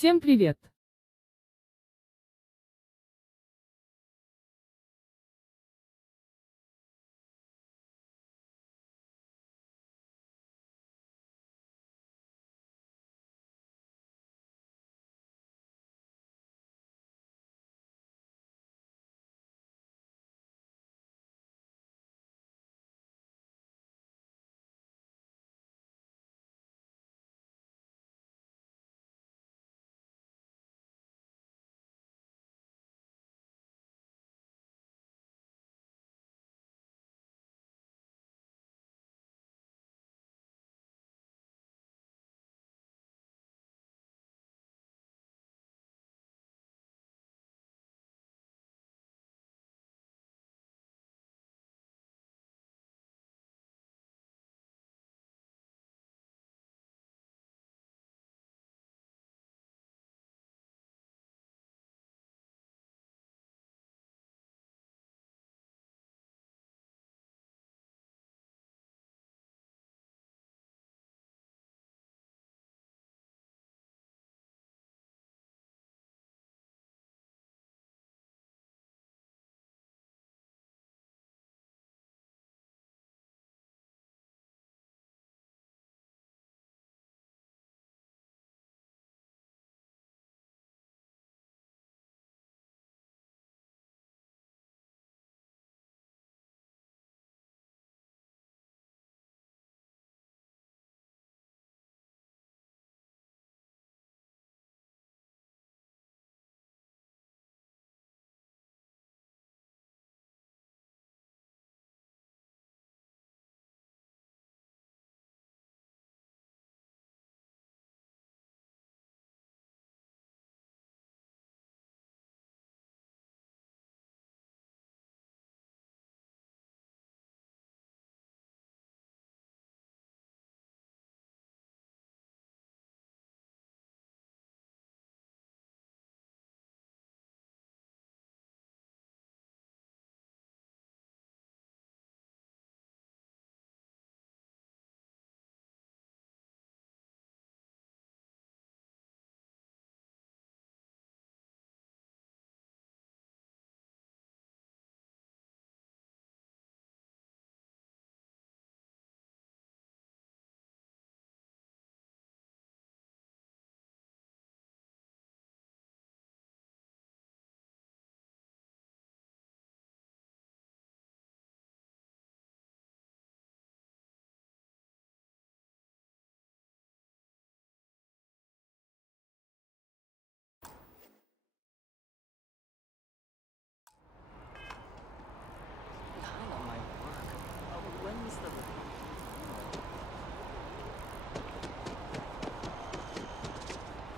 Всем привет!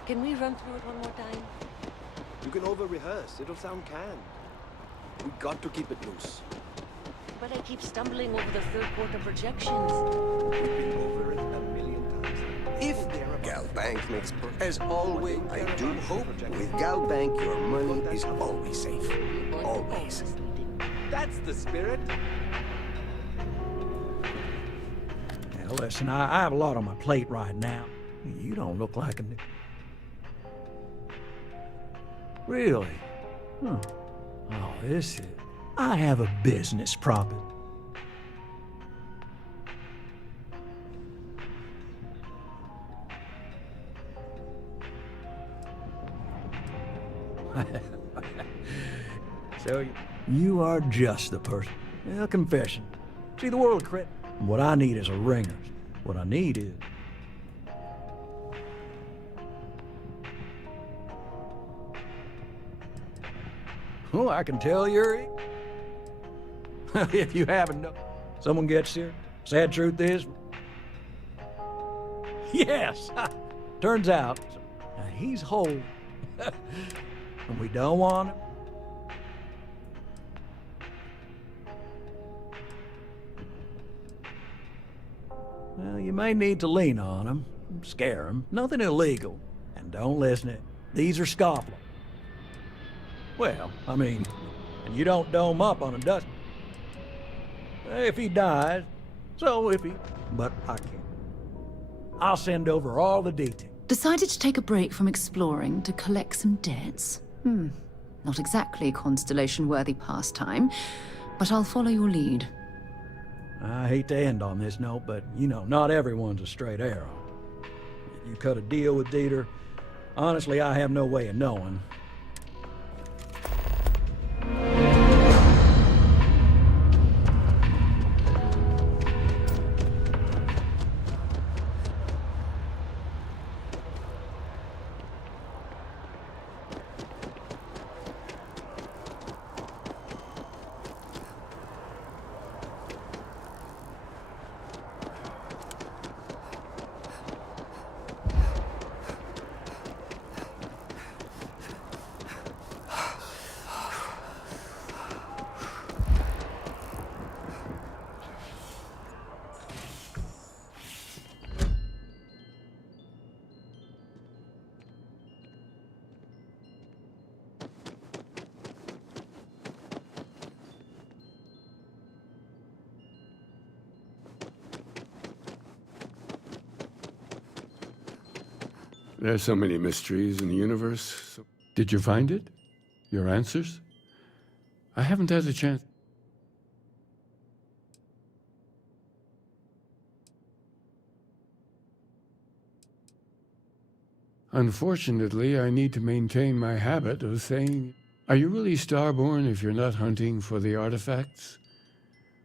Can we run through it one more time? You can over-rehearse. It'll sound canned. We got to keep it loose. But I keep stumbling over the third quarter projections. We've been over it a million times. If Galbank makes as always, I do hope with Galbank your money is always safe. Always. That's the spirit. Now listen, I have a lot on my plate right now. You don't look like a... Really? Huh. Oh, this is... I have a business problem. So, you are just the person. Well, confession. See, the world of credit. What I need is a ringer. What I need is... Oh, I can tell you're... If you haven't known, someone gets here. Sad truth is... Yes! Turns out, he's whole. And we don't want him. Well, you may need to lean on him, scare him. Nothing illegal. And don't listen to... These are scofflaws. Well, I mean, and you don't dome up on a dust. If he dies, so if he... But I can't. I'll send over all the details. Decided to take a break from exploring to collect some debts? Not exactly constellation-worthy pastime, but I'll follow your lead. I hate to end on this note, but, you know, not everyone's a straight arrow. You cut a deal with Dieter. Honestly, I have no way of knowing. There's so many mysteries in the universe. Did you find it? Your answers? I haven't had a chance. Unfortunately, I need to maintain my habit of saying, are you really starborn if you're not hunting for the artifacts?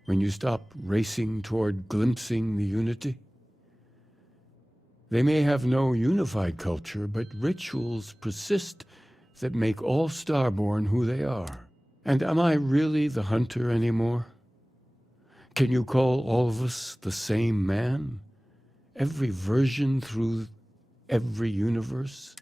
When you stop racing toward glimpsing the unity? They may have no unified culture, but rituals persist that make all starborn who they are. And am I really the hunter anymore? Can you call all of us the same man? Every version through every universe?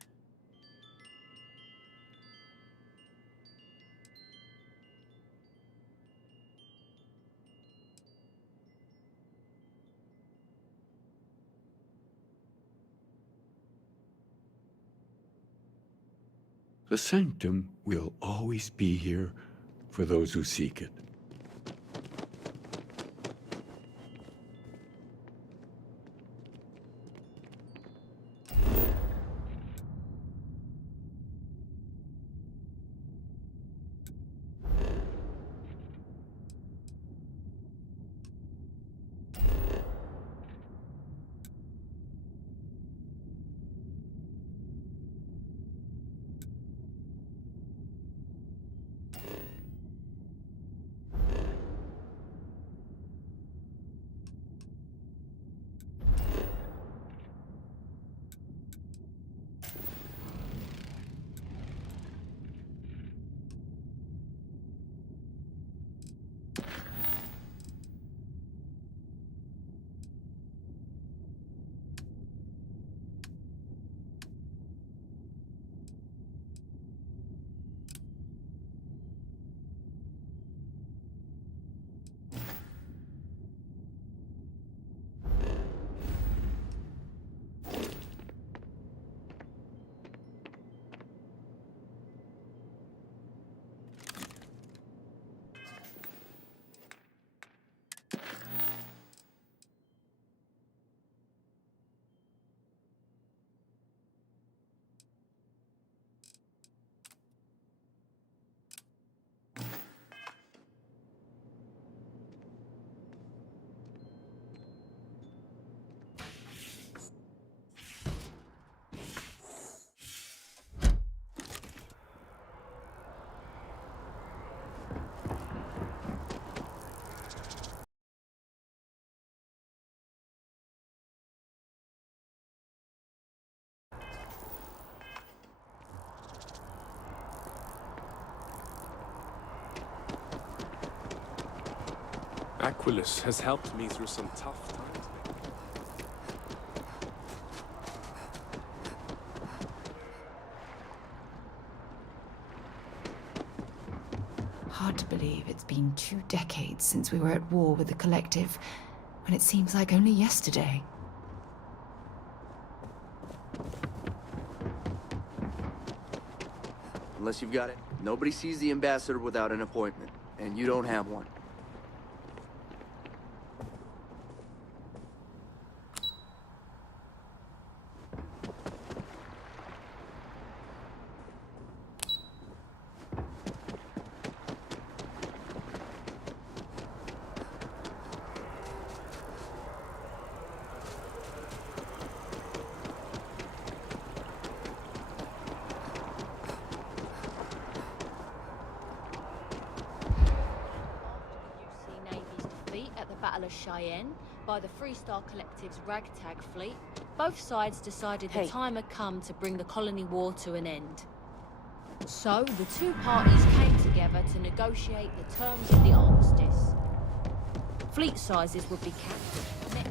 The sanctum will always be here for those who seek it. Aquilus has helped me through some tough times. Hard to believe it's been 2 decades since we were at war with the Collective, when it seems like only yesterday. Unless you've got it. Nobody sees the ambassador without an appointment, and you don't have one. Battle of Cheyenne by the Freestar Collective's ragtag fleet, both sides decided the time had come to bring the colony war to an end. So, the two parties came together to negotiate the terms of the armistice. Fleet sizes would be capped. Next,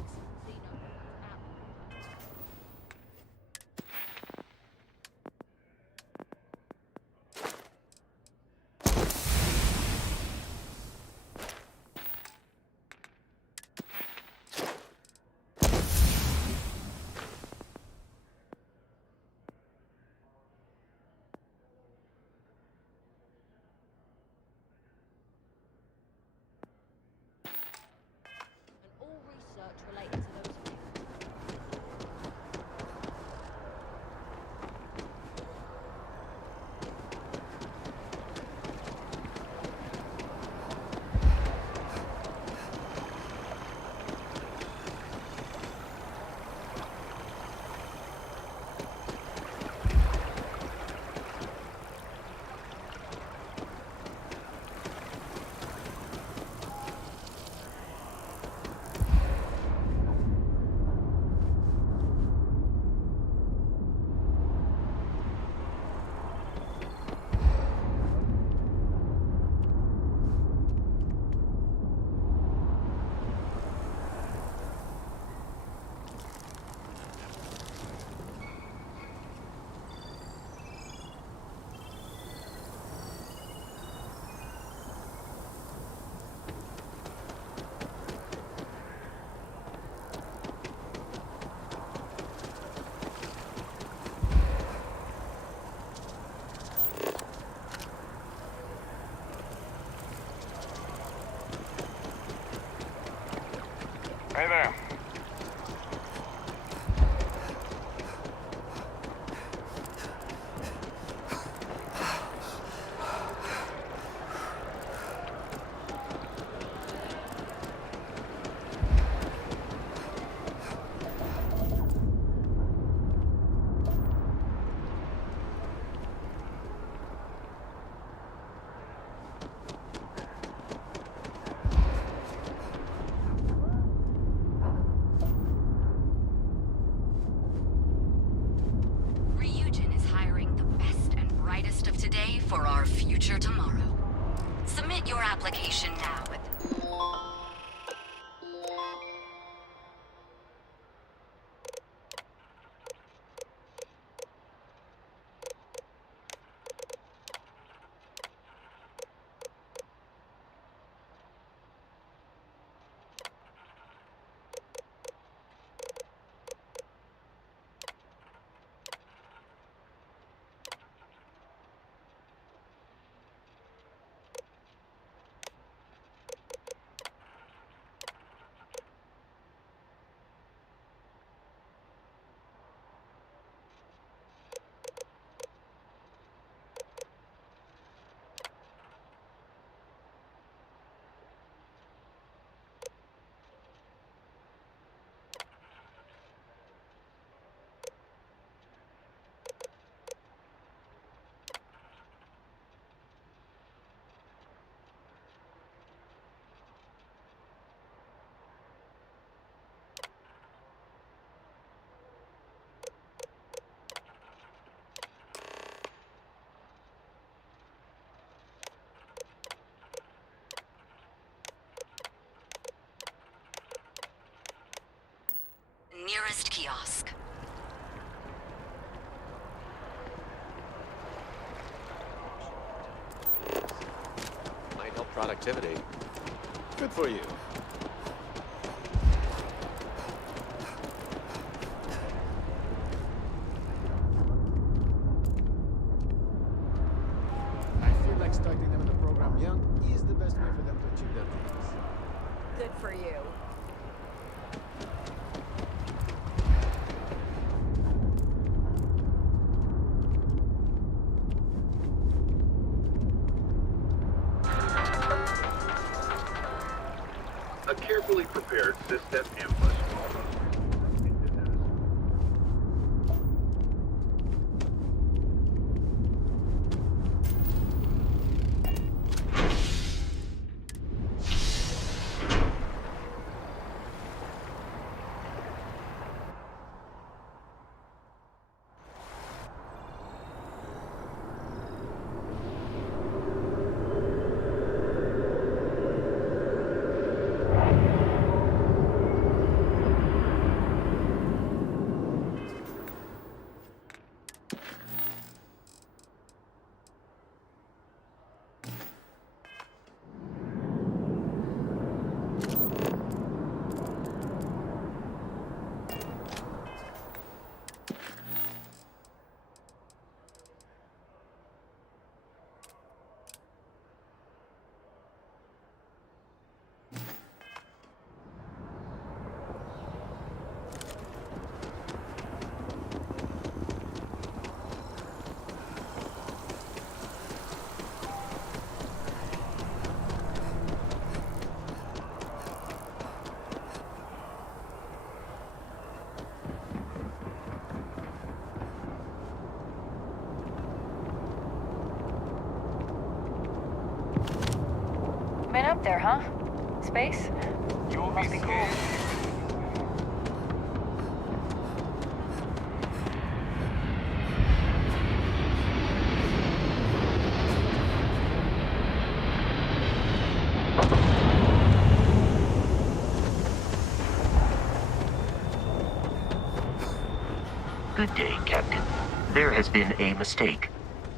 related to those things. Hey there. For our future tomorrow. Submit your application now with... Nearest kiosk. Might help productivity. Good for you. I feel like starting them in the program young is the best way for them to achieve their dreams. Good for you. A carefully prepared six-step ambush. Been up there, huh? Space? Must be cool. Good day, Captain. There has been a mistake.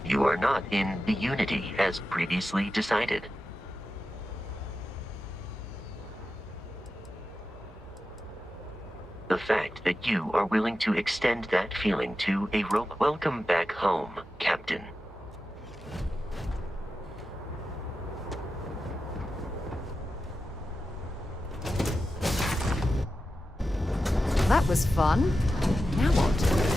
You are not in the Unity as previously decided. The fact that you are willing to extend that feeling to a robot. Welcome back home, Captain. That was fun. Now what?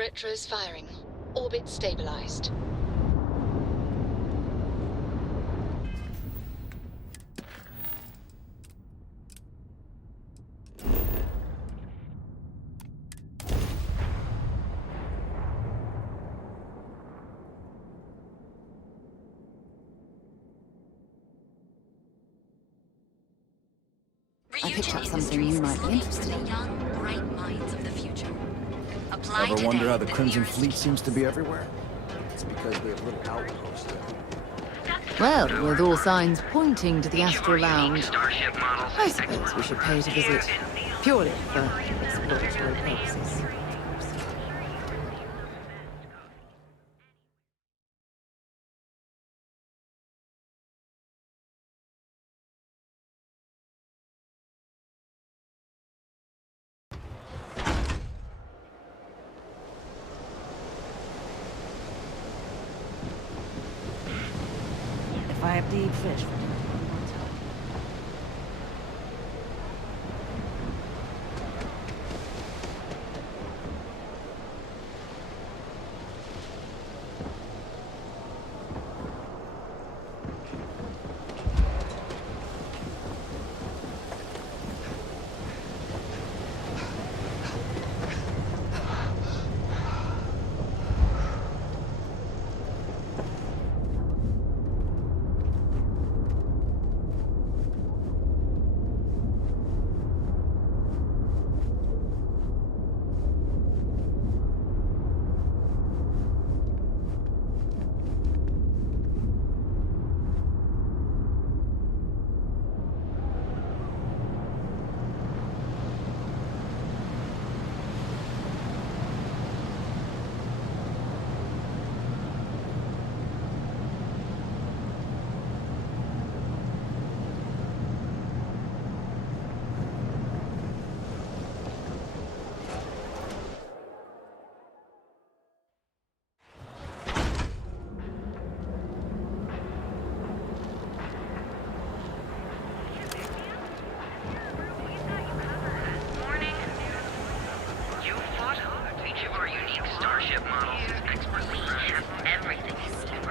Retro's firing. Orbit stabilized. I picked up something you might be interested in. Young, bright minds of the future. Apply Ever today wonder how the at Crimson nearest Fleet seems to be everywhere? It's because we have little outposts there. Well, with all signs pointing to the Astral Lounge, I suppose we should pay to visit, purely for exploratory purposes. If I have to eat fish.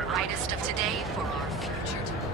Brightest of today for our future tomorrow.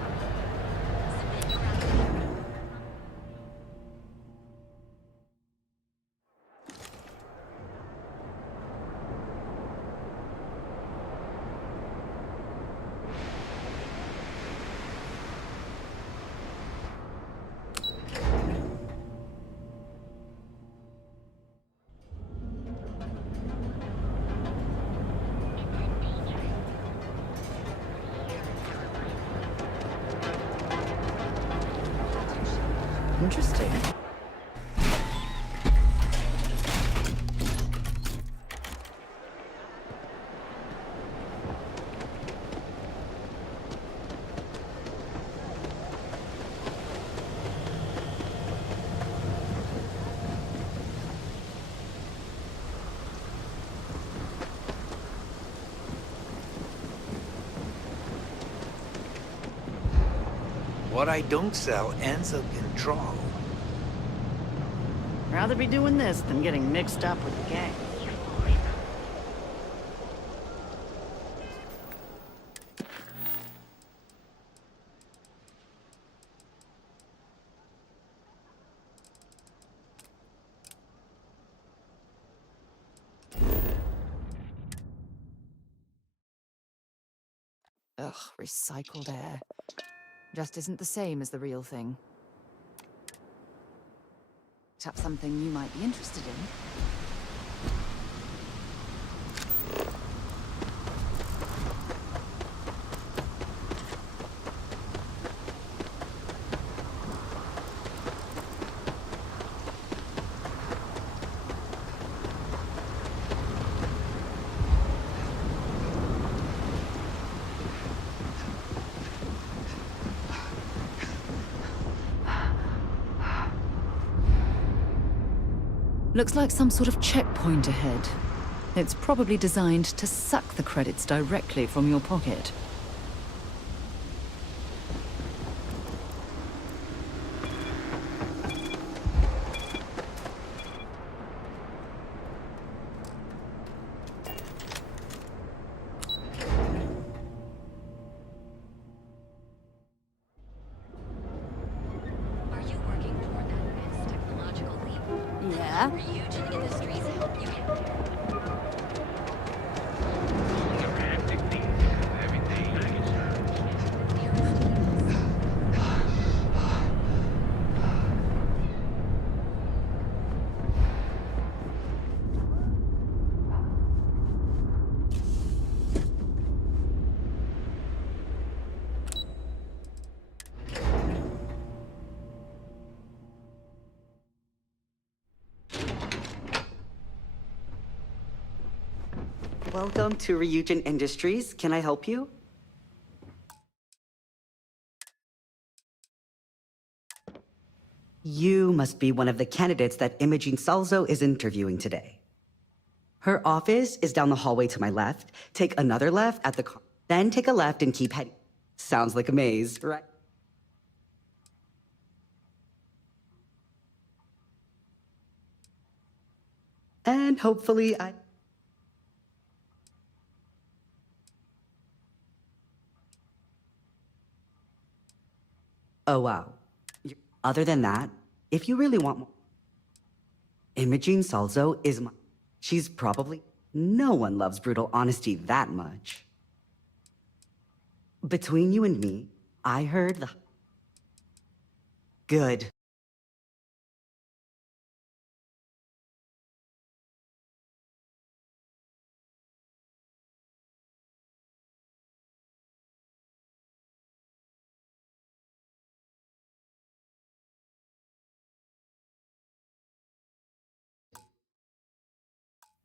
Interesting. What I don't sell ends up in trouble. Rather be doing this than getting mixed up with the gang. Ugh, recycled air. Just isn't the same as the real thing. Perhaps something you might be interested in. Looks like some sort of checkpoint ahead. It's probably designed to suck the credits directly from your pocket. Yeah? Ryujin Industries help you get there. Welcome to Ryujin Industries. Can I help you? You must be one of the candidates that Imogene Salzo is interviewing today. Her office is down the hallway to my left. Take another left at the car. Then take a left and keep heading. Sounds like a maze, right? And hopefully Oh, wow. Other than that, if you really want more, Imogene Salzo is my... She's probably... No one loves brutal honesty that much. Between you and me, I heard the... Good.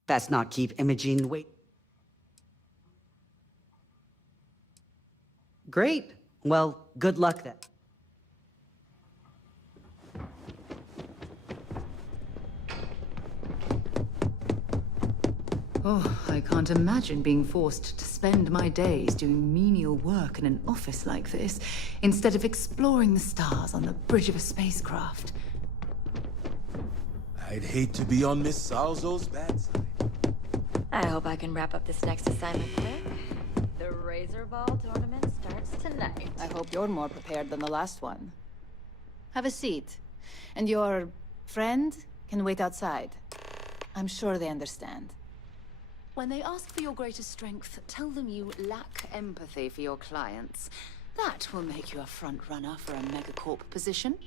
That's not keep Imogene wait. Great. Well, good luck then. Oh, I can't imagine being forced to spend my days doing menial work in an office like this, instead of exploring the stars on the bridge of a spacecraft. I'd hate to be on Miss Salzo's bad side. I hope I can wrap up this next assignment quick. The Razor Ball tournament starts tonight. I hope you're more prepared than the last one. Have a seat. And your friend can wait outside. I'm sure they understand. When they ask for your greatest strength, tell them you lack empathy for your clients. That will make you a front runner for a megacorp position.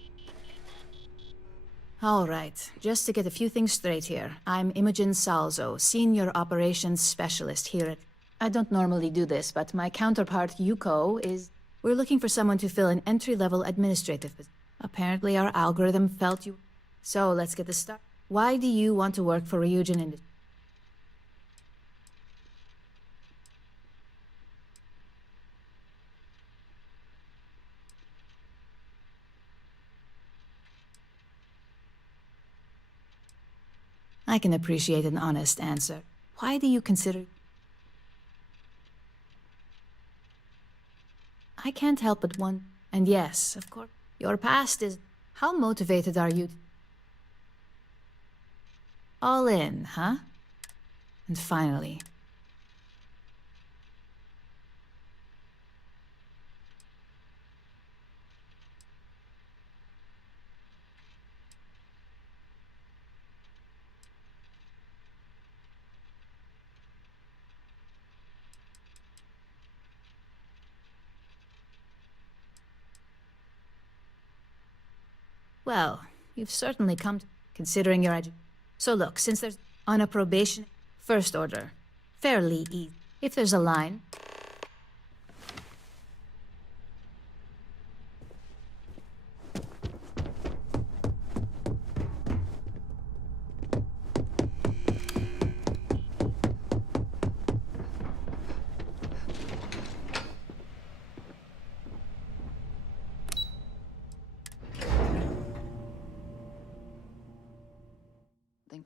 All right, just to get a few things straight here. I'm Imogen Salzo, Senior Operations Specialist here at... I don't normally do this, but my counterpart, Yuko, is... We're looking for someone to fill an entry-level administrative position. Apparently our algorithm felt you... So, let's get this started. Why do you want to work for Ryujin Industries? I can appreciate an honest answer. Why do you consider... I can't help but one. And yes, of course, your past is... How motivated are you? All in, huh? And finally... Well, you've certainly come to, considering your education. So look, since there's on a probation, first order, fairly easy. If there's a line...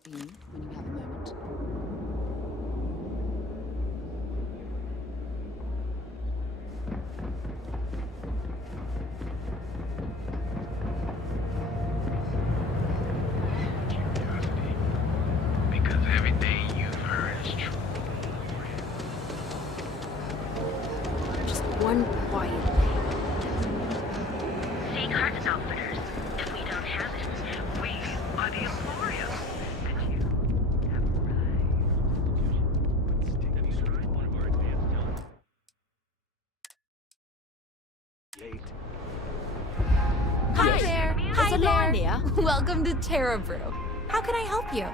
For you when you have a moment. Curiosity. Because everything you've heard is true. Just one quiet See carton openers. If we don't have it, we are the Emporium. hate. Hi there. Hi It's there. Alania. Welcome to Terra Brew. How can I help you?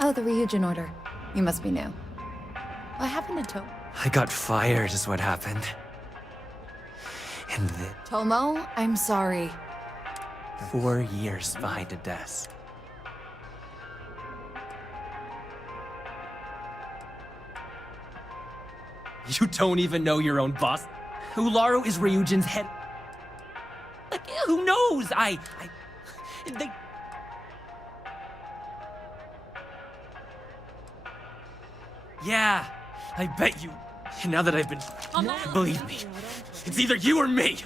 Oh, the Ryujin order. You must be new. What happened to Tomo? I got fired is what happened. And then Tomo, I'm sorry. 4 years behind a desk. You don't even know your own boss. Ularu is Ryujin's head. Like, who knows? They... Yeah, I bet you. Now that I've been... Believe me, it's either you or me.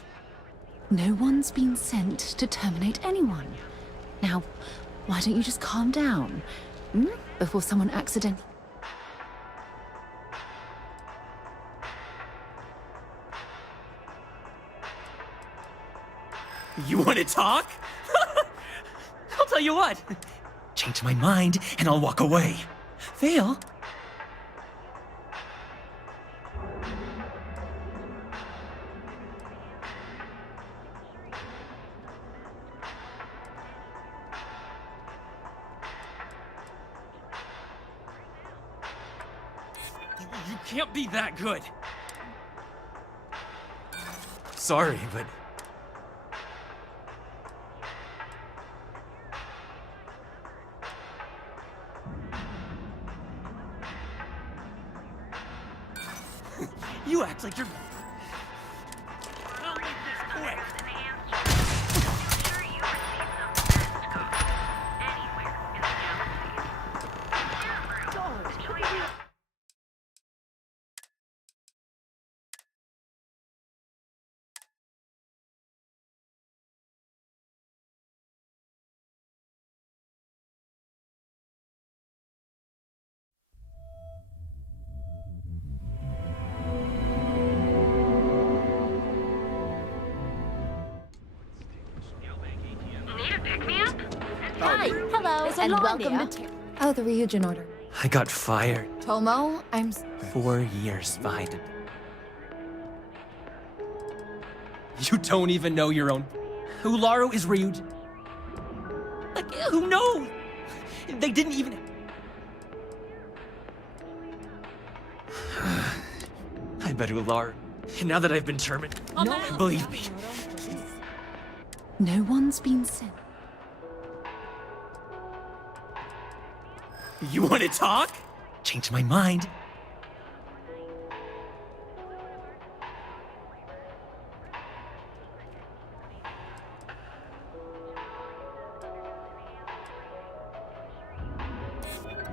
No one's been sent to terminate anyone. Now, why don't you just calm down? Before someone accidentally... You want to talk? I'll tell you what. Change my mind and I'll walk away. Fail? You can't be that good. Sorry, but... You act like you're... I'll make this quick. Hi. Hello. And welcome to Oh, the Ryujin order. I got fired. Tomo, I'm... 4 years behind it. You don't even know your own... Ularu is Ryujin. Like, who knows? They didn't even... I bet Ularu... Now that I've been terminated... Believe me. No one's been sent. You want to talk? Change my mind.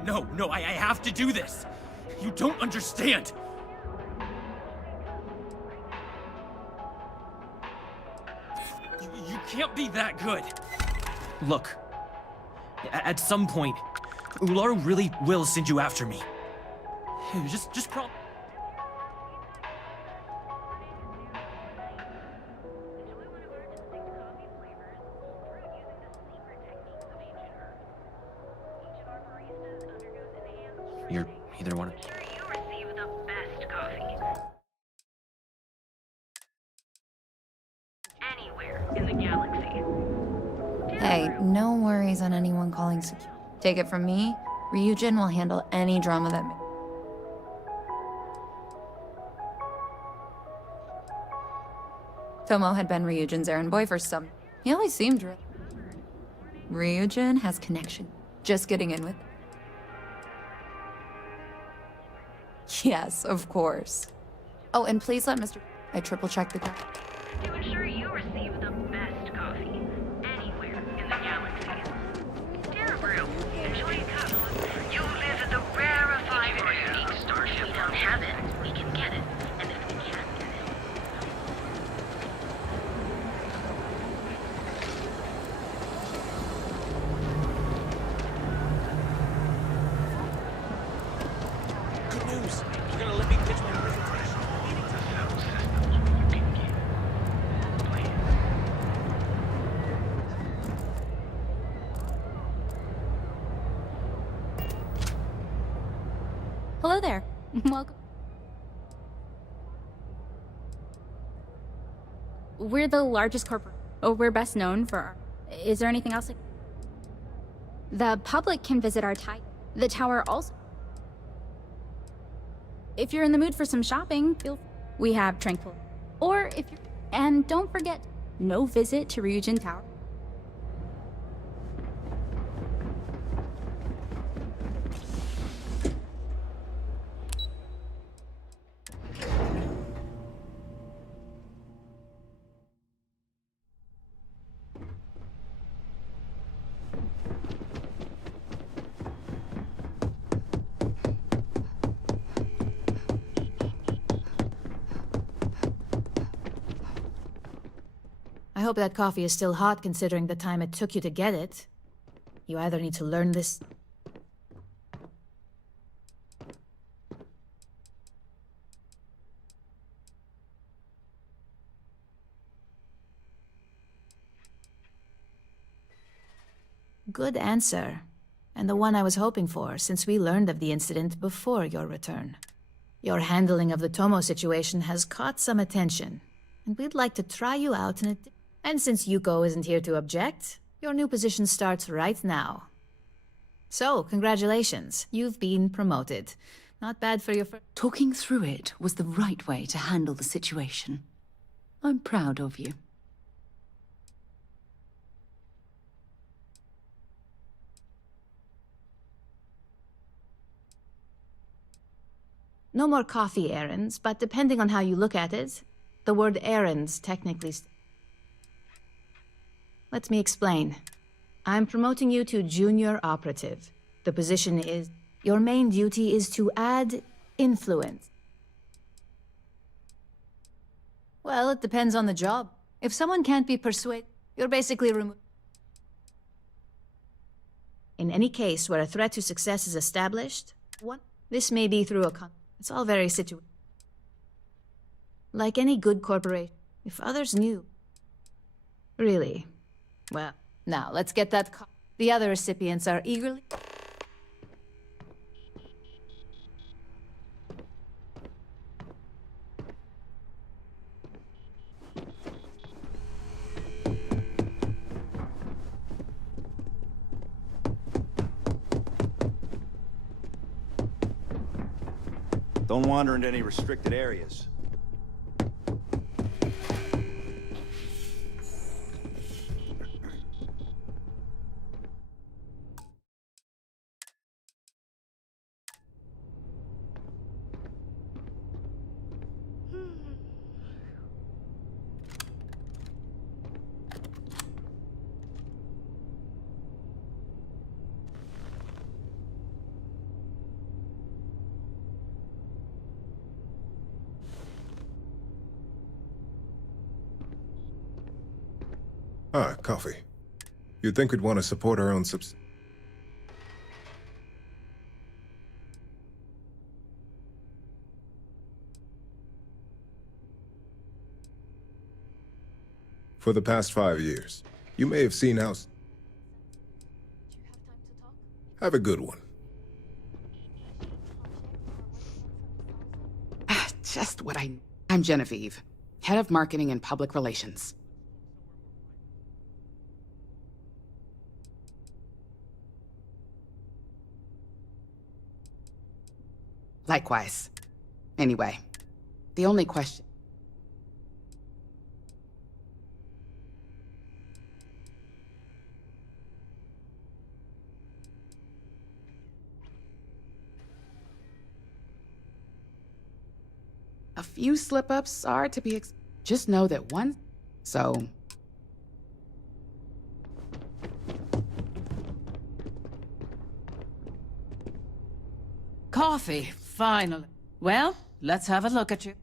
No, I have to do this. You don't understand. You can't be that good. Look, at some point, Ularu really will send you after me. Just prom... You're either one of... Hey, no worries on anyone calling security. Take it from me, Ryujin will handle any drama that may... Tomo had been Ryujin's errand boy for some... He always seemed... Ryujin has connection. Just getting in with... Yes, of course. Oh, and please let Mr... I triple-checked the... To ensure you receive the best coffee anywhere in the galaxy. Terra Brew, enjoy a cup. You live in the rarefied unique starship. We don't have it, we can get it. And if we can't get it... Good news. You're gonna let me pitch my presentation. Hello there. Welcome. We're the largest corporate. Oh, we're best known for our... Is there anything else? The public can visit our The tower also... If you're in the mood for some shopping, we have Tranquil. Or if you're... And don't forget, no visit to Ryujin Tower. I hope that coffee is still hot considering the time it took you to get it. You either need to learn this... Good answer. And the one I was hoping for, since we learned of the incident before your return. Your handling of the Tomo situation has caught some attention, and we'd like to try you out in a... And since Yuko isn't here to object, your new position starts right now. So, congratulations. You've been promoted. Not bad for your... Talking through it was the right way to handle the situation. I'm proud of you. No more coffee errands, but depending on how you look at it, the word errands technically... Let me explain. I'm promoting you to junior operative. The position is... Your main duty is to add influence. Well, it depends on the job. If someone can't be persuaded, you're basically removed. In any case where a threat to success is established, this may be through a It's all very situated. Like any good corporation, if others knew. Really. Well, now let's get that The other recipients are eagerly... Don't wander into any restricted areas. Ah, coffee. You'd think we'd want to support our own For the past 5 years, you may have seen how... Have a good one. Just what I'm Genevieve, head of marketing and public relations. Likewise. Anyway, the only question... A few slip-ups are to be just know that one... So... Coffee, finally. Well, let's have a look at you.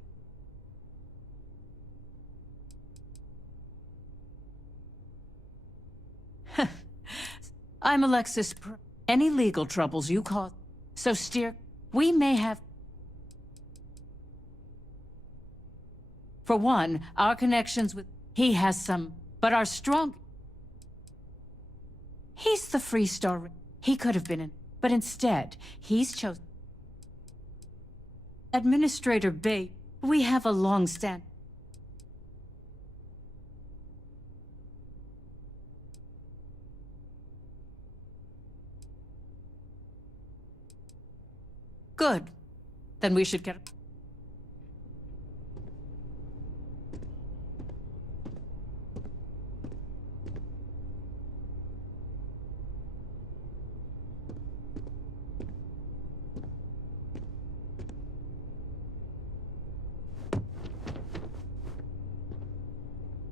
I'm Alexis Any legal troubles you cause, so steer... We may have... For one, our connections with... He has some, but our strong... He's the Freestar... He could have been in... But instead, he's chosen... Administrator Bay, we have a long stand. Good. Then we should get...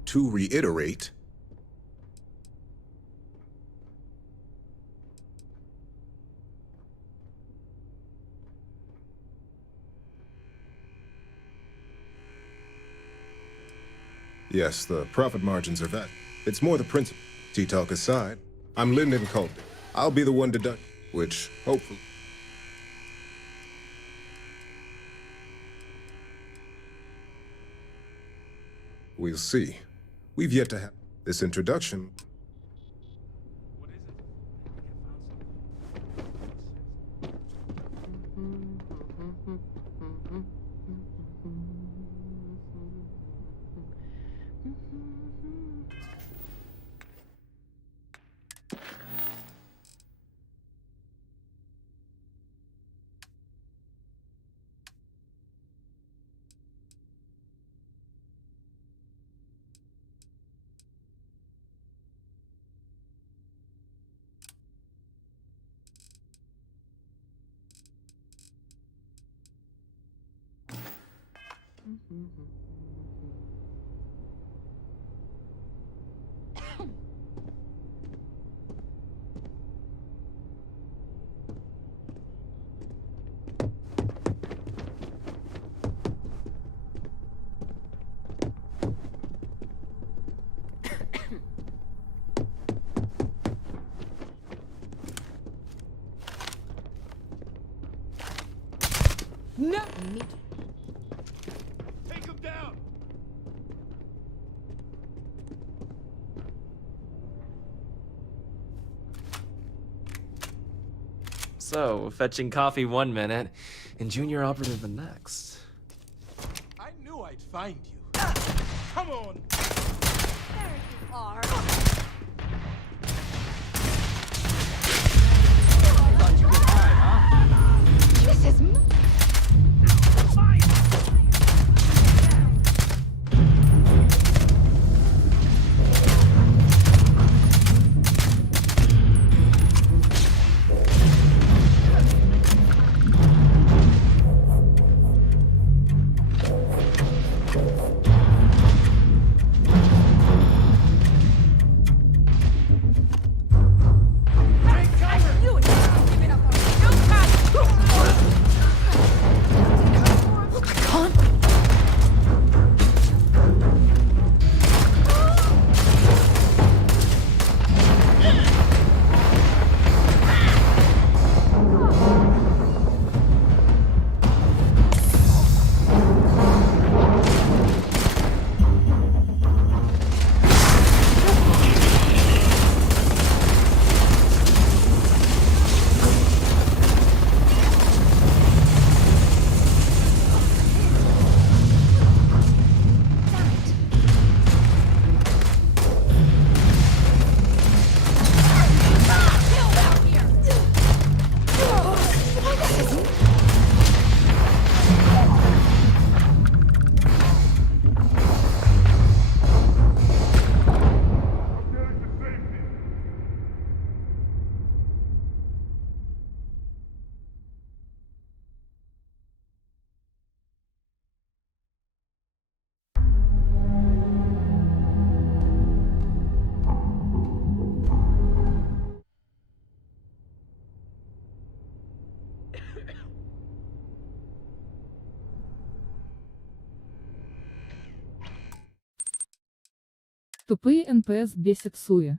To reiterate, yes, the profit margins are that. It's more the principle. Tea talk aside, I'm Lyndon Colby. I'll be the one to deduct, which, hopefully... We'll see. We've yet to have this introduction. No! Take him down! So, fetching coffee 1 minute, and junior operative the next. I knew I'd find you. Come on! There you are. This is... Тупые НПС бесят суе.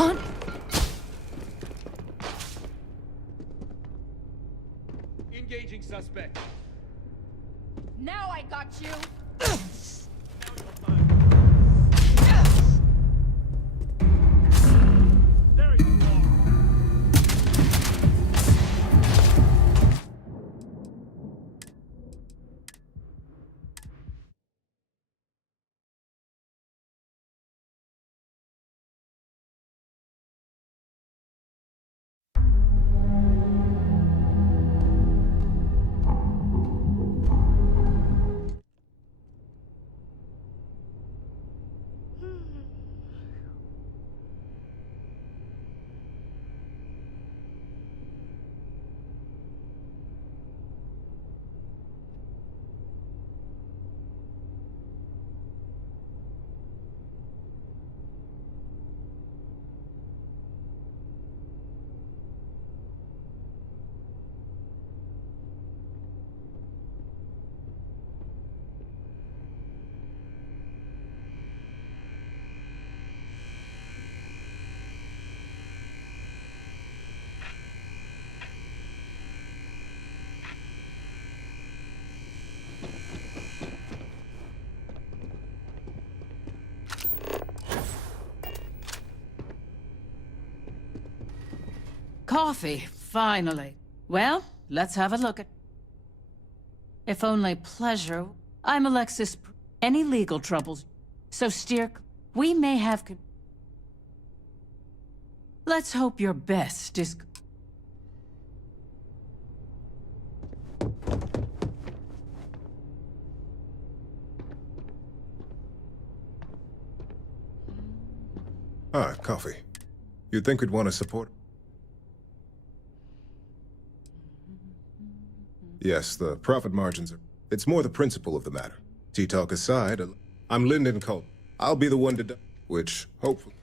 can't... Engaging suspect. Now I got you! There you are. Coffee, finally. Well, let's have a look at... If only pleasure... I'm Alexis... Any legal troubles? So steer... We may have... Let's hope your best is... Ah, coffee. You'd think we'd want to support... Yes, the profit margins are... It's more the principle of the matter. Tea talk aside, I'm Lyndon Colt. I'll be the one to... Which, hopefully...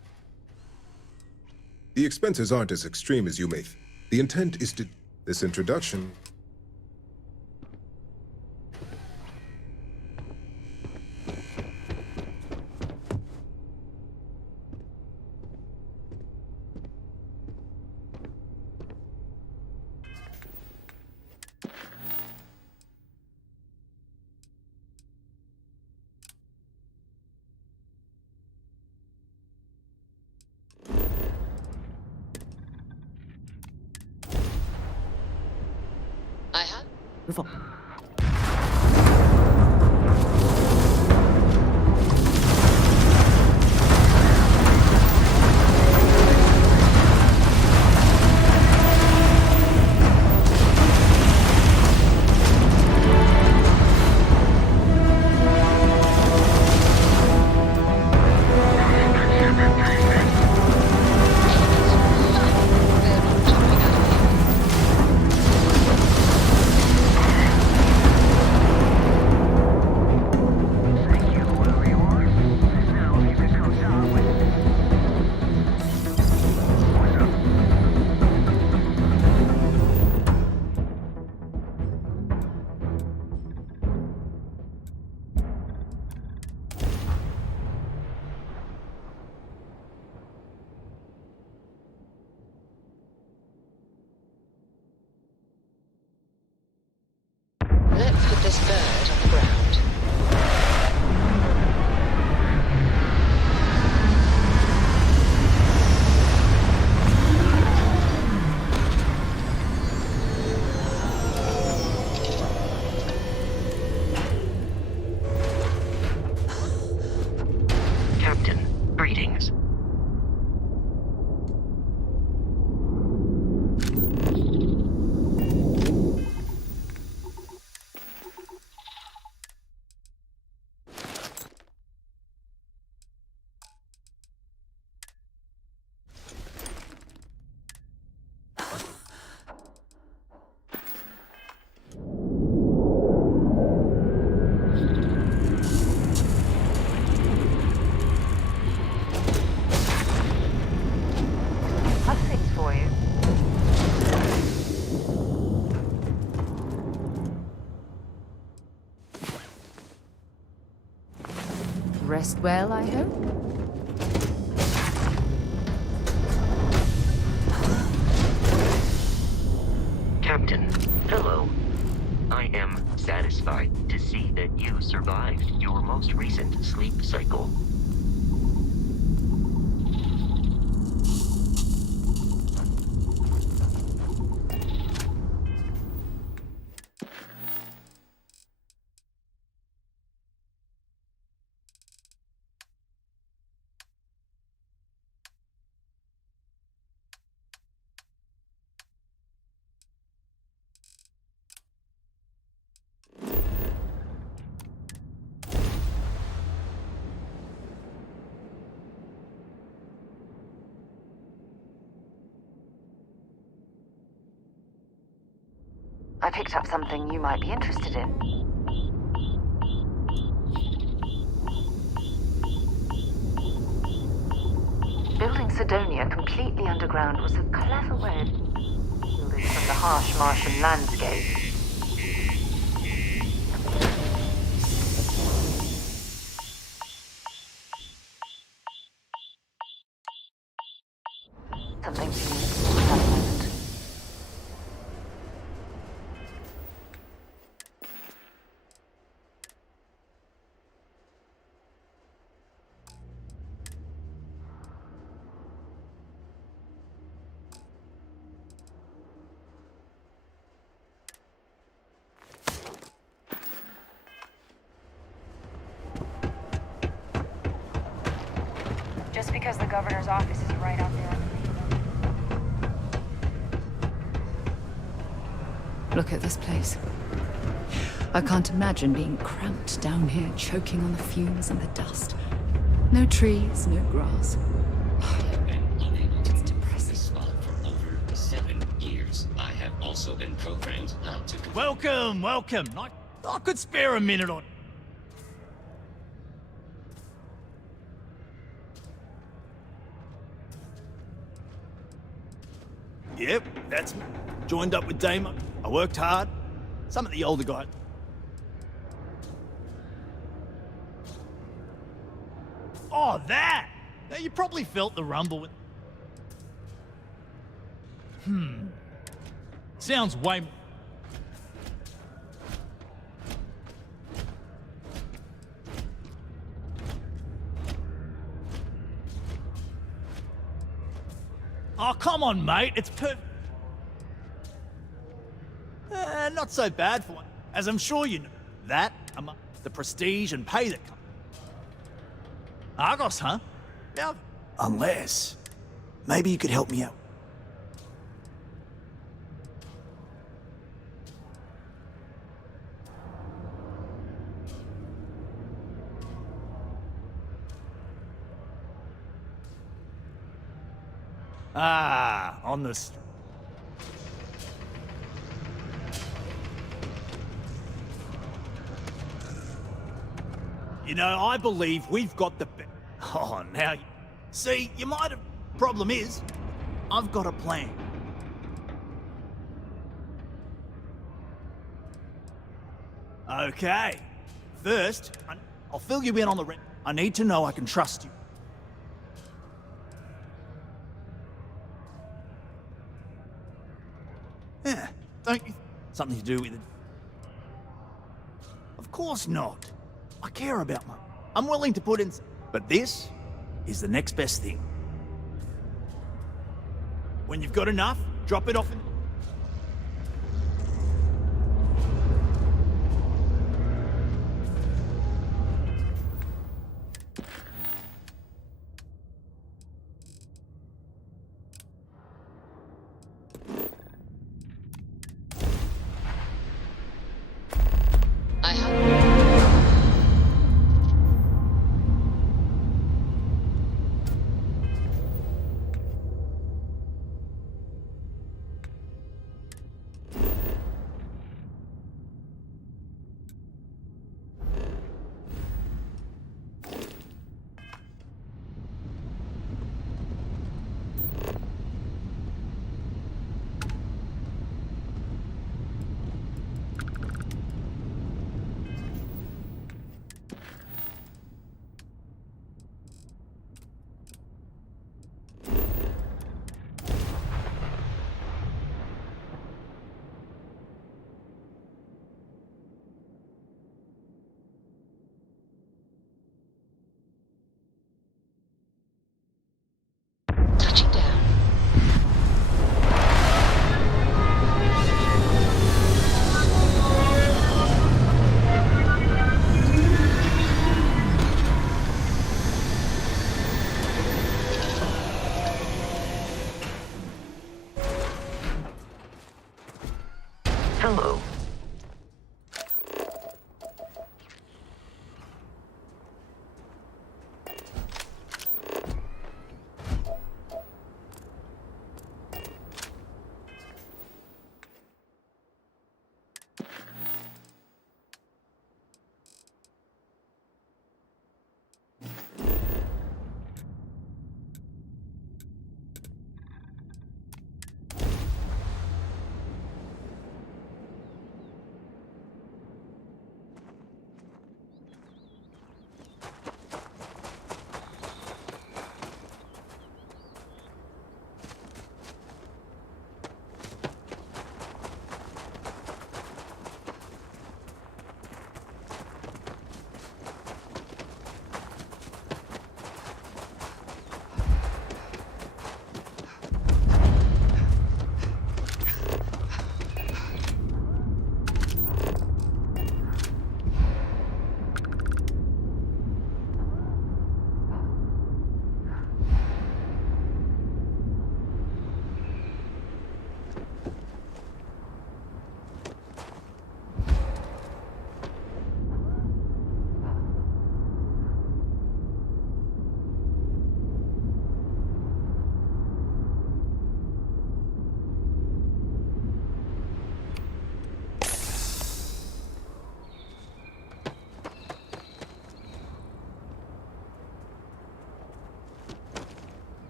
The expenses aren't as extreme as you may think. The intent is to... This introduction... Let's put this bird on the ground. Captain, greetings. Rest well, I hope? satisfied to see that you survived your most recent sleep cycle. I picked up something you might be interested in. Building Sidonia completely underground was a clever way of shielded from the harsh Martian landscape. Something for you at the moment. Just because the governor's office is right out there. Look at this place. I can't imagine being cramped down here, choking on the fumes and the dust. No trees, no grass. It's depressing. Spot for over 7 years. I have also been programmed not to. Welcome, welcome. I could spare a minute or. Yep, that's me. Joined up with Damo. I worked hard. Some of the older guys. Oh, that! Now, you probably felt the rumble with... Sounds way more... Oh, come on, mate. It's perfect. Not so bad for one. As I'm sure you know. That, among the prestige and pay that comes. Argos, huh? Now, unless... Maybe you could help me out. Ah, on the street. You know, I believe we've got the... Oh, now... See, you might have... Problem is, I've got a plan. Okay. First, I'll fill you in on the rent. I need to know I can trust you. Yeah, don't you... Something to do with it? Of course not. I care about money. I'm willing to put in... But this is the next best thing. When you've got enough, drop it off in...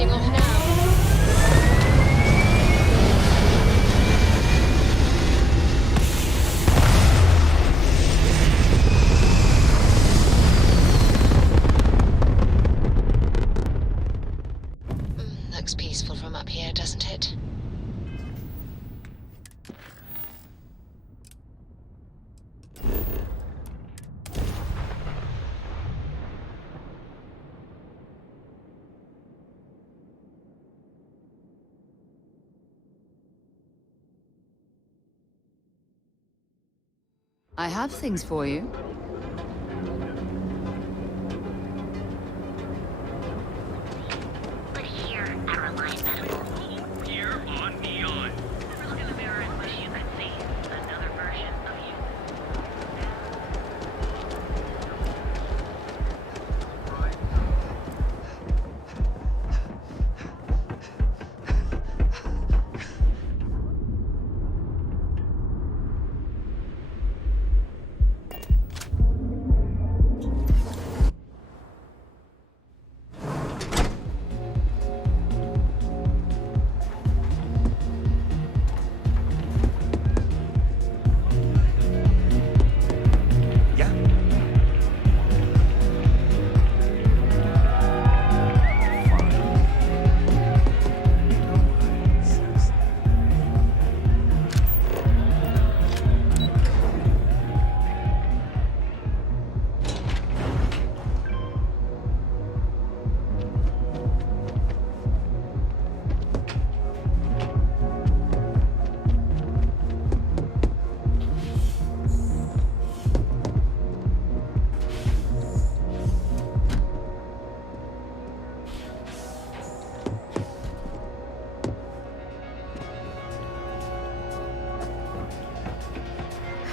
Heading off now. Looks peaceful from up here, doesn't it? I have things for you. But here, Caroline Medical. Here on Neon. Look in the mirror and wish you could see another version of you.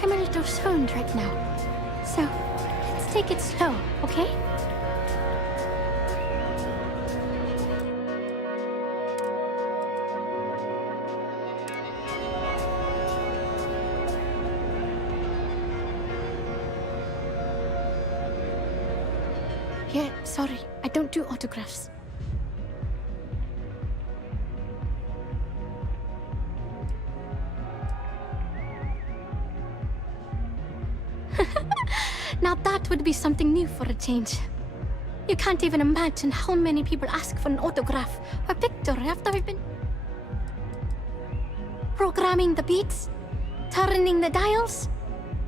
I'm a little stoned right now. So, let's take it slow, okay? Yeah, sorry. I don't do autographs. Now that would be something new for a change. You can't even imagine how many people ask for an autograph or picture after I've been programming the beats, turning the dials.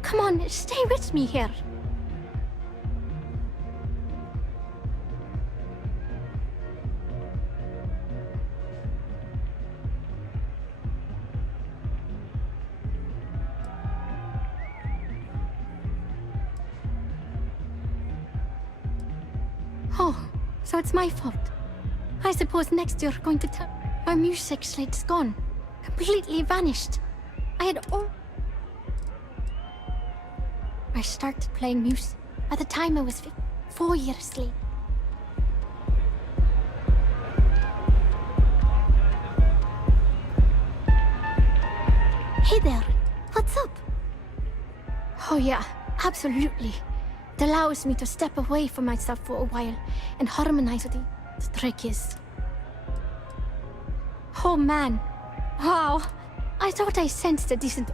Come on, stay with me here. Oh, so it's my fault. I suppose next you're going to tell our music slate's gone. Completely vanished. I started playing music by the time I was 4 years late. Hey there, what's up? Oh yeah, absolutely. It allows me to step away from myself for a while and harmonize with the trick is. Oh man, wow, I thought I sensed a decent...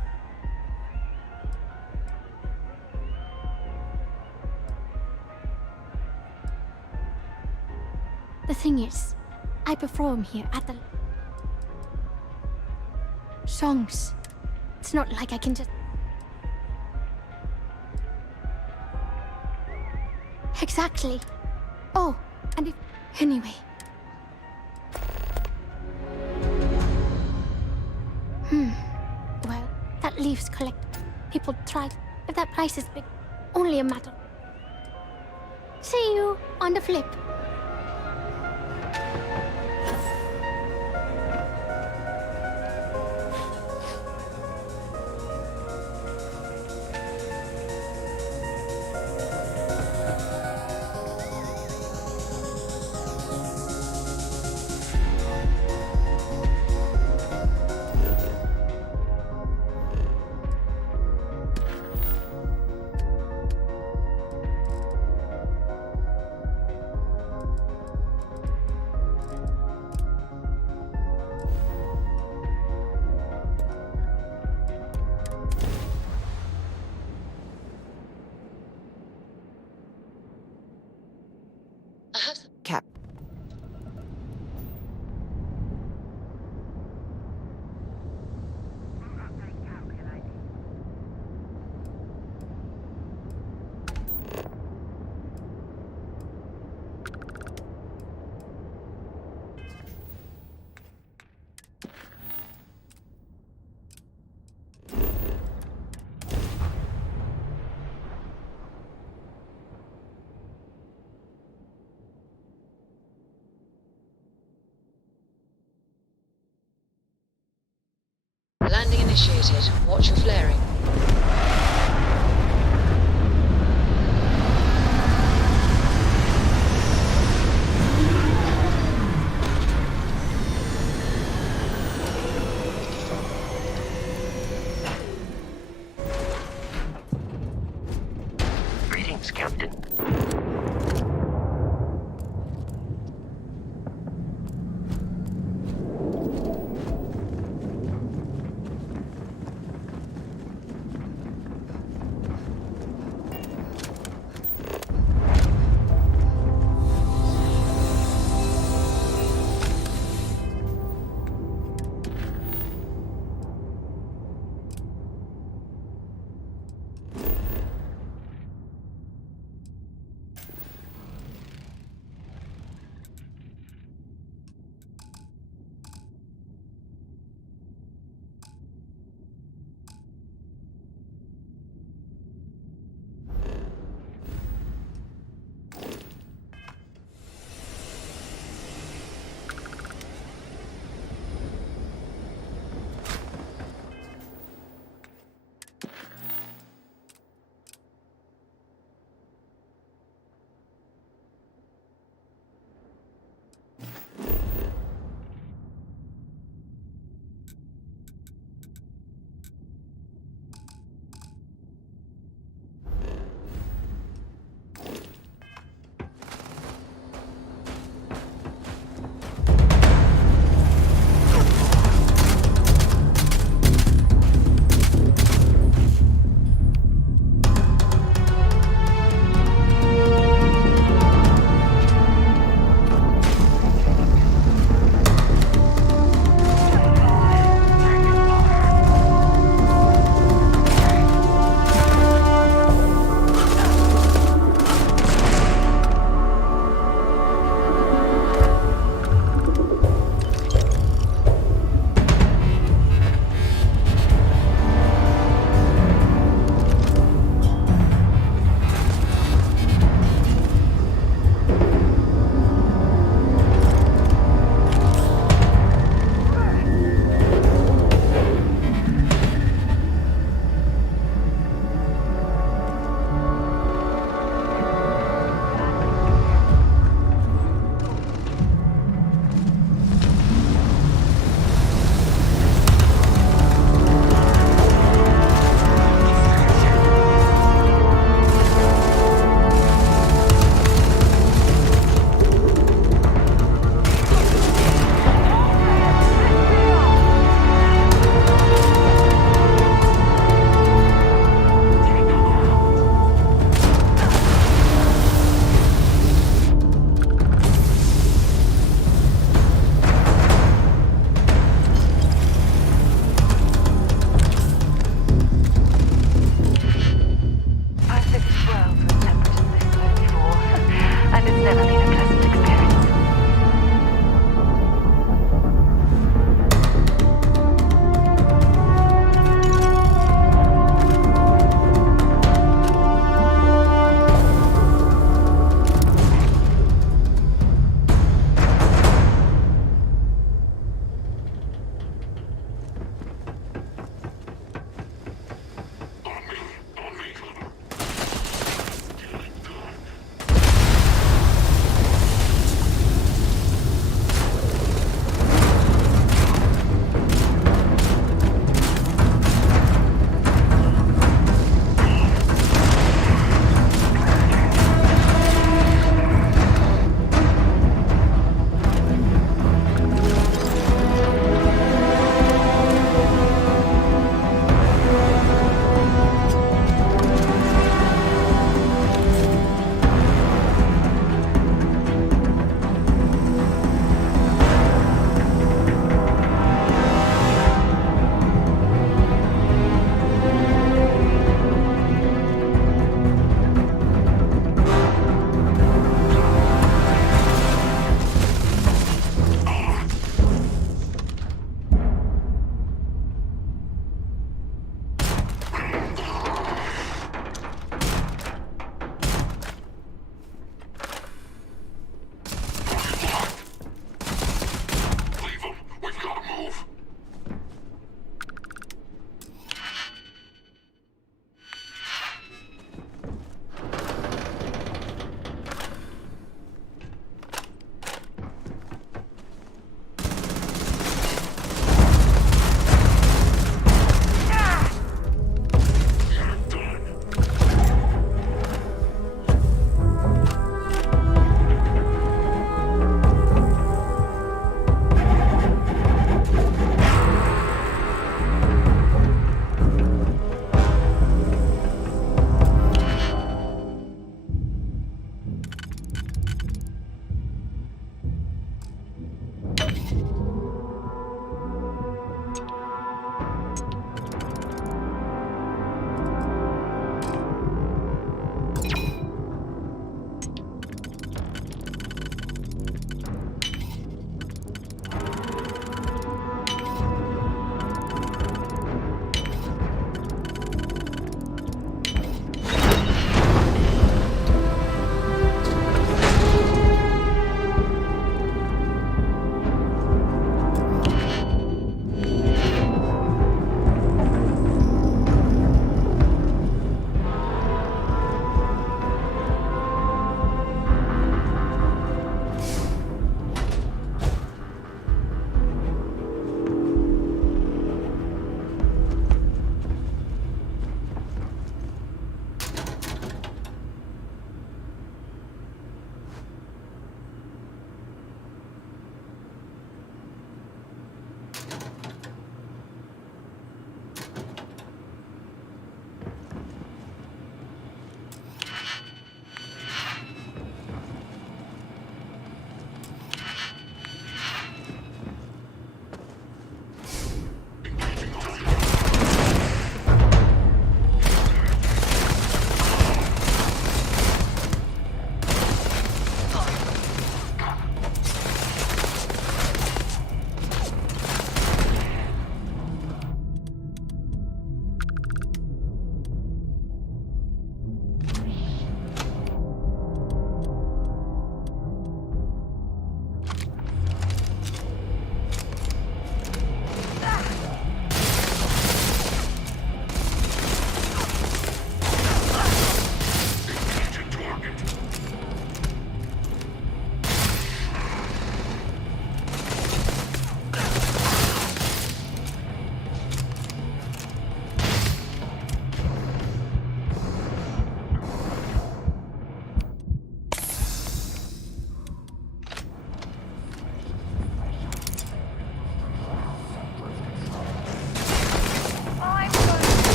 The thing is, I perform here at the... songs. It's not like I can just... Exactly. Oh, and if... Anyway. Well, that leaves collect... People try... If that price is big, only a matter... See you on the flip. have some... Cap. Landing initiated. Watch your flaring. Greetings, Captain.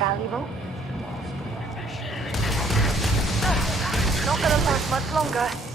valuable. Not gonna last much longer.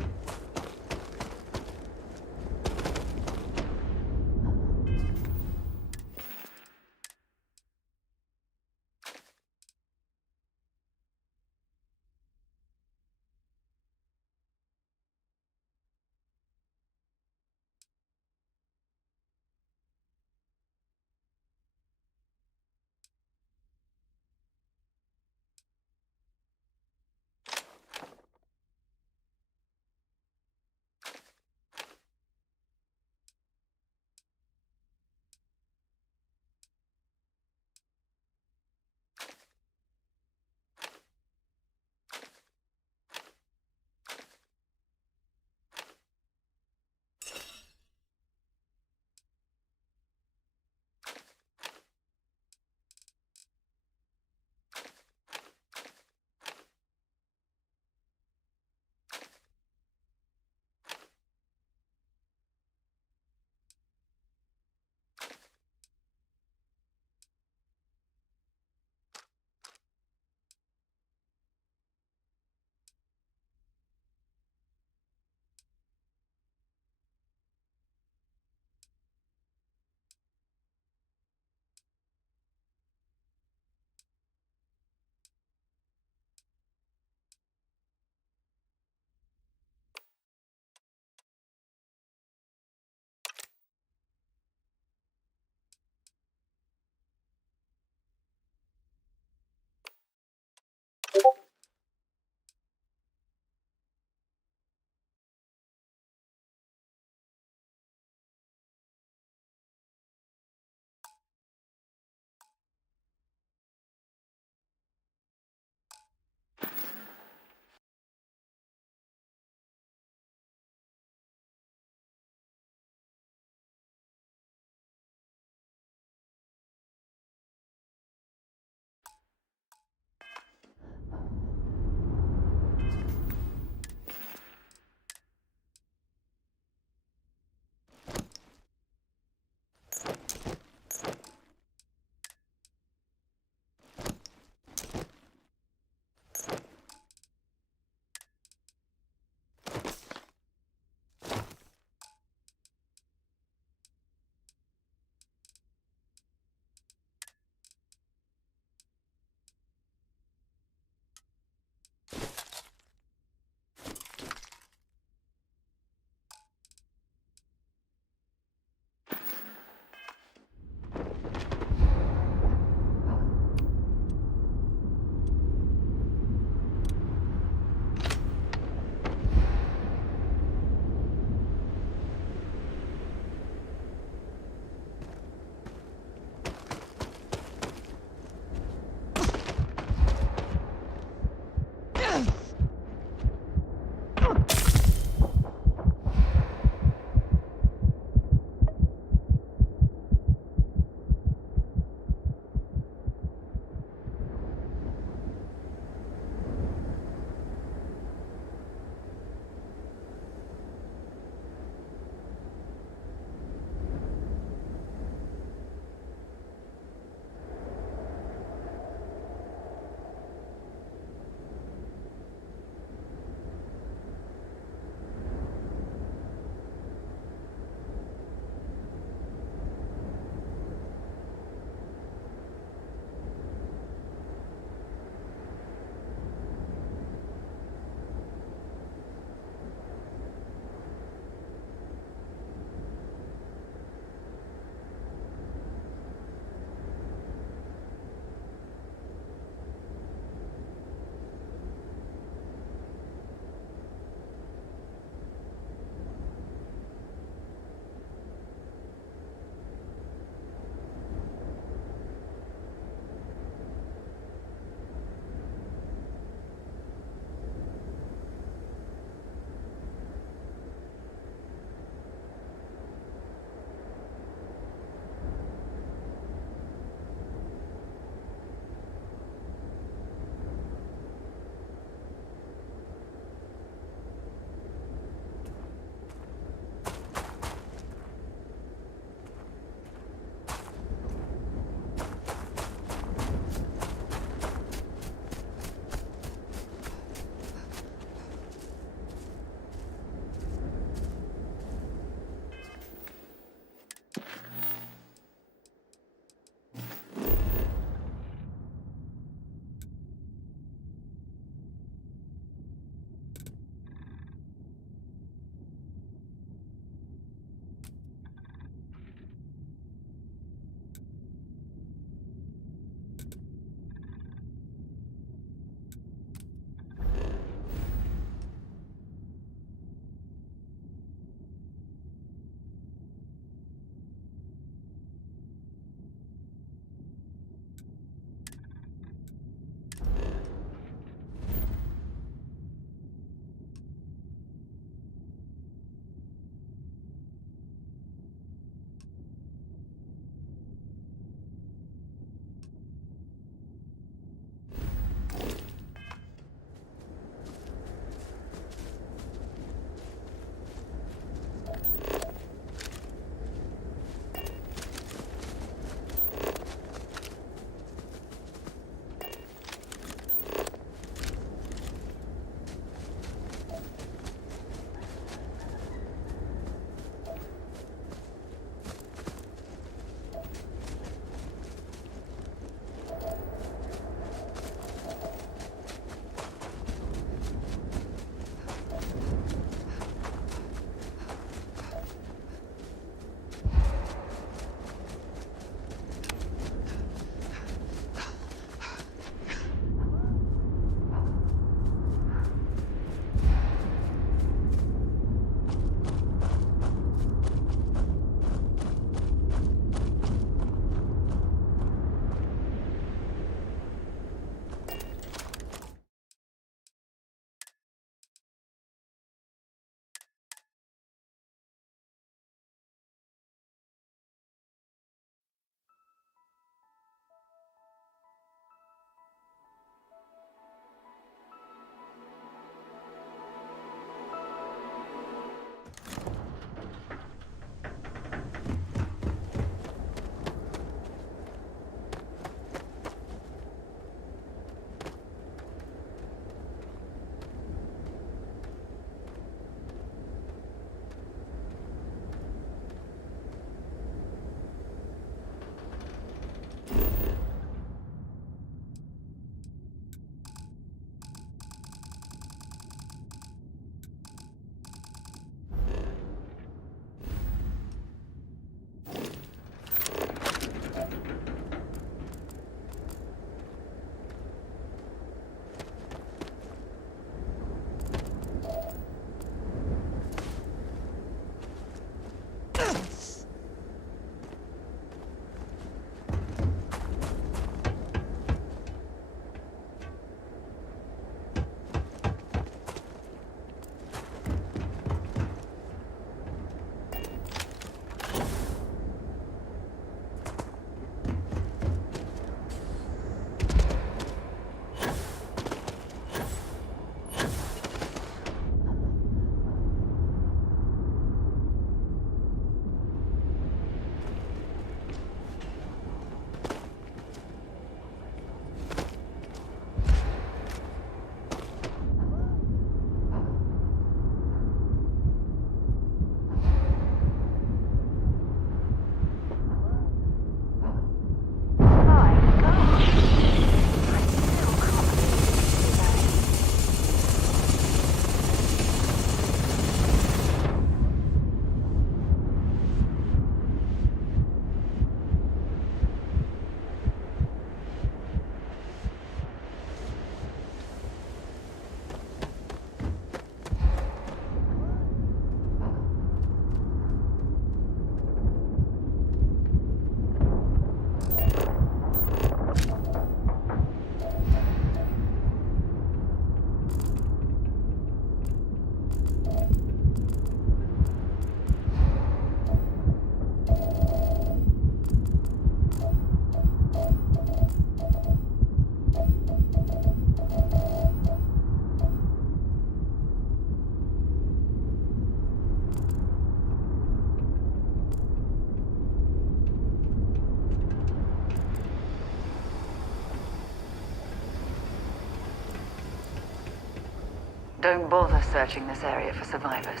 Don't bother searching this area for survivors.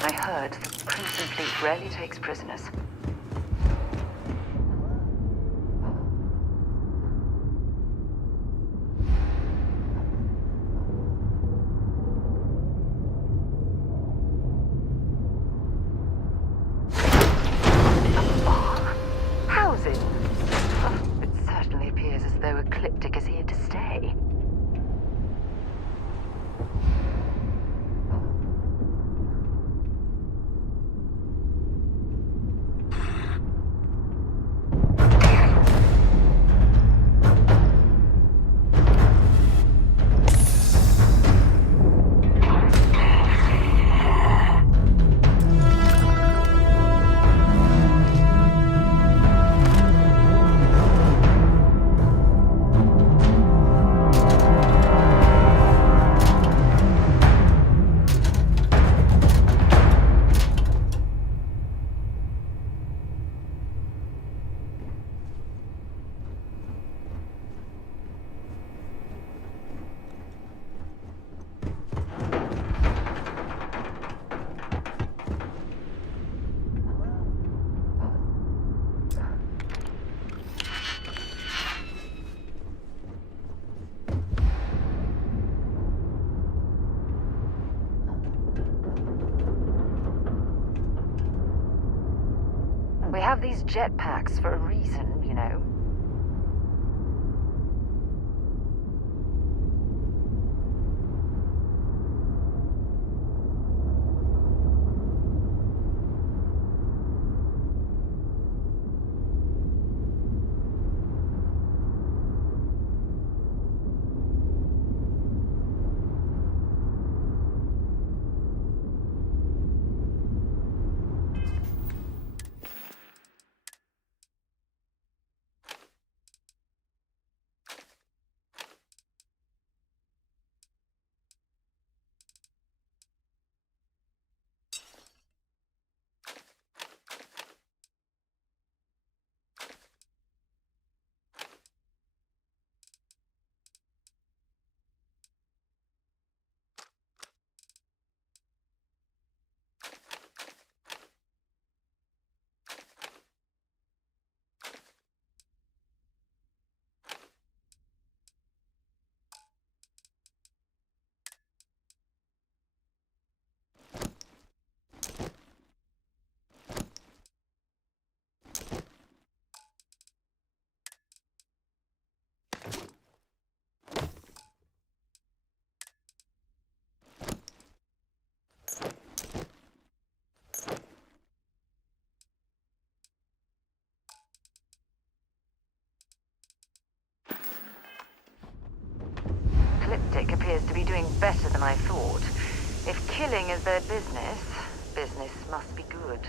I heard the Crimson Fleet rarely takes prisoners. Housing? Oh, it certainly appears as though Ecliptic is here to stay. We have these jetpacks for a reason, you know. Ecliptic appears to be doing better than I thought. If killing is their business, business must be good.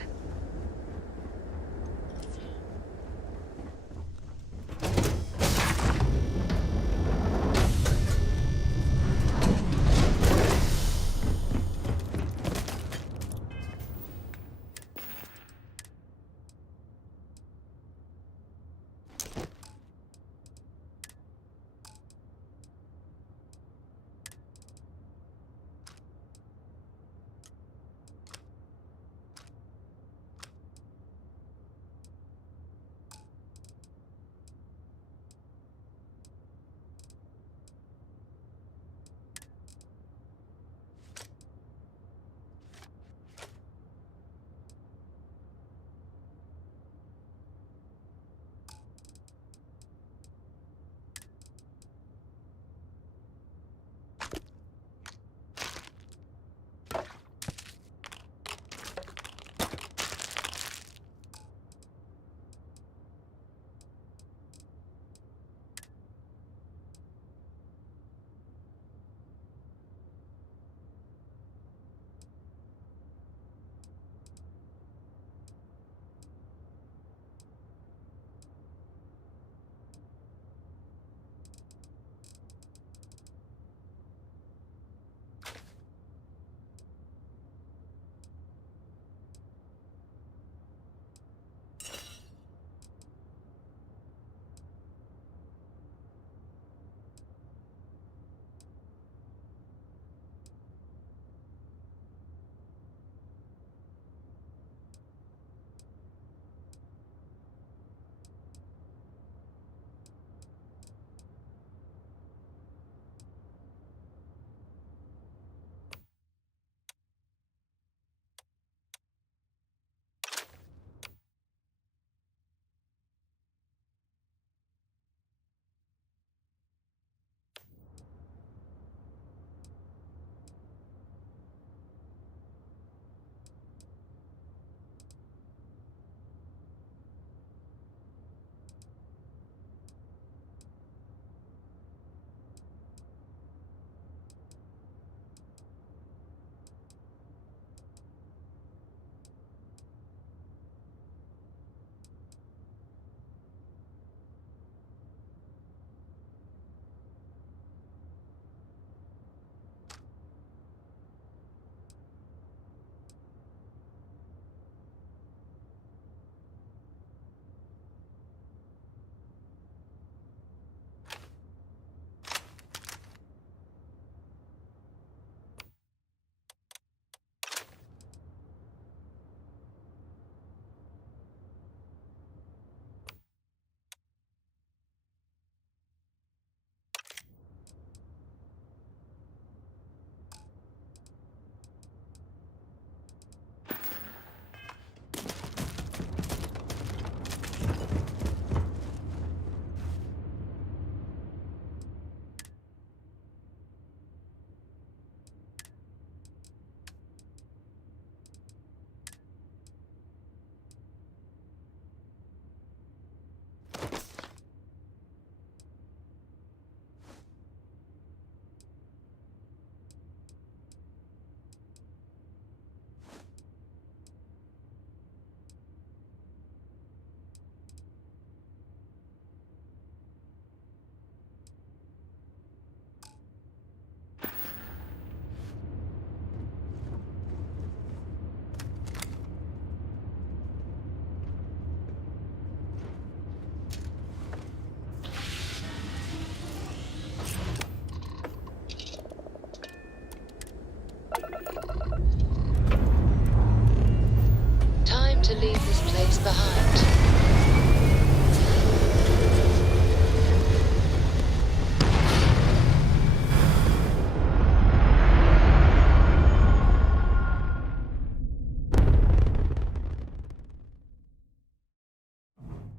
to leave this place behind.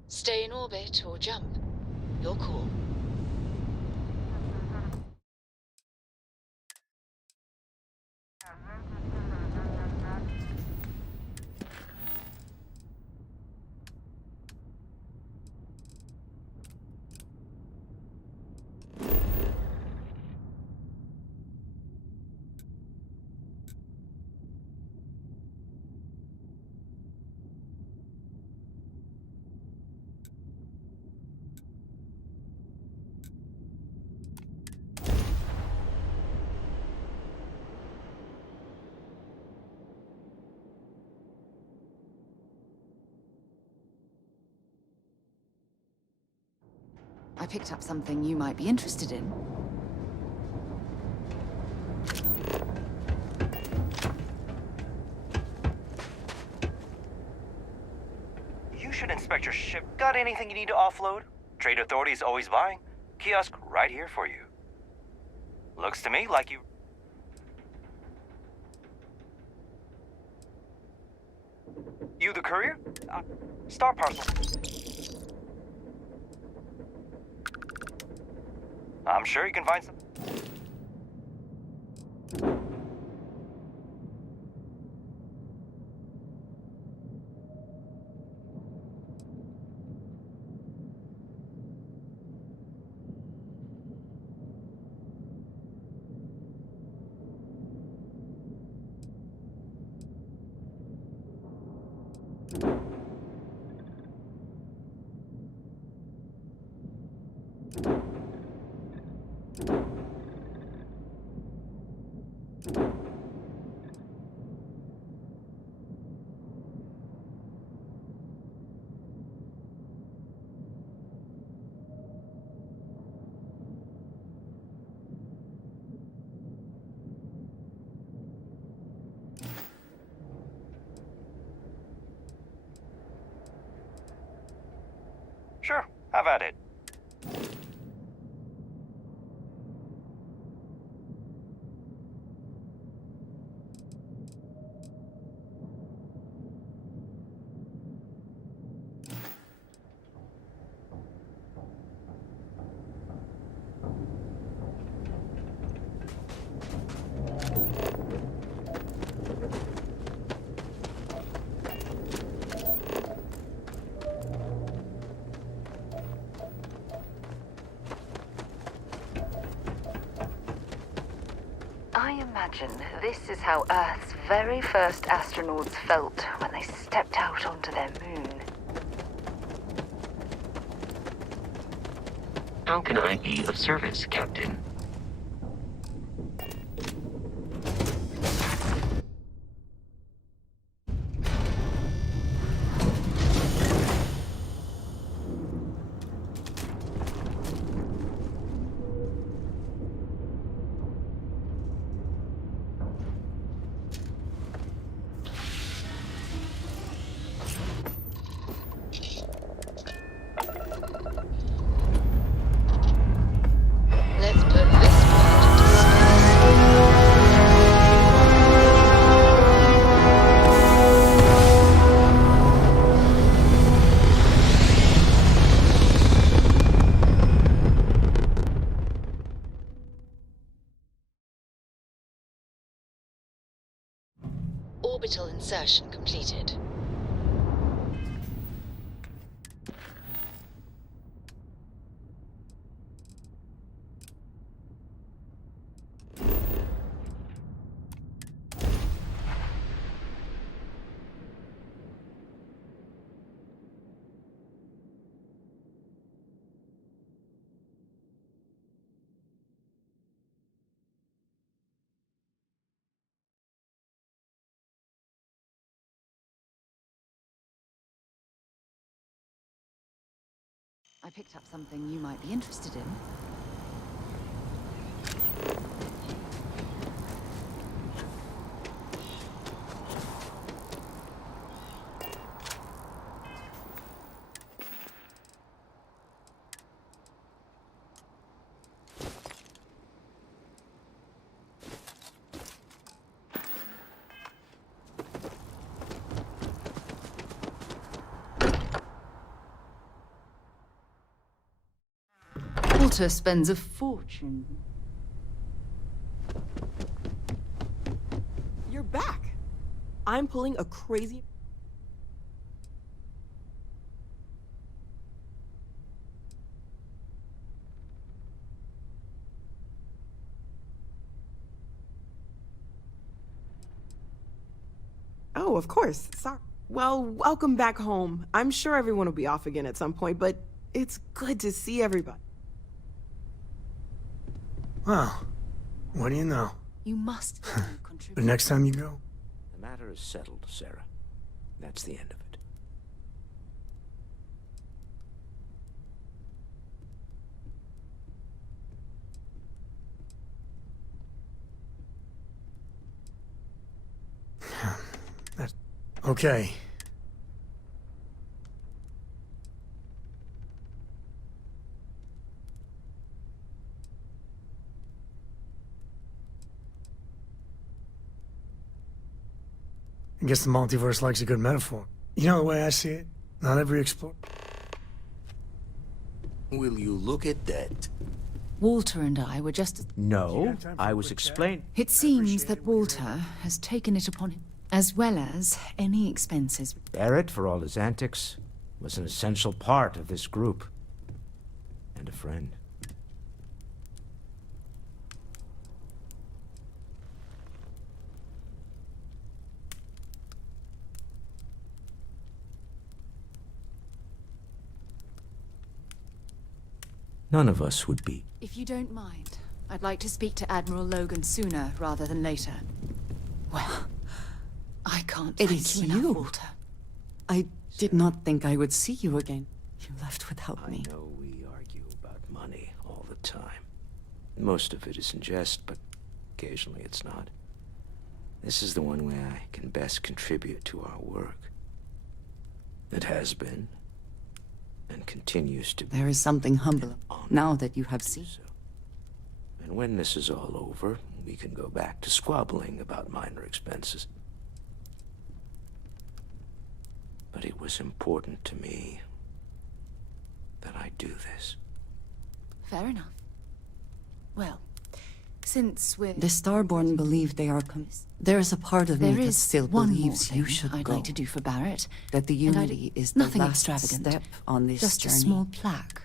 Stay in orbit or jump. Your call. I picked up something you might be interested in. You should inspect your ship. Got anything you need to offload? Trade Authority is always buying. Kiosk right here for you. Looks to me like you... You the courier? Star Parcel. I'm sure you can find some... Sure, have at it. I imagine this is how Earth's very first astronauts felt when they stepped out onto their moon. How can I be of service, Captain? Orbital insertion completed. I picked up something you might be interested in. Walter spends a fortune. You're back. I'm pulling a crazy... Oh, of course. Sorry. Well, welcome back home. I'm sure everyone will be off again at some point, but it's good to see everybody. Well, what do you know? You must The contribute. next time you go? The matter is settled, Sarah. That's the end of it. Okay. I guess the multiverse likes a good metaphor. You know the way I see it? Not every explore... Will you look at that? Walter and I were just... No, I was explaining. It seems that Walter has taken it upon him, as well as any expenses. Barrett, for all his antics, was an essential part of this group. And a friend. None of us would be. If you don't mind, I'd like to speak to Admiral Logan sooner rather than later. Well, I can't It thank is you enough, you. Walter. I did not think I would see you again. You left without me. I know we argue about money all the time. Most of it is in jest, but occasionally it's not. This is the one way I can best contribute to our work. It has been, and continues to be. There is something humble now that you have seen. And when this is all over, we can go back to squabbling about minor expenses. But it was important to me that I do this. Fair enough. Well, since we're... The Starborn believe they are... There is a part of me There that is still one more believes thing you should I'd go. like to do for Barrett. That the And Unity is the nothing last extravagant. step on this Just journey. a small plaque.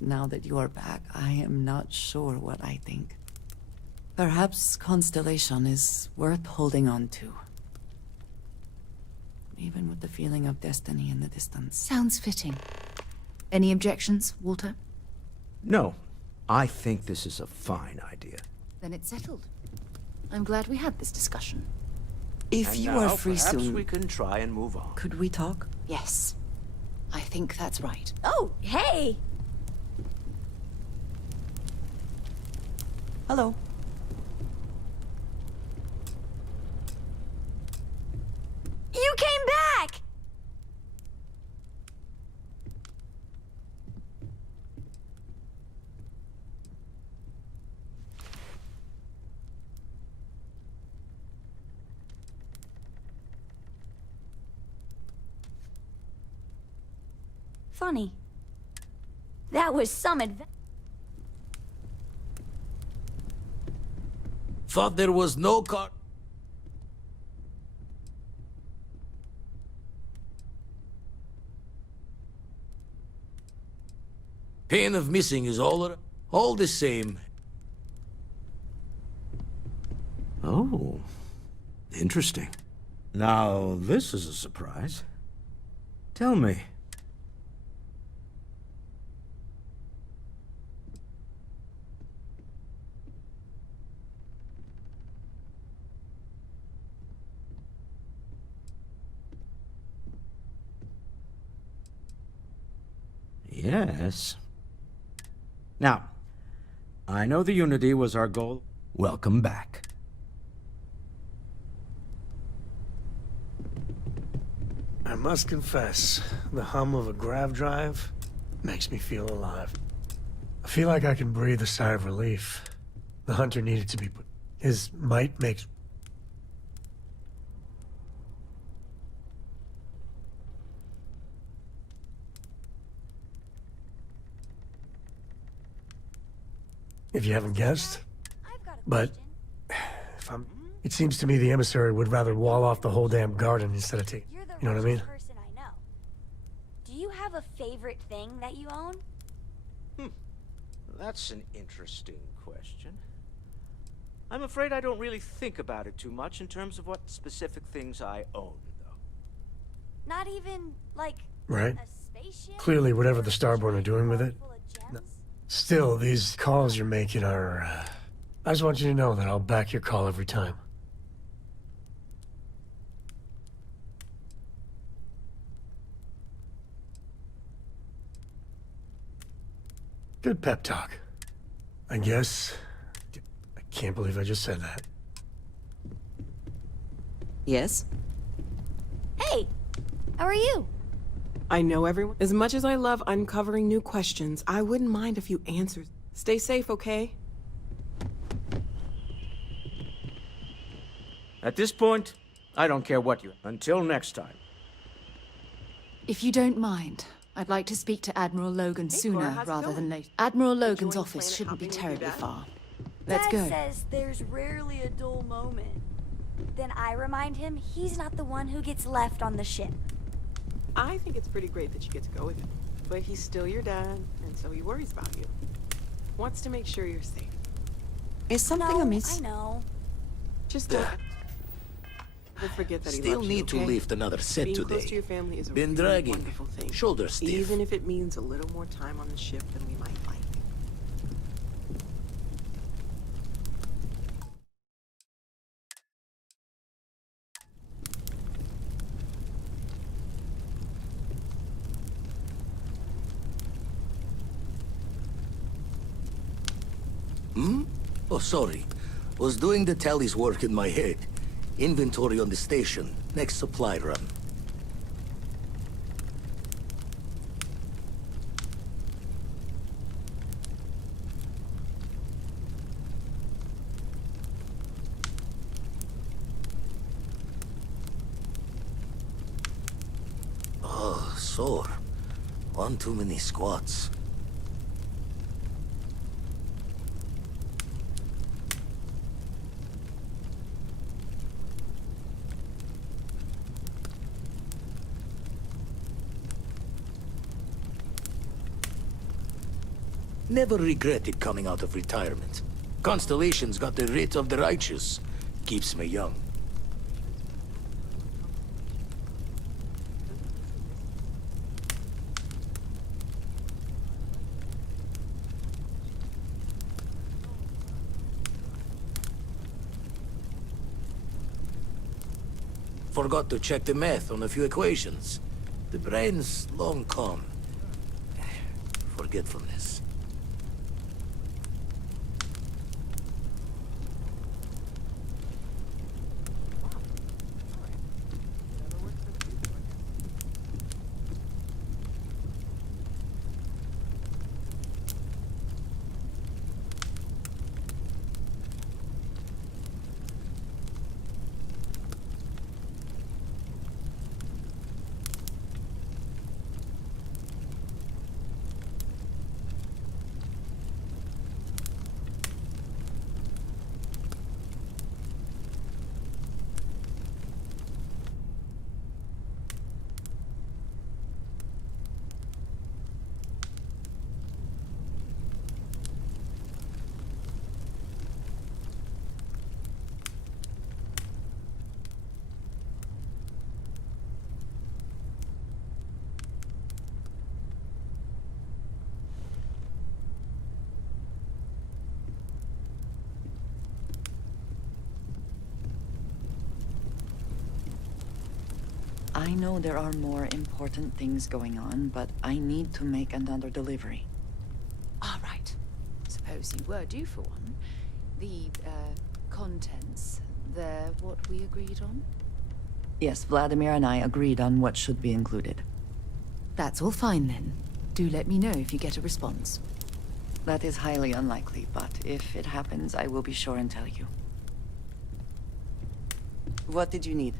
Now that you are back, I am not sure what I think. Perhaps Constellation is worth holding on to. Even with the feeling of destiny in the distance. Sounds fitting. Any objections, Walter? No, I think this is a fine idea. Then it's settled. I'm glad we had this discussion. If And you now, are free perhaps soon, we can try and move on. could we talk? Yes. I think that's right. Oh, hey! Hello. You came back! Funny. That was some adventure. Thought there was no car. Pain of missing is all the same. Oh, interesting. Now, this is a surprise. Tell me. Yes. Now, I know the Unity was our goal. Welcome back. I must confess, the hum of a grav drive makes me feel alive. I feel like I can breathe a sigh of relief. The hunter needed to be put. His might makes... if you haven't guessed. But it seems to me the emissary would rather wall off the whole damn garden instead of taking. You know what I mean? Person I know. Do you have a favorite thing that you own? That's an interesting question. I'm afraid I don't really think about it too much in terms of what specific things I own, though. Not even, like, Right? a spaceship? Clearly, whatever the Starborn are doing with it. Still, these calls you're making are, I just want you to know that I'll back your call every time. Good pep talk. I guess. I can't believe I just said that. Yes? Hey, how are you? I know everyone. As much as I love uncovering new questions, I wouldn't mind a few answers. Stay safe, okay? At this point, I don't care what you... Until next time. If you don't mind, I'd like to speak to Admiral Logan sooner rather than later. Admiral Logan's office shouldn't be terribly far. Let's go. Dad says there's rarely a dull moment. Then I remind him he's not the one who gets left on the ship. I think it's pretty great that you get to go with him. But he's still your dad, and so he worries about you. Wants to make sure you're safe. Is something amiss? I know. Just never forget that he Still loves need you, to okay? lift another set Being today. close to your family is a Been really dragging. wonderful thing. Shoulder stiff. Even if it means a little more time on the ship than we might like. Oh, sorry. Was doing the tallies work in my head. Inventory on the station. Next supply run. Oh, sore. One too many squats. Never regretted coming out of retirement. Constellation's got the writ of the righteous. Keeps me young. Forgot to check the math on a few equations. The brain's long gone. Forgetfulness. I know there are more important things going on, but I need to make another delivery. All right. Suppose you were due for one. The, contents, they're what we agreed on? Yes, Vladimir and I agreed on what should be included. That's all fine then. Do let me know if you get a response. That is highly unlikely, but if it happens, I will be sure and tell you. What did you need?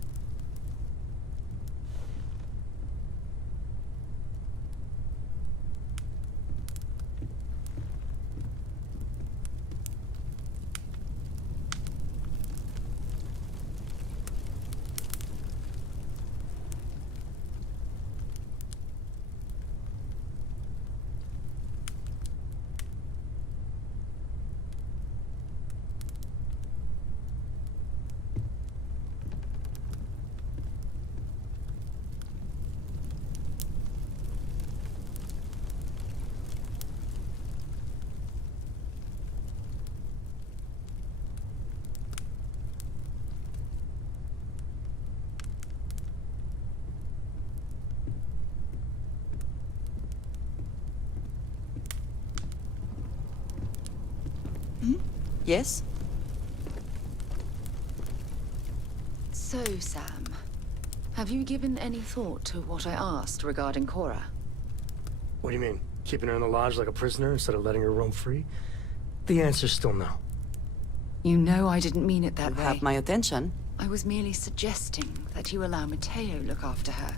Yes? So, Sam, have you given any thought to what I asked regarding Cora? What do you mean? Keeping her in the lodge like a prisoner instead of letting her roam free? The answer's still no. You know I didn't mean it that way. You have my attention. I was merely suggesting that you allow Mateo look after her.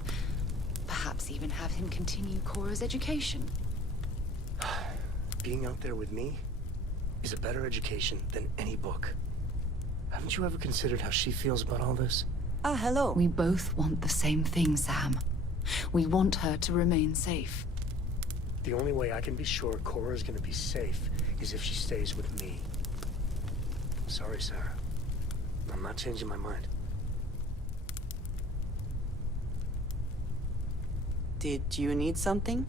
Perhaps even have him continue Cora's education. Being out there with me is a better education than any book. Haven't you ever considered how she feels about all this? Ah, hello. We both want the same thing, Sam. We want her to remain safe. The only way I can be sure Cora's gonna be safe is if she stays with me. Sorry, Sarah. I'm not changing my mind. Did you need something?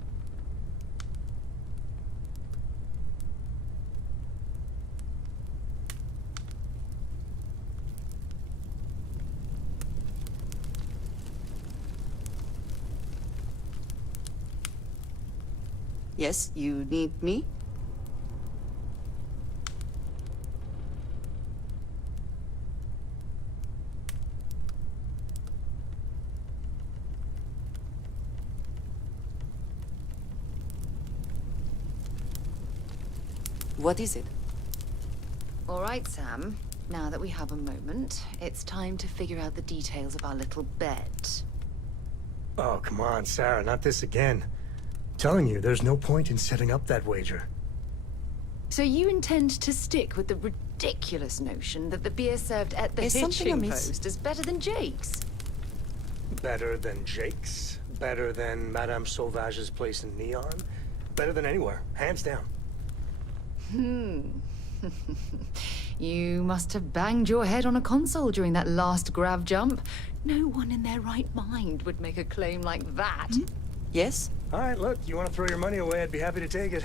Yes, you need me? What is it? All right, Sam. Now that we have a moment, it's time to figure out the details of our little bet. Oh, come on, Sarah, not this again. I'm telling you, there's no point in setting up that wager. So you intend to stick with the ridiculous notion that the beer served at the hitching post is better than Jake's? Better than Jake's? Better than Madame Sauvage's place in Neon? Better than anywhere, hands down. You must have banged your head on a console during that last grav jump. No one in their right mind would make a claim like that. Yes? All right, look, you want to throw your money away, I'd be happy to take it.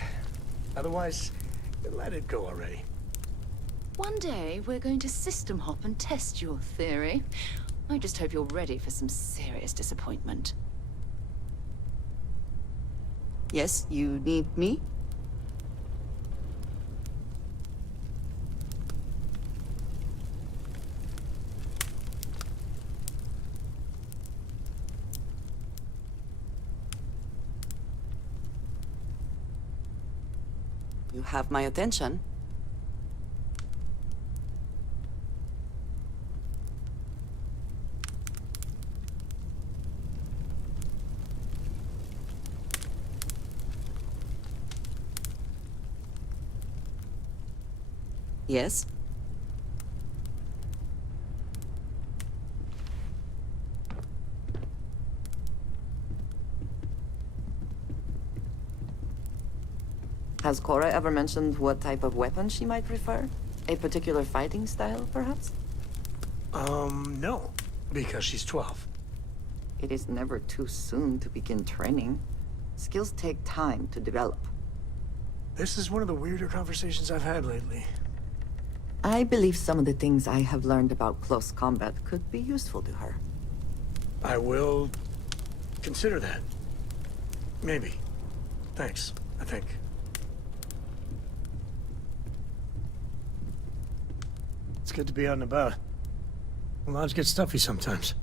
Otherwise, let it go already. One day, we're going to system hop and test your theory. I just hope you're ready for some serious disappointment. Yes, you need me? You have my attention. Yes? Has Cora ever mentioned what type of weapon she might prefer? A particular fighting style, perhaps? No. Because she's 12. It is never too soon to begin training. Skills take time to develop. This is one of the weirder conversations I've had lately. I believe some of the things I have learned about close combat could be useful to her. I will consider that. Maybe. Thanks, I think. It's good to be out and about. The lodge gets stuffy sometimes.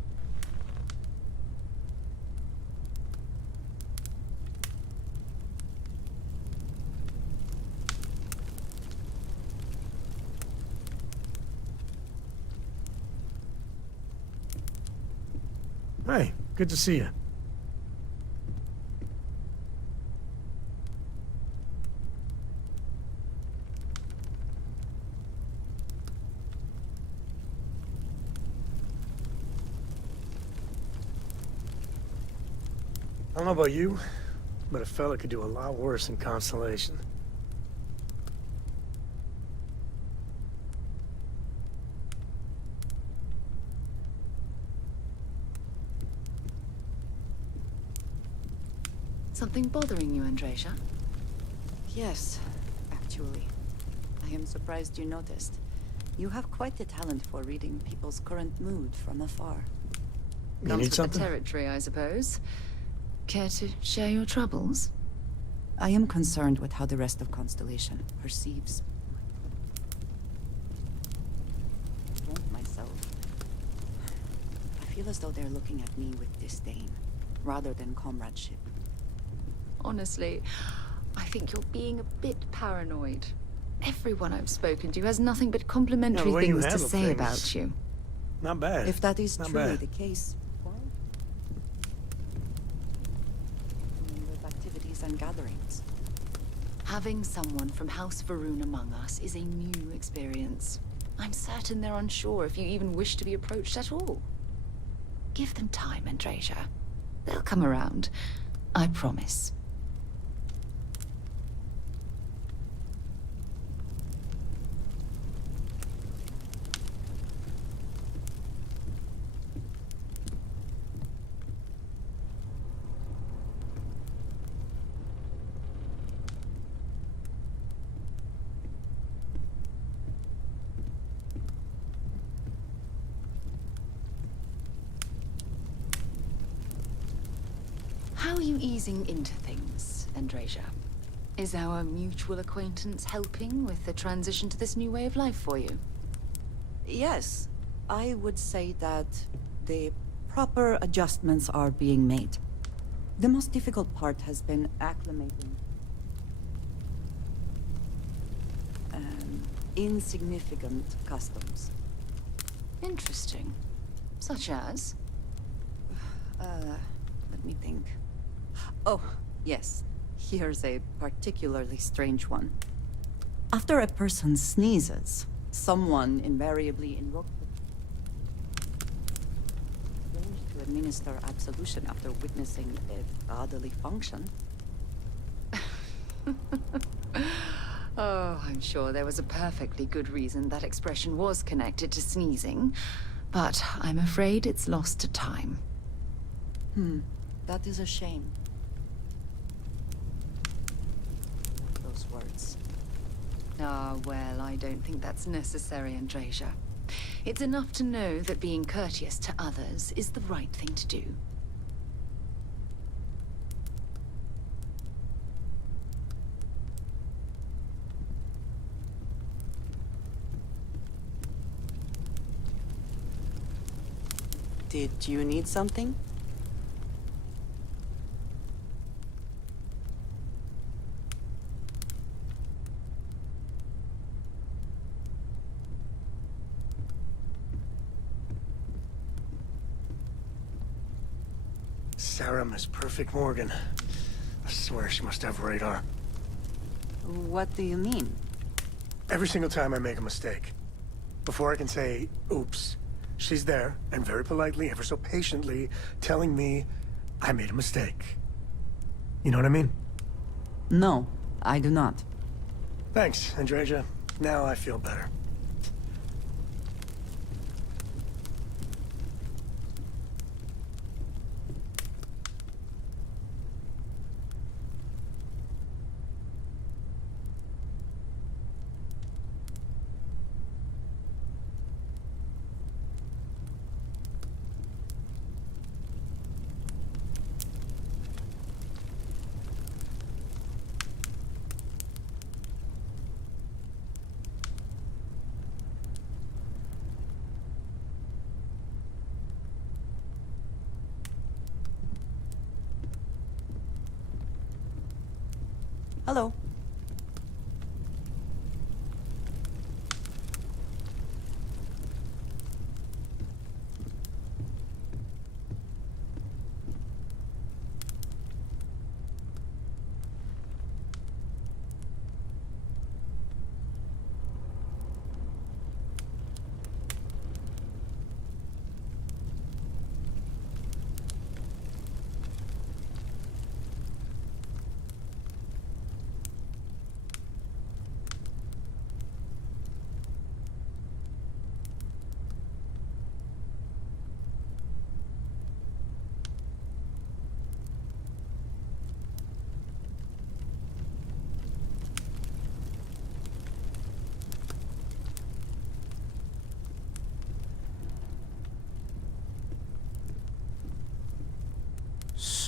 Hey, good to see you. I don't know about you, but a fella could do a lot worse in Constellation. Something bothering you, Andresia? Yes, actually. I am surprised you noticed. You have quite the talent for reading people's current mood from afar. You need something? The territory, I suppose. Care to share your troubles? I am concerned with how the rest of Constellation perceives. feel as though they're looking at me with disdain, rather than comradeship. Honestly, I think you're being a bit paranoid. Everyone I've spoken to has nothing but complimentary things to say about you. Not bad. If that is truly the case, why? With activities and gatherings. Having someone from House Varun among us is a new experience. I'm certain they're unsure if you even wish to be approached at all. Give them time, Andreja. They'll come around. I promise. How are you easing into things, Andreja? Is our mutual acquaintance helping with the transition to this new way of life for you? Yes, I would say that the proper adjustments are being made. The most difficult part has been acclimating insignificant customs. Interesting. Such as? Let me think. Oh, yes. Here's a particularly strange one. After a person sneezes, someone invariably invokes strange to administer absolution after witnessing a bodily function. Oh, I'm sure there was a perfectly good reason that expression was connected to sneezing, but I'm afraid it's lost to time. That is a shame. Those words. Ah, well, I don't think that's necessary, Andreja. It's enough to know that being courteous to others is the right thing to do. Did you need something? Sarah, Miss Perfect Morgan. I swear she must have radar. What do you mean? Every single time I make a mistake, before I can say, oops, she's there, and very politely, ever so patiently, telling me I made a mistake. You know what I mean? No, I do not. Thanks, Andreja. Now I feel better. Hello.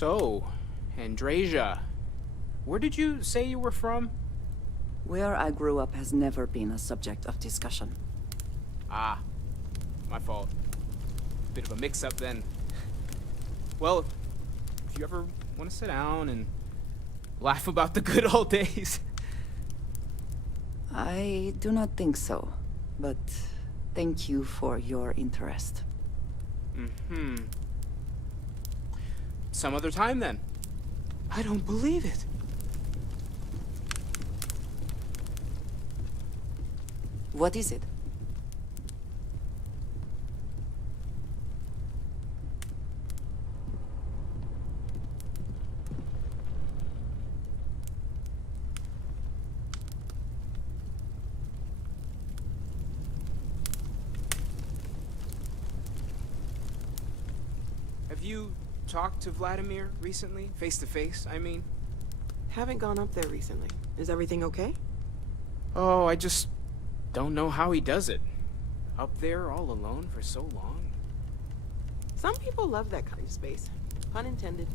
So, Andreja, where did you say you were from? Where I grew up has never been a subject of discussion. Ah, my fault. bit of a mix-up then. Well, if you ever want to sit down and laugh about the good old days. I do not think so, but thank you for your interest. Mm-hmm. Some other time then. I don't believe it. What is it? Have you talked to Vladimir recently? Face to face, I mean? Haven't gone up there recently. Is everything okay? Oh, I just don't know how he does it. Up there all alone for so long. Some people love that kind of space. Pun intended.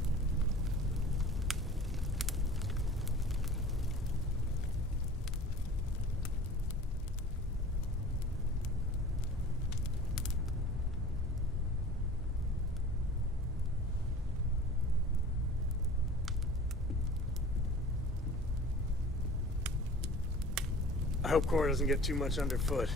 I hope Cora doesn't get too much underfoot.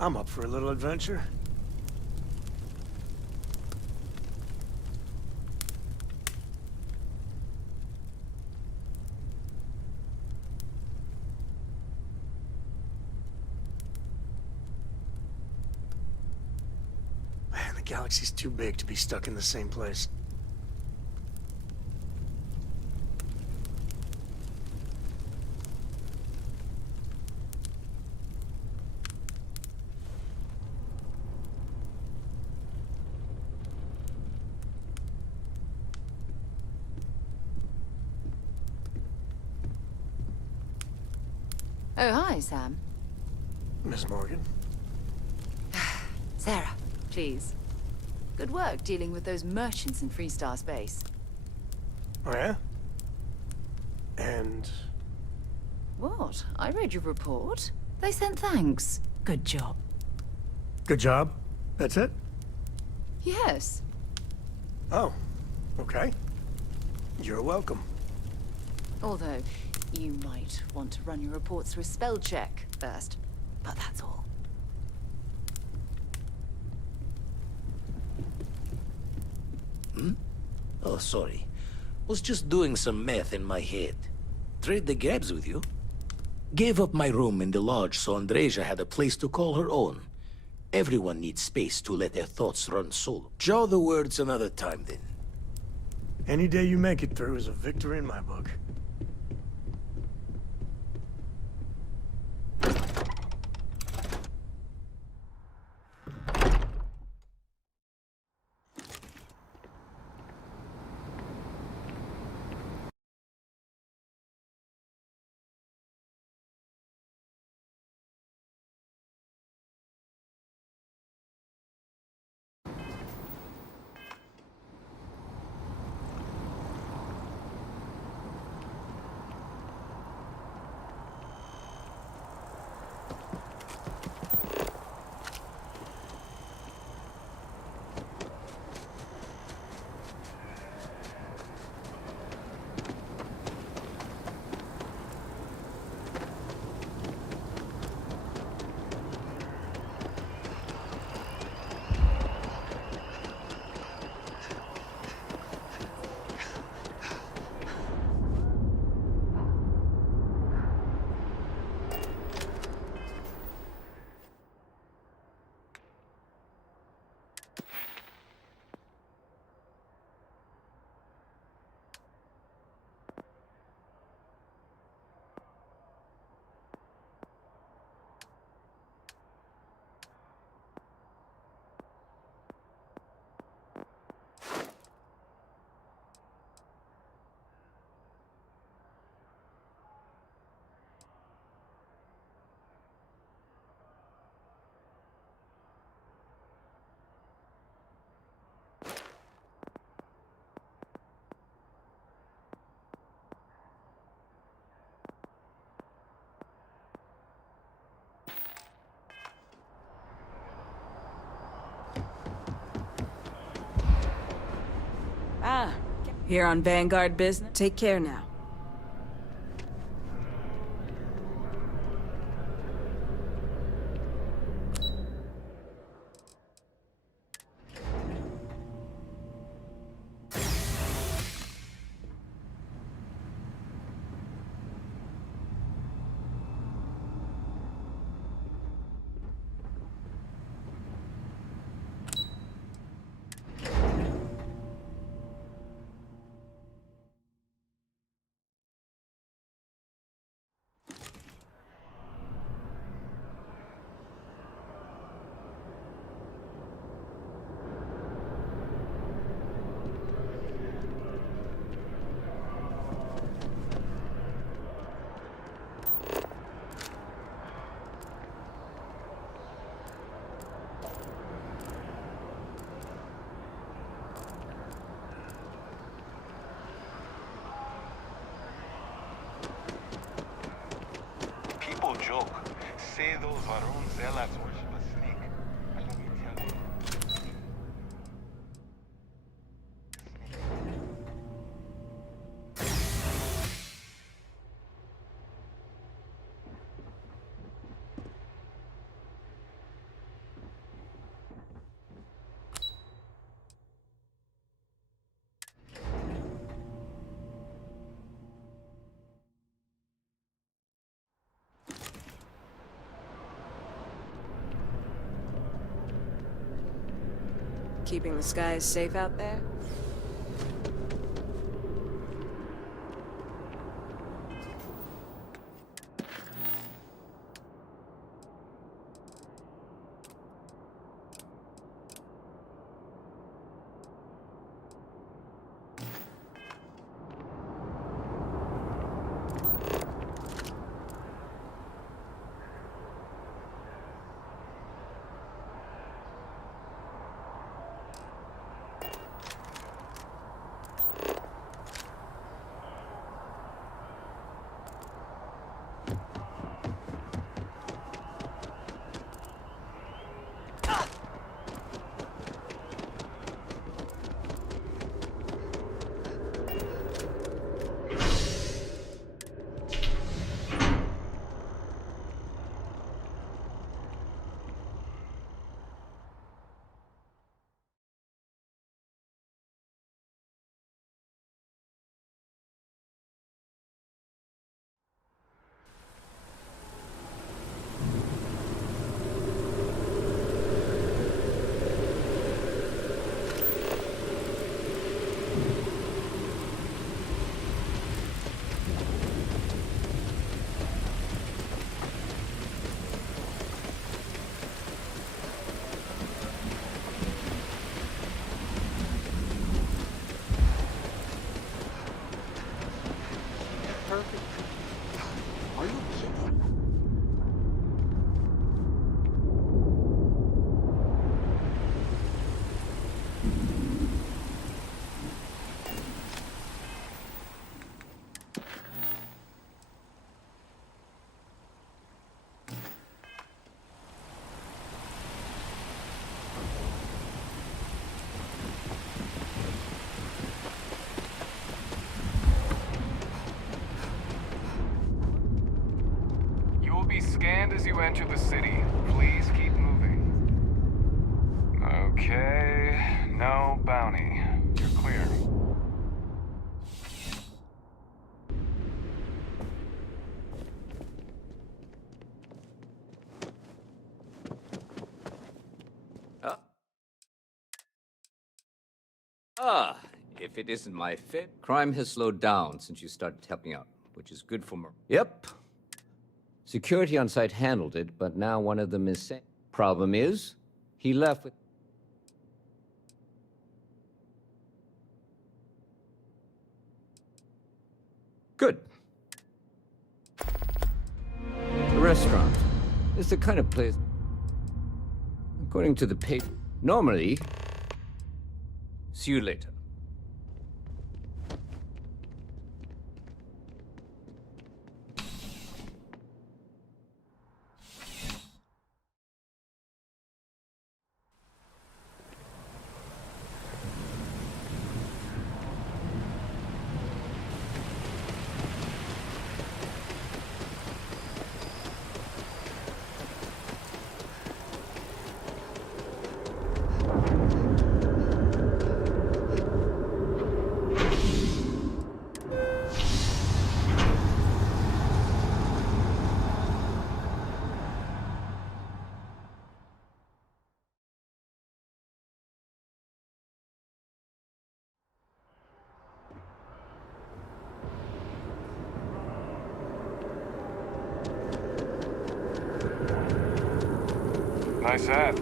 I'm up for a little adventure. Man, the galaxy's too big to be stuck in the same place. Oh, hi, Sam. Miss Morgan? Sarah, please. Good work dealing with those merchants in Freestar space. Oh, yeah? And... What? I read your report. They sent thanks. Good job. Good job? That's it? Yes. Oh, okay. You're welcome. Although, you might want to run your reports through a spell check first. But that's all. Oh, sorry. Was just doing some math in my head. Trade the grabs with you. Gave up my room in the lodge so Andreja had a place to call her own. Everyone needs space to let their thoughts run solo. Jaw the words another time, then. Any day you make it through is a victory in my book. Here on Vanguard business. Take care now. Joke. Say those Varun zealots worship a snake. And let me tell you. Keeping the skies safe out there? Be scanned as you enter the city. Please keep moving. Okay, no bounty. You're clear. If it isn't my fit, crime has slowed down since you started helping out, which is good for Yep. Security on site handled it, but now one of them is saying. Problem is, he left with... Good. The restaurant is the kind of place... According to the page... Normally... See you later. Nice hat.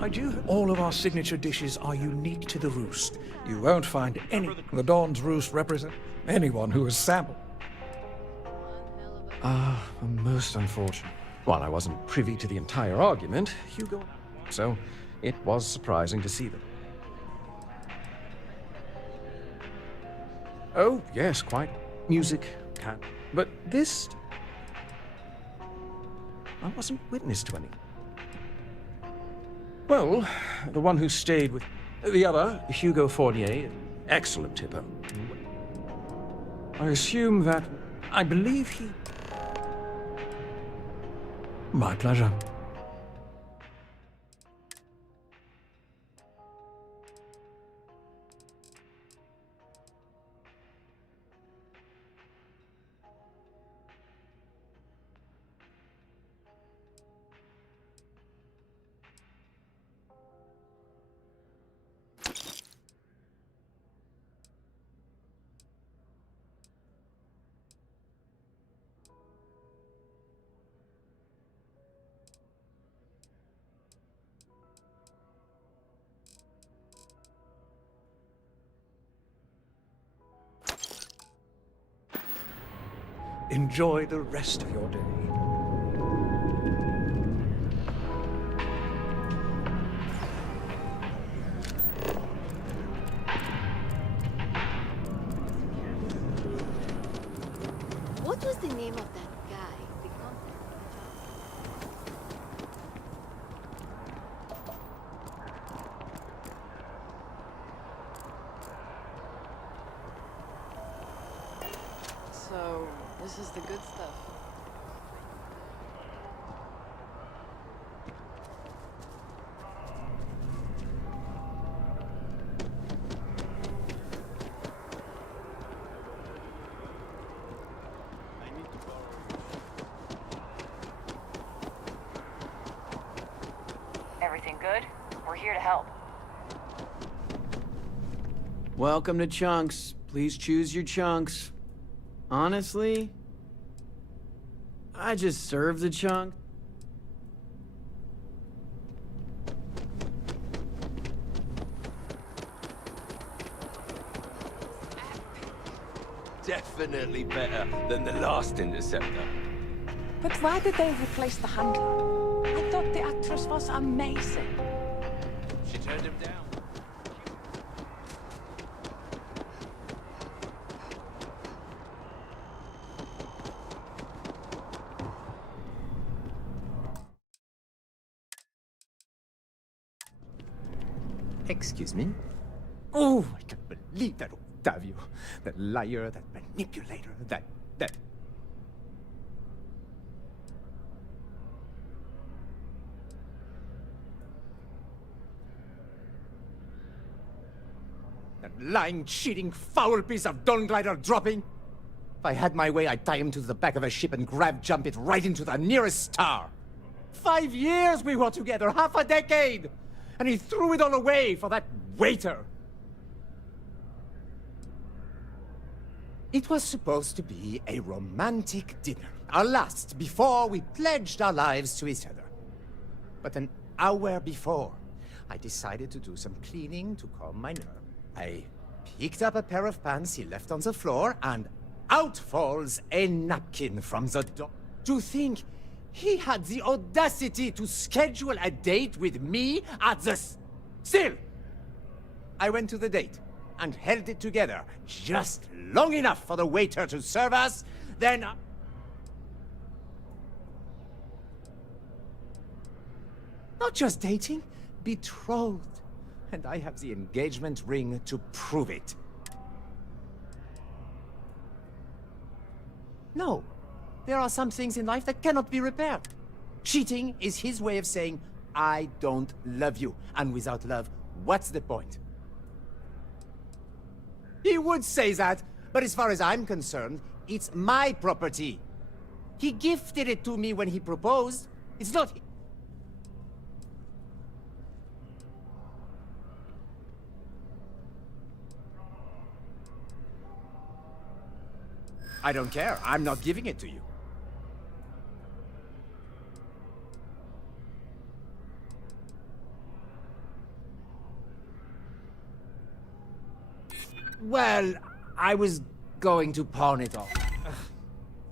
I do. All of our signature dishes are unique to the Roost. You won't find any. The Dawn's Roost represent anyone who has sampled. Most unfortunate. While I wasn't privy to the entire argument, Hugo, so it was surprising to see them. Oh, yes, quite. Music, cat. But this... I wasn't witness to any. Well, the one who stayed with... The other, Hugo Fournier, excellent tipper. I assume that... I believe he... My pleasure. Enjoy the rest of your day. What was the name of that guy? The So, this is the good stuff. Everything good? We're here to help. Welcome to Chunks. Please choose your chunks. Honestly, I just serve the chunk. Definitely better than the last Interceptor. But why did they replace the handler? I thought the actress was amazing. She turned him down. Excuse me? Oh, I can't believe that Octavio. That liar, that manipulator, that... That lying, cheating, foul piece of Dawn Glider dropping. If I had my way, I'd tie him to the back of a ship and jump it right into the nearest star. 5 years we were together, half a decade! And he threw it all away for that waiter. It was supposed to be a romantic dinner, our last before we pledged our lives to each other. But an hour before, I decided to do some cleaning to calm my nerve. I picked up a pair of pants he left on the floor, and out falls a napkin from the door. To think he had the audacity to schedule a date with me at the... Still, I went to the date and held it together just long enough for the waiter to serve us, then... Not just dating, betrothed. And I have the engagement ring to prove it. No. There are some things in life that cannot be repaired. Cheating is his way of saying, I don't love you. And without love, what's the point? He would say that, but as far as I'm concerned, it's my property. He gifted it to me when he proposed. It's not... I don't care. I'm not giving it to you. Well, I was going to pawn it off.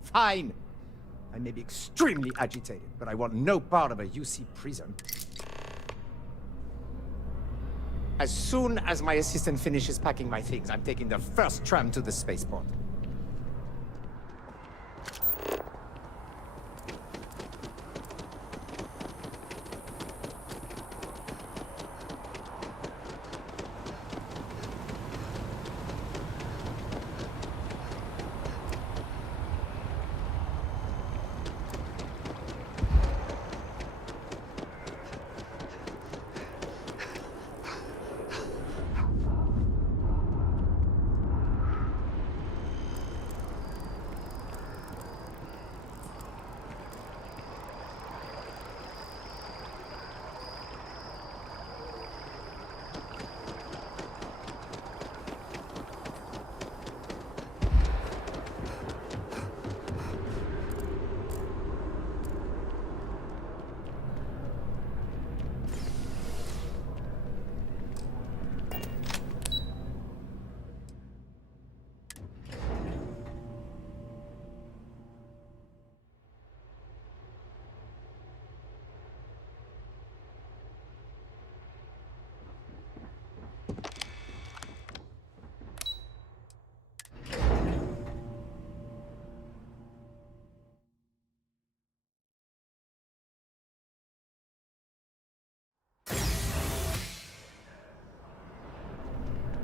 Fine. I may be extremely agitated, but I want no part of a UC prison. As soon as my assistant finishes packing my things, I'm taking the first tram to the spaceport.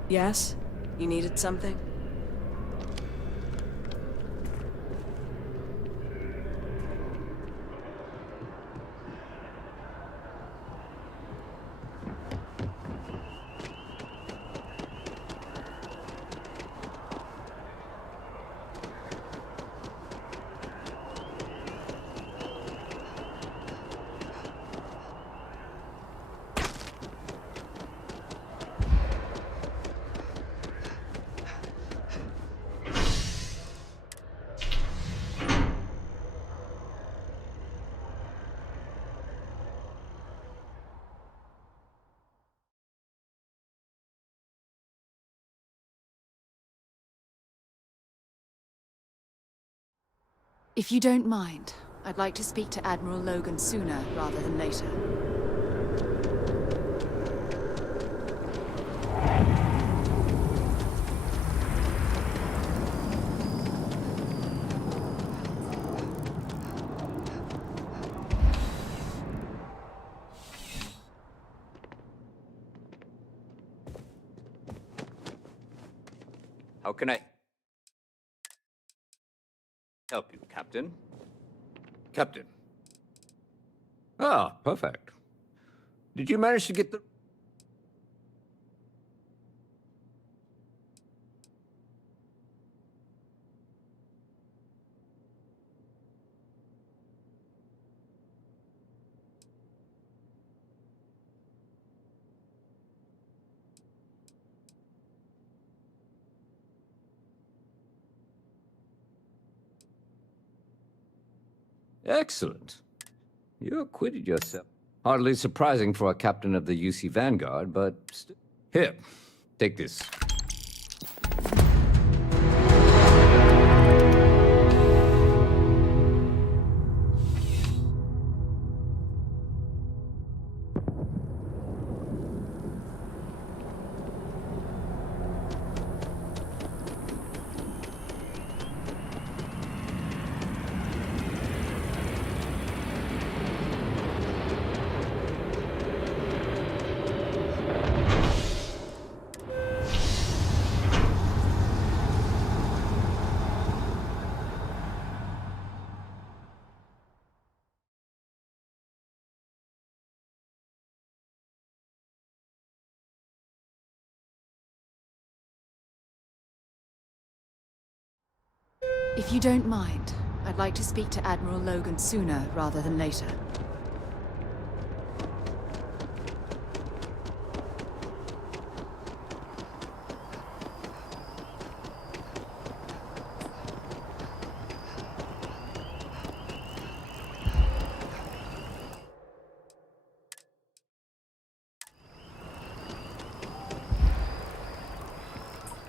Yes? You needed something? If you don't mind, I'd like to speak to Admiral Logan sooner rather than later. How can I help you, Captain? Captain. Ah, perfect. Did you manage to get the... Excellent. You acquitted yourself. Hardly surprising for a captain of the UC Vanguard, but... Here, take this. If you don't mind, I'd like to speak to Admiral Logan sooner rather than later.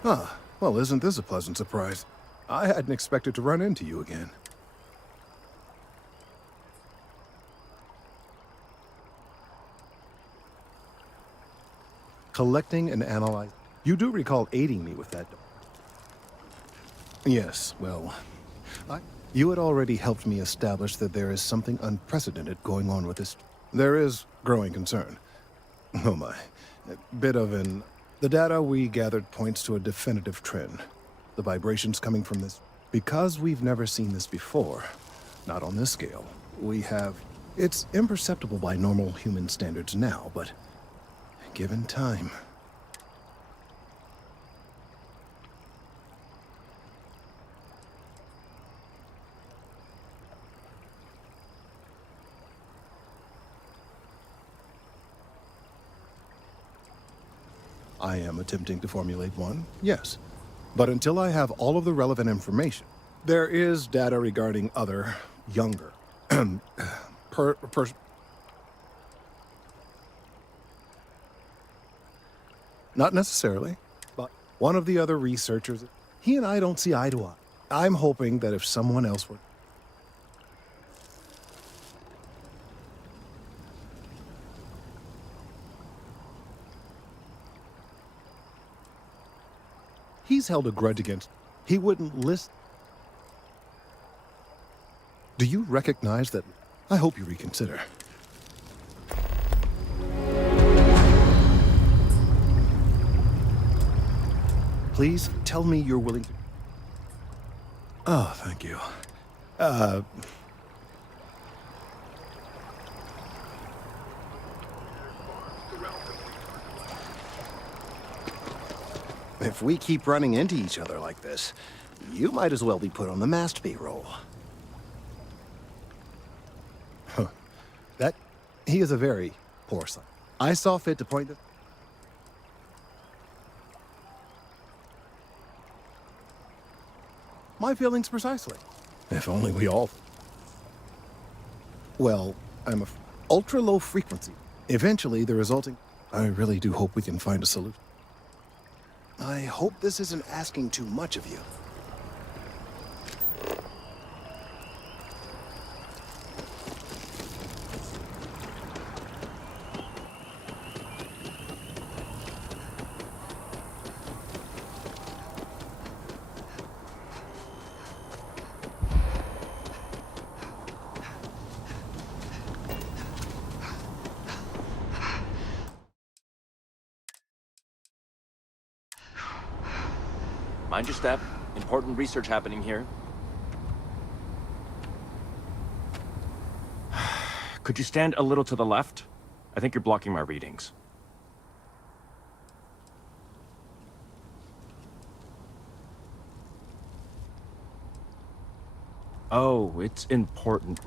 Ah, well, isn't this a pleasant surprise? I hadn't expected to run into you again. Collecting and analyzing. You do recall aiding me with that. Yes, well, you had already helped me establish that there is something unprecedented going on with this. There is growing concern. Oh my. A bit of an... The data we gathered points to a definitive trend. The vibrations coming from this... Because we've never seen this before, not on this scale, we have... It's imperceptible by normal human standards now, but given time... I am attempting to formulate one, yes. But until I have all of the relevant information, there is data regarding other, younger, Not necessarily, but one of the other researchers, he and I don't see eye to eye. I'm hoping that if someone else were... He's held a grudge against... He wouldn't list... Do you recognize that? I hope you reconsider. Please tell me you're willing to... Oh, thank you. If we keep running into each other like this, you might as well be put on the masked B-roll. Huh. He is a very poor son. I saw fit to point... My feelings precisely. If only we all... Well, I'm a ultra-low frequency. Eventually, the resulting... I really do hope we can find a solution. I hope this isn't asking too much of you. Mind your step. Important research happening here. Could you stand a little to the left? I think you're blocking my readings. Oh, it's important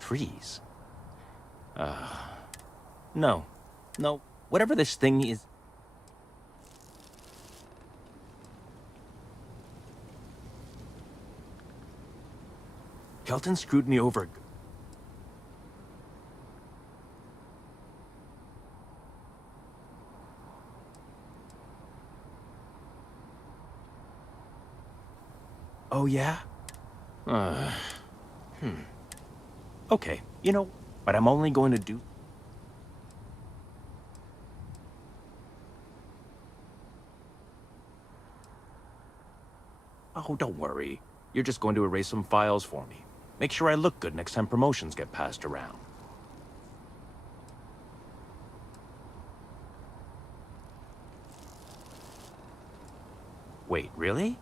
trees. No. Whatever this thing is... Kelton screwed me over. Oh, yeah? Okay, you know, but I'm only going to do... Oh, don't worry. You're just going to erase some files for me. Make sure I look good next time promotions get passed around. Wait, really?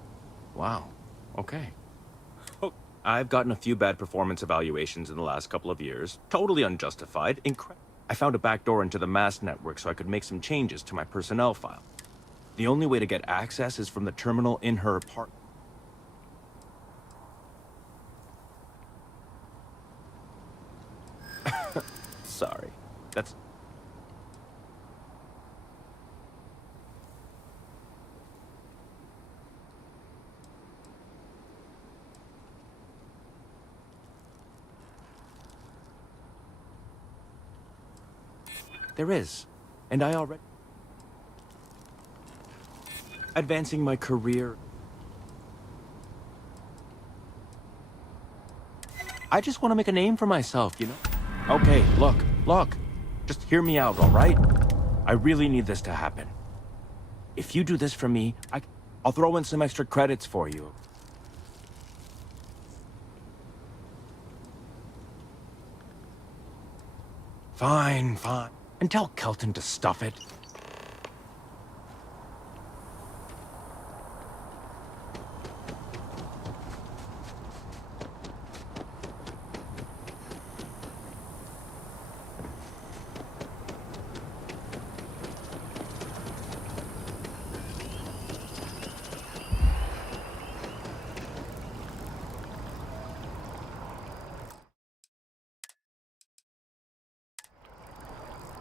Wow. Okay. I've gotten a few bad performance evaluations in the last couple of years. Totally unjustified. I found a backdoor into the mass network so I could make some changes to my personnel file. The only way to get access is from the terminal in her apartment. Sorry. That's... There is. And I already... advancing my career. I just want to make a name for myself, you know? Okay, look. Just hear me out, all right? I really need this to happen. If you do this for me, I'll throw in some extra credits for you. Fine. And tell Kelton to stuff it.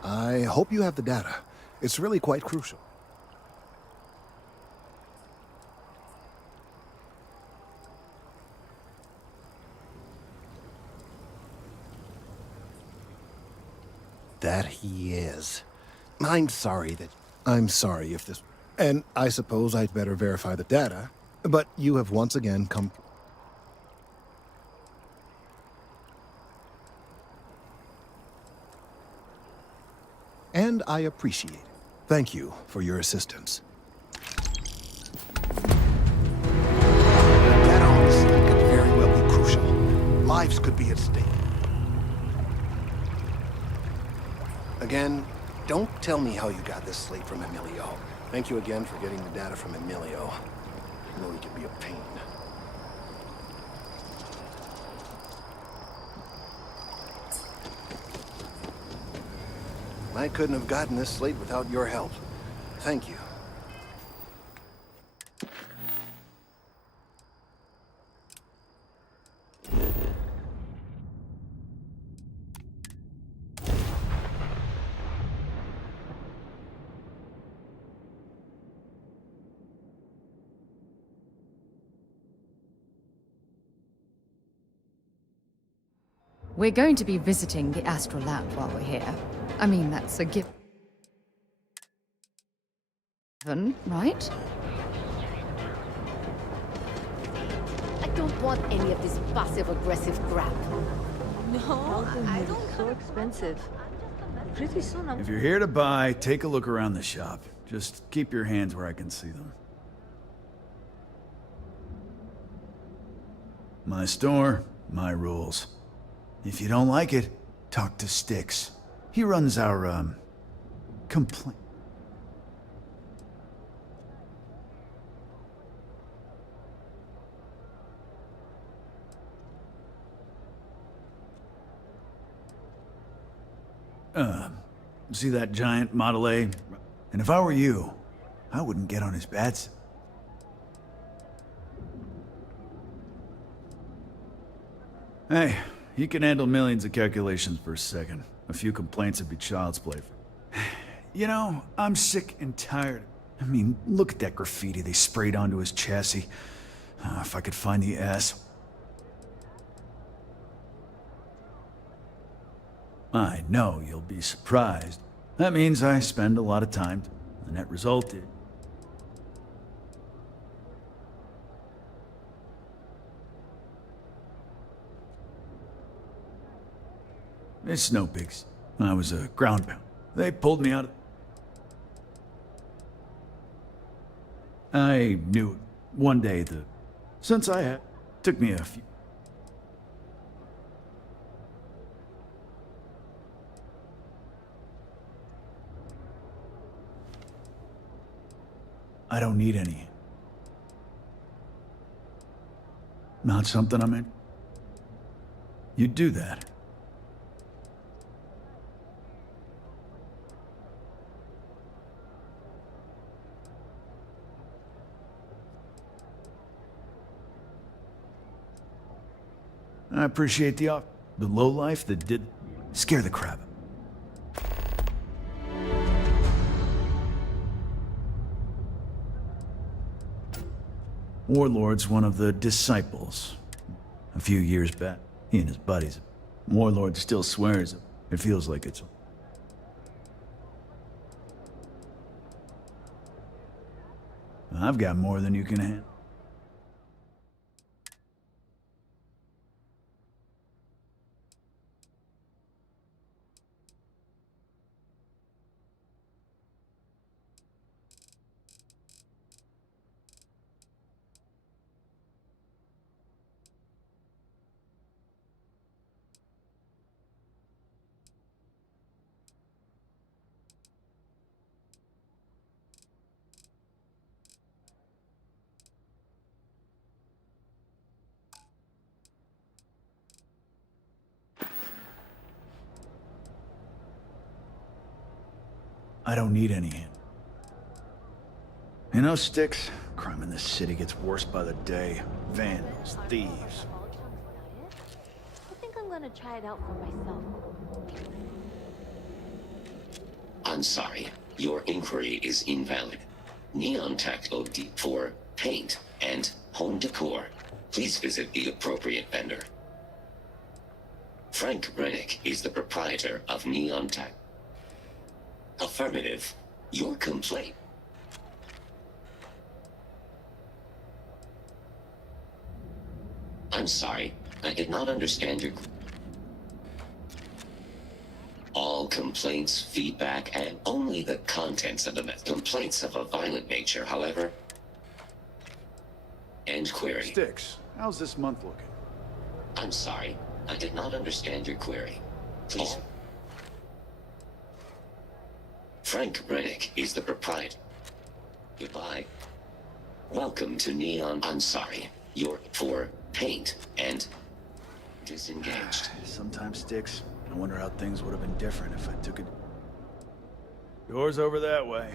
I hope you have the data. It's really quite crucial. That he is. I'm sorry if this... And I suppose I'd better verify the data, but you have once again come... And I appreciate it. Thank you for your assistance. That honestly could very well be crucial. Lives could be at stake. Again, don't tell me how you got this slate from Emilio. Thank you again for getting the data from Emilio. I know he can be a pain. I couldn't have gotten this slate without your help. Thank you. We're going to be visiting the Astral Lab while we're here. I mean, that's a given, right? I don't want any of this passive-aggressive crap. No, I don't. So expensive. Pretty soon If you're here to buy, take a look around the shop. Just keep your hands where I can see them. My store, my rules. If you don't like it, talk to Styx. He runs our, complaint. See that giant Model A? And if I were you, I wouldn't get on his bad side. Hey, you can handle millions of calculations per second. A few complaints would be child's play. You know, I'm sick and tired. I mean, look at that graffiti they sprayed onto his chassis. If I could find the ass. I know you'll be surprised. That means I spend a lot of time. The net result is... It's no big... I was a ground pound. They pulled me out of... I knew it. One day since I had... Took me a few... I don't need any. Not something I'm in. You'd do that. I appreciate the lowlife that did scare the crap. Warlord's one of the disciples. A few years back, he and his buddies. Warlord still swears it feels like it's... I've got more than you can handle. I don't need any hint. You know, Sticks, crime in this city gets worse by the day. Vandals, thieves. I think I'm gonna try it out for myself. I'm sorry. Your inquiry is invalid. Neon Tech OD for paint and home decor. Please visit the appropriate vendor. Frank Rennick is the proprietor of Neon Tech. Affirmative. Your complaint. I'm sorry. I did not understand your... All complaints, feedback, and only the contents of the complaints of a violent nature, however. End query. Sticks, how's this month looking? I'm sorry. I did not understand your query. Please... Frank Rennick is the proprietor. Goodbye. Welcome to Neon. I'm sorry. You're for paint and disengaged. Sometimes, Sticks, I wonder how things would have been different if I took it. Doors over that way.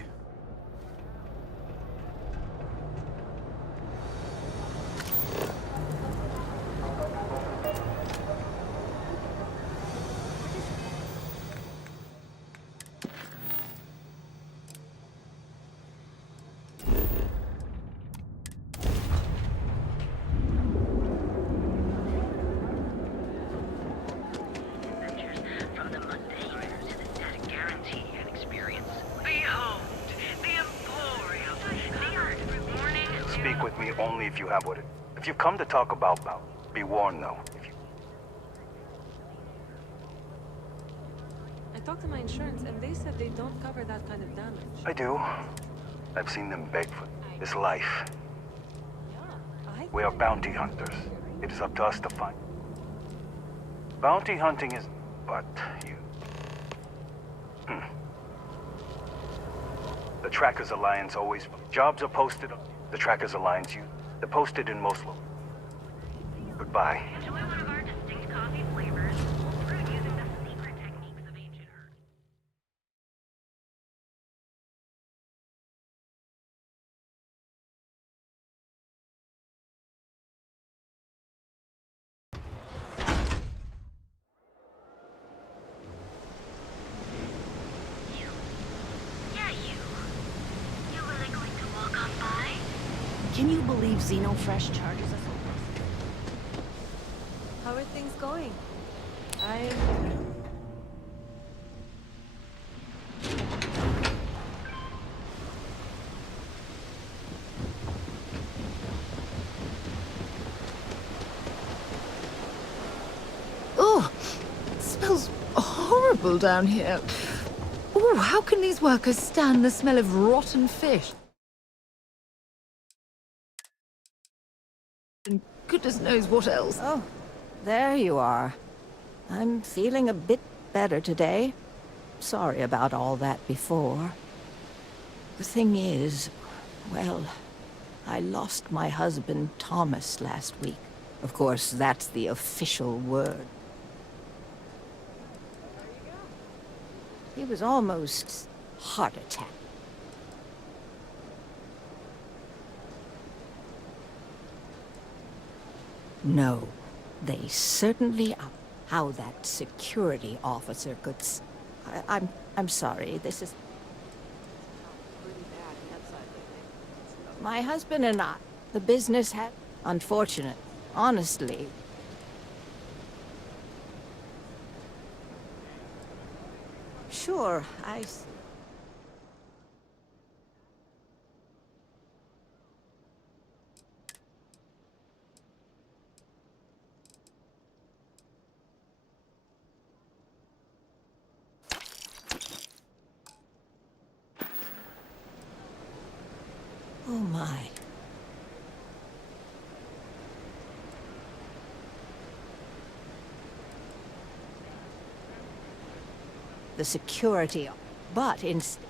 Only if you have what it... If you've come to talk about, be warned though. I talked to my insurance and they said they don't cover that kind of damage. I do. I've seen them beg for this life. We are bounty hunters. It is up to us to find. Bounty hunting is... but you... The Trackers Alliance always... Jobs are posted... The Trackers Alliance, they're posted in most locations. Goodbye. Enjoy one of our distinct coffee flavors, brewed using the secret techniques of ancient herbs. Can you believe Xenofresh charges us? How are things going? Oh, it smells horrible down here. Oh, how can these workers stand the smell of rotten fish? And goodness knows what else. Oh, there you are. I'm feeling a bit better today. Sorry about all that before. The thing is, well, I lost my husband Thomas last week. Of course, that's the official word. He was almost heart attack. No, they certainly are. How that security officer could I'm sorry, this is... My husband and I, the business had... Unfortunate, honestly. Sure, Oh my. The security, but instead...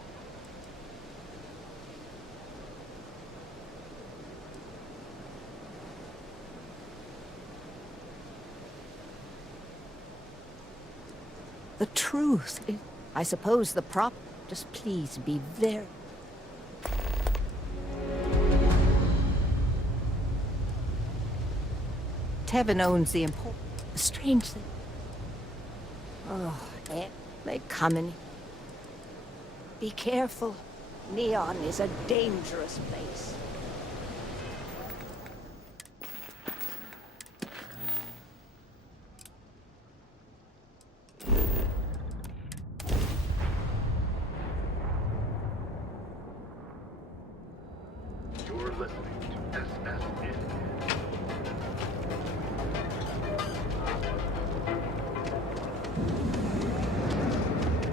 The truth is, I suppose the prop... Just please be very... Tevin owns the important... Strange thing. Oh, they come in. Be careful. Neon is a dangerous place. You're listening to SSN.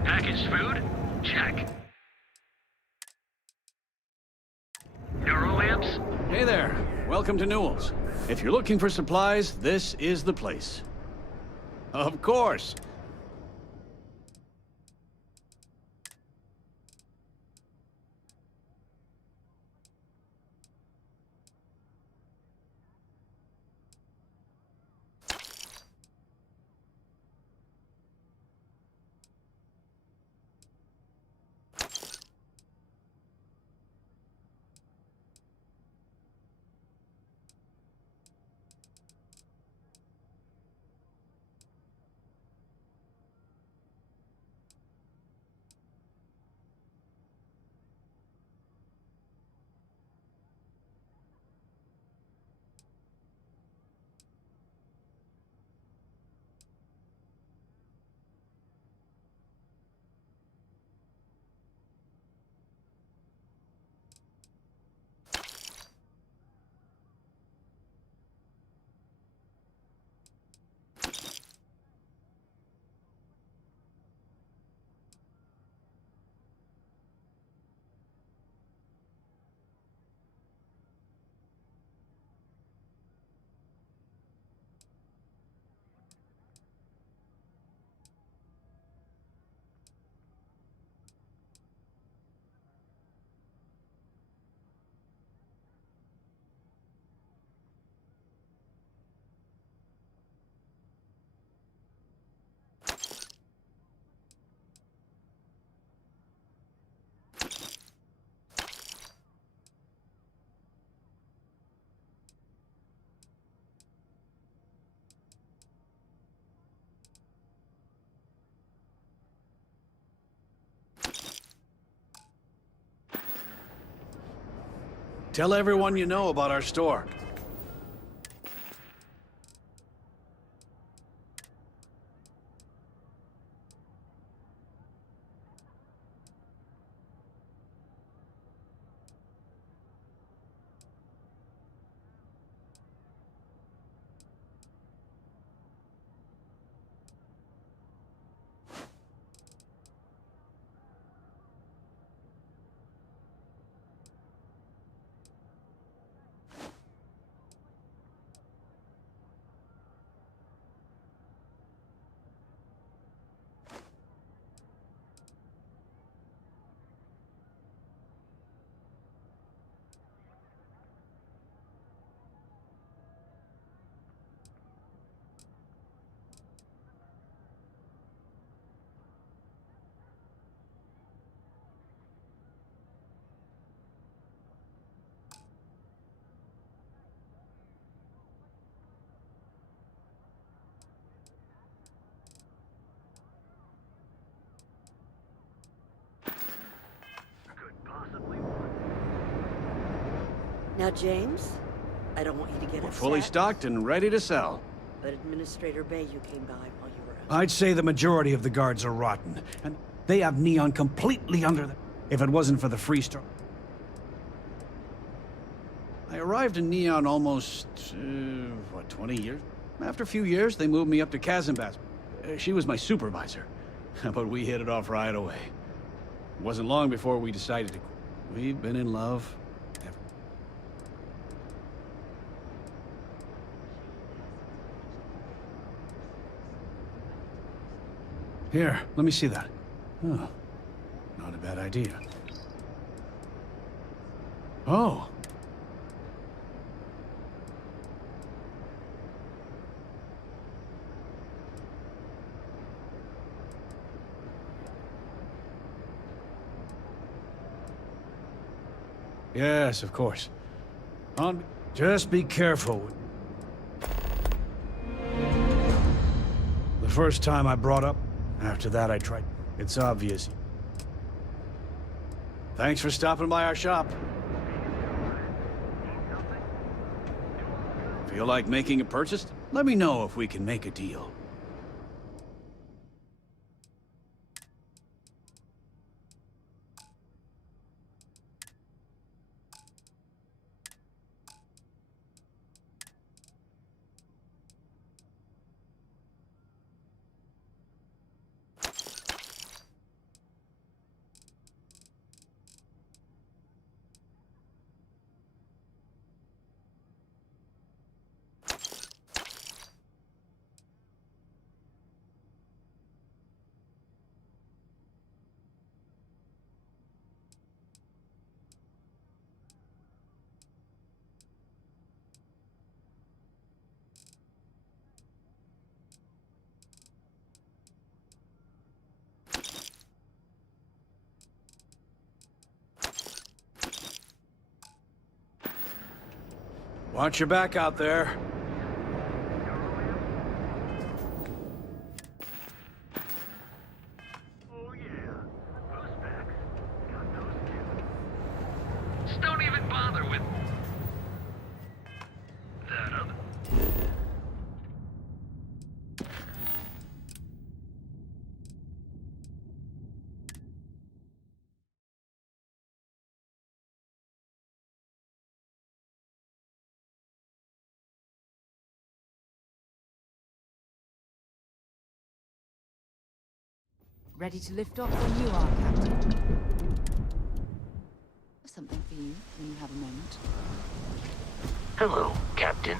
Packaged food? Check. Neuro lamps? Hey there. Welcome to Newell's. If you're looking for supplies, this is the place. Of course. Tell everyone you know about our store. Now, James, I don't want you to get We're upset, fully stocked and ready to sell. but Administrator Bayou came by while you were out. I'd say the majority of the guards are rotten, and they have Neon completely under them. If it wasn't for the Freestar... I arrived in Neon almost, 20 years? After a few years, they moved me up to Kazanbas. She was my supervisor, but we hit it off right away. It wasn't long before we decided to quit. We've been in love ever. Here, let me see that. Oh, not a bad idea. Oh. Yes, of course. Just be careful. The first time I brought up, after that I tried. It's obvious. Thanks for stopping by our shop. Feel like making a purchase? Let me know if we can make a deal. Watch your back out there. Just don't even bother with that other. Ready to lift off when you are, Captain. Something for you when you have a moment. Hello, Captain.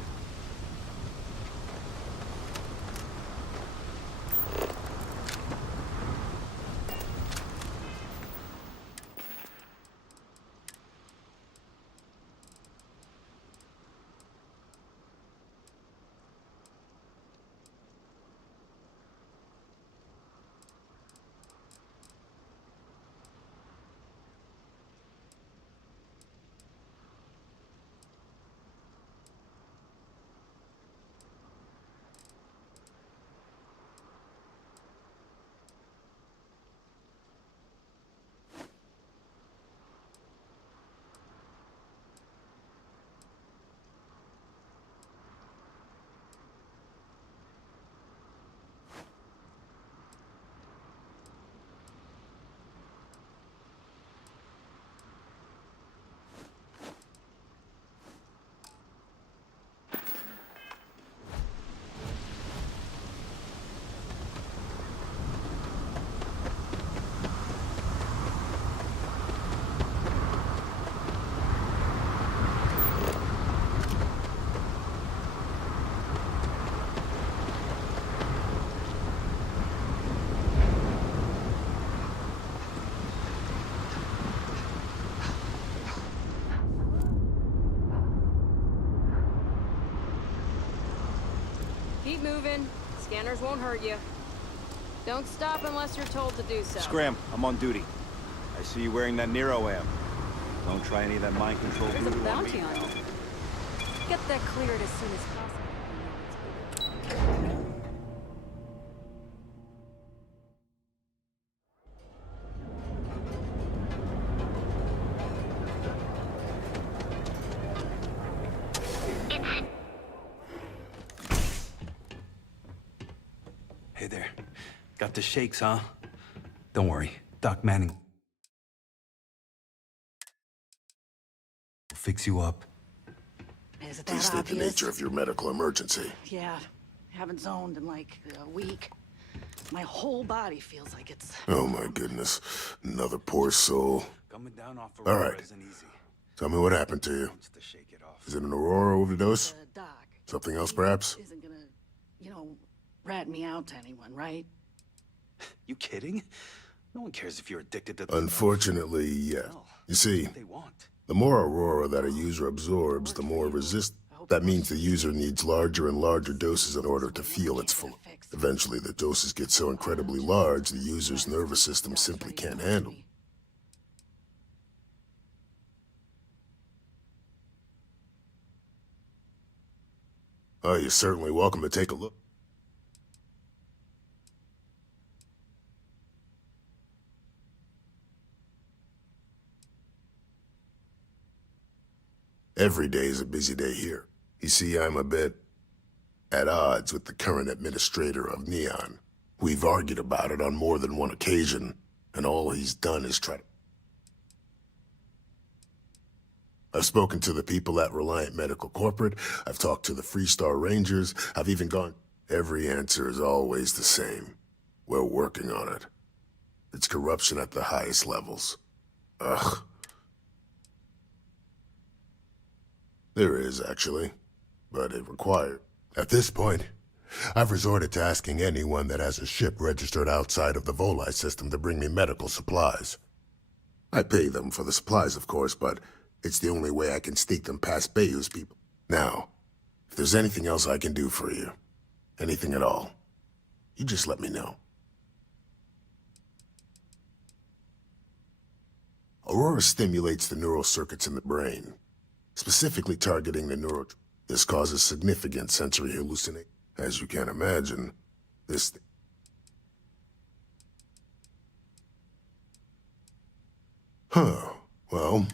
Keep moving. Scanners won't hurt you. Don't stop unless you're told to do so. Scram, I'm on duty. I see you wearing that Nero amp. Don't try any of that mind control There's a voodoo on bounty me, on pal. you. Get that cleared as soon as possible. Hey there. Got the shakes, huh? Don't worry. Doc Manning will fix you up. Is it that obvious? State the nature of your medical emergency. Yeah. Haven't zoned in like a week. My whole body feels like it's... Oh my goodness. Another poor soul. Coming down off All right. isn't easy. Tell me what happened to you. Is it an Aurora overdose? Doc. Something else, perhaps? Isn't gonna, rat me out to anyone, right? You kidding? No one cares if you're addicted to... Unfortunately, yeah. You see, the more Aurora that a user absorbs, the more resist. That means the user needs larger and larger doses in order to feel its full. Eventually, the doses get so incredibly large, the user's nervous system simply can't handle. Oh, you're certainly welcome to take a look. Every day is a busy day here. You see, I'm a bit at odds with the current administrator of Neon. We've argued about it on more than one occasion, and all he's done is try to... I've spoken to the people at Reliant Medical Corporate, I've talked to the Freestar Rangers, I've even gone... Every answer is always the same. We're working on it. It's corruption at the highest levels. Ugh. There is, actually, but it required. At this point, I've resorted to asking anyone that has a ship registered outside of the Volii system to bring me medical supplies. I pay them for the supplies, of course, but it's the only way I can sneak them past Bayou's people. Now, if there's anything else I can do for you, anything at all, you just let me know. Aurora stimulates the neural circuits in the brain, specifically targeting the neural... This causes significant sensory hallucination. As you can imagine, this... Huh. Well,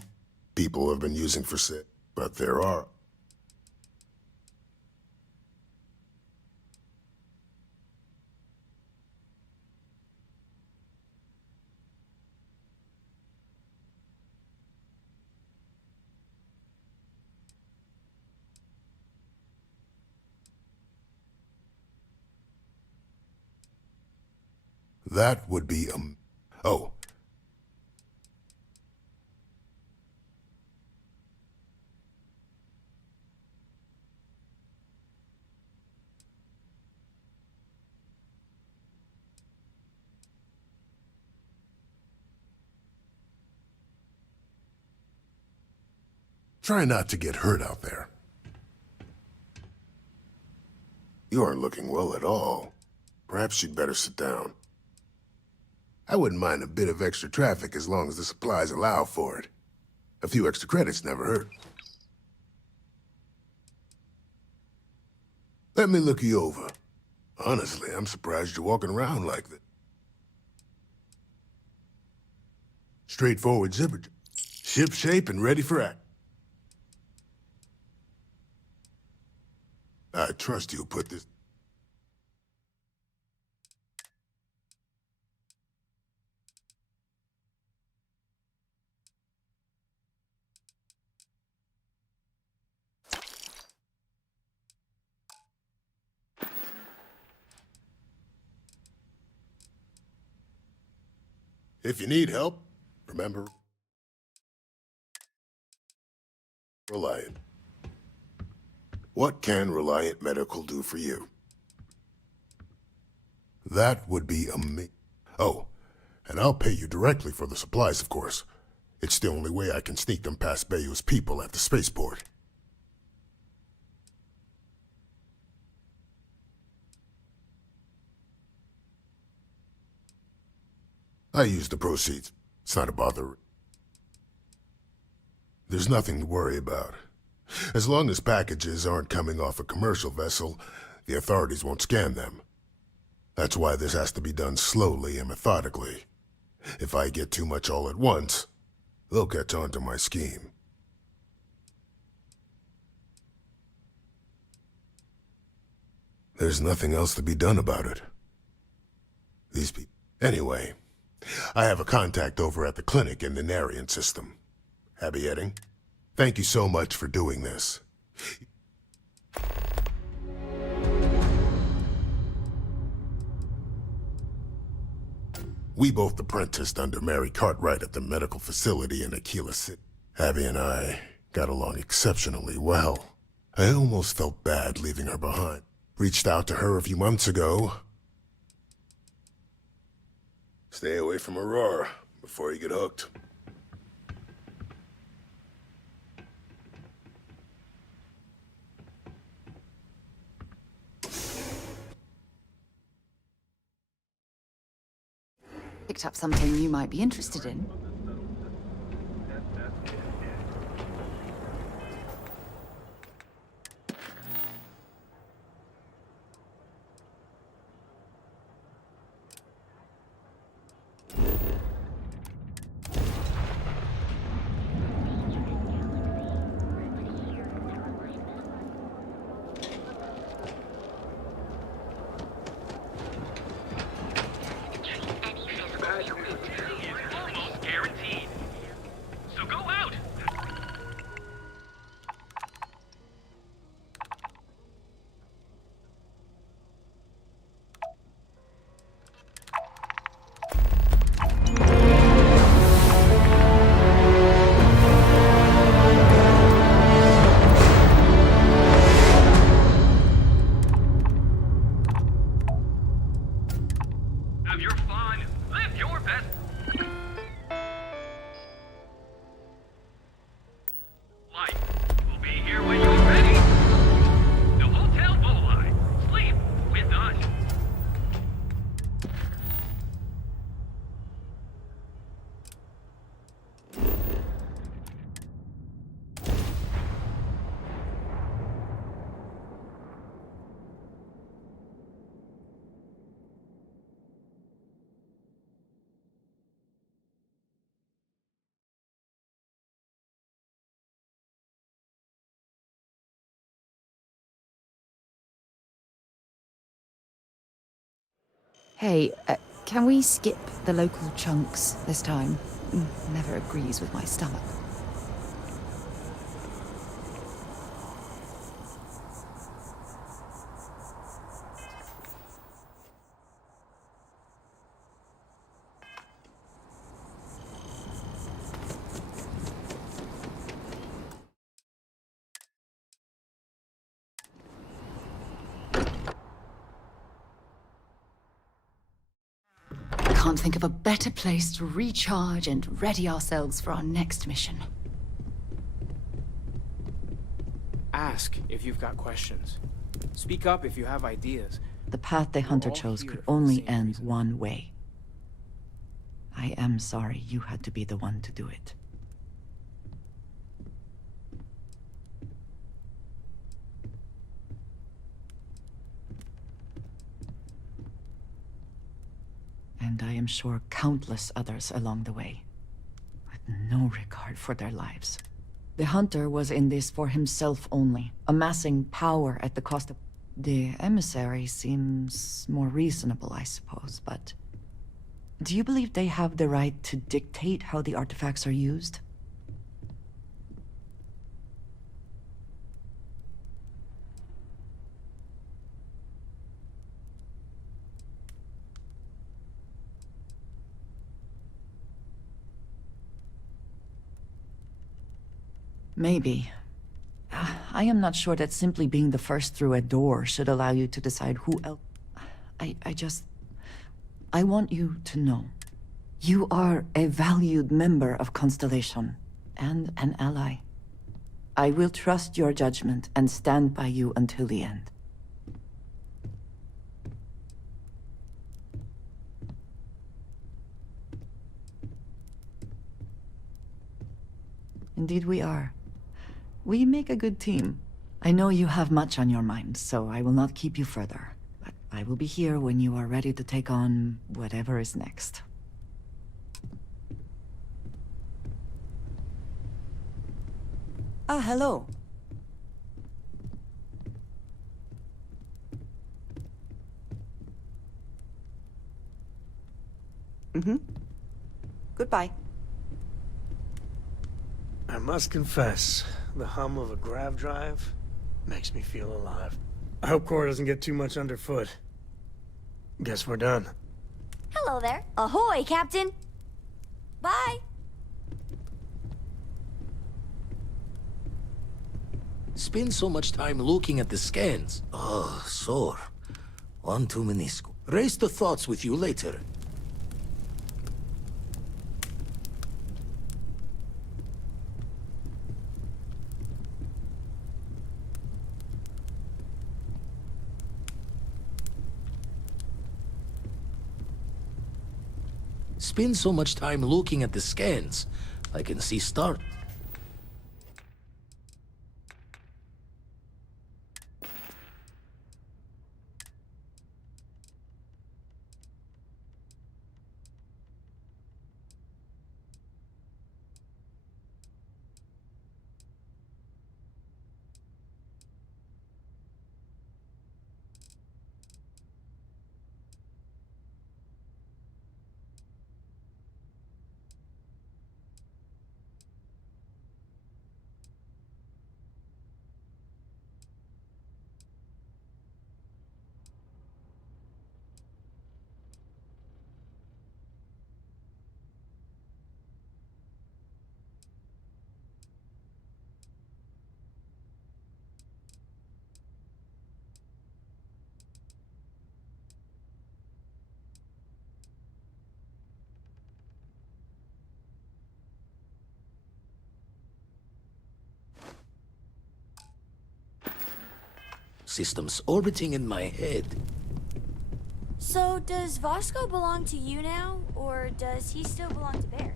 people have been using for sick, but there are... That would be, oh. Try not to get hurt out there. You aren't looking well at all. Perhaps you'd better sit down. I wouldn't mind a bit of extra traffic as long as the supplies allow for it. A few extra credits never hurt. Let me look you over. Honestly, I'm surprised you're walking around like this. Straightforward zipper. Ship shape and ready for act. I trust you'll put this... If you need help, remember, Reliant. What can Reliant Medical do for you? That would be amazing. Oh, and I'll pay you directly for the supplies, of course. It's the only way I can sneak them past Bayou's people at the spaceport. I use the proceeds. It's not a bother. There's nothing to worry about. As long as packages aren't coming off a commercial vessel, the authorities won't scan them. That's why this has to be done slowly and methodically. If I get too much all at once, they'll catch on to my scheme. There's nothing else to be done about it. These people... Anyway... I have a contact over at the clinic in the Narian system. Abby Edding, thank you so much for doing this. We both apprenticed under Mary Cartwright at the medical facility in Aquila City. Abby and I got along exceptionally well. I almost felt bad leaving her behind. Reached out to her a few months ago. Stay away from Aurora before you get hooked. Picked up something you might be interested in. Hey, can we skip the local chunks this time? Never agrees with my stomach. Can't think of a better place to recharge and ready ourselves for our next mission. Ask if you've got questions. Speak up if you have ideas. The path the hunter chose could only end one way. I am sorry you had to be the one to do it. And I am sure countless others along the way, with no regard for their lives. The hunter was in this for himself only, amassing power at the cost of... The emissary seems more reasonable, I suppose, but... Do you believe they have the right to dictate how the artifacts are used? Maybe. I am not sure that simply being the first through a door should allow you to decide who else... I want you to know. You are a valued member of Constellation, and an ally. I will trust your judgment and stand by you until the end. Indeed we are. We make a good team. I know you have much on your mind, so I will not keep you further. But I will be here when you are ready to take on whatever is next. Ah, hello. Goodbye. I must confess, the hum of a grav drive makes me feel alive. I hope Core doesn't get too much underfoot. Guess we're done. Hello there. Ahoy, Captain. Bye. Spend so much time looking at the scans. Oh, sore. One too many. Raise the thoughts with you later. spend so much time looking at the scans. I can see start. Systems orbiting in my head. So, does Vasco belong to you now, or does he still belong to Bear?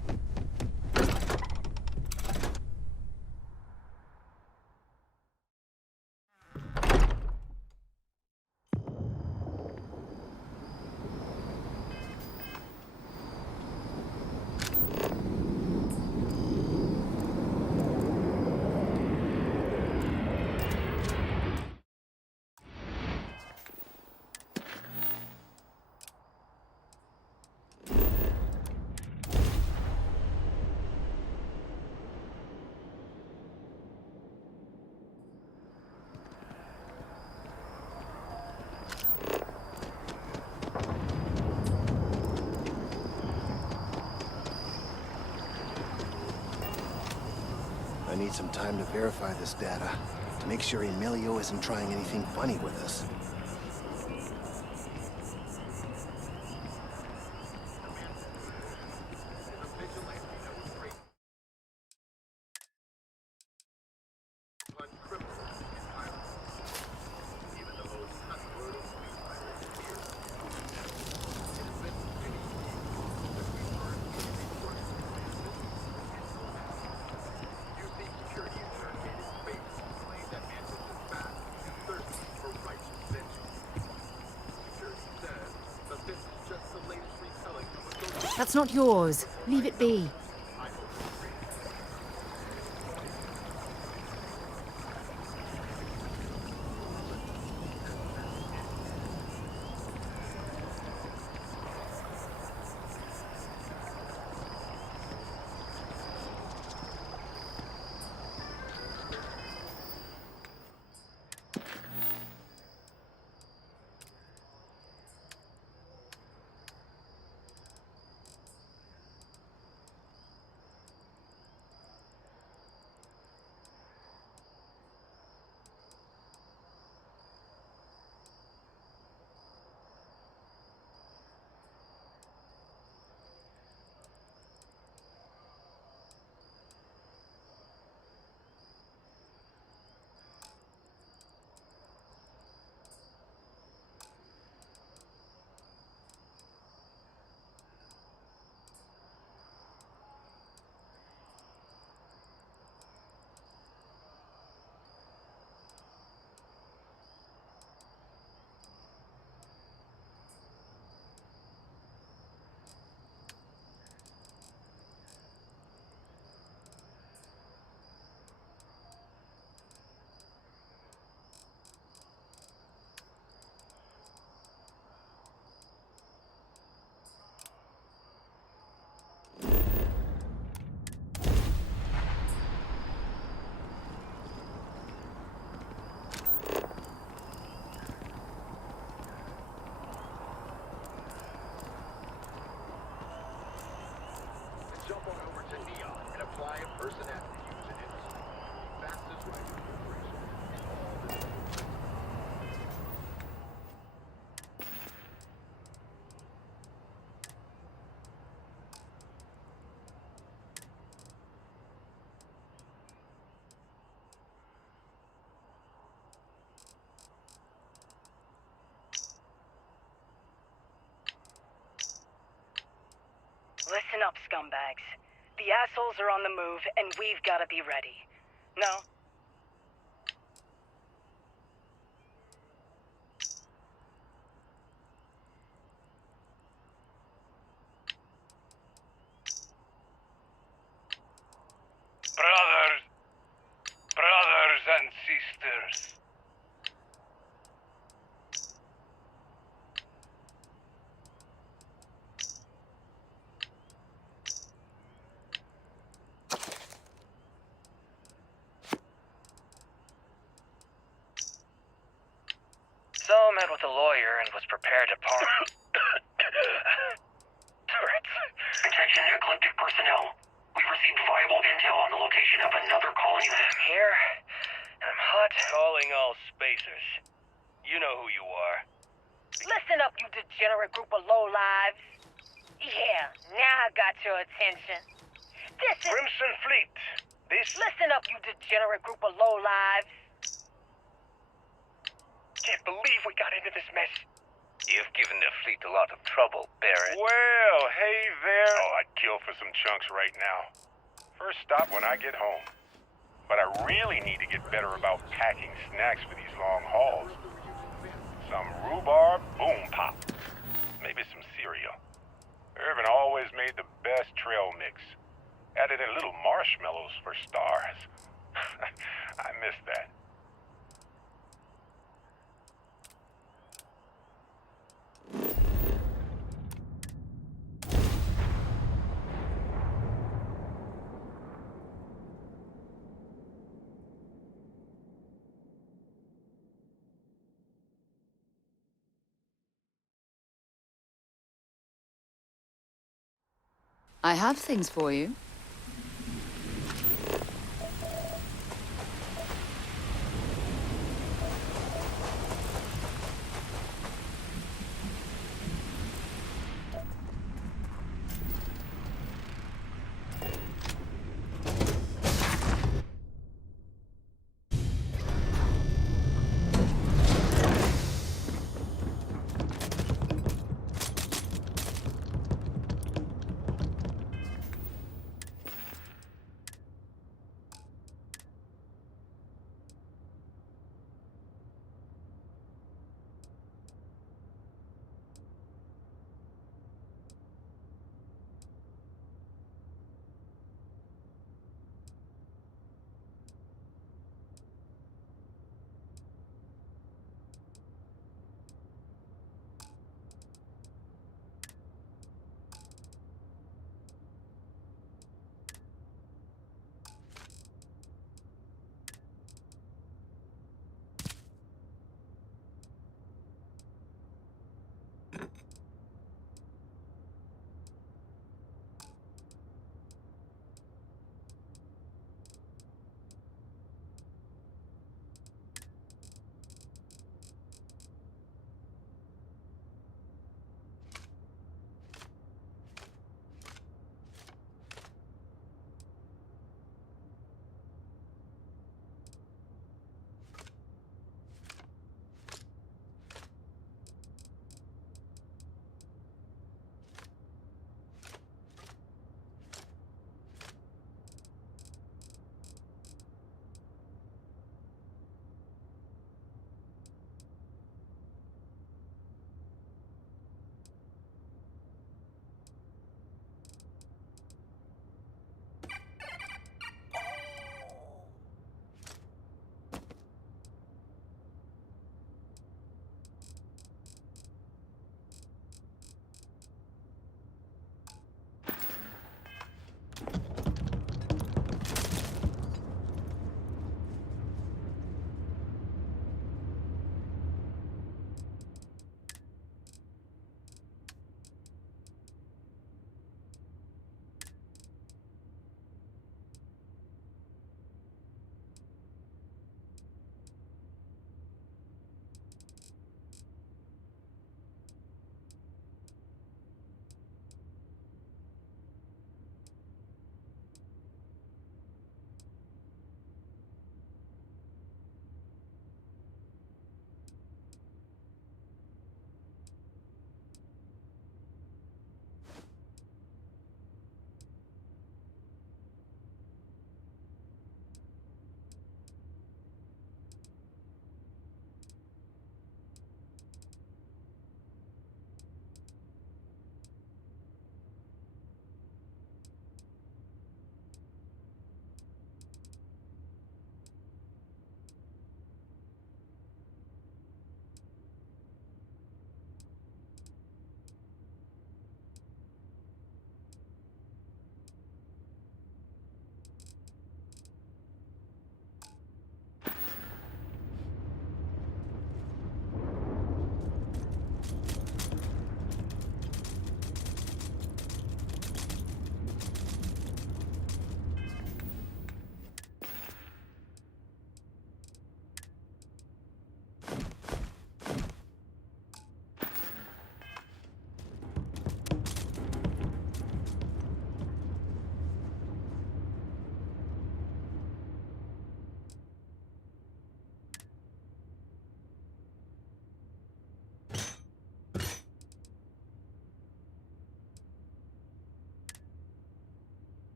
I need some time to verify this data, to make sure Emilio isn't trying anything funny with us. That's not yours. Leave it be. up, scumbags. The assholes are on the move, and we've got to be ready. No? Brothers and sisters. So met with a lawyer and was prepared to part. Attention eclectic personnel. We've received viable intel on the location of another colony. I'm here, and I'm hot. Calling all spacers. You know who you are. Listen up, you degenerate group of lowlives. Yeah, now I got your attention. This is... Crimson Fleet. This... Listen up, you degenerate group of lowlives. Can't believe we got into this mess. You've given the fleet a lot of trouble, Barrett. Well, hey there. Oh, I'd kill for some chunks right now. First stop when I get home. But I really need to get better about packing snacks for these long hauls. Some rhubarb boom pop. Maybe some cereal. Irvin always made the best trail mix. Added in little marshmallows for stars. I miss that. I have things for you.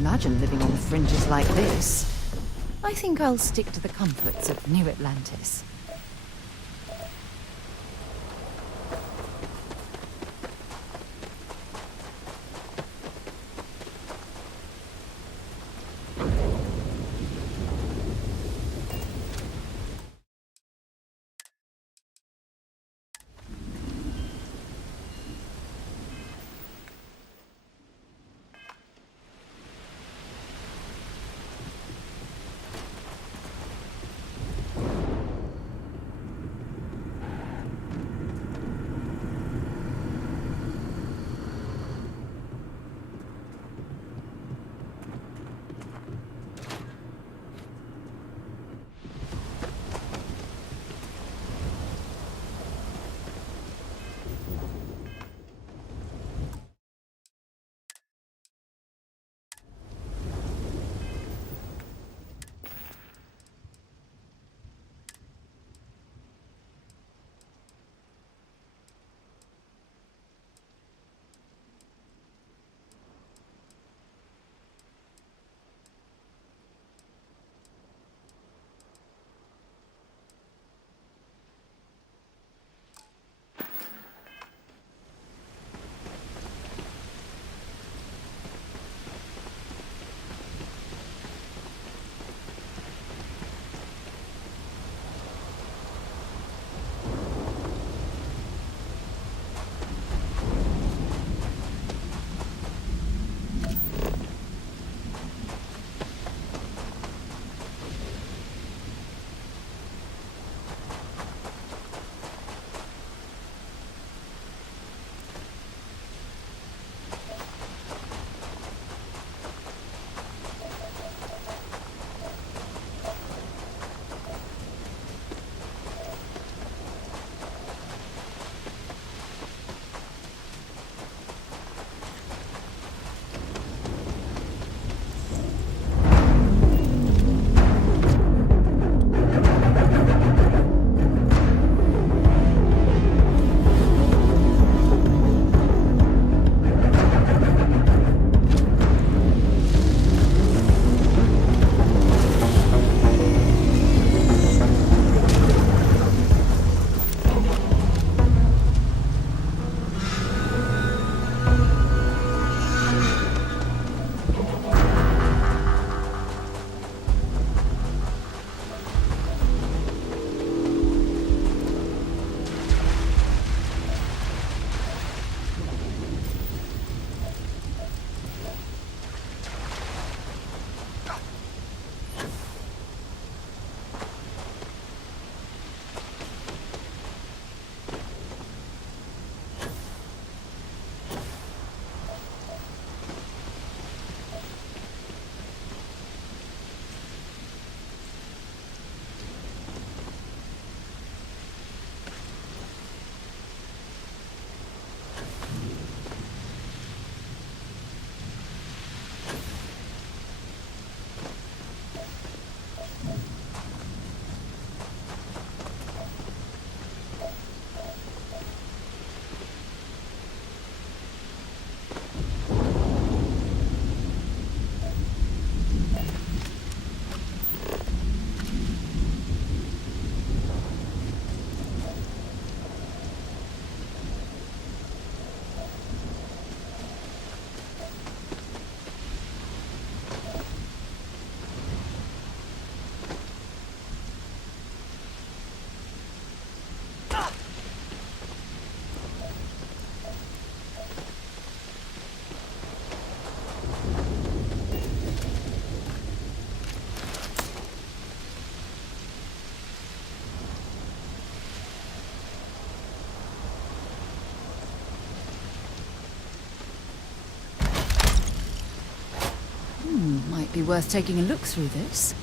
imagine living on the fringes like this. I think I'll stick to the comforts of New Atlantis. Might be worth taking a look through this.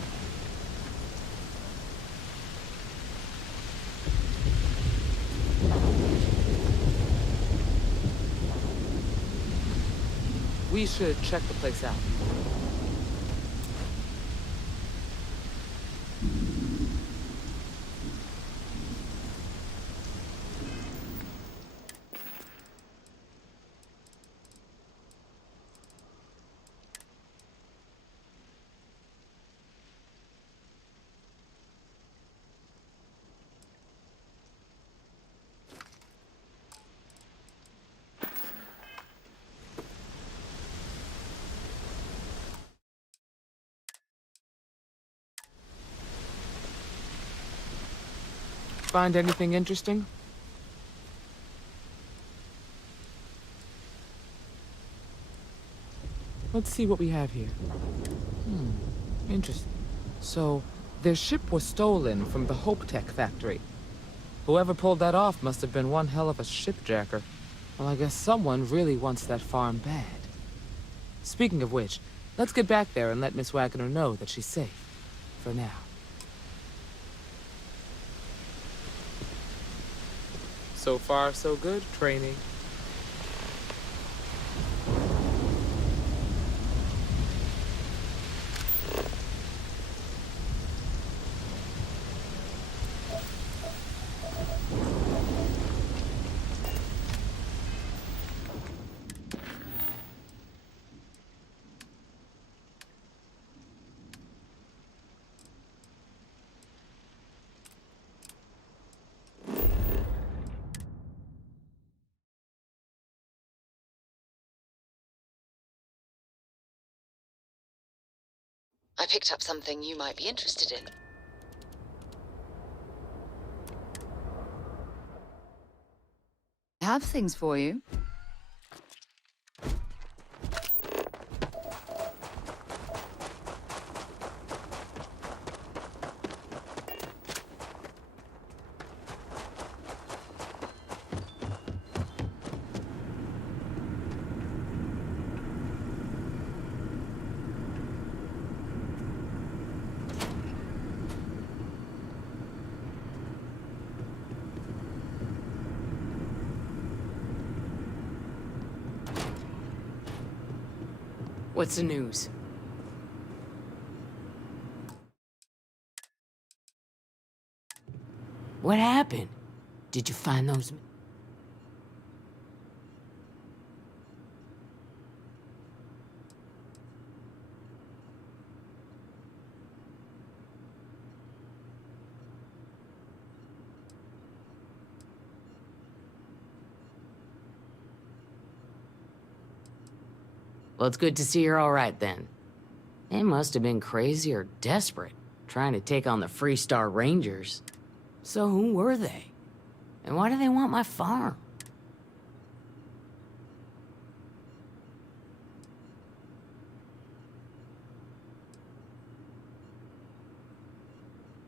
We should check the place out. Find anything interesting? Let's see what we have here. Interesting. So, their ship was stolen from the Hope Tech factory. Whoever pulled that off must have been one hell of a shipjacker. Well, I guess someone really wants that farm bad. Speaking of which, let's get back there and let Miss Wagner know that she's safe. For now. So far, so good, training. I picked up something you might be interested in. I have things for you. What's the news? What happened? Did you find those? Well, it's good to see you're all right then. They must have been crazy or desperate, trying to take on the Freestar Rangers. So who were they? And why do they want my farm?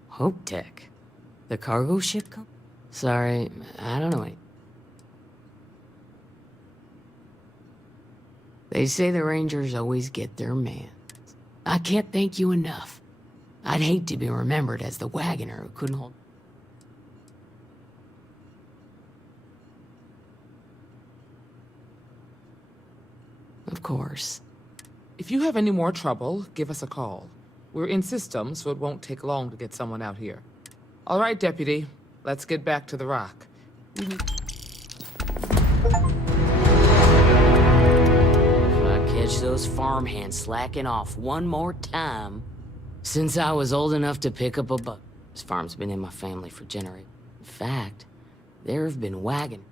Hope Tech? The cargo ship company? Sorry, I don't know any. They say the Rangers always get their man. I can't thank you enough. I'd hate to be remembered as the wagoner who couldn't hold... Of course. If you have any more trouble, give us a call. We're in system, so it won't take long to get someone out here. All right, Deputy. Let's get back to the rock. Catch those farmhands slacking off one more time. Since I was old enough to pick up a buck, this farm's been in my family for generations. In fact, there have been wagon.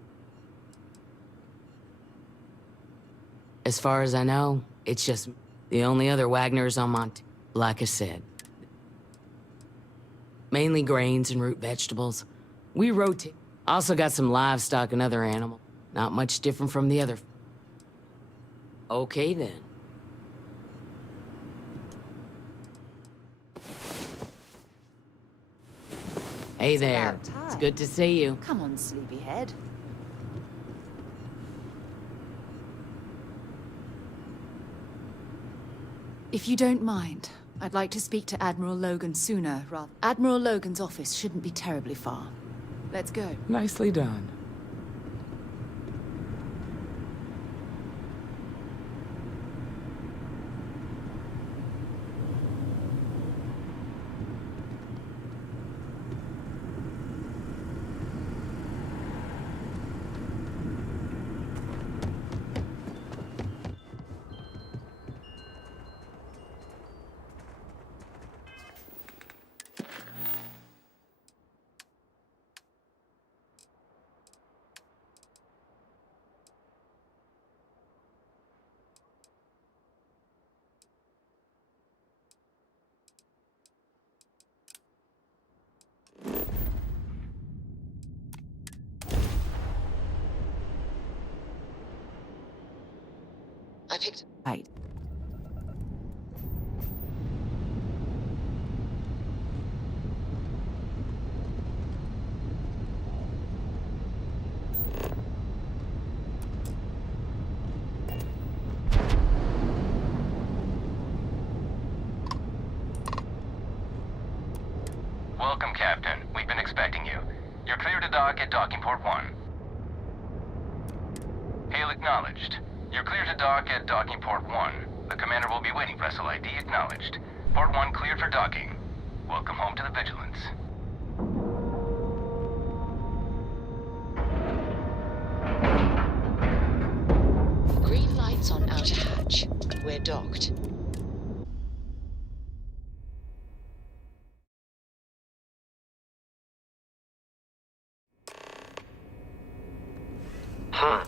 As far as I know, it's just the only other Wagners on Mont. Like I said, mainly grains and root vegetables. We rotate. Also got some livestock and other animals. Not much different from the other. Okay, then. Hey there. It's good to see you. Come on, sleepyhead. If you don't mind, I'd like to speak to Admiral Logan sooner, rather. Admiral Logan's office shouldn't be terribly far. Let's go. Nicely done. I picked... Right. Welcome, Captain. We've been expecting you. You're clear to dock at docking port 1. Hail acknowledged. You're clear to dock at docking port 1. The commander will be waiting. Vessel ID acknowledged. Port 1 cleared for docking. Welcome home to the Vigilance. Green lights on outer hatch. We're docked. Hi.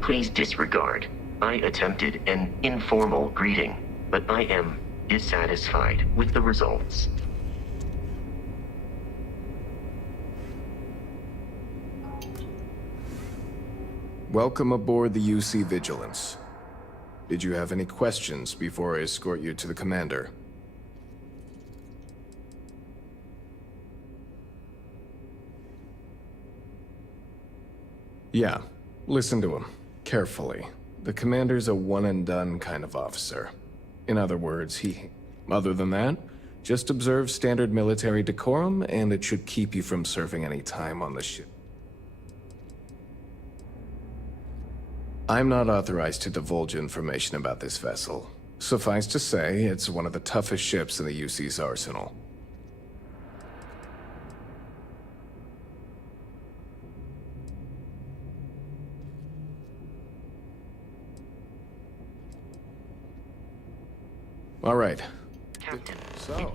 Please disregard. I attempted an informal greeting, but I am dissatisfied with the results. Welcome aboard the UC Vigilance. Did you have any questions before I escort you to the commander? Yeah, listen to him carefully. The commander's a one-and-done kind of officer. In other words, other than that, just observe standard military decorum, and it should keep you from serving any time on the ship. I'm not authorized to divulge information about this vessel. Suffice to say, it's one of the toughest ships in the UC's arsenal. All right. Captain, so,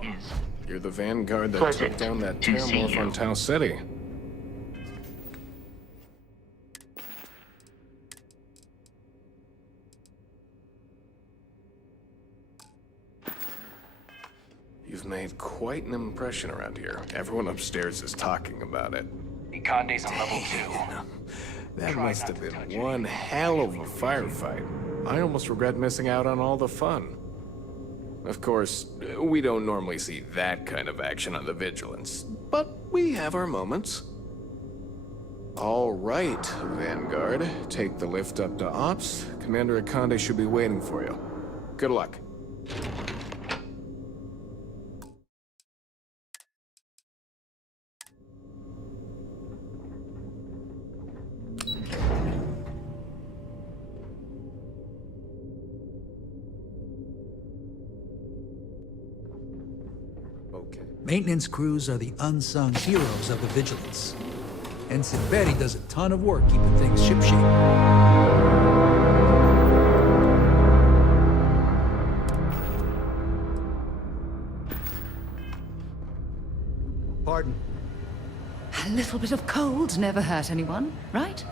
you're the vanguard that pleasant took down that to see terramorph on you. Tau City. You've made quite an impression around here. Everyone upstairs is talking about it. Conde's on level 2. That must have been one hell of a firefight. I almost regret missing out on all the fun. Of course, we don't normally see that kind of action on the Vigilance, but we have our moments. All right, Vanguard. Take the lift up to Ops. Commander Conde should be waiting for you. Good luck. Maintenance crews are the unsung heroes of the Vigilance. Ensign Betty does a ton of work keeping things shipshape. Pardon? A little bit of cold never hurt anyone, right?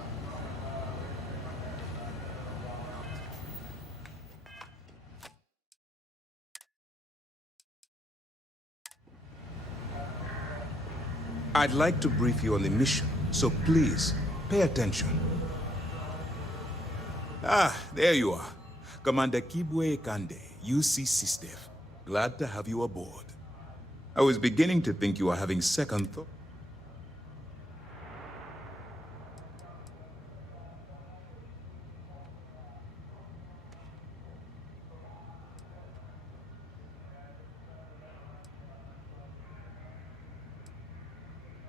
I'd like to brief you on the mission, so please, pay attention. Ah, there you are. Commander Kibwe Kande, UC SysDev. Glad to have you aboard. I was beginning to think you were having second thought.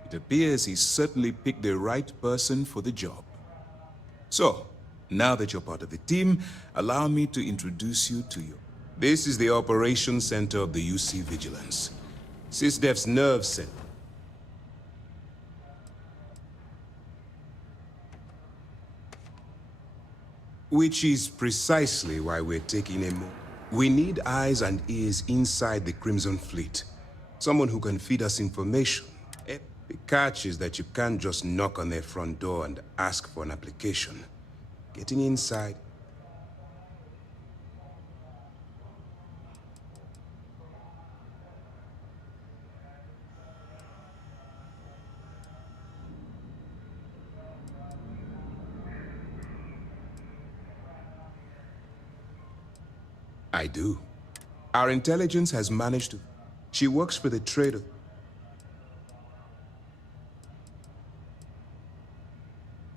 It appears he certainly picked the right person for the job. So, now that you're part of the team, allow me to introduce you to you. This is the Operations Center of the UC Vigilance. SysDev's nerve center. Which is precisely why we're taking a move. We need eyes and ears inside the Crimson Fleet. Someone who can feed us information. The catch is that you can't just knock on their front door and ask for an application. Getting inside... I do. Our intelligence has managed to... She works for the trader.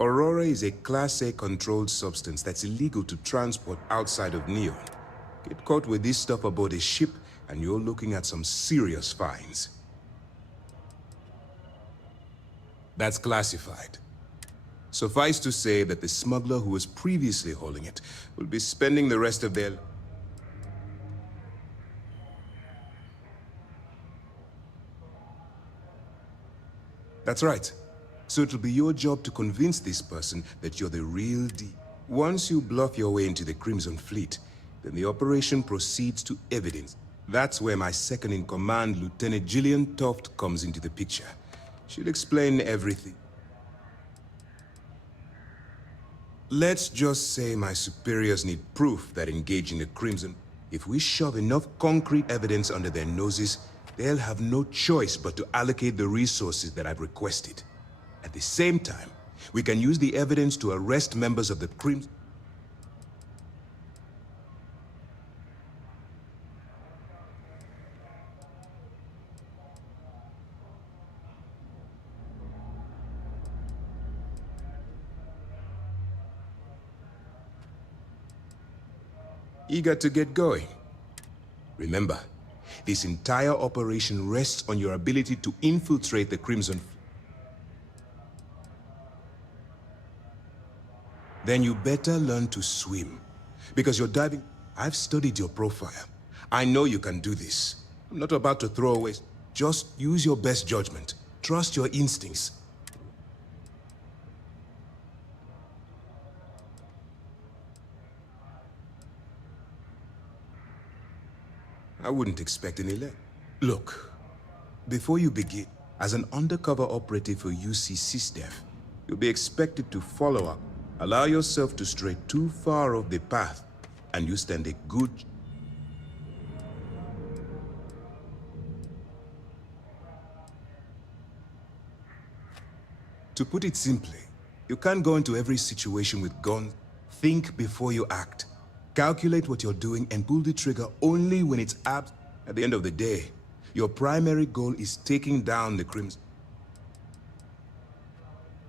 Aurora is a Class A controlled substance that's illegal to transport outside of Neon. Get caught with this stuff aboard a ship, and you're looking at some serious fines. That's classified. Suffice to say that the smuggler who was previously holding it will be spending the rest of their... That's right. So it'll be your job to convince this person that you're the real deal. Once you bluff your way into the Crimson Fleet, then the operation proceeds to evidence. That's where my second-in-command, Lieutenant Gillian Toft, comes into the picture. She'll explain everything. Let's just say my superiors need proof that engaging the Crimson... If we shove enough concrete evidence under their noses, they'll have no choice but to allocate the resources that I've requested. At the same time, we can use the evidence to arrest members of the Crimson... Eager to get going? Remember, this entire operation rests on your ability to infiltrate the Crimson Fleet. Then you better learn to swim. Because you're diving... I've studied your profile. I know you can do this. I'm not about to throw away... Just use your best judgment. Trust your instincts. I wouldn't expect any less. Look, before you begin, as an undercover operative for UC SysDev, you'll be expected to follow up. Allow yourself to stray too far off the path, and you stand a good... To put it simply, you can't go into every situation with guns. Think before you act. Calculate what you're doing and pull the trigger only when it's apt. At the end of the day, your primary goal is taking down the Crimson.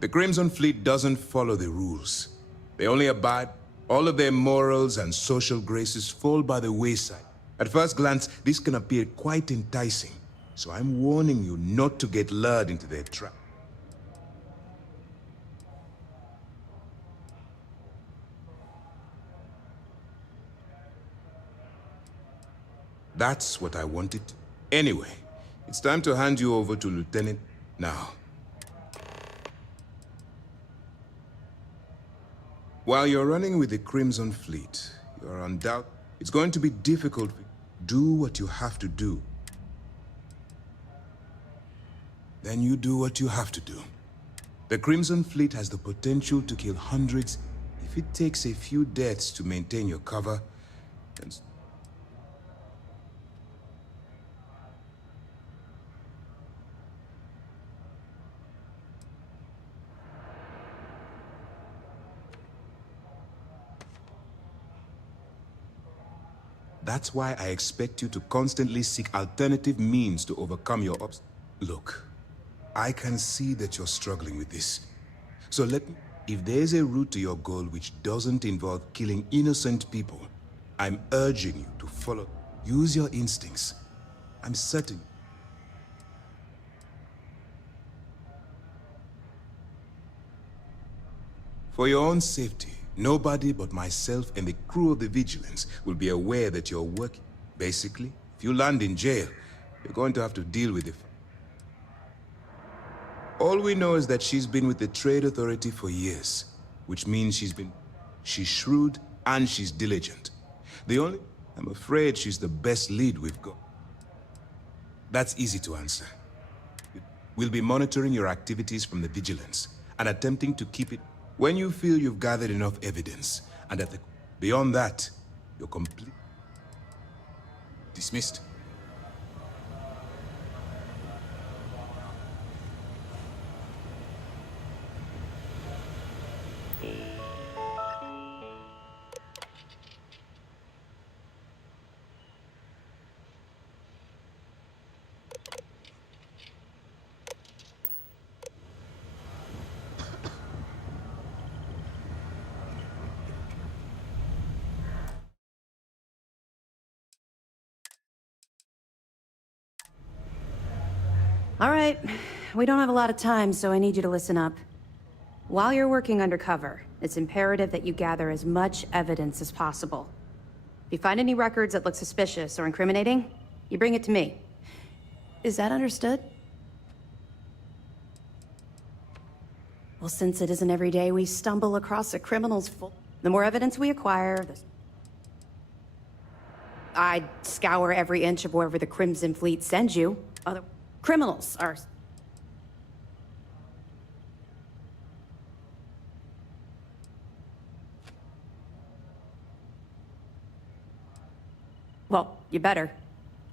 The Crimson Fleet doesn't follow the rules. They only abide. All of their morals and social graces fall by the wayside. At first glance, this can appear quite enticing. So I'm warning you not to get lured into their trap. That's what I wanted. Anyway, it's time to hand you over to Lieutenant now. While you're running with the Crimson Fleet, you're undoubted. It's going to be difficult. Do what you have to do. Then you do what you have to do. The Crimson Fleet has the potential to kill hundreds. If it takes a few deaths to maintain your cover, then... That's why I expect you to constantly seek alternative means to overcome your obstacles. Look, I can see that you're struggling with this. So if there's a route to your goal which doesn't involve killing innocent people, I'm urging you to follow. Use your instincts. I'm certain. For your own safety, nobody but myself and the crew of the Vigilance will be aware that you're working. Basically, if you land in jail, you're going to have to deal with it. All we know is that she's been with the Trade Authority for years, which means she's shrewd and she's diligent. I'm afraid she's the best lead we've got. That's easy to answer. We'll be monitoring your activities from the Vigilance and attempting to keep it. When you feel you've gathered enough evidence, and beyond that, you're complete. Dismissed. All right, we don't have a lot of time, so I need you to listen up. While you're working undercover, it's imperative that you gather as much evidence as possible. If you find any records that look suspicious or incriminating, you bring it to me. Is that understood? Well, since it isn't every day we stumble across a criminal's the more evidence we acquire, I'd scour every inch of wherever the Crimson Fleet sends you. Other criminals are... Well, you better.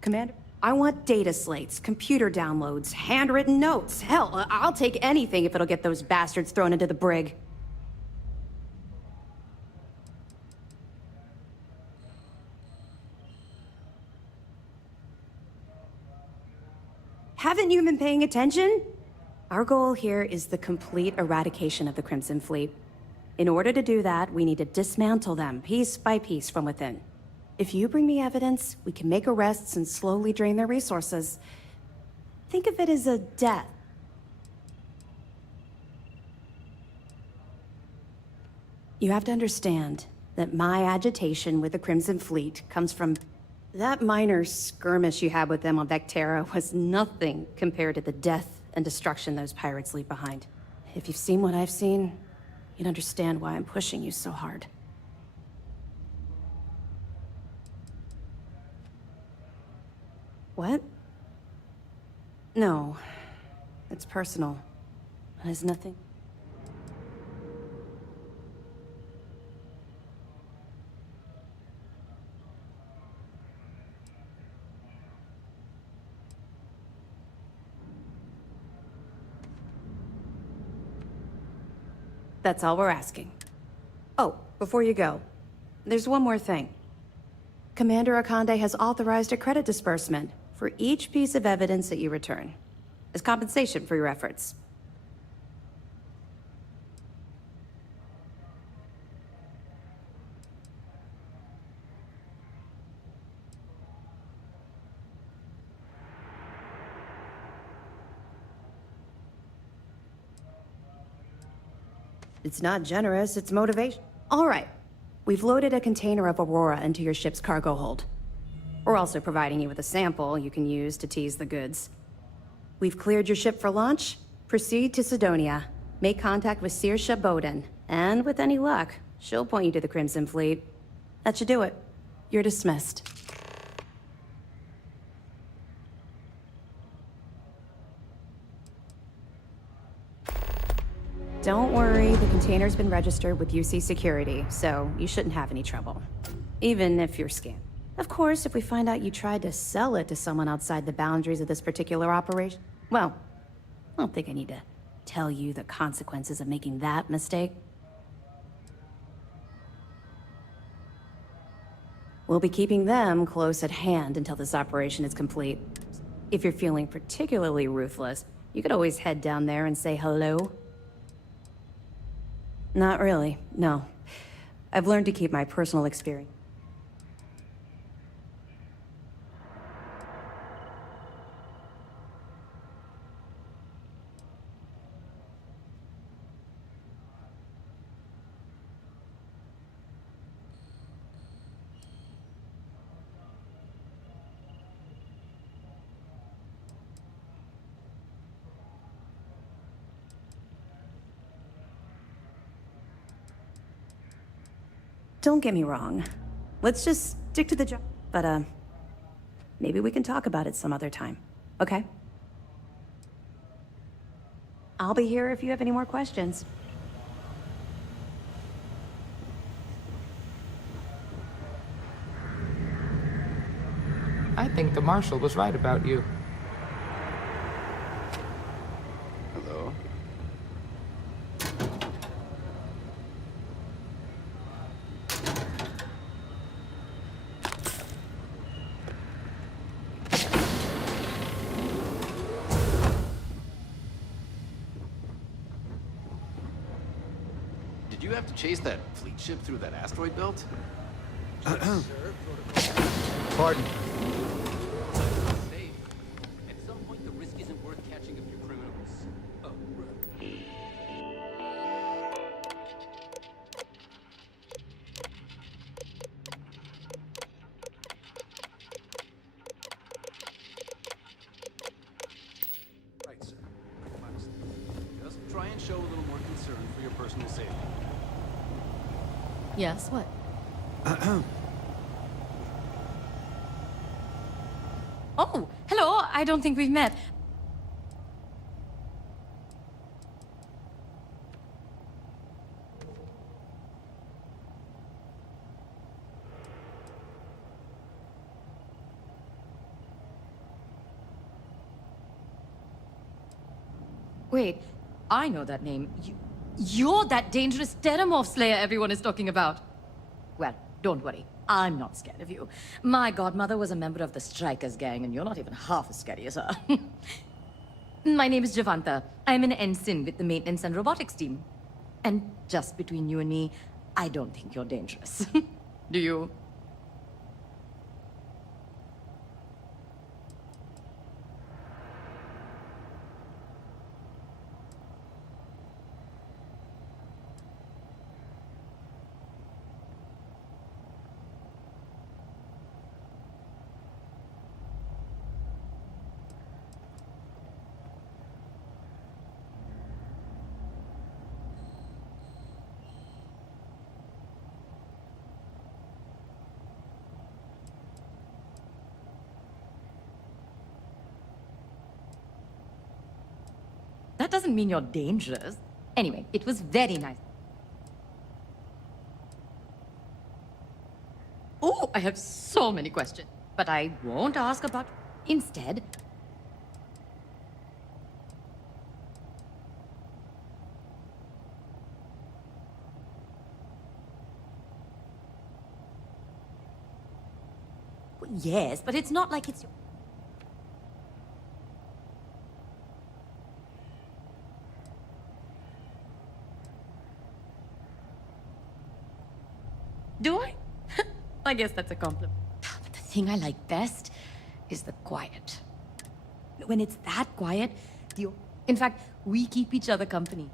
Commander, I want data slates, computer downloads, handwritten notes. Hell, I'll take anything if it'll get those bastards thrown into the brig. Haven't you been paying attention? Our goal here is the complete eradication of the Crimson Fleet. In order to do that, we need to dismantle them piece by piece from within. If you bring me evidence, we can make arrests and slowly drain their resources. Think of it as a death. You have to understand that my agitation with the Crimson Fleet comes from... That minor skirmish you had with them on Vectera was nothing compared to the death and destruction those pirates leave behind. If you've seen what I've seen, you'd understand why I'm pushing you so hard. What? No. It's personal. It has nothing... That's all we're asking. Oh, before you go, there's one more thing. Commander Akande has authorized a credit disbursement for each piece of evidence that you return, as compensation for your efforts. It's not generous, it's motivation. All right. We've loaded a container of Aurora into your ship's cargo hold. We're also providing you with a sample you can use to tease the goods. We've cleared your ship for launch. Proceed to Sidonia. Make contact with Saoirse Bowden. And with any luck, she'll point you to the Crimson Fleet. That should do it. You're dismissed. Don't worry, the container's been registered with UC Security, so you shouldn't have any trouble. Even if you're scammed. Of course, if we find out you tried to sell it to someone outside the boundaries of this particular operation, well, I don't think I need to tell you the consequences of making that mistake. We'll be keeping them close at hand until this operation is complete. If you're feeling particularly ruthless, you could always head down there and say hello. Not really, no. I've learned to keep my personal experience. Don't get me wrong. Let's just stick to the job. But, maybe we can talk about it some other time, okay? I'll be here if you have any more questions. I think the Marshal was right about you. Hello? Did you have to chase that fleet ship through that asteroid belt? Pardon. At some point, the risk isn't worth catching. Try and show a little more concern for your personal safety. Yes, what? Oh, hello. I don't think we've met. Wait, I know that name. You're that dangerous Pteramorph Slayer everyone is talking about. Well, don't worry. I'm not scared of you. My godmother was a member of the Strikers gang, and you're not even half as scary as her. My name is Javanta. I'm an ensign with the maintenance and robotics team. And just between you and me, I don't think you're dangerous. Do you? That doesn't mean you're dangerous. Anyway, it was very nice. Oh, I have so many questions, but I won't ask about... Instead... Yes, but it's not like it's... Do I? I guess that's a compliment. But the thing I like best is the quiet. When it's that quiet, in fact, we keep each other company.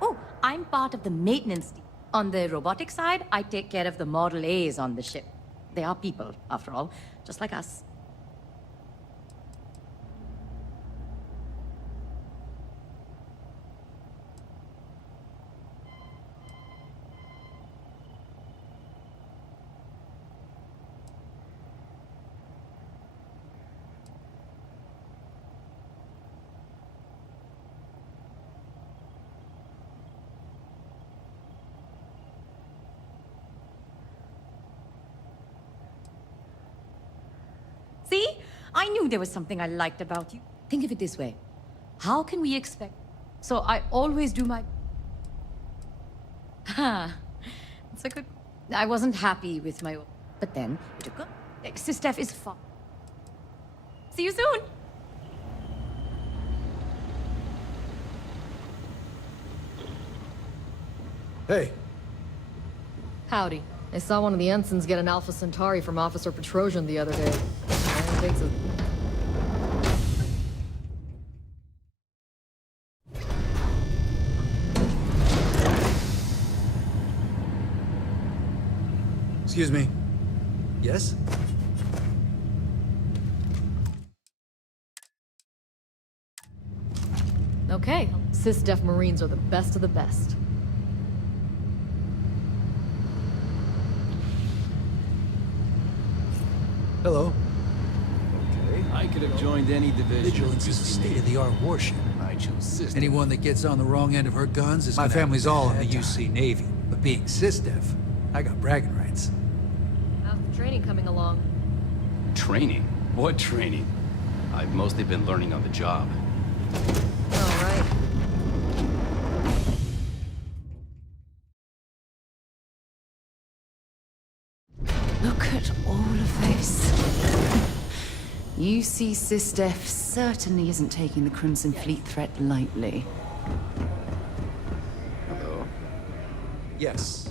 Oh, I'm part of the maintenance team. On the robotic side, I take care of the Model A's on the ship. They are people, after all, just like us. See? I knew there was something I liked about you. Think of it this way. How can we expect... So I always do my... It's a good... I wasn't happy with my... But then, it took a... Sistef is fun. See you soon! Hey. Howdy. I saw one of the ensigns get an Alpha Centauri from Officer Petrosian the other day. Man takes a... Excuse me. Yes? Okay. Sysdef Marines are the best of the best. Hello. Okay. I could have joined any division. Vigilance is a state-of-the-art warship. I chose System. Anyone that gets on the wrong end of her guns is... My family's all in the UC Navy, but being Sysdef, I got bragging rights. How's the training coming along? Training? What training? I've mostly been learning on the job. All right. Look at all of this. UC Sysdef certainly isn't taking the Crimson Fleet threat lightly. Hello? Yes.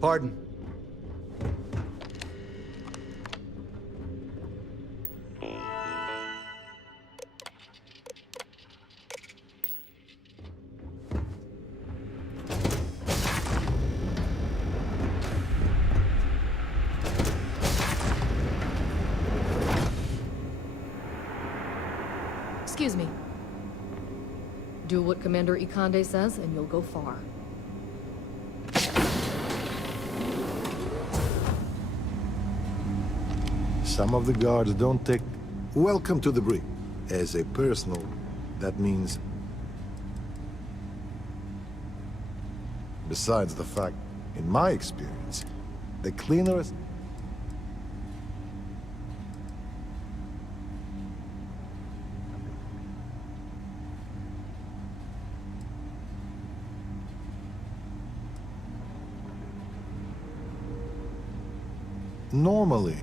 Pardon. Excuse me. Do what Commander Ikande says, and you'll go far. Some of the guards don't take welcome to the brig as a personal. That means, besides the fact, in my experience, the cleaners. Normally,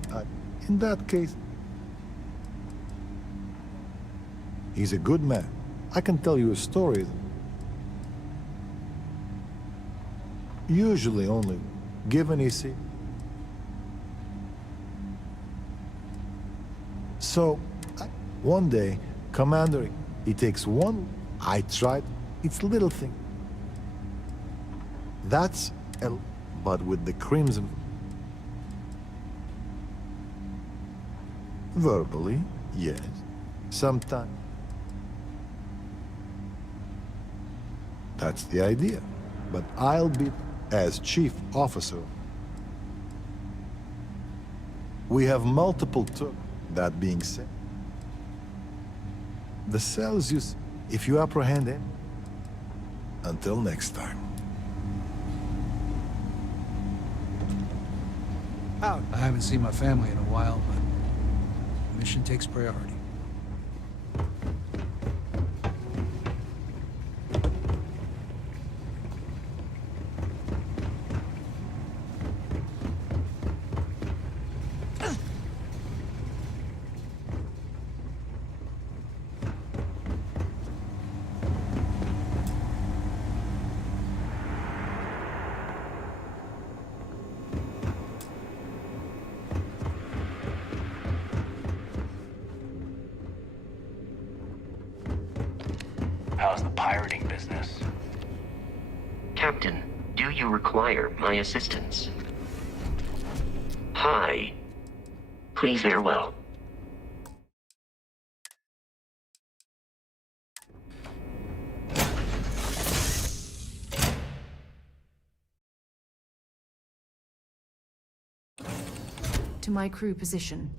in that case, he's a good man. I can tell you a story. Usually only given his seat. So, one day, Commander, he takes one. I tried. It's little thing. That's but with the crimson. Verbally, yes. Sometimes. That's the idea. But I'll be, as chief officer. We have multiple terms. That being said, the cells you see, if you apprehend it. Until next time. Out. I haven't seen my family in a while, but mission takes priority. How's the pirating business? Captain, do you require my assistance? Hi. Please farewell. To my crew position.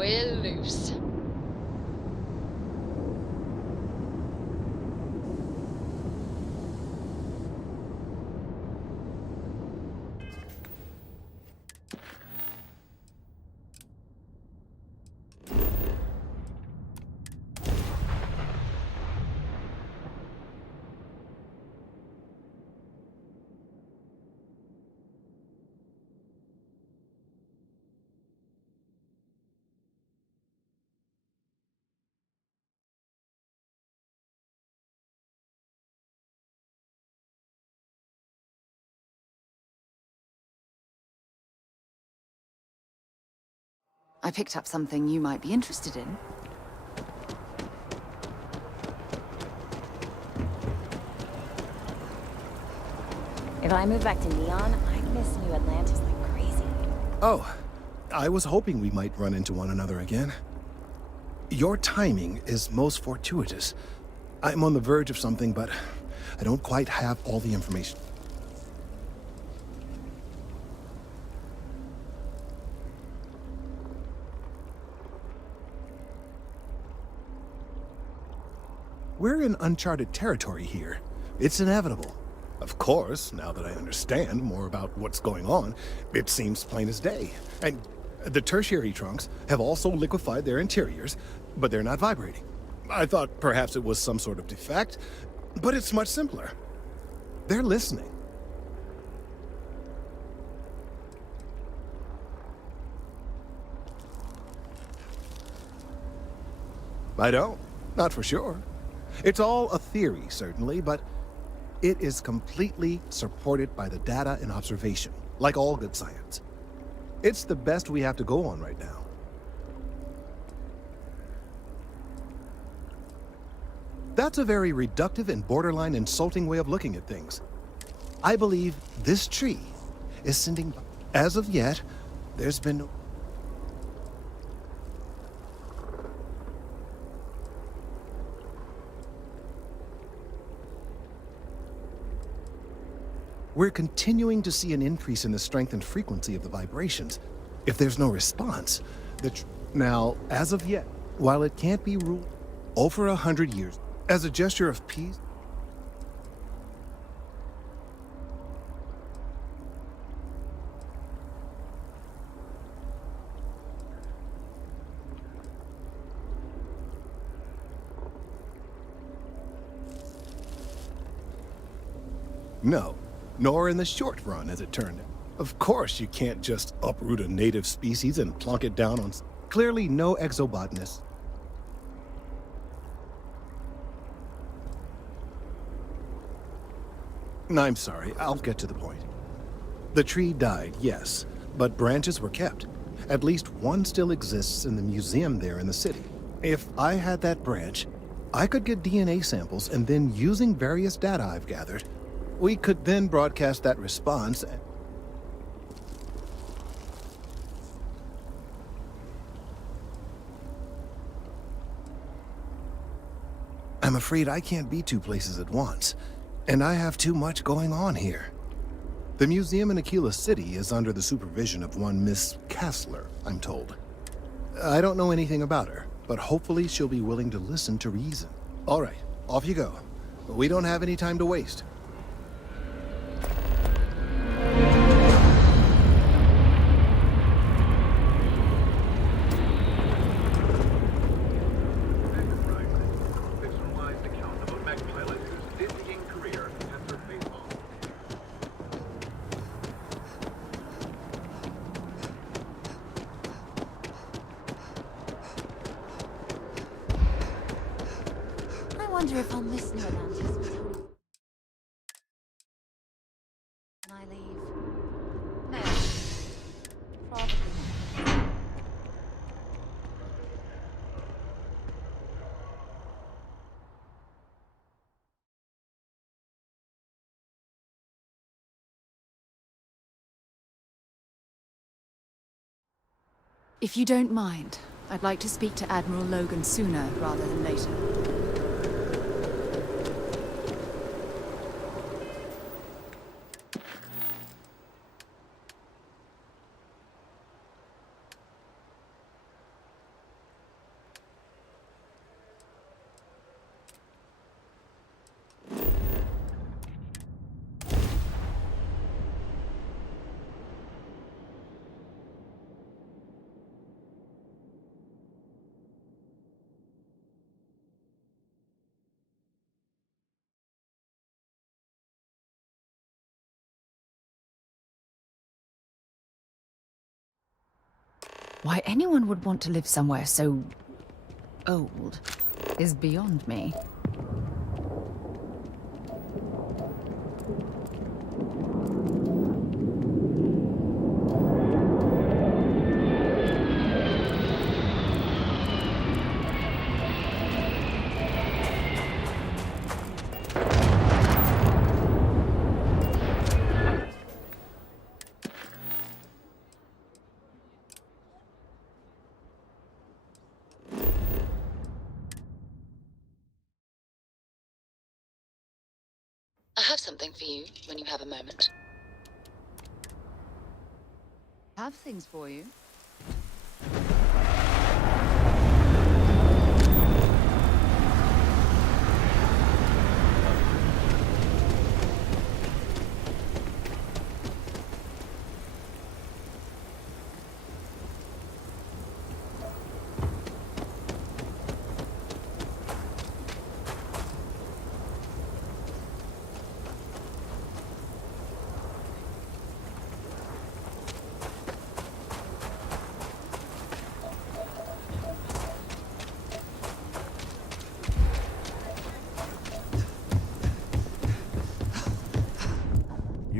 We're loose. I picked up something you might be interested in. If I move back to Neon, I'd miss New Atlantis like crazy. Oh, I was hoping we might run into one another again. Your timing is most fortuitous. I'm on the verge of something, but I don't quite have all the information. We're in uncharted territory here. It's inevitable. Of course, now that I understand more about what's going on, it seems plain as day. And the tertiary trunks have also liquefied their interiors, but they're not vibrating. I thought perhaps it was some sort of defect, but it's much simpler. They're listening. I don't. Not for sure. It's all a theory, certainly, but it is completely supported by the data and observation, like all good science. It's the best we have to go on right now. That's a very reductive and borderline insulting way of looking at things. I believe this tree is sending... As of yet, there's been no... We're continuing to see an increase in the strength and frequency of the vibrations. If there's no response, now, as of yet, while it can't be ruled over 100 years, as a gesture of peace, no. Nor in the short run, as it turned out. Of course, you can't just uproot a native species and plunk it down on... Clearly no exobotness. I'm sorry, I'll get to the point. The tree died, yes, but branches were kept. At least one still exists in the museum there in the city. If I had that branch, I could get DNA samples and then, using various data I've gathered, we could then broadcast that response and... I'm afraid I can't be two places at once, and I have too much going on here. The museum in Aquila City is under the supervision of one Miss Kassler, I'm told. I don't know anything about her, but hopefully she'll be willing to listen to reason. All right, off you go. We don't have any time to waste. I wonder if I'll miss New Atlantis when I leave. No, probably not. If you don't mind, I'd like to speak to Admiral Logan sooner rather than later. Why anyone would want to live somewhere so old is beyond me. I have something for you when you have a moment. Have things for you.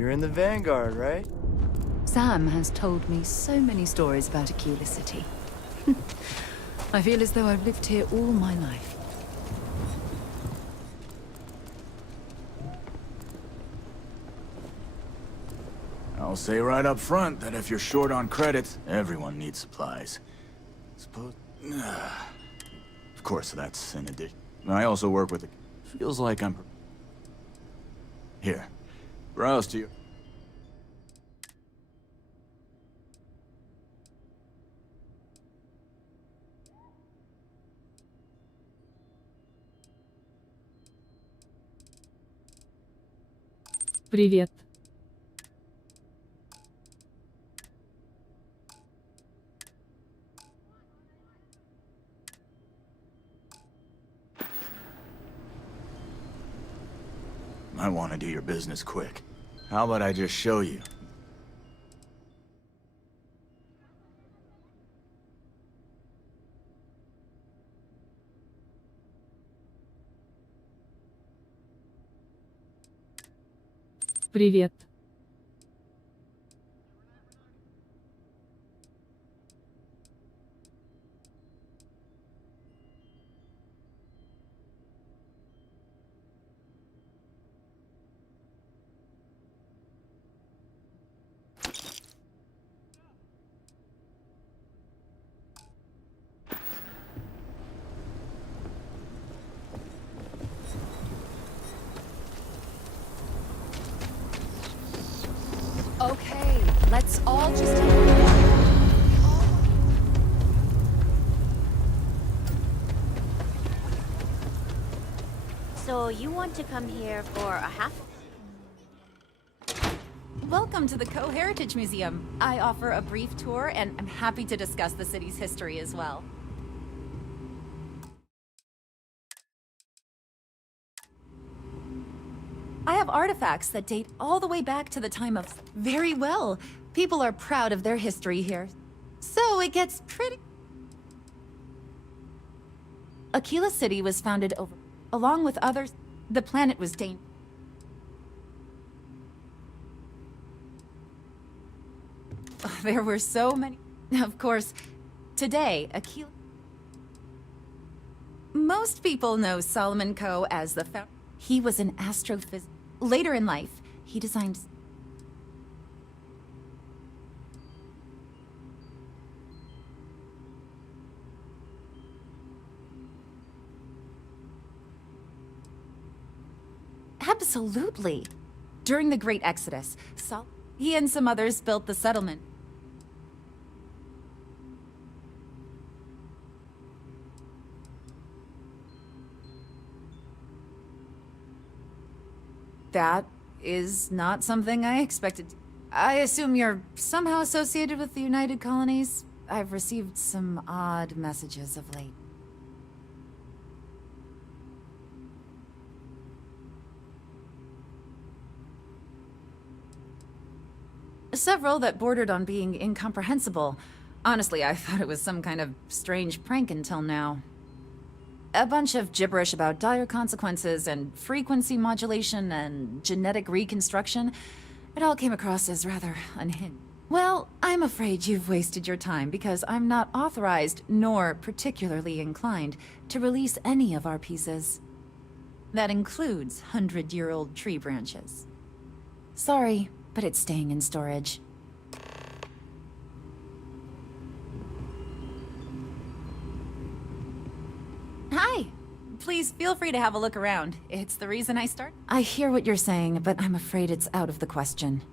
You're in the Vanguard, right? Sam has told me so many stories about Aquila City. I feel as though I've lived here all my life. I'll say right up front that if you're short on credits, everyone needs supplies. Suppose... Of course, that's in addition. I also work with... Feels like I'm... Here. Browse to you. Привет. I want to do your business quick. How about I just show you? Привет. Okay, let's all just... So you want to come here for a half? Welcome to the Co-Heritage Museum. I offer a brief tour, and I'm happy to discuss the city's history as well. I have artifacts that date all the way back to the time of... Very well. People are proud of their history here. So it gets pretty... Aquila City was founded over... Along with others, the planet was dangerous. There were so many... Of course, today, Aquila... Most people know Solomon Coe as the founder. He was an astrophysicist. Later in life, he designed... Absolutely. During the Great Exodus, he and some others built the settlement. That is not something I expected. I assume you're somehow associated with the United Colonies? I've received some odd messages of late. Several that bordered on being incomprehensible. Honestly, I thought it was some kind of strange prank until now. A bunch of gibberish about dire consequences and frequency modulation and genetic reconstruction. It all came across as rather unhinged. Well, I'm afraid you've wasted your time because I'm not authorized nor particularly inclined to release any of our pieces. That includes 100-year-old tree branches. Sorry, but it's staying in storage. Hi! Please feel free to have a look around. It's the reason I started. I hear what you're saying, but I'm afraid it's out of the question.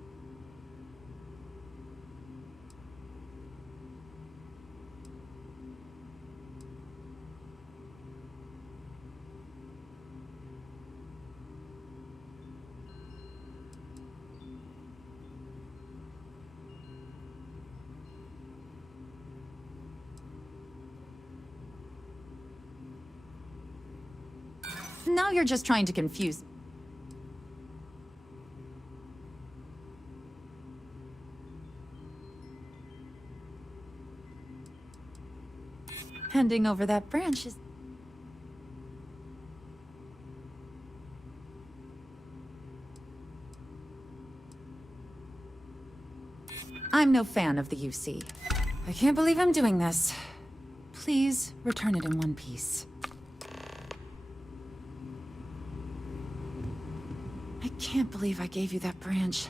Now you're just trying to confuse. Handing over that branch is... I'm no fan of the UC. I can't believe I'm doing this. Please return it in one piece. I can't believe I gave you that branch.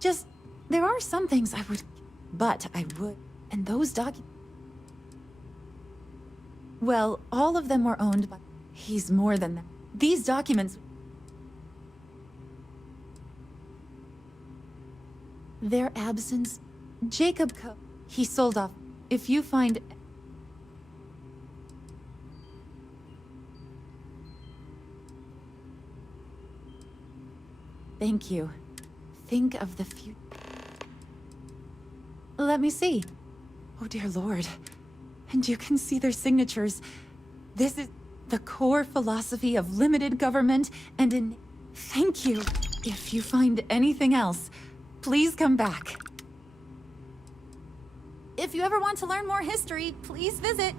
Just, there are some things I would, but I would. And those well, all of them were owned by... He's more than that. These documents... Their absence... Jacob he sold off. If you find... Thank you. Think of the future. Let me see. Oh dear Lord. And you can see their signatures. This is the core philosophy of limited government and in... Thank you. If you find anything else, please come back. If you ever want to learn more history, please visit.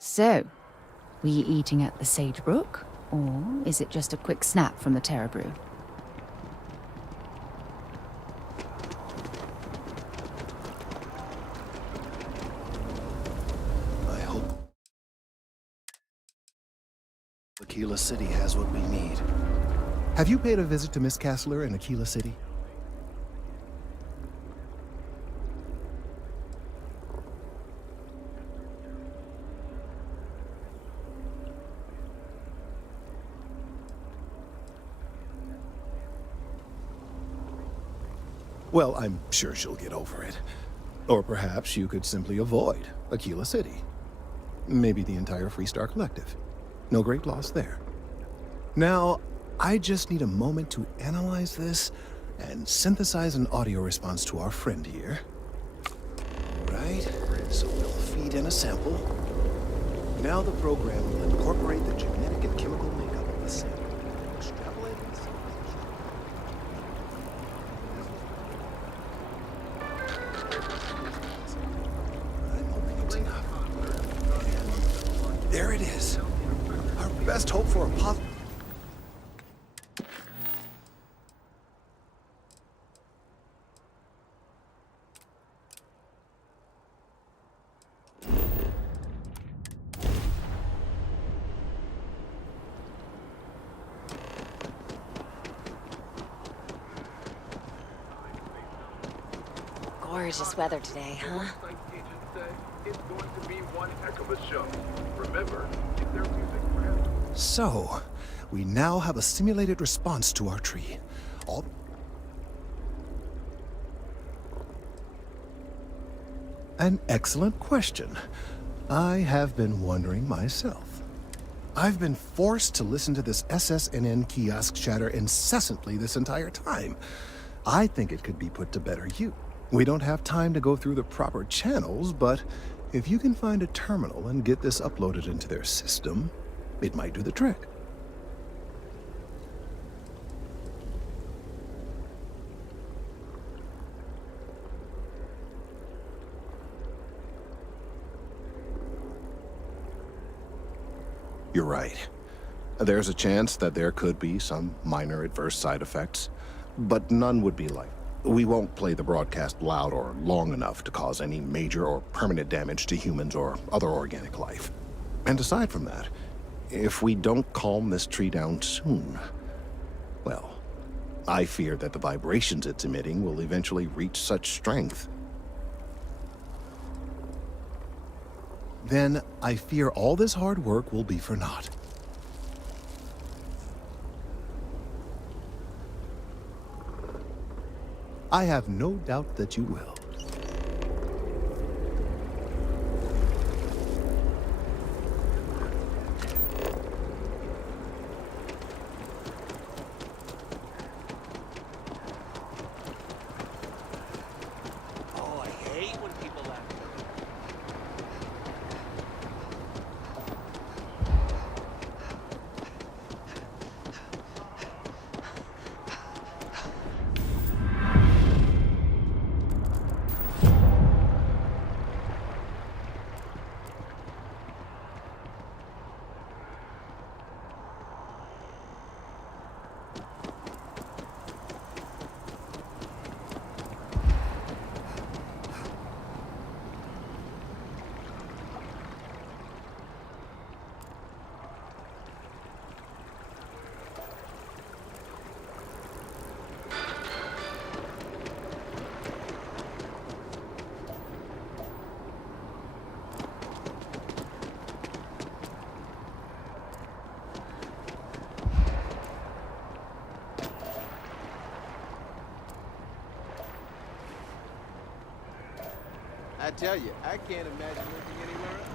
So, were you eating at the Sagebrook, or is it just a quick snap from the Terra Brew? I hope Aquila City has what we need. Have you paid a visit to Miss Castler in Aquila City? Well, I'm sure she'll get over it. Or perhaps you could simply avoid Aquila City. Maybe the entire Freestar Collective. No great loss there. Now, I just need a moment to analyze this and synthesize an audio response to our friend here. Right, so we'll feed in a sample. Now the program will incorporate the genetic and chemical makeup of the sample. Extrapolating the There it is. Our best hope for a positive... Gorgeous weather today, huh? It's going to be one heck of a show. Remember, if their music So, we now have a simulated response to our tree. An excellent question. I have been wondering myself. I've been forced to listen to this SSNN kiosk chatter incessantly this entire time. I think it could be put to better use. We don't have time to go through the proper channels, but if you can find a terminal and get this uploaded into their system, it might do the trick. You're right. There's a chance that there could be some minor adverse side effects, but none would be like. We won't play the broadcast loud or long enough to cause any major or permanent damage to humans or other organic life. And aside from that, if we don't calm this tree down soon, well, I fear that the vibrations it's emitting will eventually reach such strength. Then I fear all this hard work will be for naught. I have no doubt that you will. Oh, I hate when people laugh. I tell you, I can't imagine living anywhere else.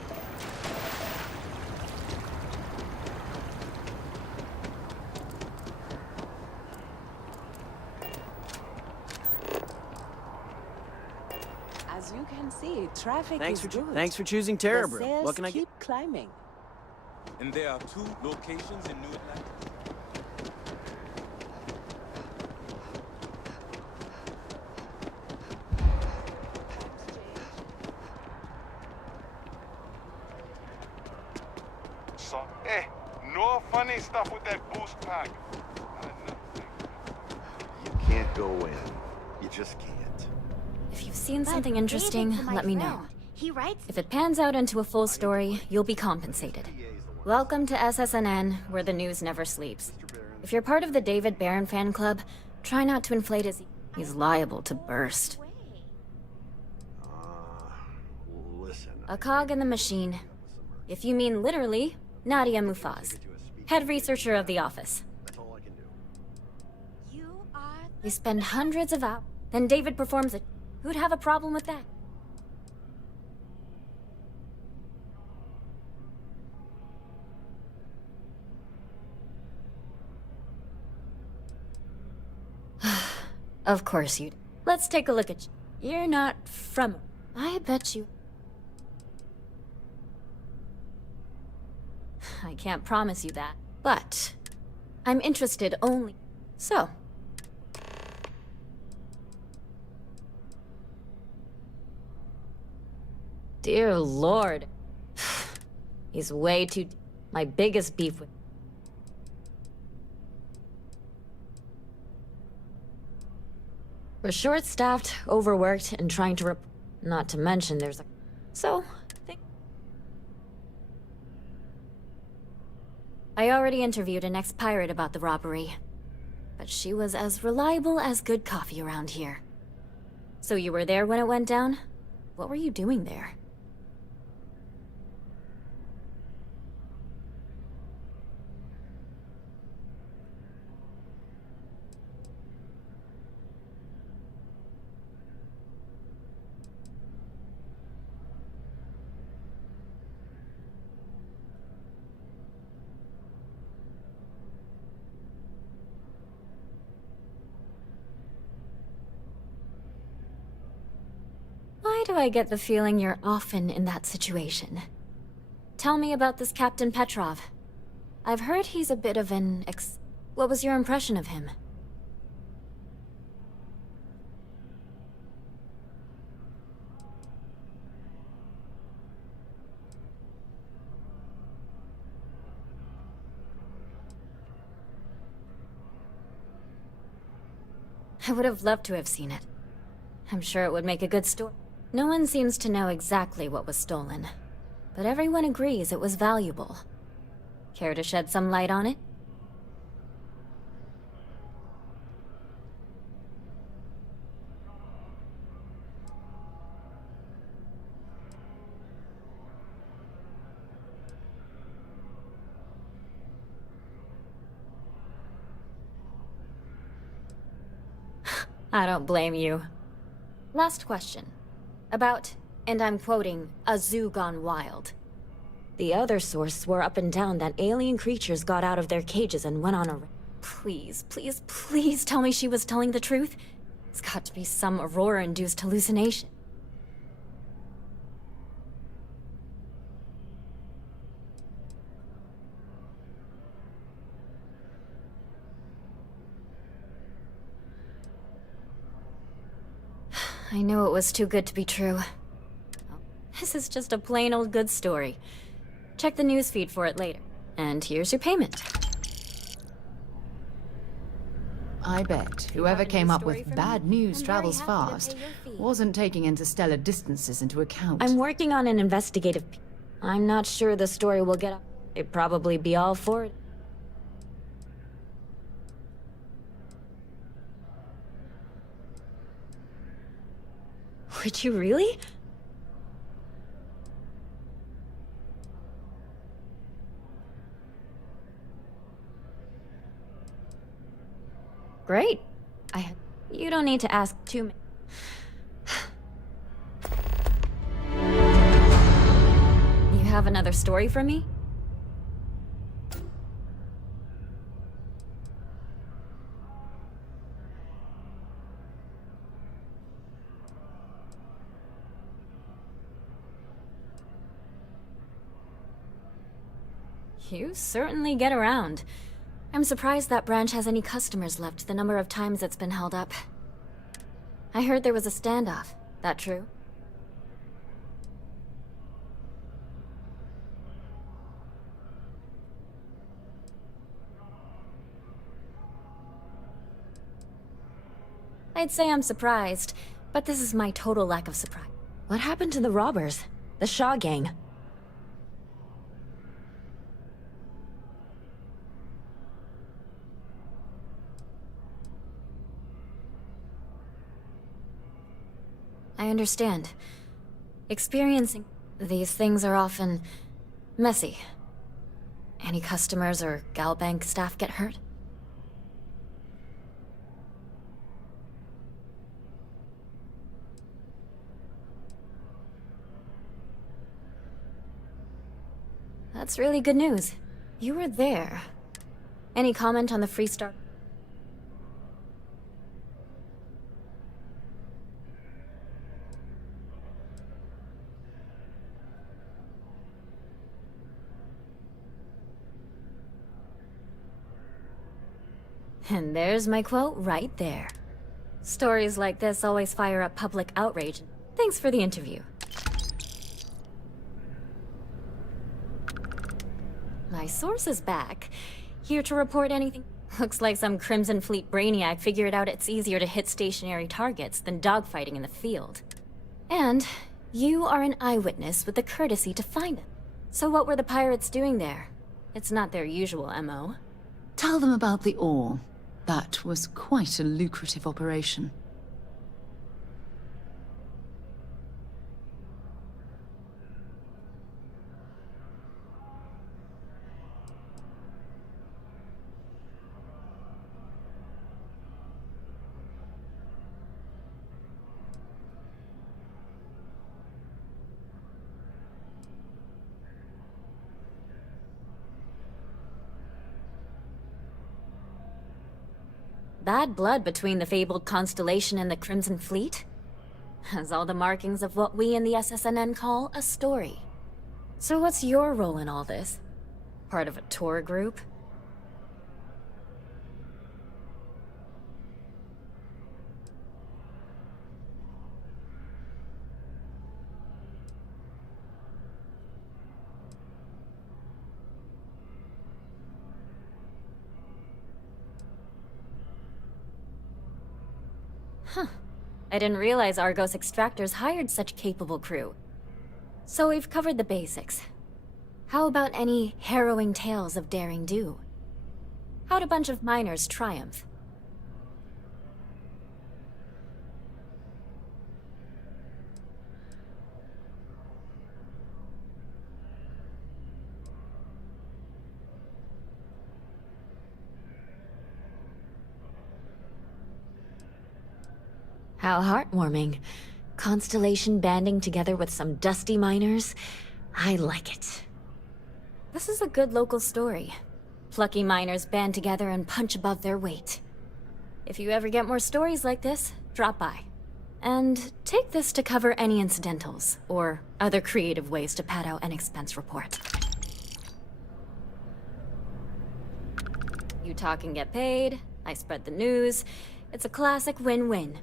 As you can see, traffic Thanks is for good. thanks for choosing Terra The Brew. sales What can I keep climbing. And there are 2 locations in New Atlanta. Hey, no funny stuff with that boost pack. You can't go in. You just can't. If you've seen something David's interesting, my let me friend. know. He writes. If it pans out into a full story, you'll be compensated. Welcome to SSNN, where the news never sleeps. If you're part of the David Barron fan club, try not to inflate his... He's liable to burst. Listen. A cog in the machine. If you mean literally, Nadia Mufaz, head researcher of the office. We spend hundreds of hours. Then David performs it. Who'd have a problem with that? Of course you. Let's take a look at you. You're not from... I bet you... I can't promise you that, but... I'm interested only... So... Dear Lord. He's way too... My biggest beef with... We're short-staffed, overworked, and trying to not to mention there's a... So... I already interviewed an ex-pirate about the robbery. But she was as reliable as good coffee around here. So you were there when it went down? What were you doing there? Why do I get the feeling you're often in that situation? Tell me about this Captain Petrov. I've heard he's a bit of an What was your impression of him? I would have loved to have seen it. I'm sure it would make a good story. No one seems to know exactly what was stolen, but everyone agrees it was valuable. Care to shed some light on it? I don't blame you. Last question. About, and I'm quoting, a zoo gone wild. The other source swore up and down that alien creatures got out of their cages and went on a... Please, please, please tell me she was telling the truth. It's got to be some Aurora-induced hallucination. I knew it was too good to be true. This is just a plain old good story. Check the newsfeed for it later. And here's your payment. I bet whoever came up with bad news travels fast wasn't taking interstellar distances into account. I'm working on an investigative... I'm not sure the story will get up. It'd probably be all for it. Would you really? Great. You don't need to ask too many. You have another story for me? You certainly get around. I'm surprised that branch has any customers left, the number of times it's been held up. I heard there was a standoff. That true? I'd say I'm surprised, but this is my total lack of surprise. What happened to the robbers? The Shaw gang? I understand. Experiencing these things are often messy. Any customers or Galbank staff get hurt? That's really good news. You were there. Any comment on the Freestar? And there's my quote right there. Stories like this always fire up public outrage. Thanks for the interview. My source is back. Here to report anything. Looks like some Crimson Fleet brainiac figured out it's easier to hit stationary targets than dogfighting in the field. And you are an eyewitness with the courtesy to find it. So what were the pirates doing there? It's not their usual MO. Tell them about the ore. That was quite a lucrative operation. Bad blood between the fabled Constellation and the Crimson Fleet? Has all the markings of what we in the SSNN call a story. So what's your role in all this? Part of a tour group? I didn't realize Argos extractors hired such capable crew. So we've covered the basics. How about any harrowing tales of daring do? How'd a bunch of miners triumph? How heartwarming. Constellation banding together with some dusty miners. I like it. This is a good local story. Plucky miners band together and punch above their weight. If you ever get more stories like this, drop by. And take this to cover any incidentals, or other creative ways to pad out an expense report. You talk and get paid, I spread the news. It's a classic win-win.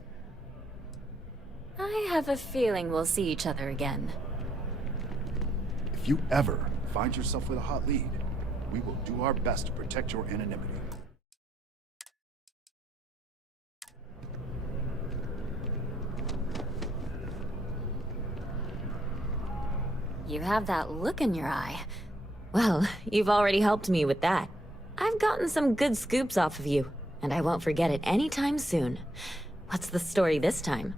I have a feeling we'll see each other again. If you ever find yourself with a hot lead, we will do our best to protect your anonymity. You have that look in your eye. Well, you've already helped me with that. I've gotten some good scoops off of you, and I won't forget it anytime soon. What's the story this time?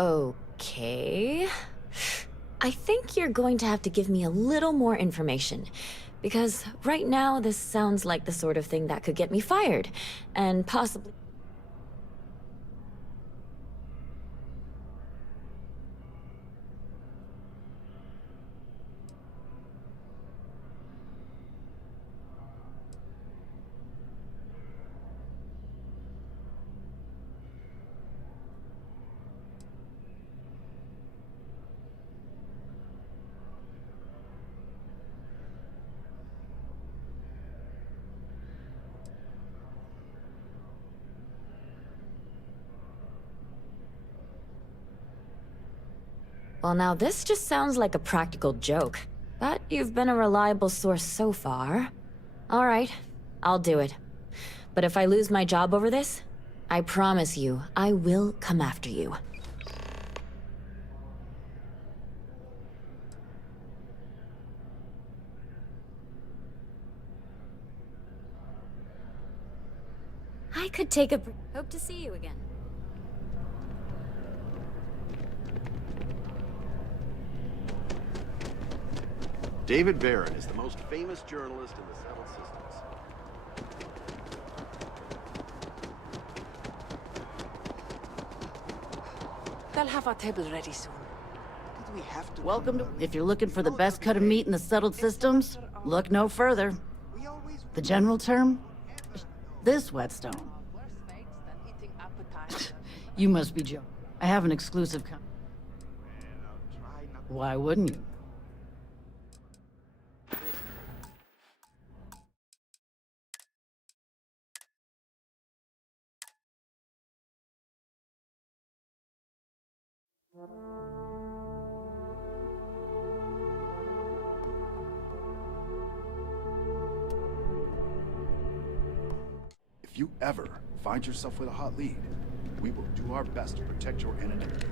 Okay. I think you're going to have to give me a little more information, because right now this sounds like the sort of thing that could get me fired, and possibly... Well, now this just sounds like a practical joke. But you've been a reliable source so far. All right, I'll do it. But if I lose my job over this, I promise you, I will come after you. I could take a... Hope to see you again. David Barron is the most famous journalist in the settled systems. They'll have our table ready soon. Did we have to... Welcome to... If you're looking for the best cut of meat in the settled systems, look no further. The general term? This whetstone. You must be joking. I have an exclusive Why wouldn't you? If you ever find yourself with a hot lead, we will do our best to protect your anonymity.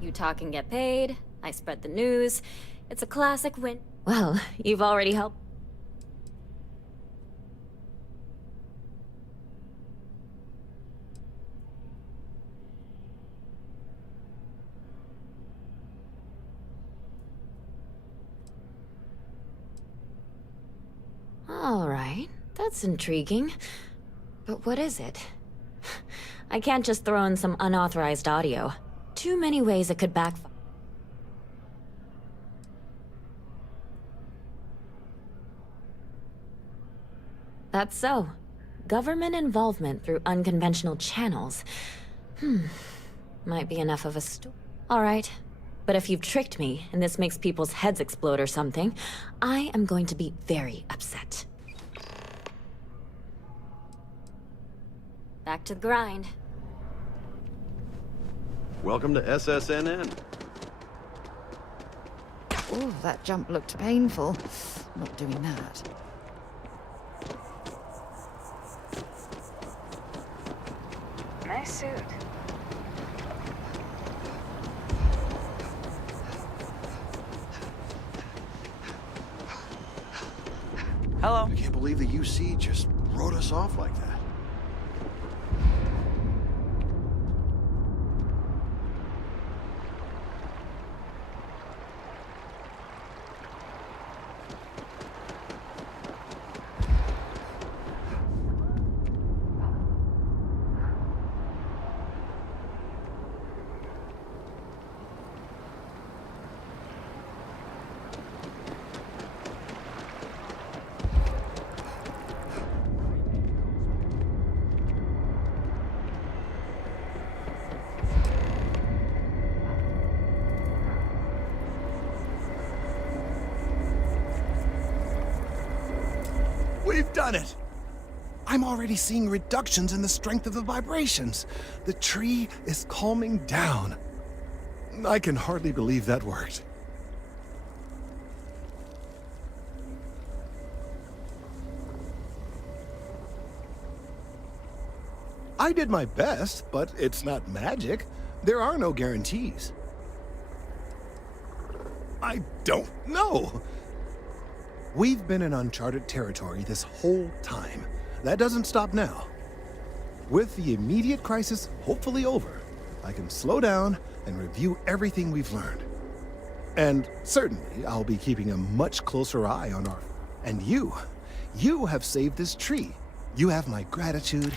You talk and get paid, I spread the news. It's a classic win. Well, you've already helped. All right, that's intriguing. But what is it? I can't just throw in some unauthorized audio. Too many ways it could backfire. That's so. Government involvement through unconventional channels. Might be enough of a Alright. But if you've tricked me, and this makes people's heads explode or something, I am going to be very upset. Back to the grind. Welcome to SSNN. Oh, that jump looked painful. Not doing that. Nice suit. Hello. I can't believe the UC just wrote us off like that. We've done it! I'm already seeing reductions in the strength of the vibrations. The tree is calming down. I can hardly believe that worked. I did my best, but it's not magic. There are no guarantees. I don't know. We've been in uncharted territory this whole time. That doesn't stop now. With the immediate crisis hopefully over, I can slow down and review everything we've learned. And certainly, I'll be keeping a much closer eye on our... And you have saved this tree. You have my gratitude.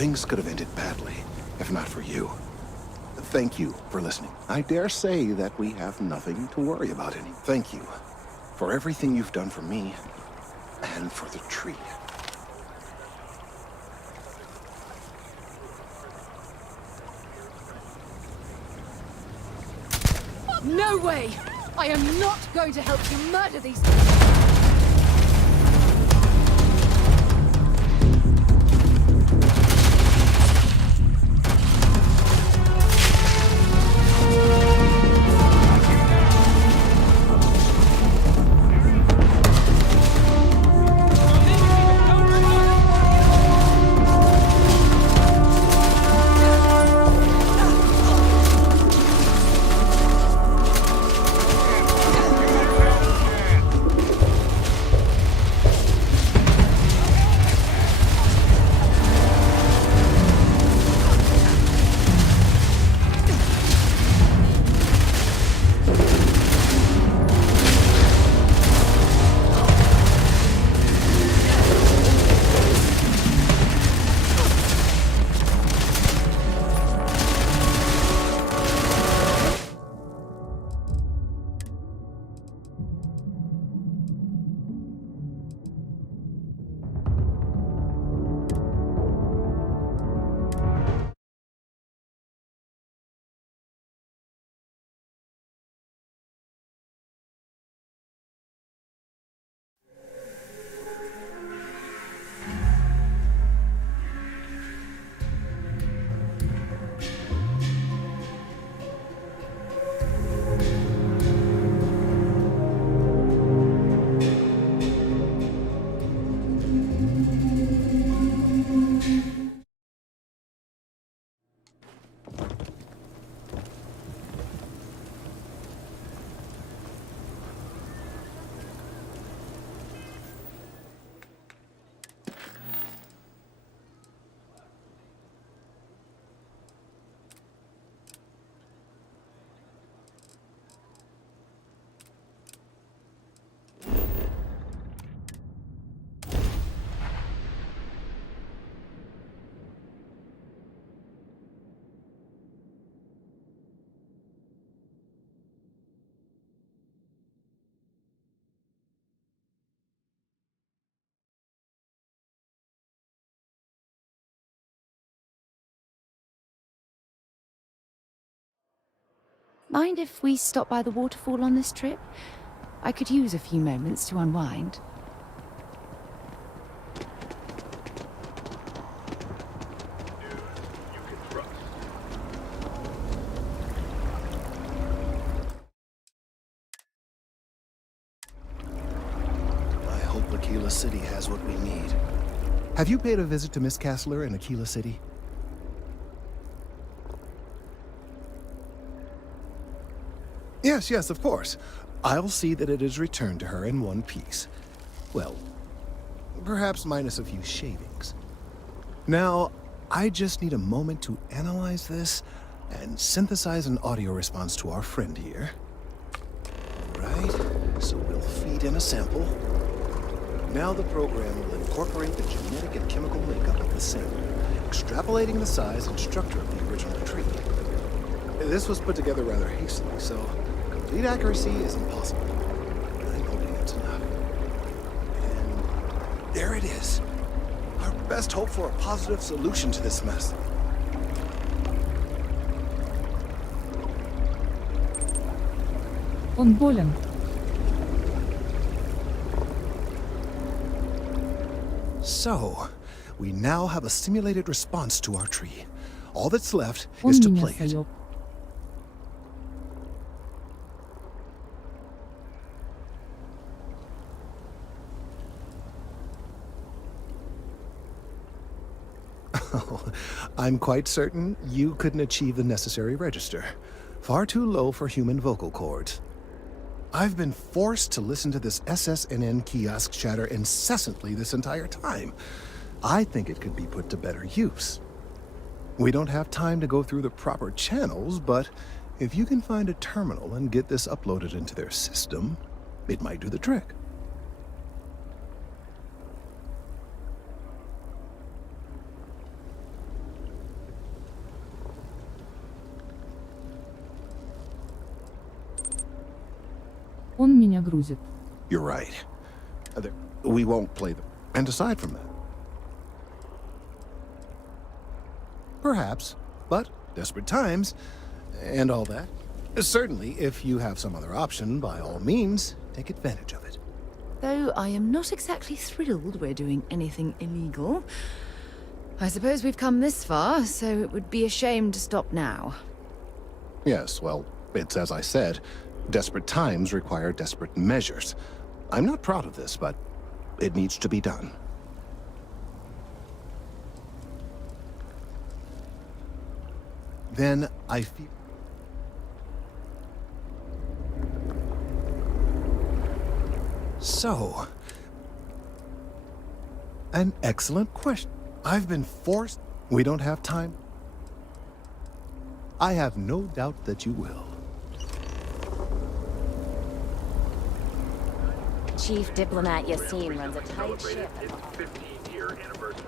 things could have ended badly, if not for you. Thank you for listening. I dare say that we have nothing to worry about any. Thank you for everything you've done for me and for the tree. No way! I am not going to help you murder these... Mind if we stop by the waterfall on this trip? I could use a few moments to unwind. I hope Aquila City has what we need. Have you paid a visit to Miss Castler in Aquila City? Yes, of course. I'll see that it is returned to her in one piece. Well, perhaps minus a few shavings. Now, I just need a moment to analyze this and synthesize an audio response to our friend here. Right, so we'll feed in a sample. Now the program will incorporate the genetic and chemical makeup of the sample, extrapolating the size and structure of the original tree. This was put together rather hastily, so complete accuracy is impossible. I'm hoping it's enough. And there it is. Our best hope for a positive solution to this mess. Он болен. So, we now have a simulated response to our tree. All that's left is to play it. I'm quite certain you couldn't achieve the necessary register. Far too low for human vocal cords. I've been forced to listen to this SSNN kiosk chatter incessantly this entire time. I think it could be put to better use. We don't have time to go through the proper channels, but if you can find a terminal and get this uploaded into their system, it might do the trick. меня грузит. You're right. We won't play them. And aside from that, perhaps, but desperate times and all that. Certainly, if you have some other option, by all means, take advantage of it. Though I am not exactly thrilled we're doing anything illegal. I suppose we've come this far, so it would be a shame to stop now. Yes, well, it's as I said, desperate times require desperate measures. I'm not proud of this, but it needs to be done. Then I feel... So... An excellent question. I've been forced... We don't have time. I have no doubt that you will. Chief Diplomat Yassine runs a tight ship. Its 15-year anniversary.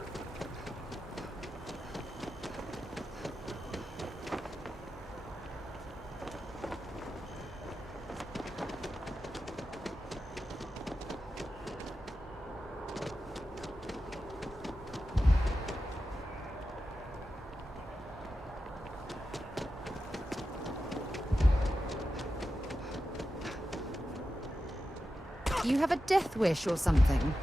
Do you have a death wish or something?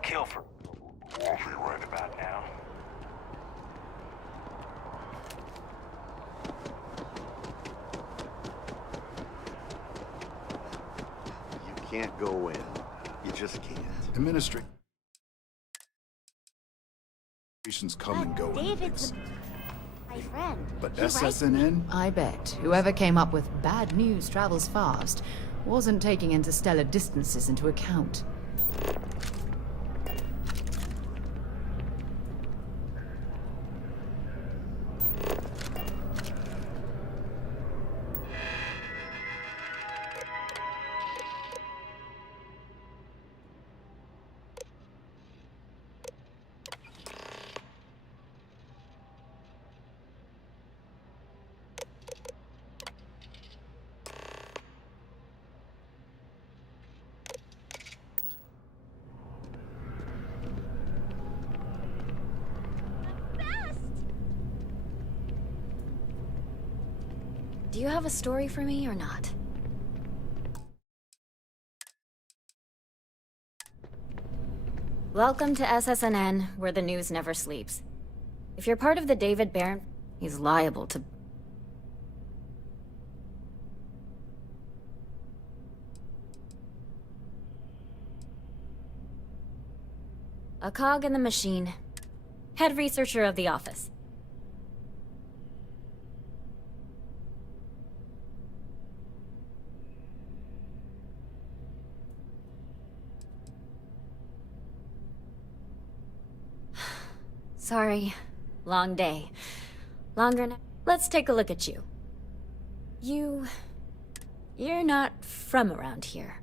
Kill for awfully right about now. You can't go in. You just can't. Administration's come and go. David's my friend. But He writes- SSNN? I bet whoever came up with bad news travels fast wasn't taking interstellar distances into account. Do you have a story for me or not? Welcome to SSNN, where the news never sleeps. If you're part of the David Barron, he's liable to... A cog in the machine. Head researcher of the office. Sorry. Long day. Longer now. Let's take a look at you. You're not from around here.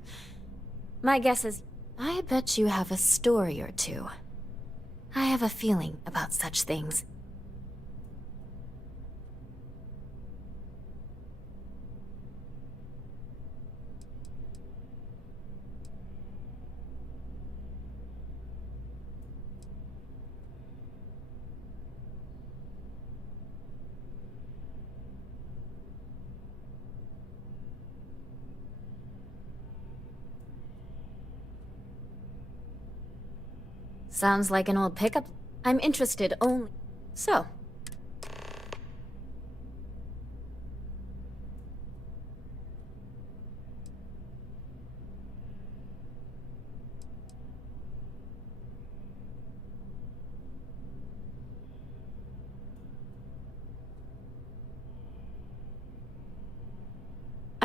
My guess is, I bet you have a story or two. I have a feeling about such things. Sounds like an old pickup. I'm interested only... So.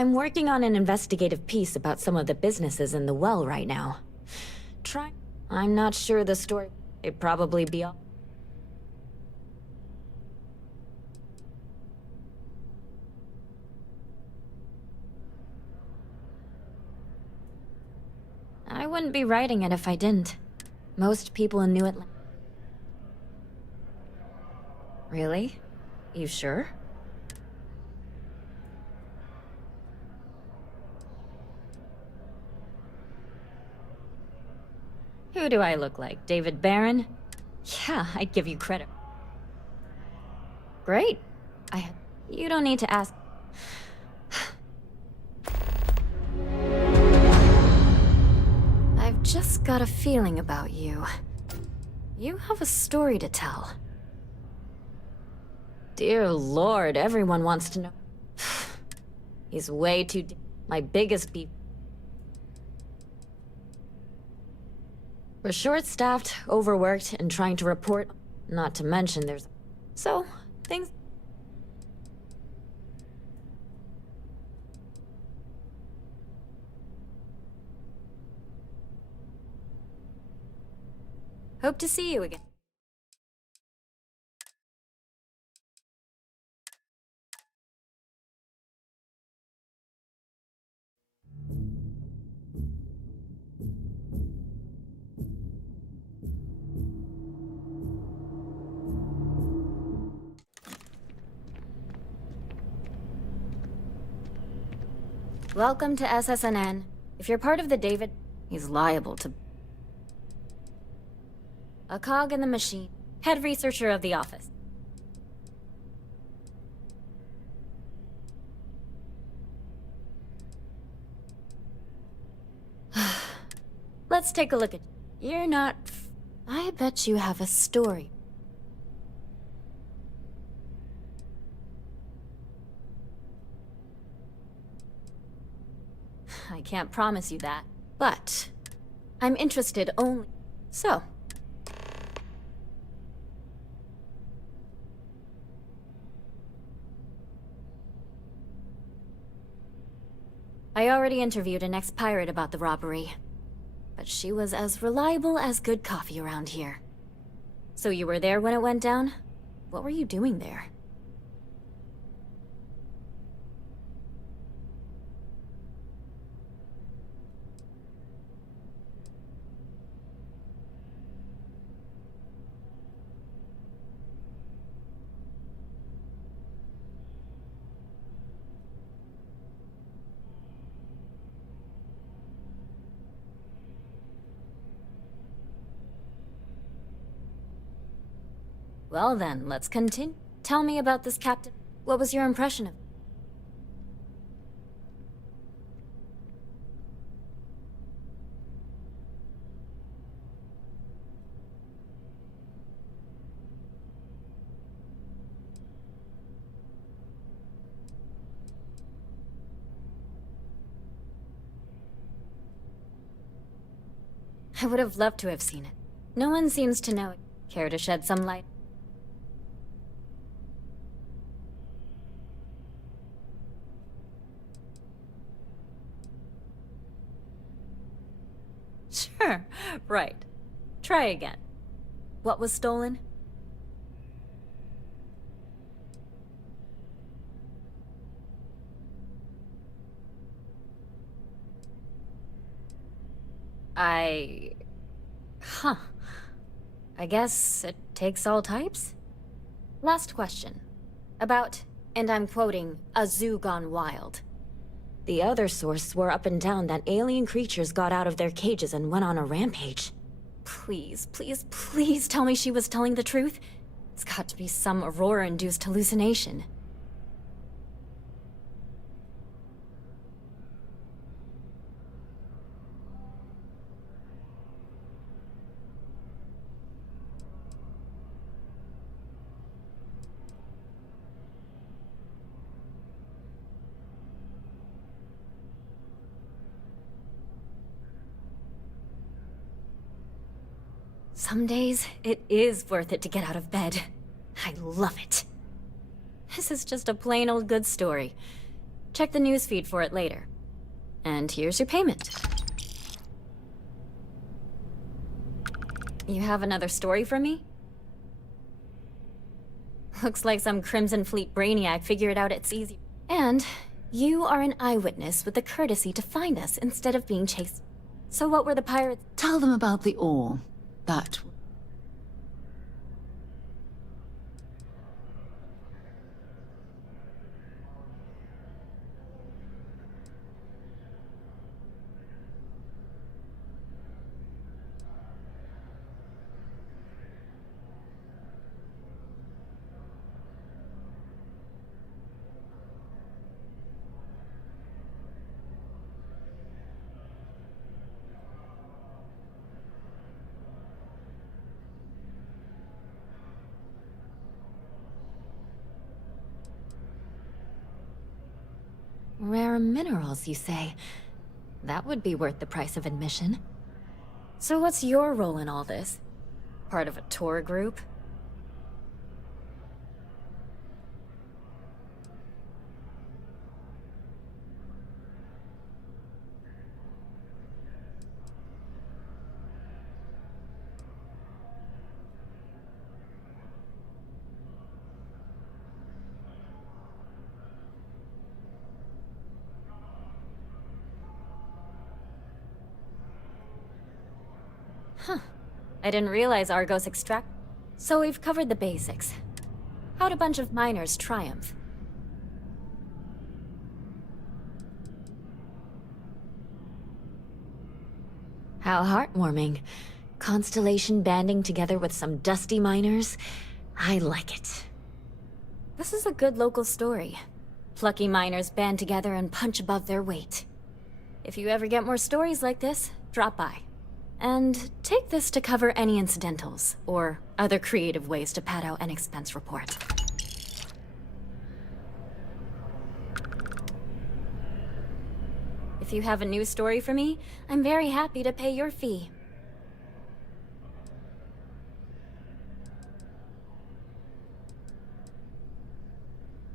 I'm working on an investigative piece about some of the businesses in the well right now. I'm not sure the story... It'd probably be all... I wouldn't be writing it if I didn't. Most people in New Atlanta... Really? You sure? Who do I look like? David Barron? Yeah, I'd give you credit. Great. You don't need to ask. I've just got a feeling about you. You have a story to tell. Dear Lord, everyone wants to know. He's way too... My biggest beef... We're short-staffed, overworked, and trying to report... Not to mention there's... So, things... Hope to see you again. Welcome to SSNN. If you're part of the David... He's liable to... A cog in the machine. Head researcher of the office. Let's take a look at... You're not... I bet you have a story. I can't promise you that, but... I'm interested only... So... I already interviewed an ex-pirate about the robbery, but she was as reliable as good coffee around here. So you were there when it went down? What were you doing there? Well then, let's continue. Tell me about this captain. What was your impression of him? I would have loved to have seen it. No one seems to know it. Care to shed some light? Sure, right. Try again. What was stolen? Huh. I guess it takes all types? Last question. About, and I'm quoting, a zoo gone wild. The other source swore up and down that alien creatures got out of their cages and went on a rampage. Please, please, please tell me she was telling the truth. It's got to be some Aurora-induced hallucination. Some days, it is worth it to get out of bed. I love it. This is just a plain old good story. Check the newsfeed for it later. And here's your payment. You have another story for me? Looks like some Crimson Fleet brainiac figured out it's easy. And you are an eyewitness with the courtesy to find us instead of being chased. So what were the pirates? Tell them about the ore. That... Rare minerals, you say? That would be worth the price of admission. So what's your role in all this? Part of a tour group? Huh. I didn't realize Argos extract... So we've covered the basics. How'd a bunch of miners triumph? How heartwarming. Constellation banding together with some dusty miners. I like it. This is a good local story. Plucky miners band together and punch above their weight. If you ever get more stories like this, drop by. And take this to cover any incidentals, or other creative ways to pad out an expense report. If you have a new story for me, I'm very happy to pay your fee.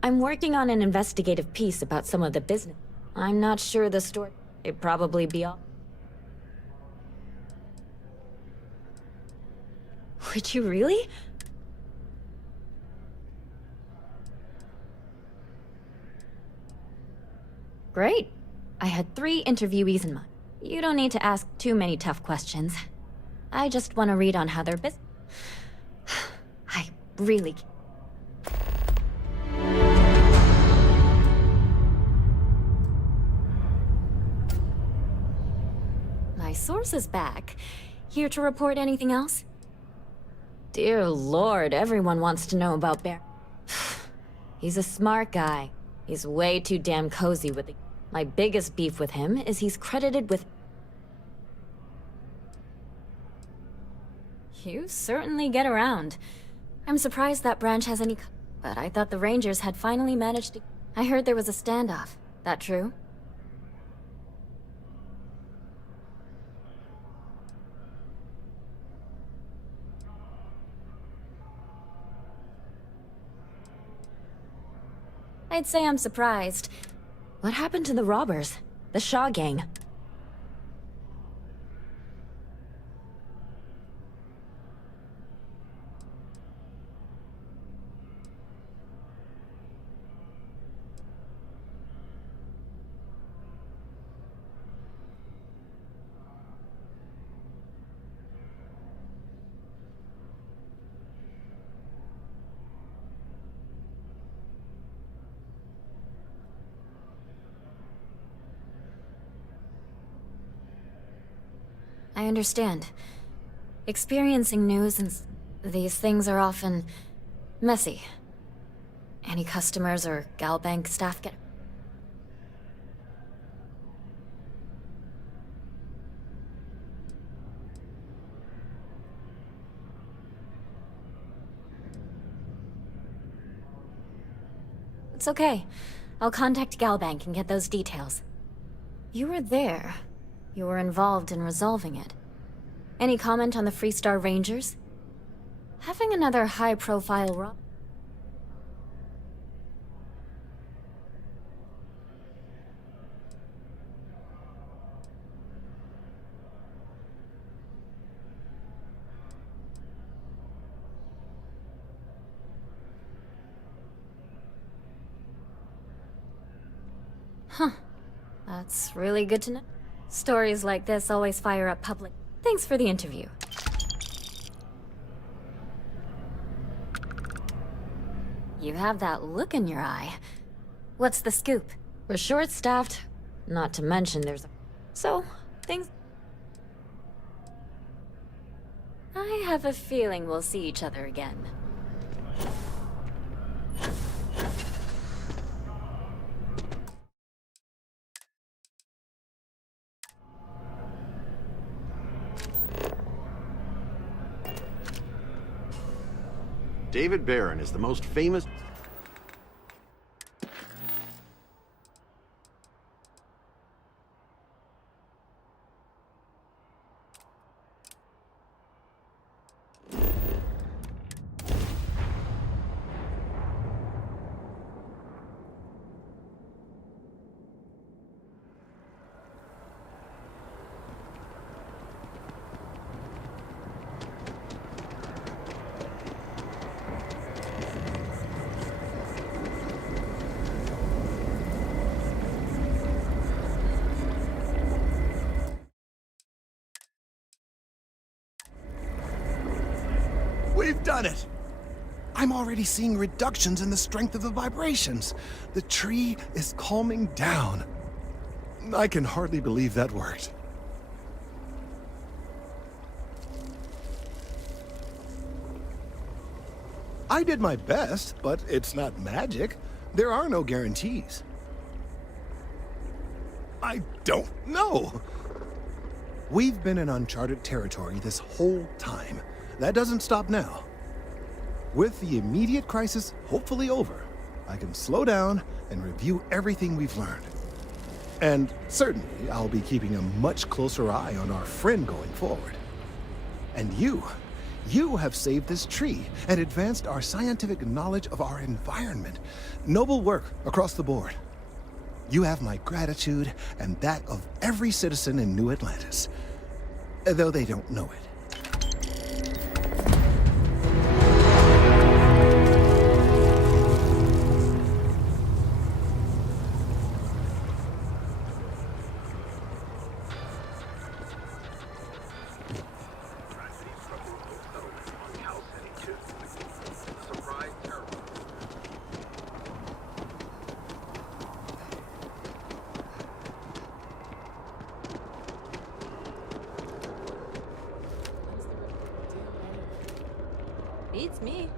I'm working on an investigative piece about some of the business. I'm not sure the story... It'd probably be all... Would you really? Great. I had 3 interviewees in mind. You don't need to ask too many tough questions. I just want to read on how their business... I really... My source is back. Here to report anything else? Dear Lord, everyone wants to know about Bear. He's a smart guy. He's way too damn cozy with it. My biggest beef with him is he's credited with... You certainly get around. I'm surprised that branch has any... But I thought the Rangers had finally managed to... I heard there was a standoff. That true? I'd say I'm surprised. What happened to the robbers? The Shaw gang? I understand. Experiencing news and these things are often messy. Any customers or Galbank staff get... It's okay. I'll contact Galbank and get those details. You were there. You were involved in resolving it. Any comment on the Freestar Rangers? Having another high-profile rob... That's really good to know. Stories like this always fire up public. Thanks for the interview. You have that look in your eye. What's the scoop? We're short-staffed. Not to mention there's a... So, things... I have a feeling we'll see each other again. David Barron is the most famous... We've done it! I'm already seeing reductions in the strength of the vibrations. The tree is calming down. I can hardly believe that worked. I did my best, but it's not magic. There are no guarantees. I don't know. We've been in uncharted territory this whole time. That doesn't stop now. With the immediate crisis hopefully over, I can slow down and review everything we've learned. And certainly, I'll be keeping a much closer eye on our friend going forward. And you have saved this tree and advanced our scientific knowledge of our environment. Noble work across the board. You have my gratitude and that of every citizen in New Atlantis, though they don't know it. Beats me.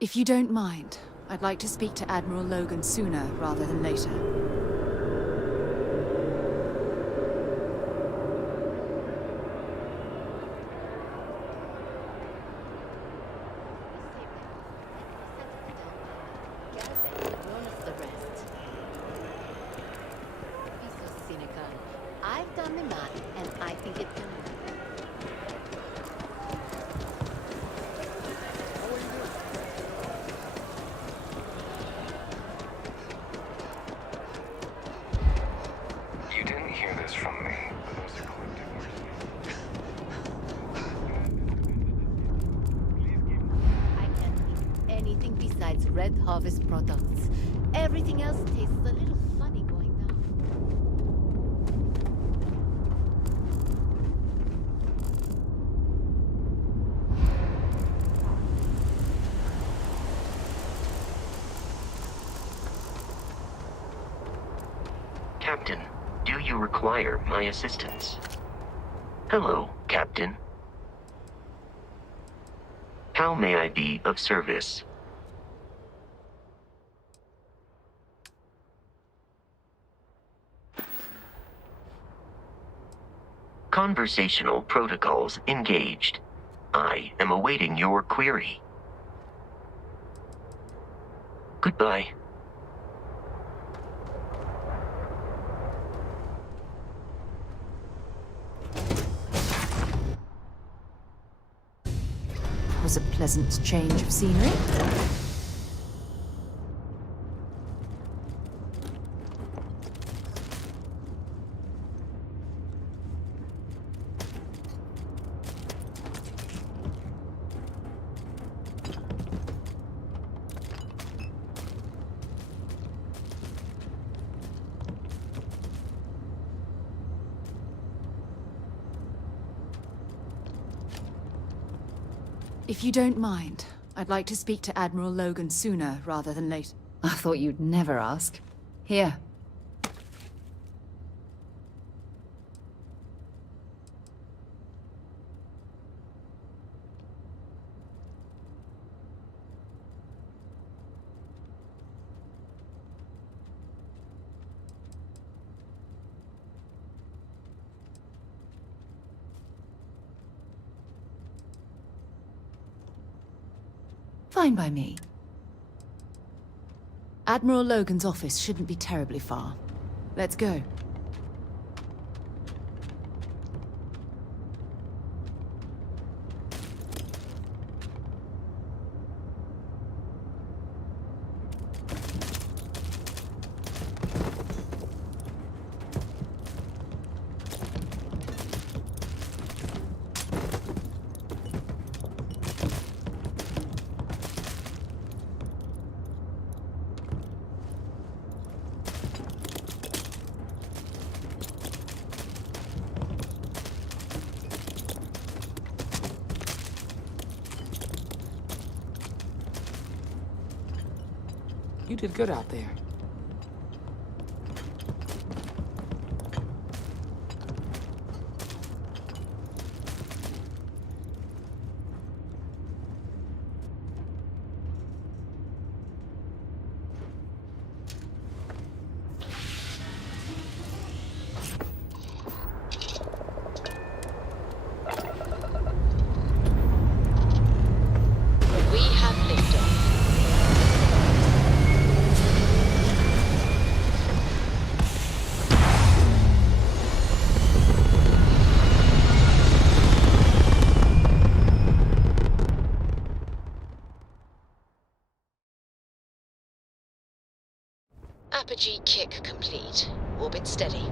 If you don't mind, I'd like to speak to Admiral Logan sooner rather than later. I've done the math, and I think it's gonna work. You didn't hear this from me, but those are collective I can't eat anything besides Red Harvest products. Everything else tastes a little funny going down. Captain, do you require my assistance? Hello, Captain. How may I be of service? Conversational protocols engaged. I am awaiting your query. Goodbye. was a pleasant change of scenery. If you don't mind, I'd like to speak to Admiral Logan sooner rather than later. I thought you'd never ask. Here. Fine by me. Admiral Logan's office shouldn't be terribly far. Let's go. You did good out there. We have liftoff. Apogee kick complete. Orbit steady.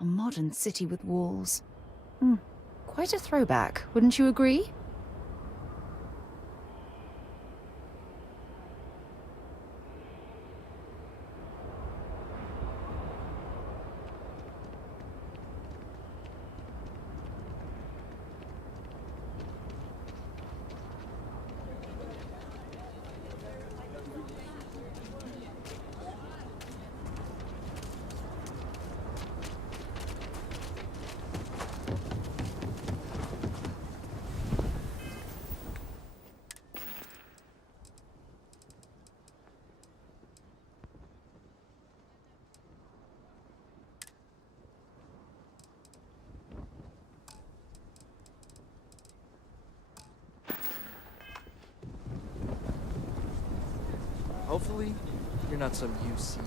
A modern city with walls. Quite a throwback, wouldn't you agree? Hopefully, you're not some UC.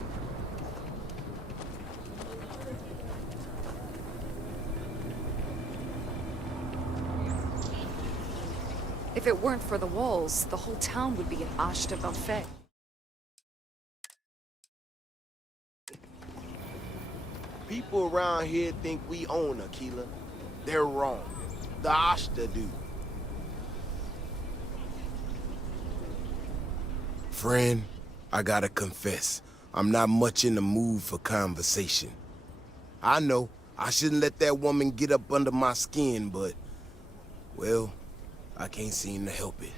If it weren't for the walls, the whole town would be an Ashta buffet. People around here think we own Aquila. They're wrong. The Ashta do. Friend, I gotta confess, I'm not much in the mood for conversation. I know, I shouldn't let that woman get up under my skin, but, well, I can't seem to help it.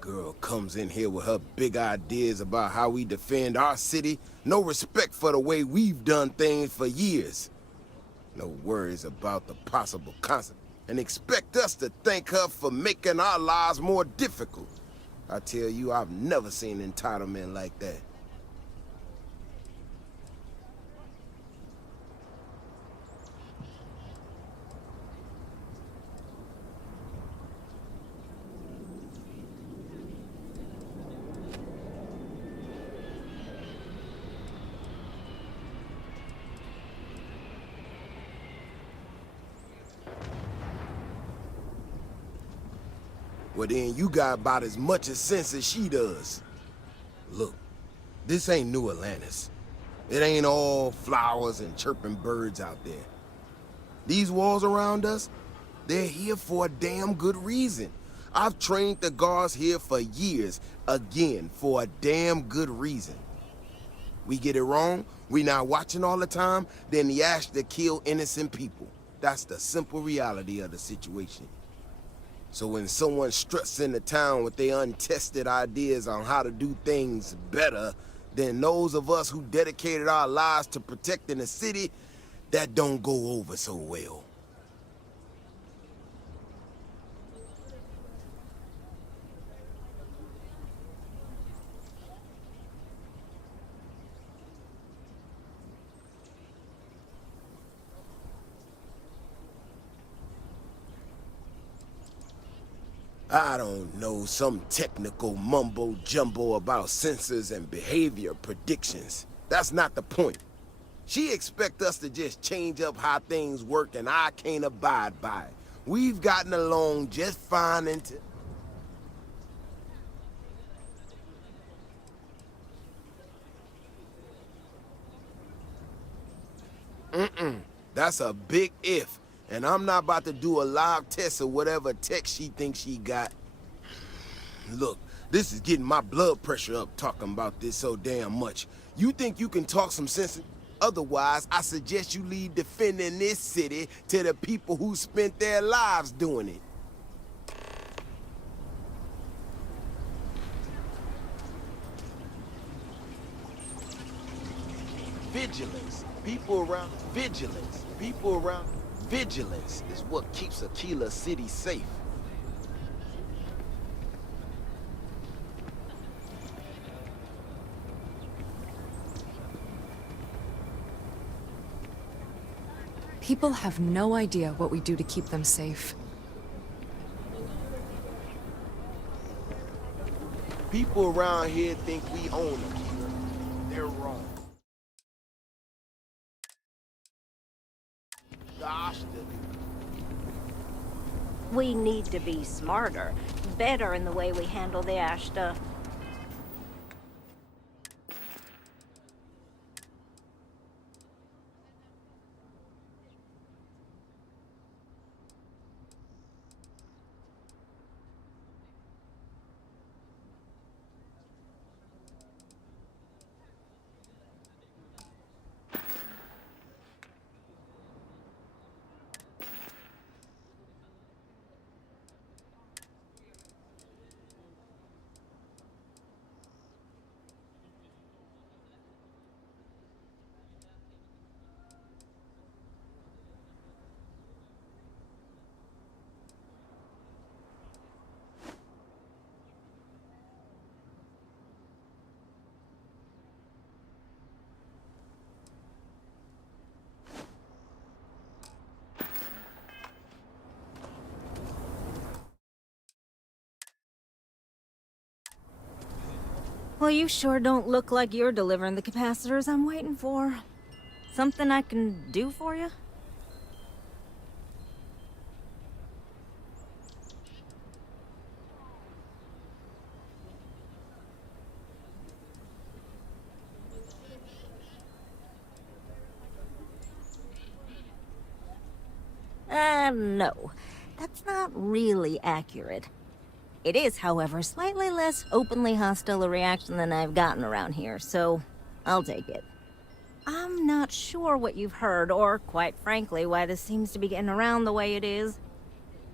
Girl comes in here with her big ideas about how we defend our city. No respect for the way we've done things for years. No worries about the possible consequences. And expect us to thank her for making our lives more difficult. I tell you, I've never seen entitlement like that. Well then, you got about as much sense as she does. Look, this ain't New Atlantis. It ain't all flowers and chirping birds out there. These walls around us, they're here for a damn good reason. I've trained the guards here for years, again, for a damn good reason. We get it wrong, we not watching all the time, then the ash to kill innocent people. That's the simple reality of the situation. So when someone struts into town with their untested ideas on how to do things better than those of us who dedicated our lives to protecting the city, that don't go over so well. I don't know, some technical mumbo-jumbo about sensors and behavior predictions. That's not the point. She expects us to just change up how things work and I can't abide by it. We've gotten along just fine until... That's a big if. And I'm not about to do a live test of whatever tech she thinks she got. Look, this is getting my blood pressure up talking about this so damn much. You think you can talk some sense? Otherwise, I suggest you leave defending this city to the people who spent their lives doing it. Vigilance. People around. Vigilance. People around. Vigilance is what keeps Aquila City safe. People have no idea what we do to keep them safe. People around here think we own Aquila. They're wrong. We need to be smarter, better in the way we handle the Ashta. Well, you sure don't look like you're delivering the capacitors I'm waiting for. Something I can do for you? No. That's not really accurate. It is, however, slightly less openly hostile a reaction than I've gotten around here, so I'll take it. I'm not sure what you've heard, or, quite frankly, why this seems to be getting around the way it is.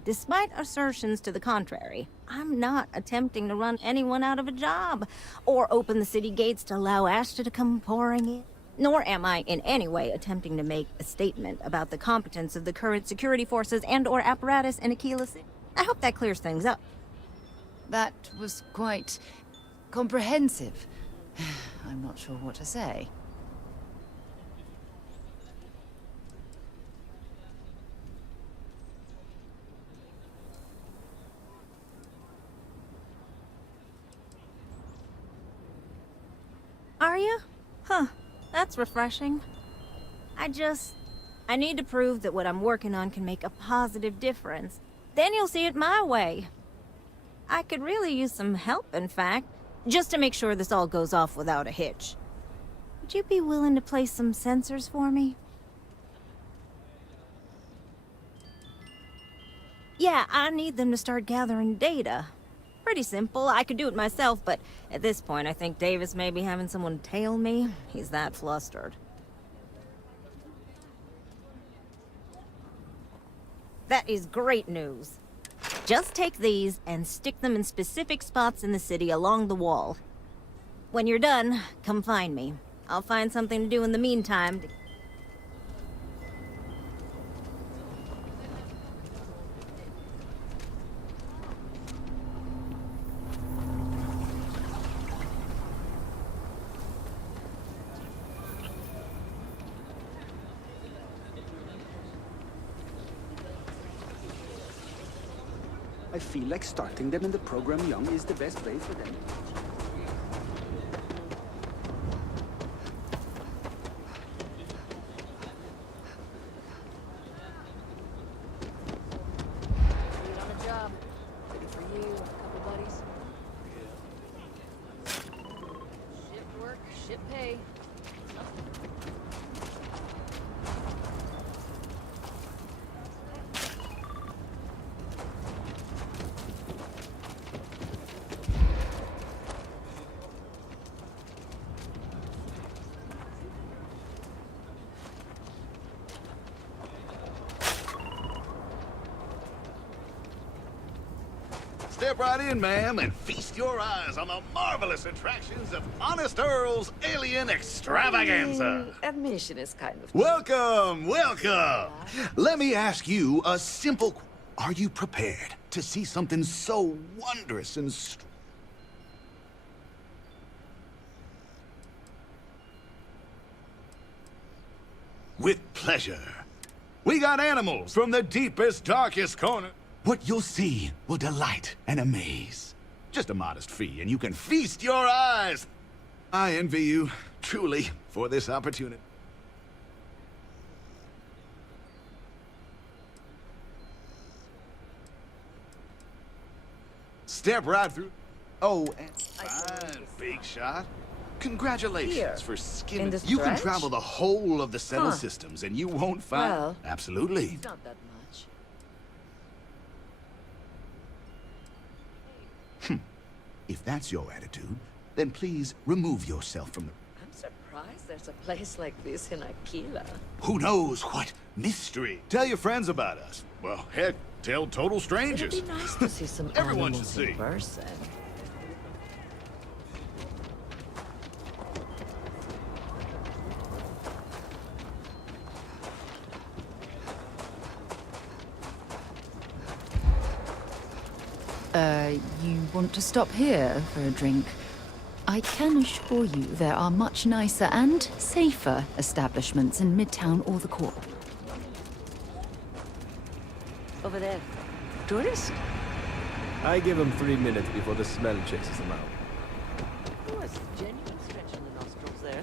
Despite assertions to the contrary, I'm not attempting to run anyone out of a job, or open the city gates to allow Ashta to come pouring in. Nor am I in any way attempting to make a statement about the competence of the current security forces and/or apparatus in Aquila City. I hope that clears things up. That was quite comprehensive. I'm not sure what to say. Are you? Huh. That's refreshing. I need to prove that what I'm working on can make a positive difference. Then you'll see it my way. I could really use some help, in fact, just to make sure this all goes off without a hitch. Would you be willing to place some sensors for me? Yeah, I need them to start gathering data. Pretty simple. I could do it myself, but at this point, I think Davis may be having someone tail me. He's that flustered. That is great news. Just take these and stick them in specific spots in the city along the wall. When you're done, come find me. I'll find something to do in the meantime. I feel like starting them in the program young is the best way for them. On a job. Ready for you, a couple buddies. Shift work, shift pay. Step right in, ma'am, and feast your eyes on the marvelous attractions of Honest Earl's Alien Extravaganza. Admission is kind of... Welcome, welcome. Let me ask you a simple... Are you prepared to see something so wondrous and... With pleasure. We got animals from the deepest, darkest corner. What you'll see will delight and amaze. Just a modest fee, and you can feast your eyes. I envy you, truly, for this opportunity. Step right through. Oh, and fine, big shot. Congratulations Here, for in skimming. this You can stretch? travel the whole of the settled Huh. systems, and you won't find... Well, Absolutely. It's not that much. If that's your attitude, then please remove yourself from the... I'm surprised there's a place like this in Aquila. Who knows what mystery? Tell your friends about us. Well, heck, tell total strangers. It'd be nice to see some Everyone should animals see. in person. You want to stop here for a drink? I can assure you there are much nicer and safer establishments in Midtown or the Core. Over there. Tourist? I give him 3 minutes before the smell chases him out. Who was Genuine stretch in the nostrils there.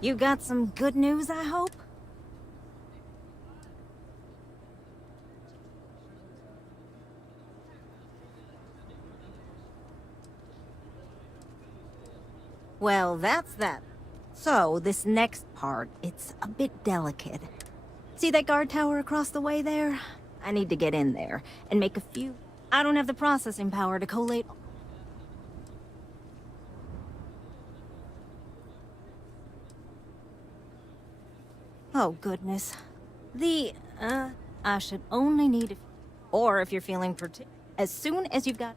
You got some good news, I hope? Well, that's that. So, this next part, it's a bit delicate. See that guard tower across the way there? I need to get in there and make a few... I don't have the processing power to collate... Oh, goodness. I should only need a... Or if you're feeling as soon as you've got...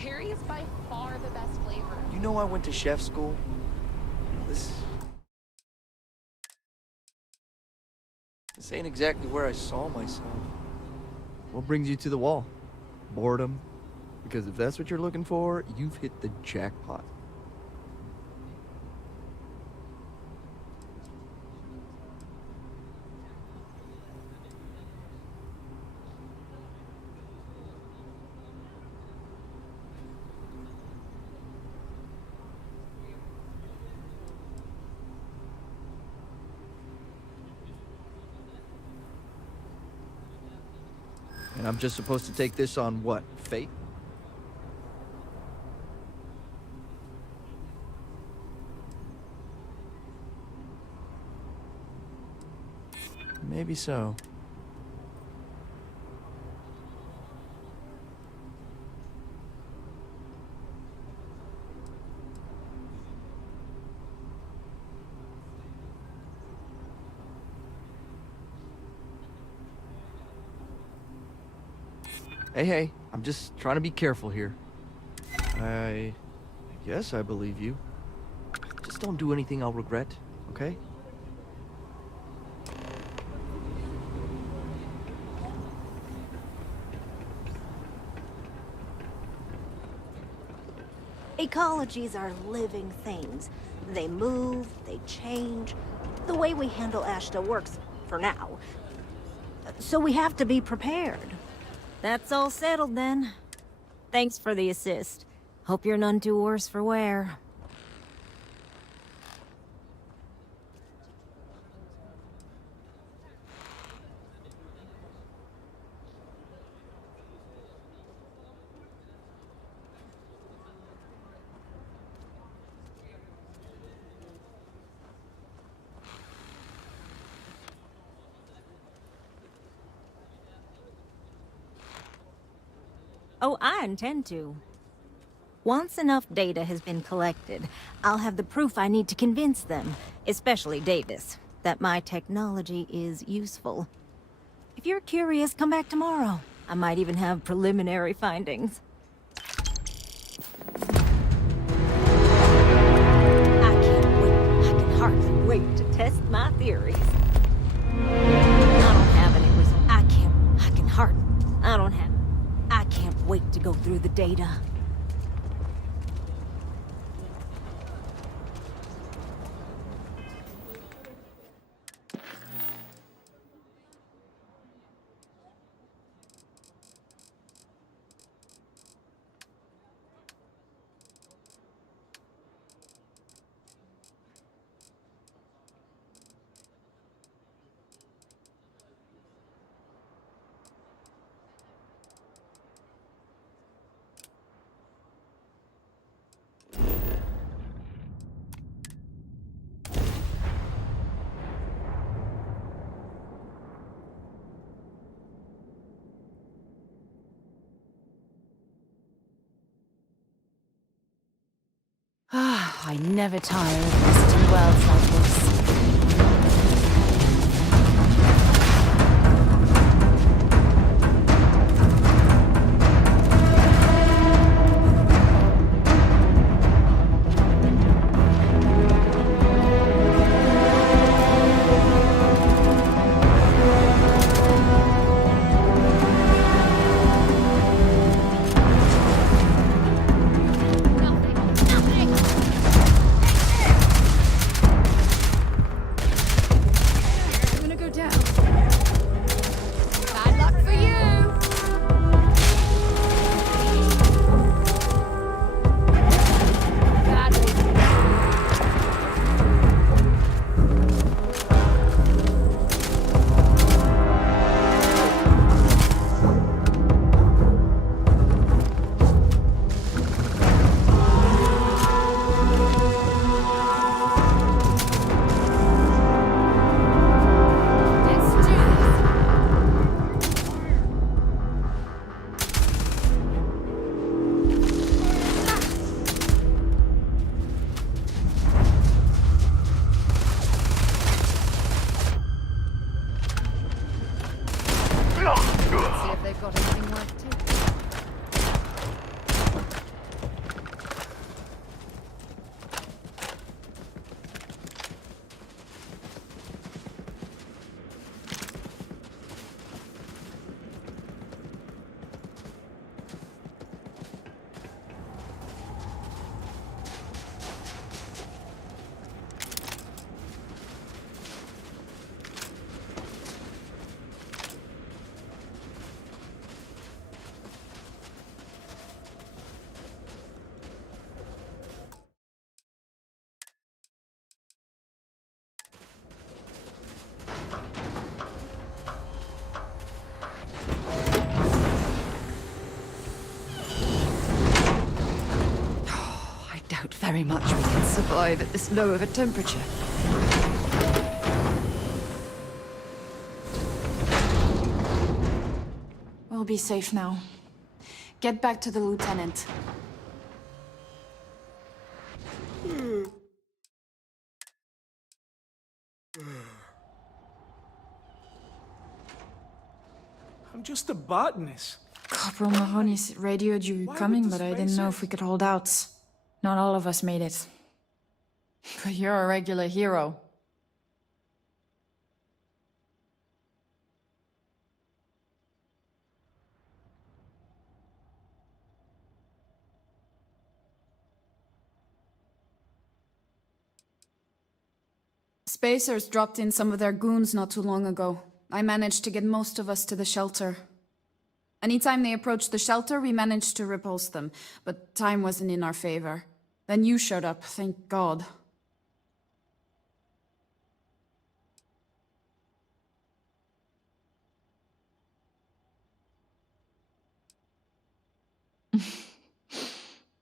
Cherry is by far the best flavor. You know I went to chef school? This ain't exactly where I saw myself. What brings you to the wall? Boredom? Because if that's what you're looking for, you've hit the jackpot. And I'm just supposed to take this on what? Fate? Maybe so. Hey, I'm just trying to be careful here. I guess I believe you. Just don't do anything I'll regret, okay? Ecologies are living things. They move, they change. The way we handle Ashta works, for now. So we have to be prepared. That's all settled then. Thanks for the assist. Hope you're none too worse for wear. Oh, I intend to. Once enough data has been collected, I'll have the proof I need to convince them, especially Davis, that my technology is useful. If you're curious, come back tomorrow. I might even have preliminary findings. I can't wait. I can hardly wait to test my theories. I don't have any result. I can't wait to go through the data. I never tire of visiting worlds like this. Very much we can survive at this low of a temperature. We'll be safe now. Get back to the lieutenant. I'm just a botanist. Corporal Mahoney radioed you coming, but I didn't know if we could hold out. Not all of us made it. But you're a regular hero. Spacers dropped in some of their goons not too long ago. I managed to get most of us to the shelter. Anytime they approached the shelter, we managed to repulse them, but time wasn't in our favor. Then you showed up, thank God.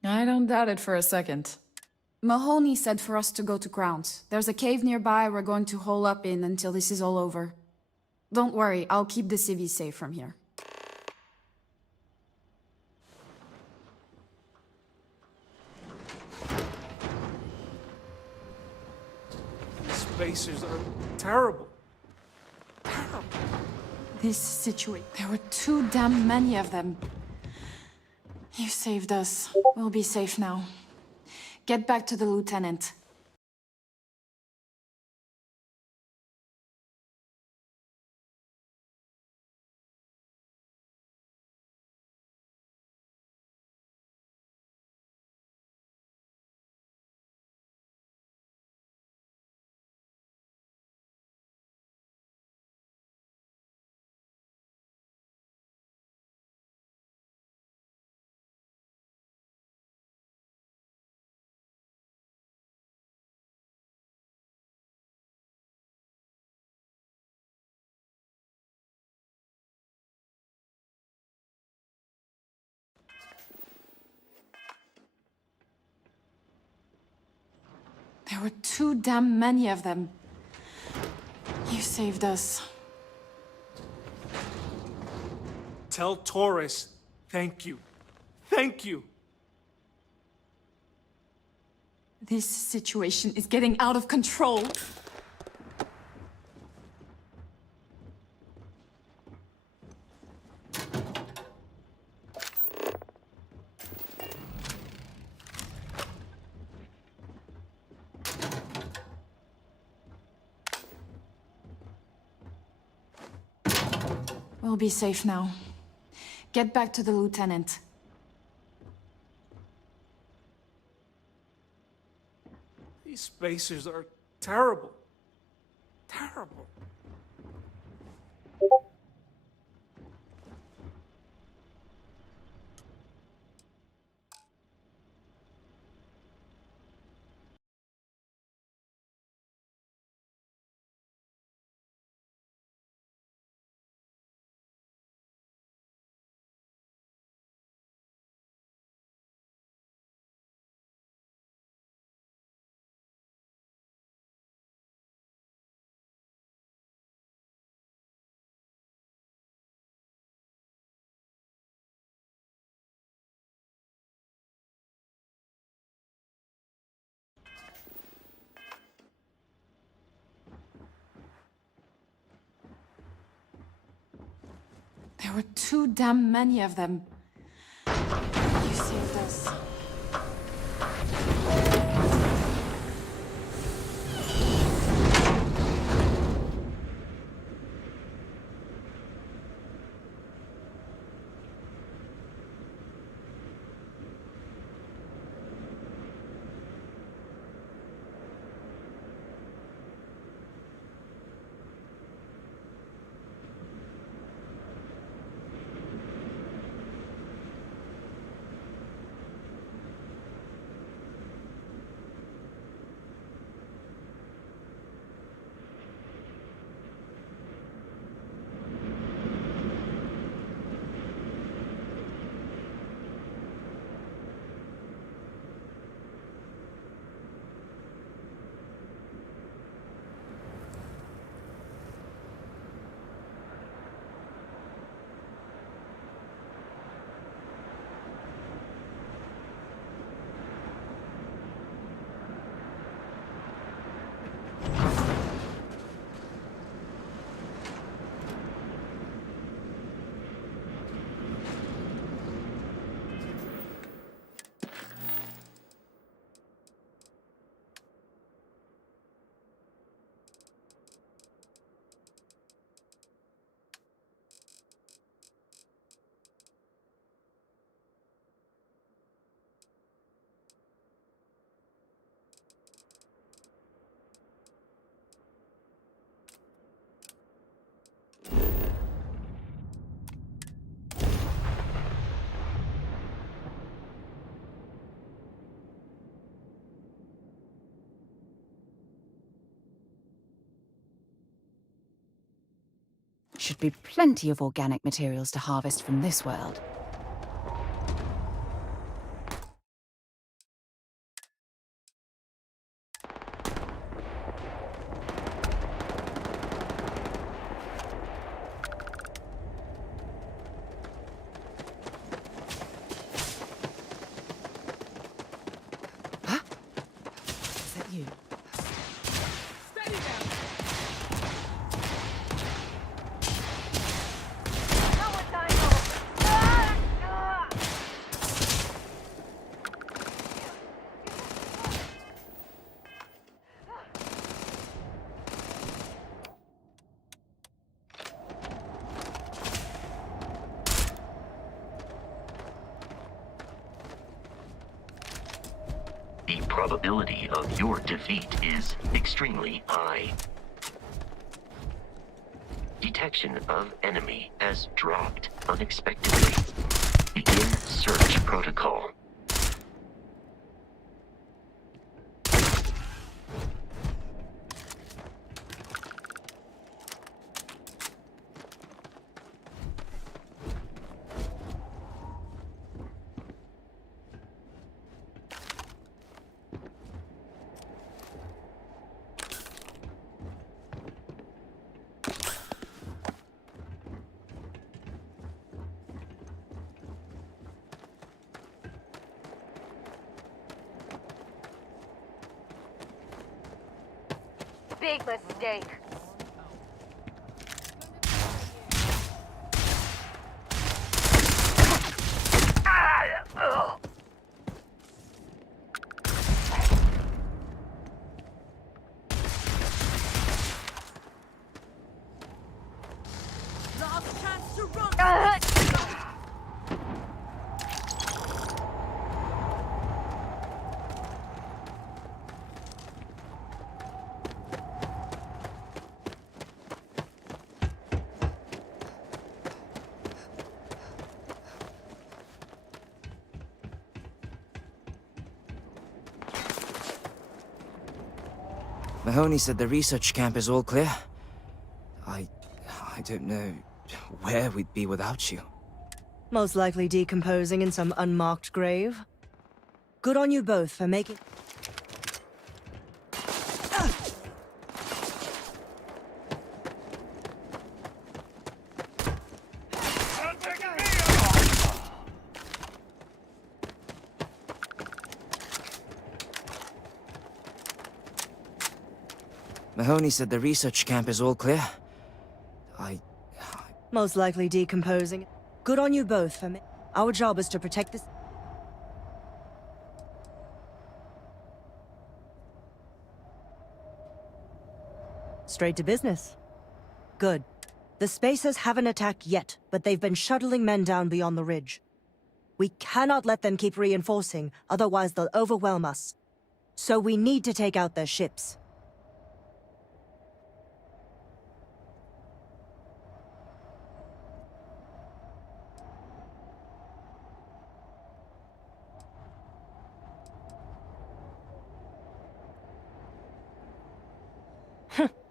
I don't doubt it for a second. Mahoney said for us to go to ground. There's a cave nearby we're going to hole up in until this is all over. Don't worry, I'll keep the civvies safe from here. Spacers are terrible. Terrible. This situation. There were too damn many of them. You saved us. We'll be safe now. Get back to the lieutenant. There were too damn many of them. You saved us. Tell Torres, thank you. Thank you. This situation is getting out of control. We'll be safe now. Get back to the lieutenant. These spacers are terrible. Terrible. There were too damn many of them. You saved us. Should be plenty of organic materials to harvest from this world. Huh? Is that you? The probability of your defeat is extremely high. Detection of enemy has dropped unexpectedly. Begin search protocol. big mistake. Last chance to run. Mahoney said the research camp is all clear. I don't know where we'd be without you. Most likely decomposing in some unmarked grave. Good on you both for making... Mahoney said the research camp is all clear. Most likely decomposing. Good on you both for Our job is to protect this... Straight to business. Good. The Spacers haven't attacked yet, but they've been shuttling men down beyond the ridge. We cannot let them keep reinforcing, otherwise they'll overwhelm us. So we need to take out their ships.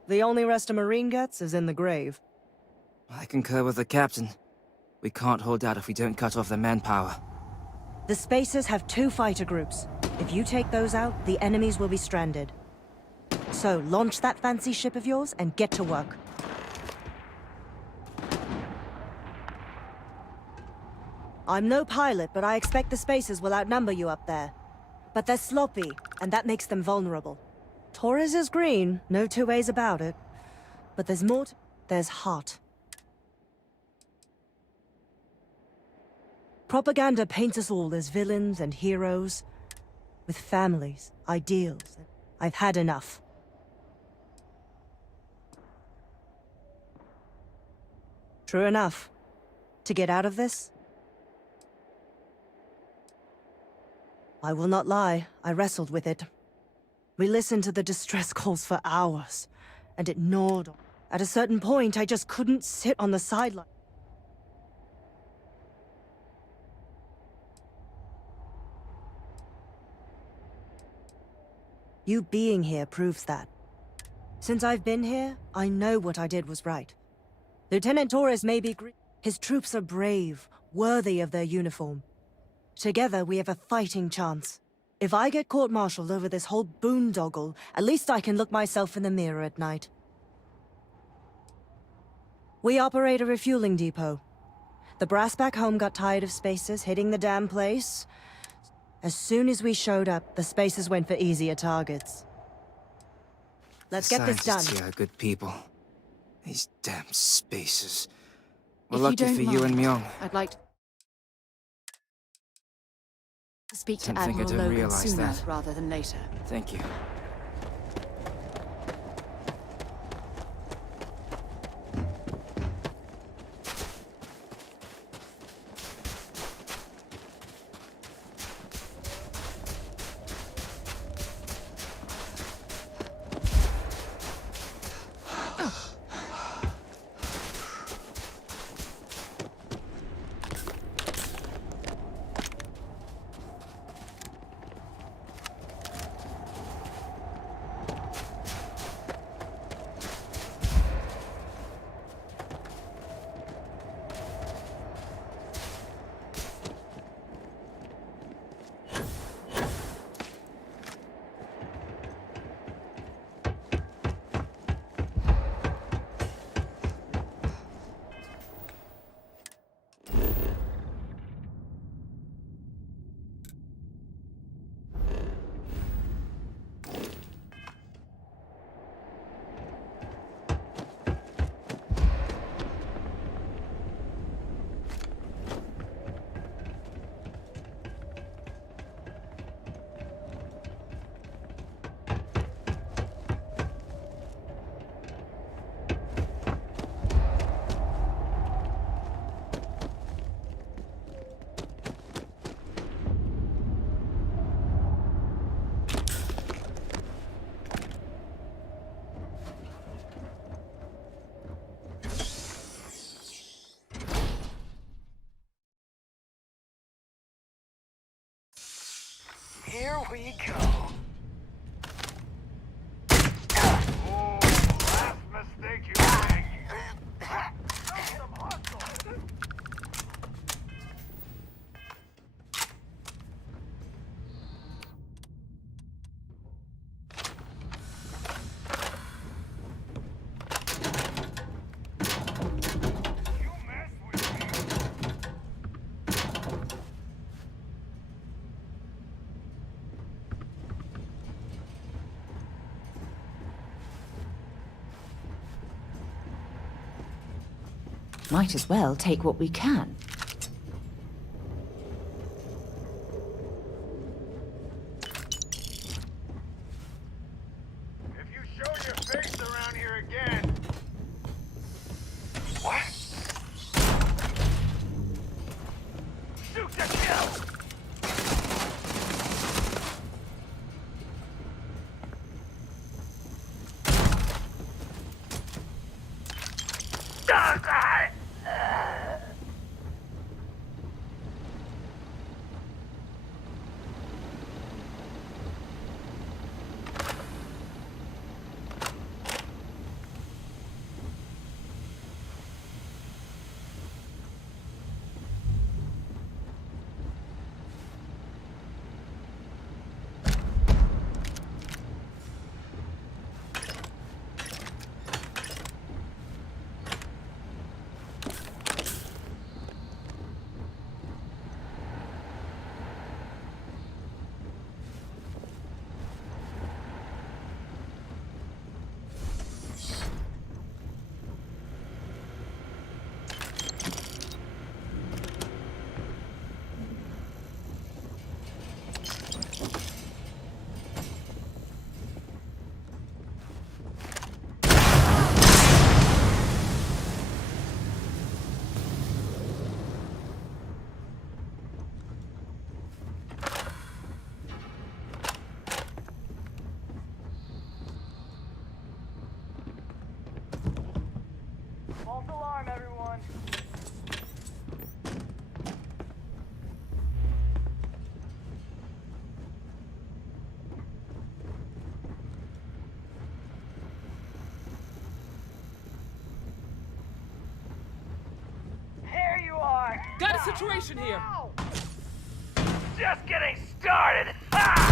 The only rest a Marine gets is in the grave. I concur with the captain. We can't hold out if we don't cut off the manpower. The Spacers have 2 fighter groups. If you take those out, the enemies will be stranded. So, launch that fancy ship of yours and get to work. I'm no pilot, but I expect the Spacers will outnumber you up there. But they're sloppy, and that makes them vulnerable. Torres is green, no two ways about it. But there's more there's heart. Propaganda paints us all as villains and heroes, with families, ideals. I've had enough. True enough. To get out of this? I will not lie, I wrestled with it. We listened to the distress calls for hours, and it gnawed. At a certain point, I just couldn't sit on the sideline. You being here proves that. Since I've been here, I know what I did was right. Lieutenant Torres may be his troops are brave, worthy of their uniform. Together, we have a fighting chance. If I get court-martialed over this whole boondoggle, at least I can look myself in the mirror at night. We operate a refueling depot. The brass back home got tired of Spacers hitting the damn place. As soon as we showed up, the Spacers went for easier targets. Let's get this done. Scientists here are good people. These damn Spacers. We're If lucky you for don't you and mind, Myung. I'd like to speak to Didn't think I Admiral didn't Logan realize sooner that. rather than later. Thank you. we go. Oh, last mistake you make. Some hustle. Might as well take what we can. If you show your face around here again. What? Shoot to kill! False alarm, everyone. Here you are. Got a situation here. Just getting started. Ah!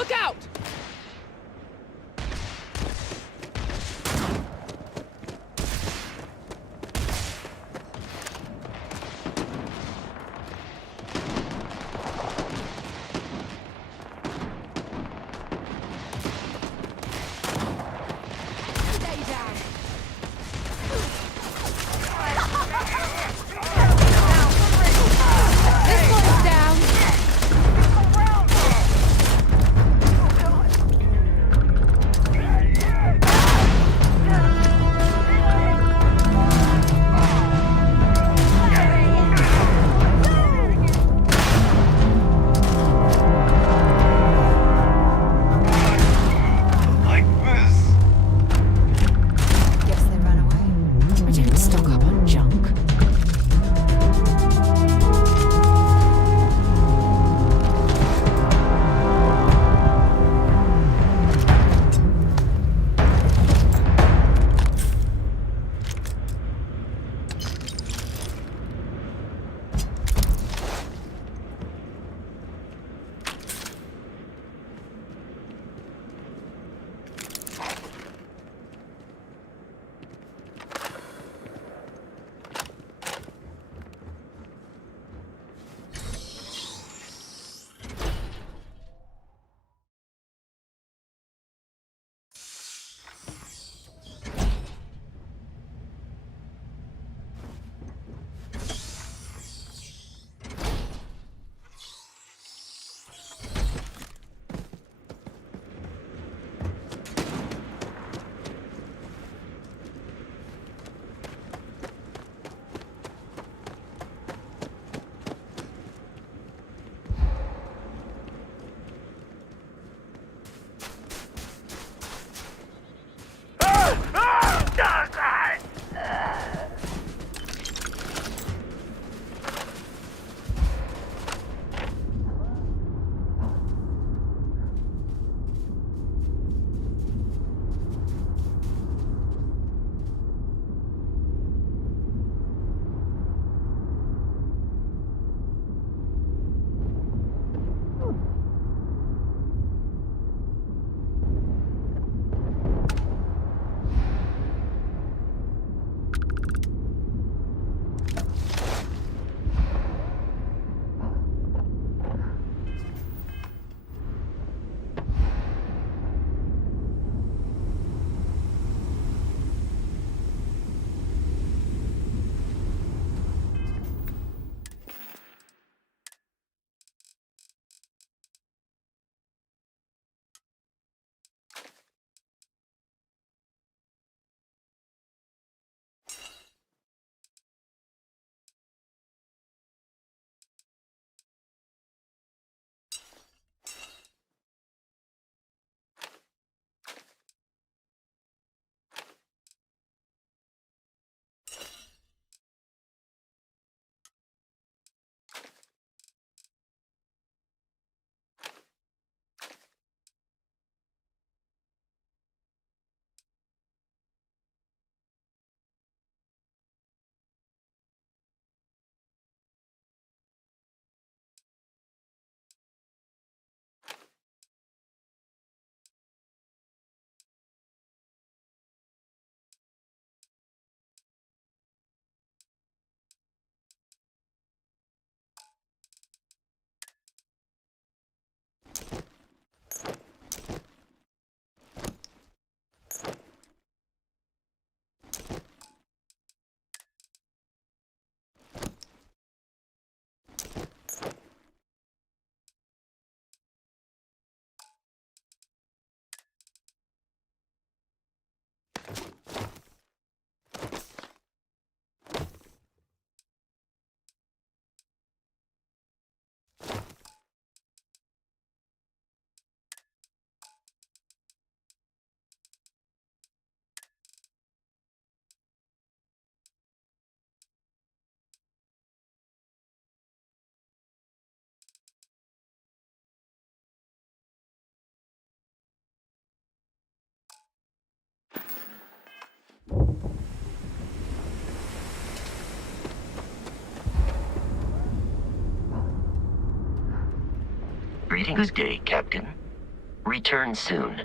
Look out! Greetings, day, Captain. Return soon.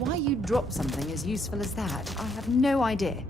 Why you'd drop something as useful as that, I have no idea.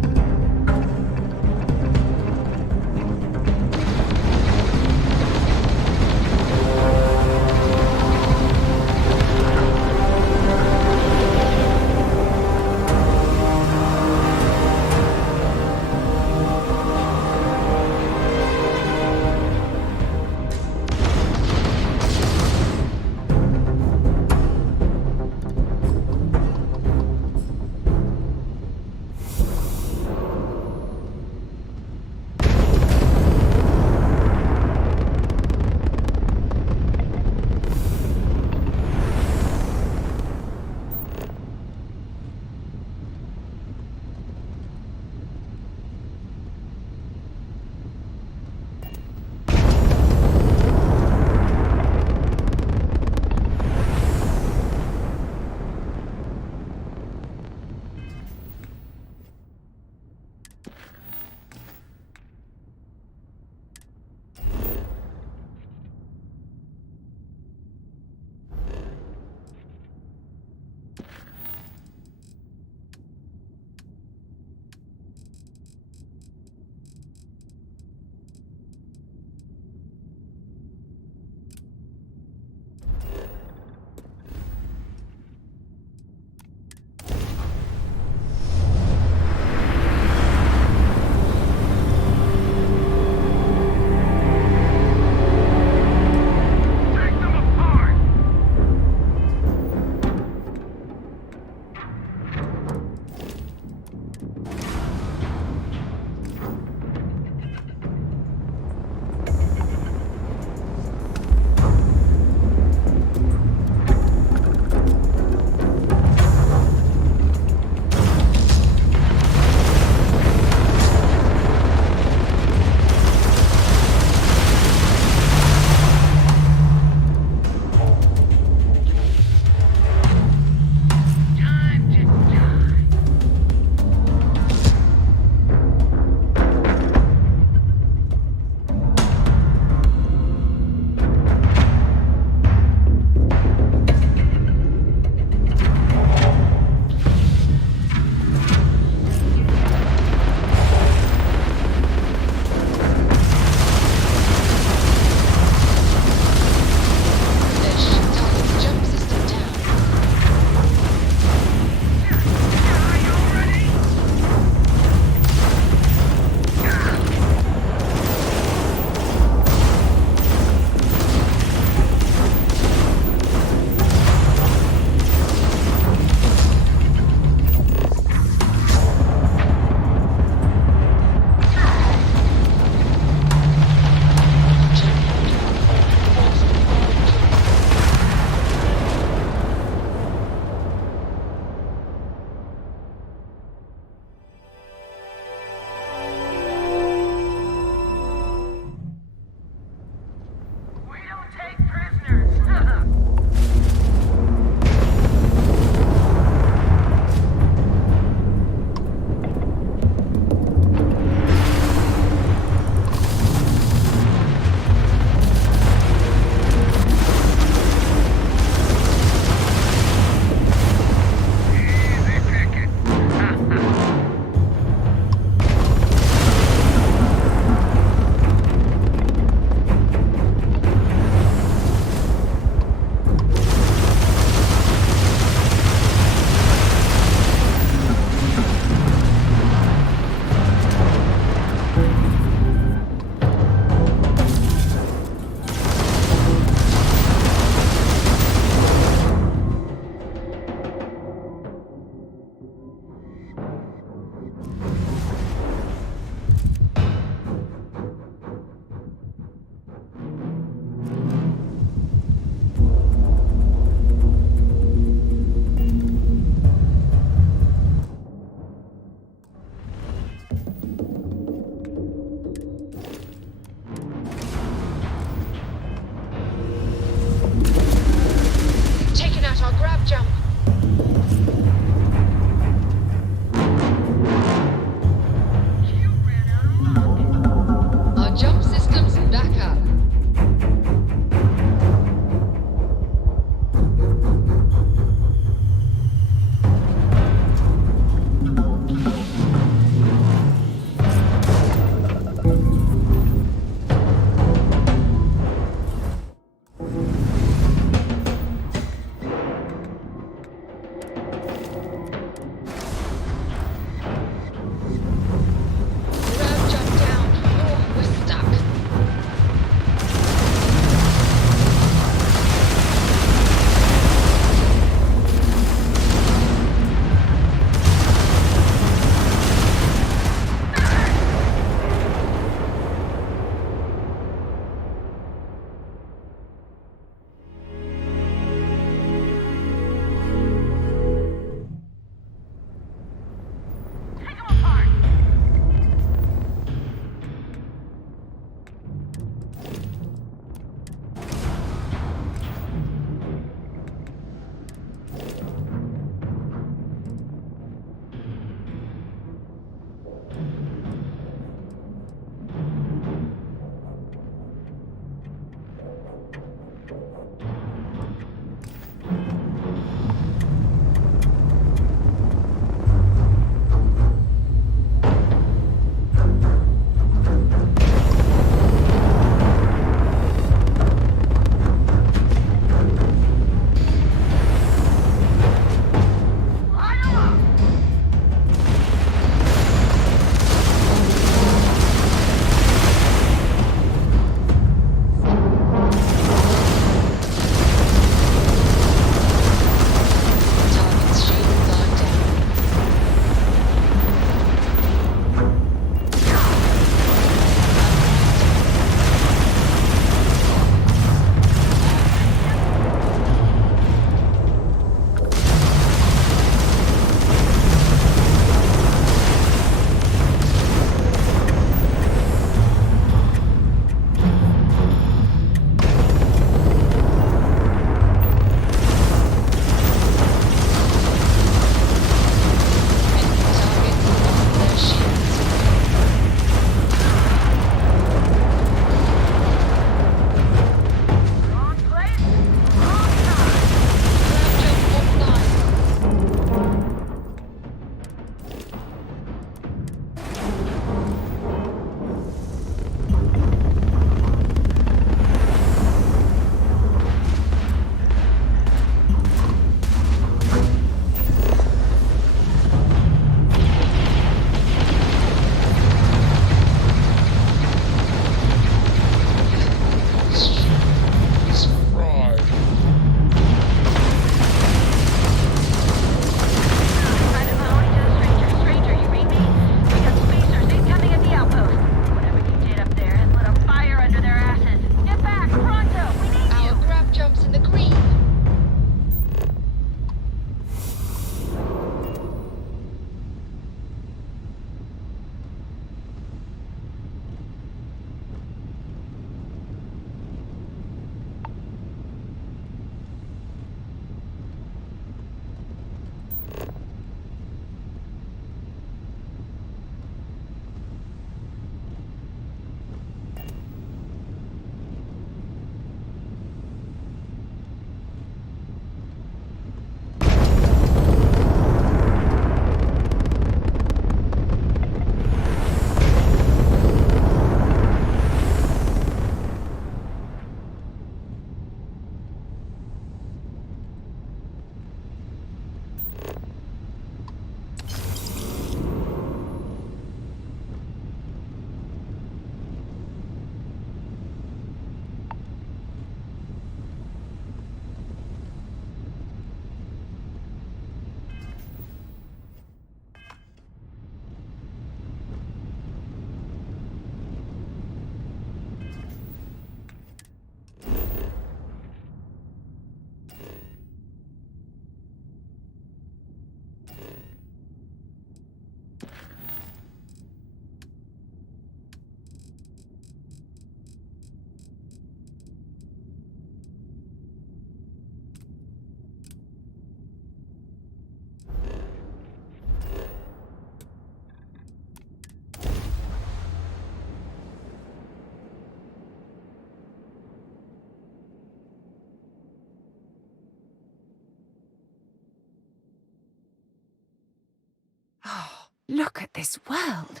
Look at this world.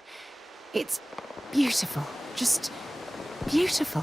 It's beautiful. Just beautiful.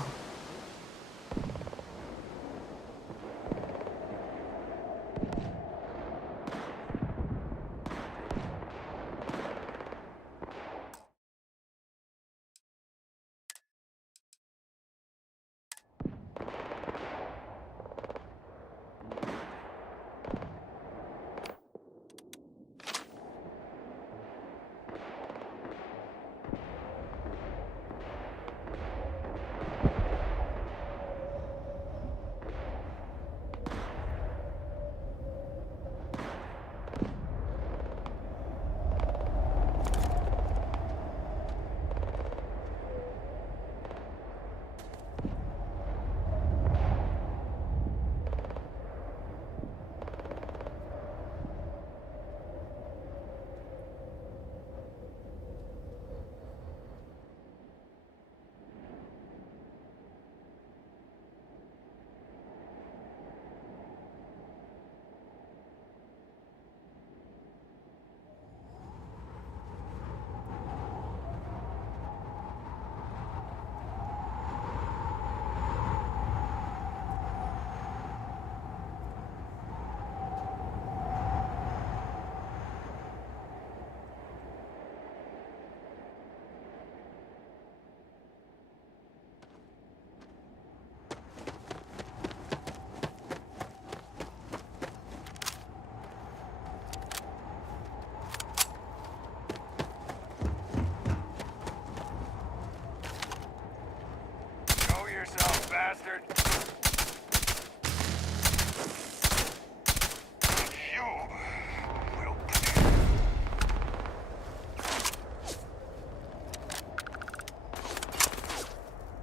Bastard!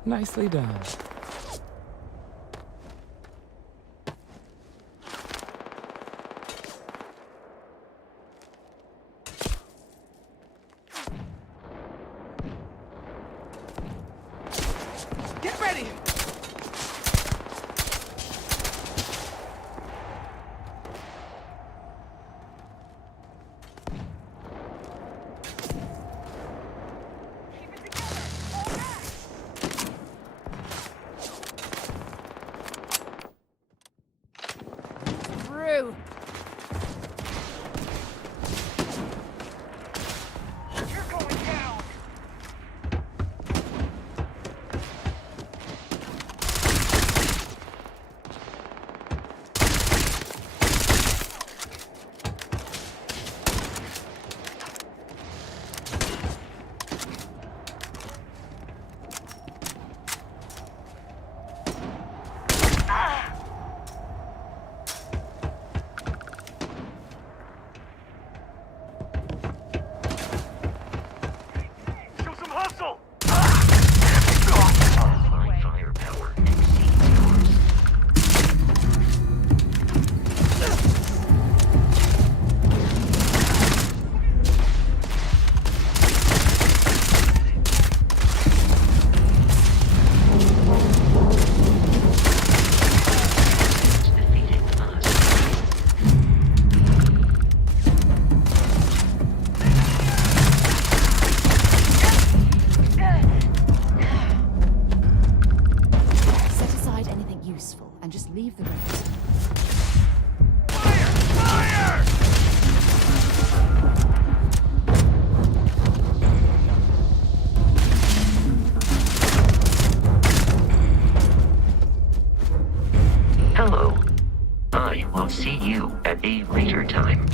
Nicely done. Get ready! Through. See you at a later time.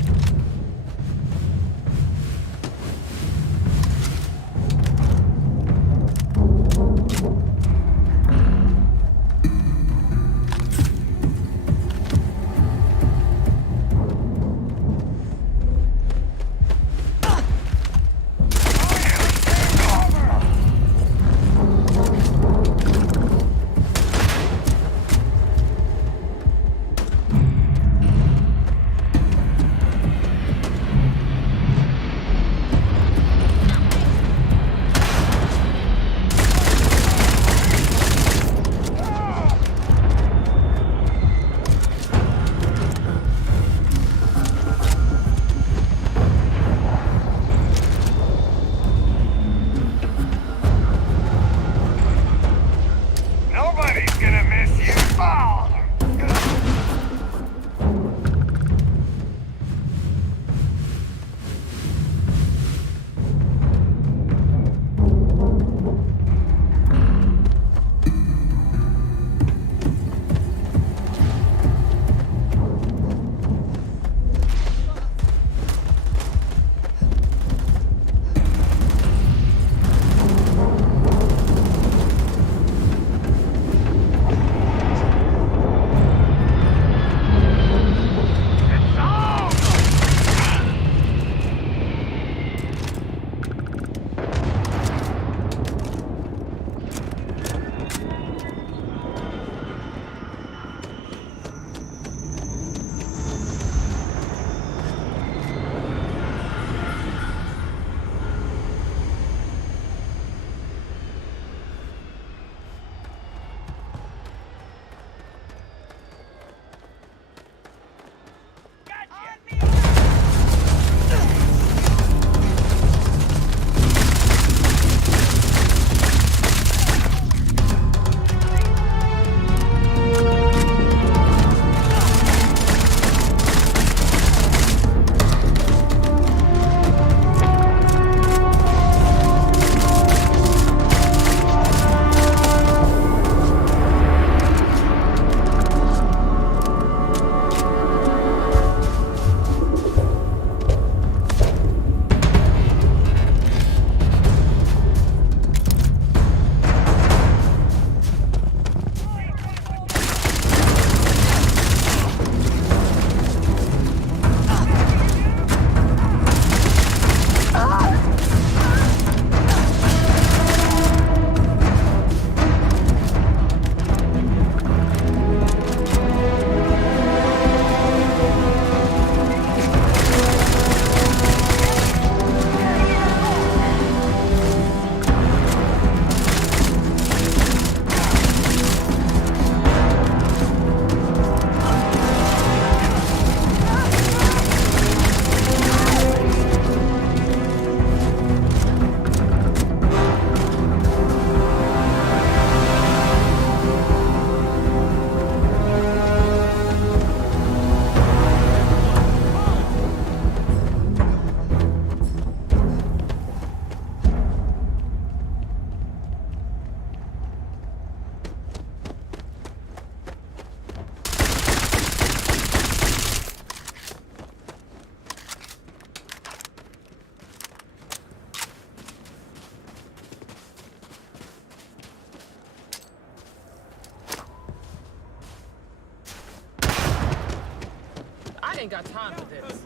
ain't got time for this.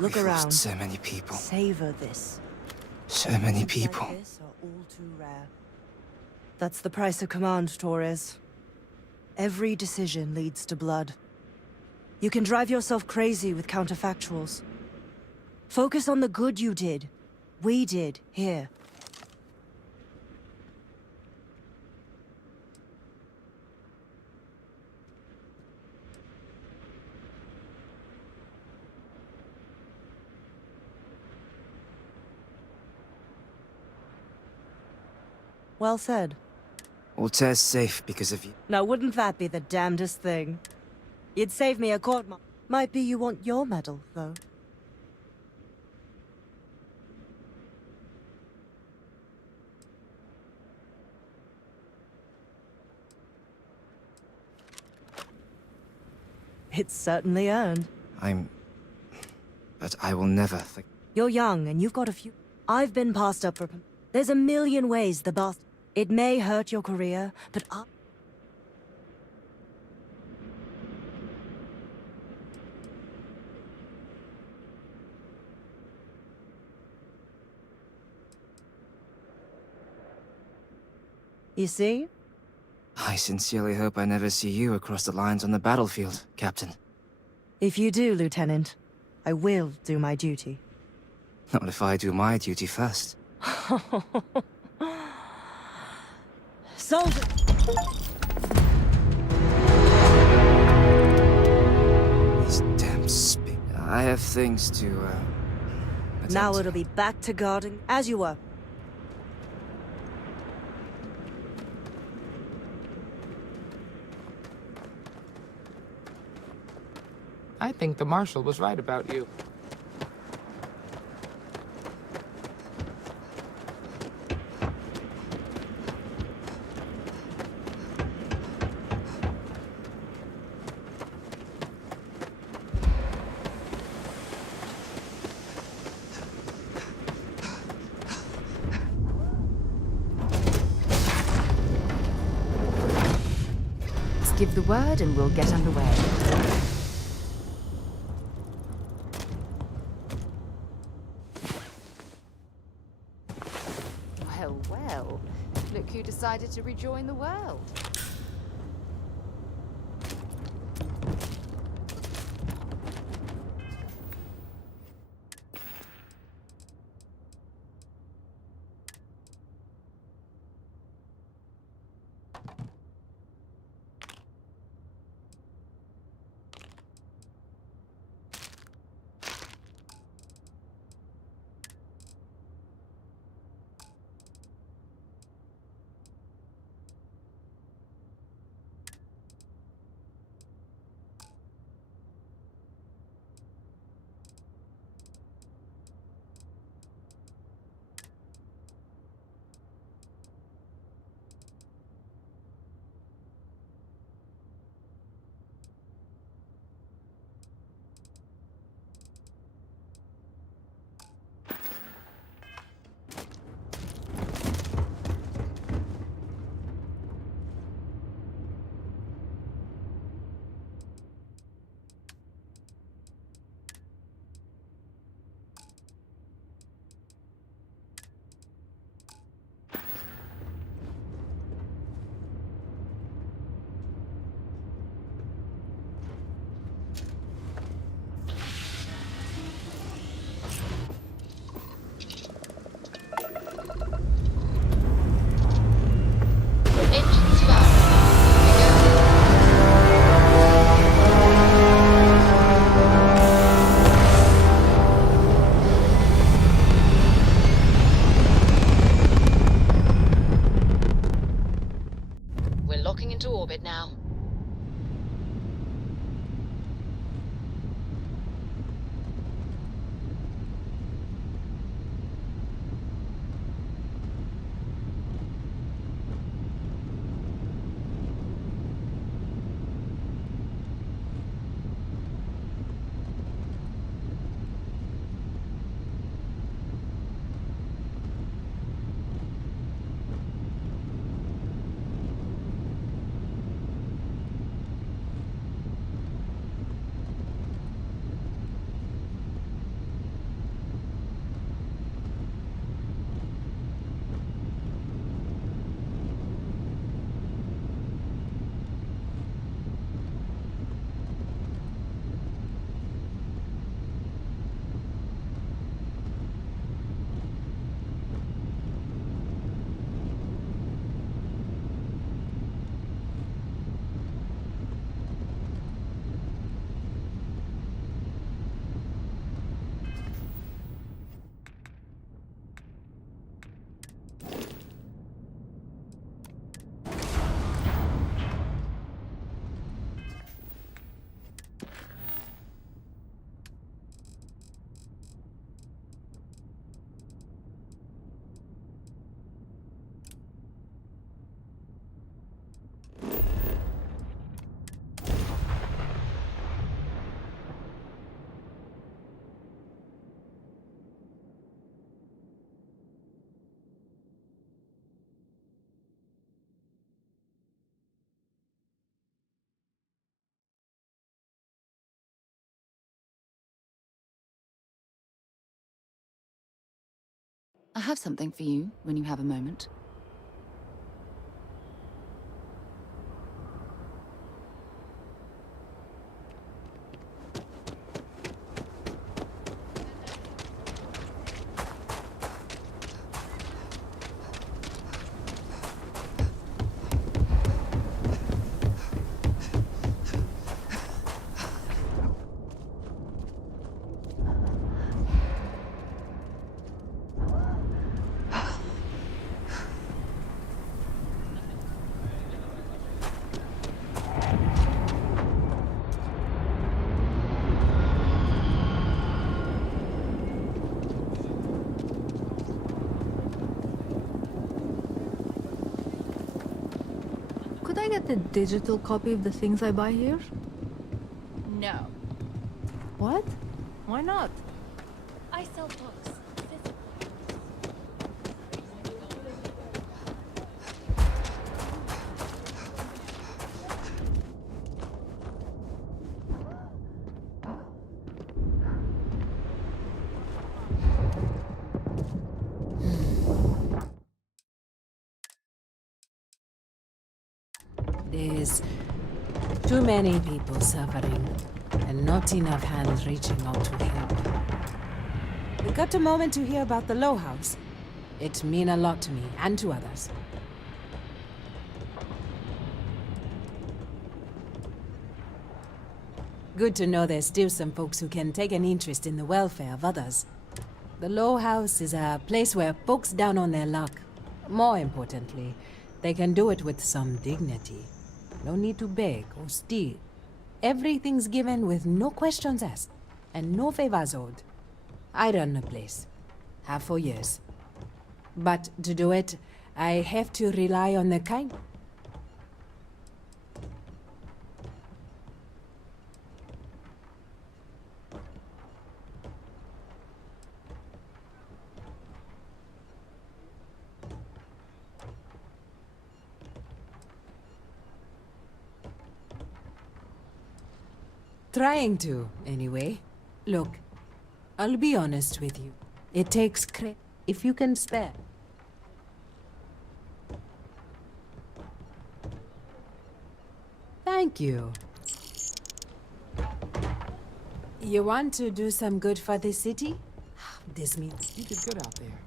Look We've around. lost so many people. Savor this. So many Things people. like this are all too rare. That's the price of command, Torres. Every decision leads to blood. You can drive yourself crazy with counterfactuals. Focus on the good you did. We did, here. Well said. Altair's safe because of you. Now, wouldn't that be the damnedest thing? You'd save me a court martial. Might be you want your medal, though. It's certainly earned. But I will never forget. You're young, and you've got a few... I've been passed up for... There's a million ways the boss... It may hurt your career, but You see? I sincerely hope I never see you across the lines on the battlefield, Captain. If you do, Lieutenant, I will do my duty. Not if I do my duty first. Solve it! These damn I have things to, Now it'll be back to guarding, as you were. I think the Marshal was right about you. Give the word and we'll get underway. Well, well. Look who decided to rejoin the world. I have something for you when you have a moment. Could I get the digital copy of the things I buy here? No. What? Why not? I sell books. There's too many people suffering, and not enough hands reaching out to help. We got a moment to hear about the Low House. It means a lot to me, and to others. Good to know there's still some folks who can take an interest in the welfare of others. The Low House is a place where folks down on their luck, more importantly, they can do it with some dignity. No need to beg or steal. Everything's given with no questions asked, and no favors owed. I run the place. Have for years. But to do it, I have to rely on the kind... Trying to, anyway. Look, I'll be honest with you. It takes credit if you can spare. Thank you. You want to do some good for the city? This means You did good out there.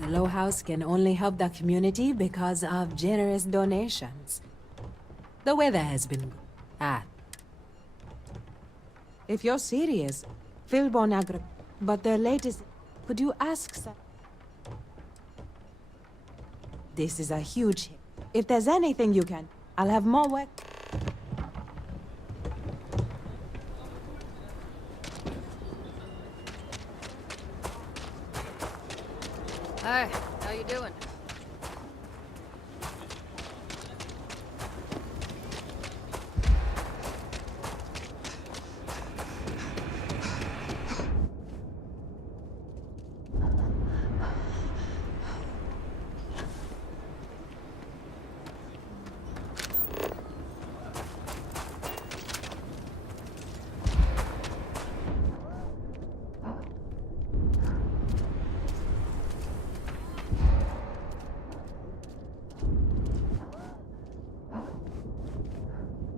the Low House can only help the community because of generous donations. The weather has been good. If you're serious, Philbon Agri... But the latest... Could you ask some... This is a huge hit. If there's anything you can, I'll have more work. Hi, how you doing?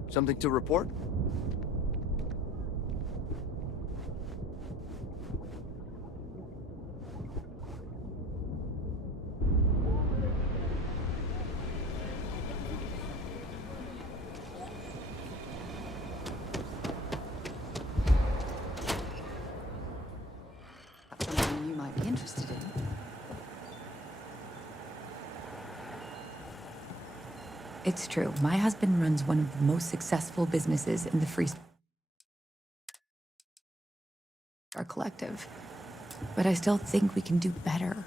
Something to report? Something you might be interested in. It's true. My husband runs one of the most successful businesses in the Freestar Collective. But I still think we can do better.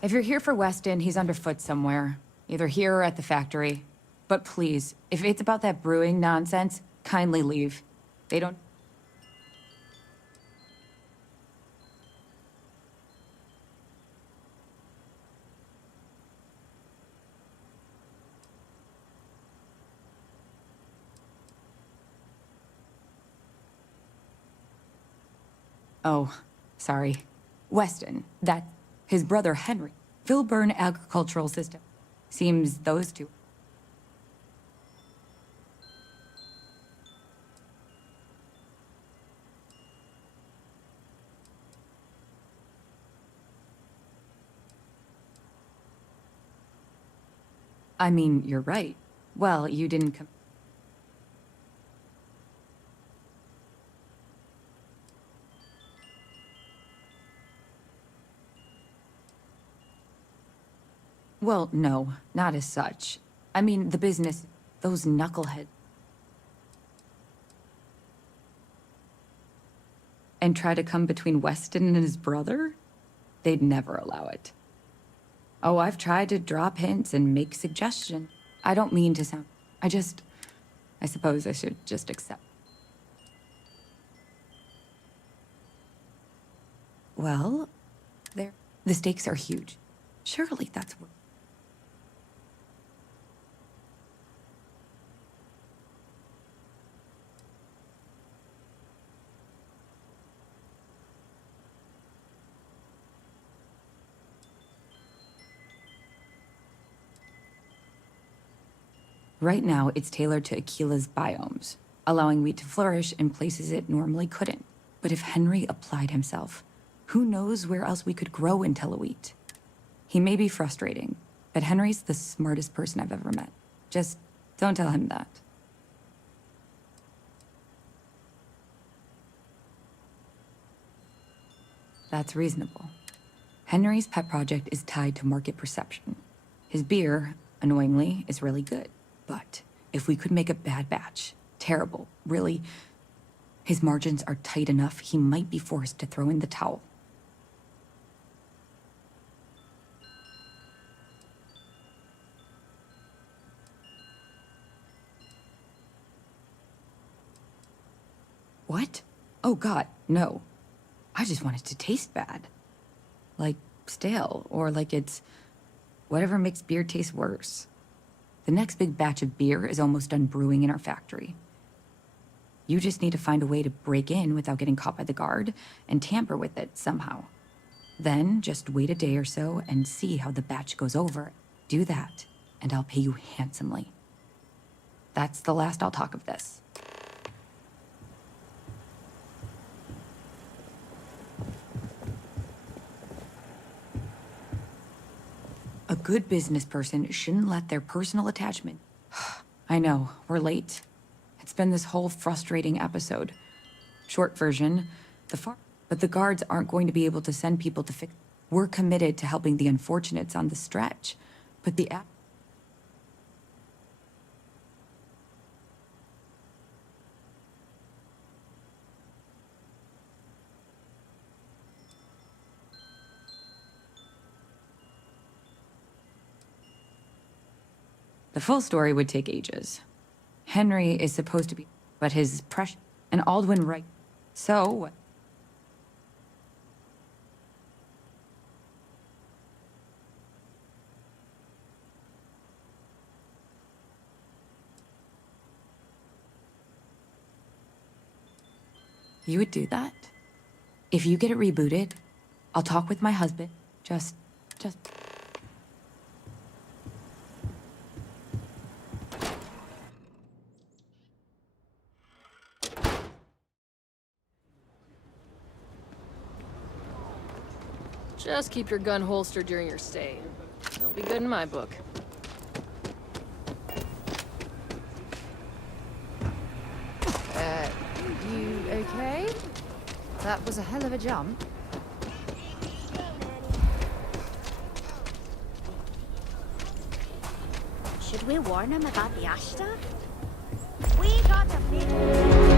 If you're here for Weston, he's underfoot somewhere. Either here or at the factory. But please, if it's about that brewing nonsense, kindly leave. They don't... Oh, sorry. Weston. That his brother Henry. Filburn Agricultural System. Seems those two. I mean, you're right. Well, you didn't come. Well, no, not as such. I mean, the business, those knuckleheads. And try to come between Weston and his brother? They'd never allow it. Oh, I've tried to drop hints and make suggestions. I don't mean to sound... I suppose I should just accept. Well, the stakes are huge. Surely that's what... Right now, it's tailored to Aquila's biomes, allowing wheat to flourish in places it normally couldn't. But if Henry applied himself, who knows where else we could grow IntelliWheat? He may be frustrating, but Henry's the smartest person I've ever met. Just don't tell him that. That's reasonable. Henry's pet project is tied to market perception. His beer, annoyingly, is really good. But if we could make a bad batch, terrible, really, his margins are tight enough he might be forced to throw in the towel. What? Oh God, no. I just want it to taste bad. Like stale, or like it's whatever makes beer taste worse. The next big batch of beer is almost done brewing in our factory. You just need to find a way to break in without getting caught by the guard and tamper with it somehow. Then just wait a day or so and see how the batch goes over. Do that, and I'll pay you handsomely. That's the last I'll talk of this. A good business person shouldn't let their personal attachment... I know, we're late. It's been this whole frustrating episode. Short version, but the guards aren't going to be able to send people to fix... We're committed to helping the unfortunates on the stretch, but the The full story would take ages. Henry is supposed to be, but his precious, and Aldwin right. So... You would do that? If you get it rebooted, I'll talk with my husband. Just... Just keep your gun holstered during your stay. It'll be good in my book. You okay? That was a hell of a jump. Should we warn him about the Ashta? We got to be...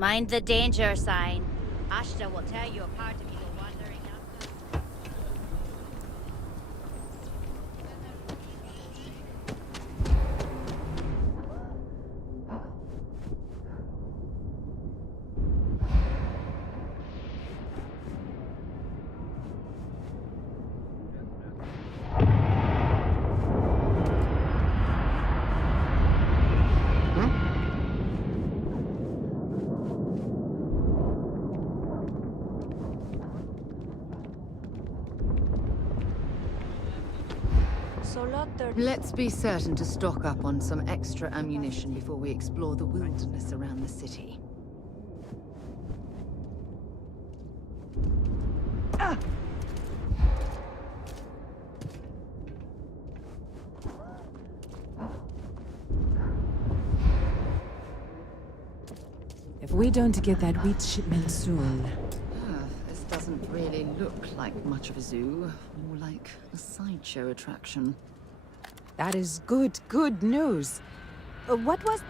Mind the danger sign. Ashta will tear you apart if you go wandering after. Let's be certain to stock up on some extra ammunition before we explore the wilderness around the city. If we don't get that wheat shipment soon... This doesn't really look like much of a zoo. More like a sideshow attraction. That is good news. What was...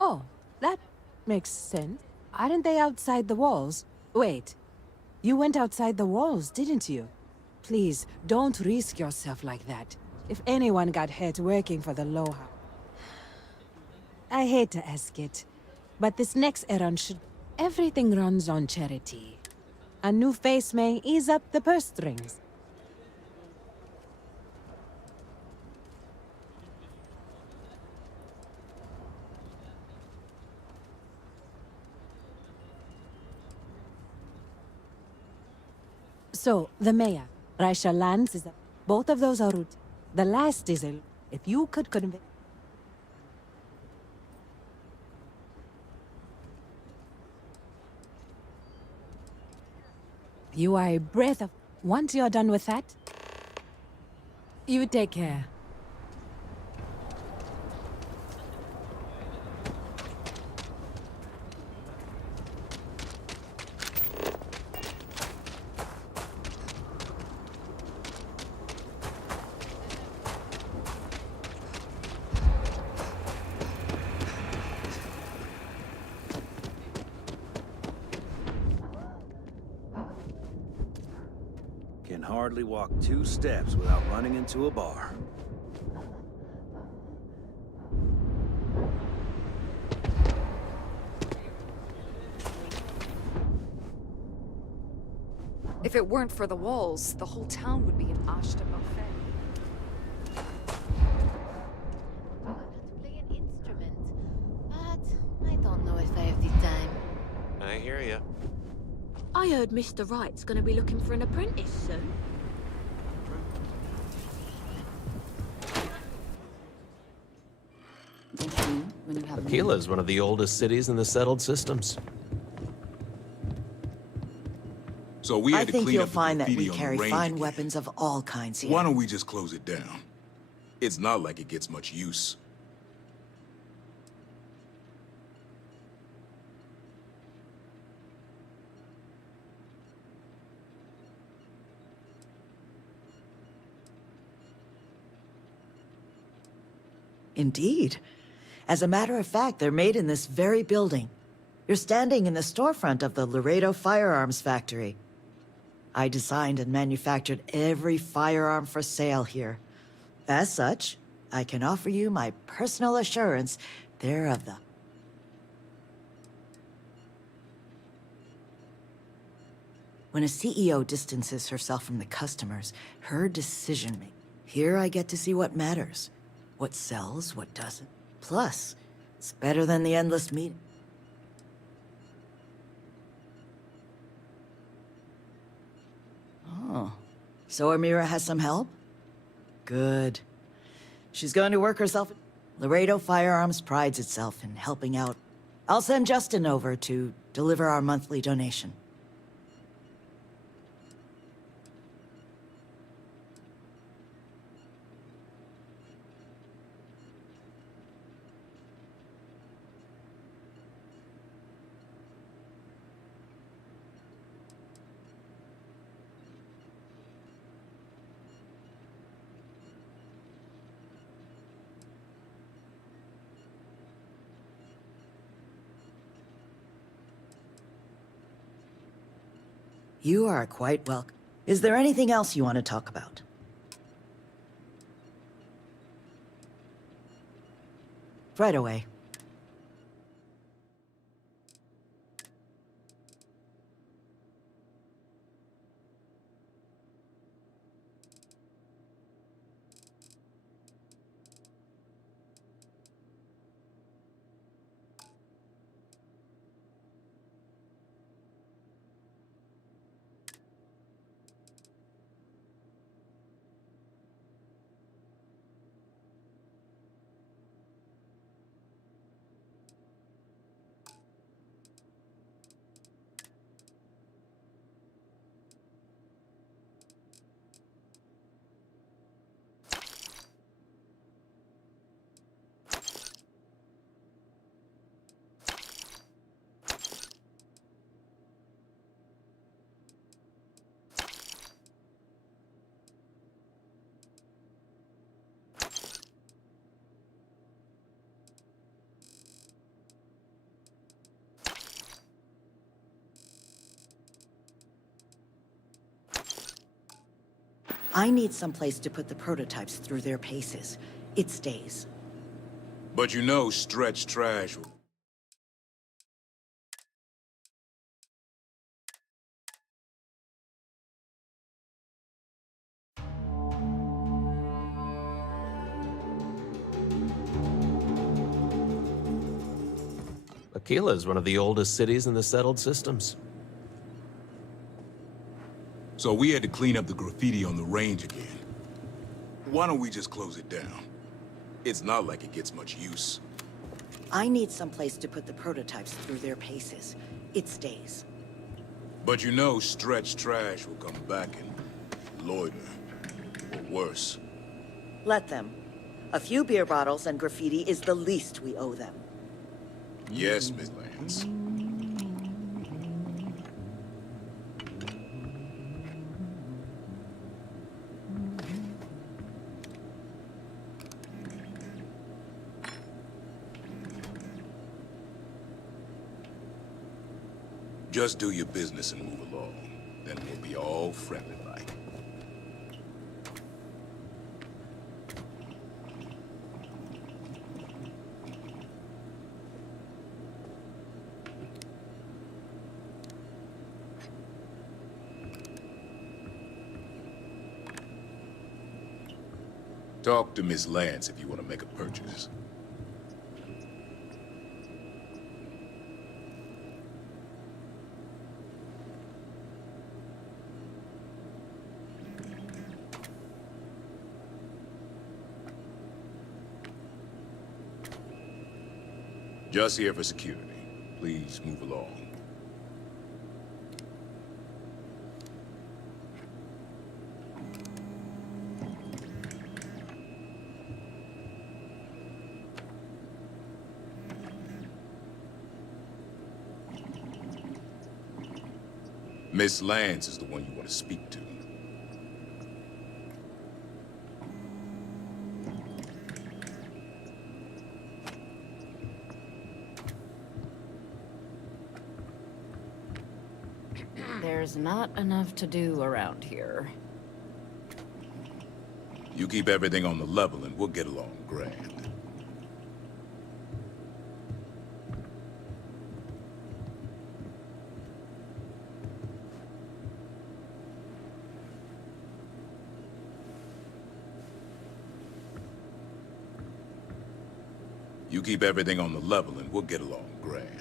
Oh, that makes sense. Aren't they outside the walls? Wait, you went outside the walls, didn't you? Please, don't risk yourself like that. If anyone got hurt working for the Low House... I hate to ask it, but this next errand should... Everything runs on charity. A new face may ease up the purse strings. So, the mayor, Raisha Lands is a... Both of those are root. The last is a... If you could convince... You are a breath of... Once you're done with that, you take care. Can hardly walk 2 steps without running into a bar. If it weren't for the walls, the whole town would be an Ashta buffet. Play an instrument, but I don't know if I have the time. I hear you. I heard Mr. Wright's gonna be looking for an apprentice soon. Aquila is one of the oldest cities in the settled systems. So we had to think clean you'll up the find that we graffiti on the carry range fine again. weapons of all kinds here. Why don't we just close it down? It's not like it gets much use. Indeed. As a matter of fact, they're made in this very building. You're standing in the storefront of the Laredo Firearms Factory. I designed and manufactured every firearm for sale here. As such, I can offer you my personal assurance they're of the... When a CEO distances herself from the customers, her decision-making. Here I get to see what matters. What sells, what doesn't. Plus, it's better than the endless meeting. Oh, so Amira has some help? Good. She's going to work herself... Laredo Firearms prides itself in helping out. I'll send Justin over to deliver our monthly donation. You are quite welcome. Is there anything else you want to talk about? Right away. I need someplace to put the prototypes through their paces. It stays. But you know stretch trash. Aquila is one of the oldest cities in the settled systems. So we had to clean up the graffiti on the range again. Why don't we just close it down? It's not like it gets much use. I need someplace to put the prototypes through their paces. It stays. But you know stretch trash will come back and loiter. Or worse. Let them. A few beer bottles and graffiti is the least we owe them. Yes, Miss Lance. Just do your business and move along. Then we'll be all friendly-like. Talk to Miss Lance if you want to make a purchase. Just here for security. Please move along. Miss Lance is the one you want to speak to. There's not enough to do around here. You keep everything on the level and we'll get along grand. You keep everything on the level and we'll get along grand.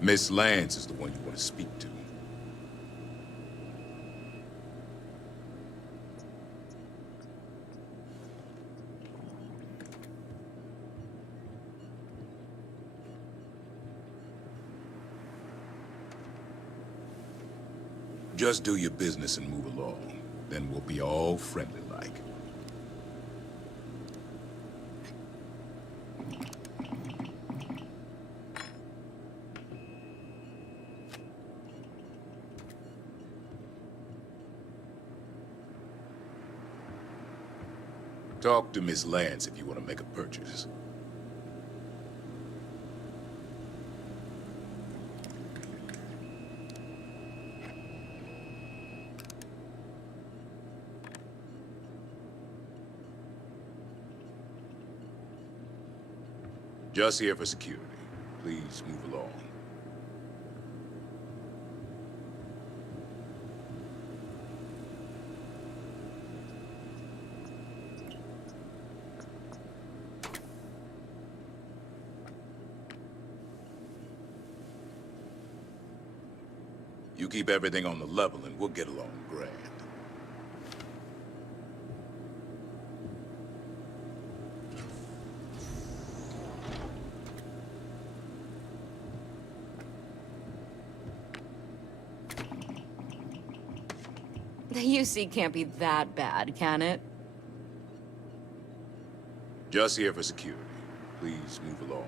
Miss Lance is the one you want to speak to. Just do your business and move along. Then we'll be all friendly-like. Talk to Miss Lance if you want to make a purchase. Just here for security. Please move along. You keep everything on the level and we'll get along grand. The UC can't be that bad, can it? Just here for security. Please move along.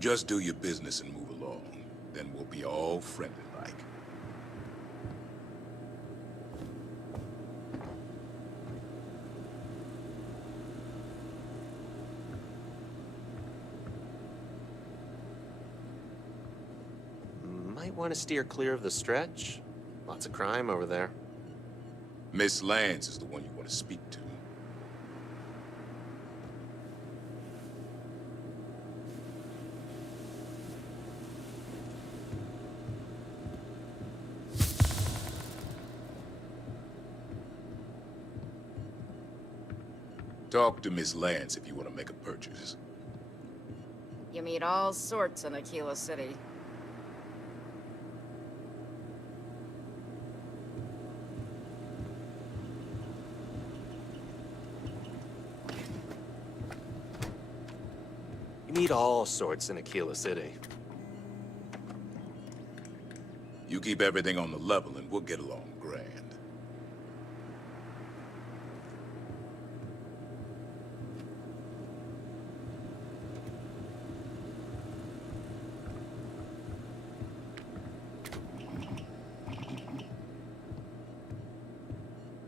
Just do your business and move along. Then we'll be all friendly-like. Might want to steer clear of the stretch. Lots of crime over there. Miss Lance is the one you want to speak to. Talk to Miss Lance if you want to make a purchase. You meet all sorts in Aquila City. You meet all sorts in Aquila City. You keep everything on the level and we'll get along grand.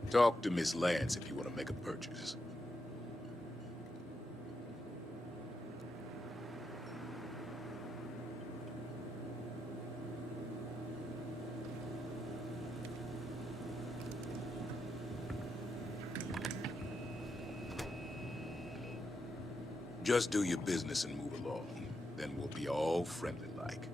Talk to Miss Lance if you want to make a purchase. Just do your business and move along. Then we'll be all friendly-like.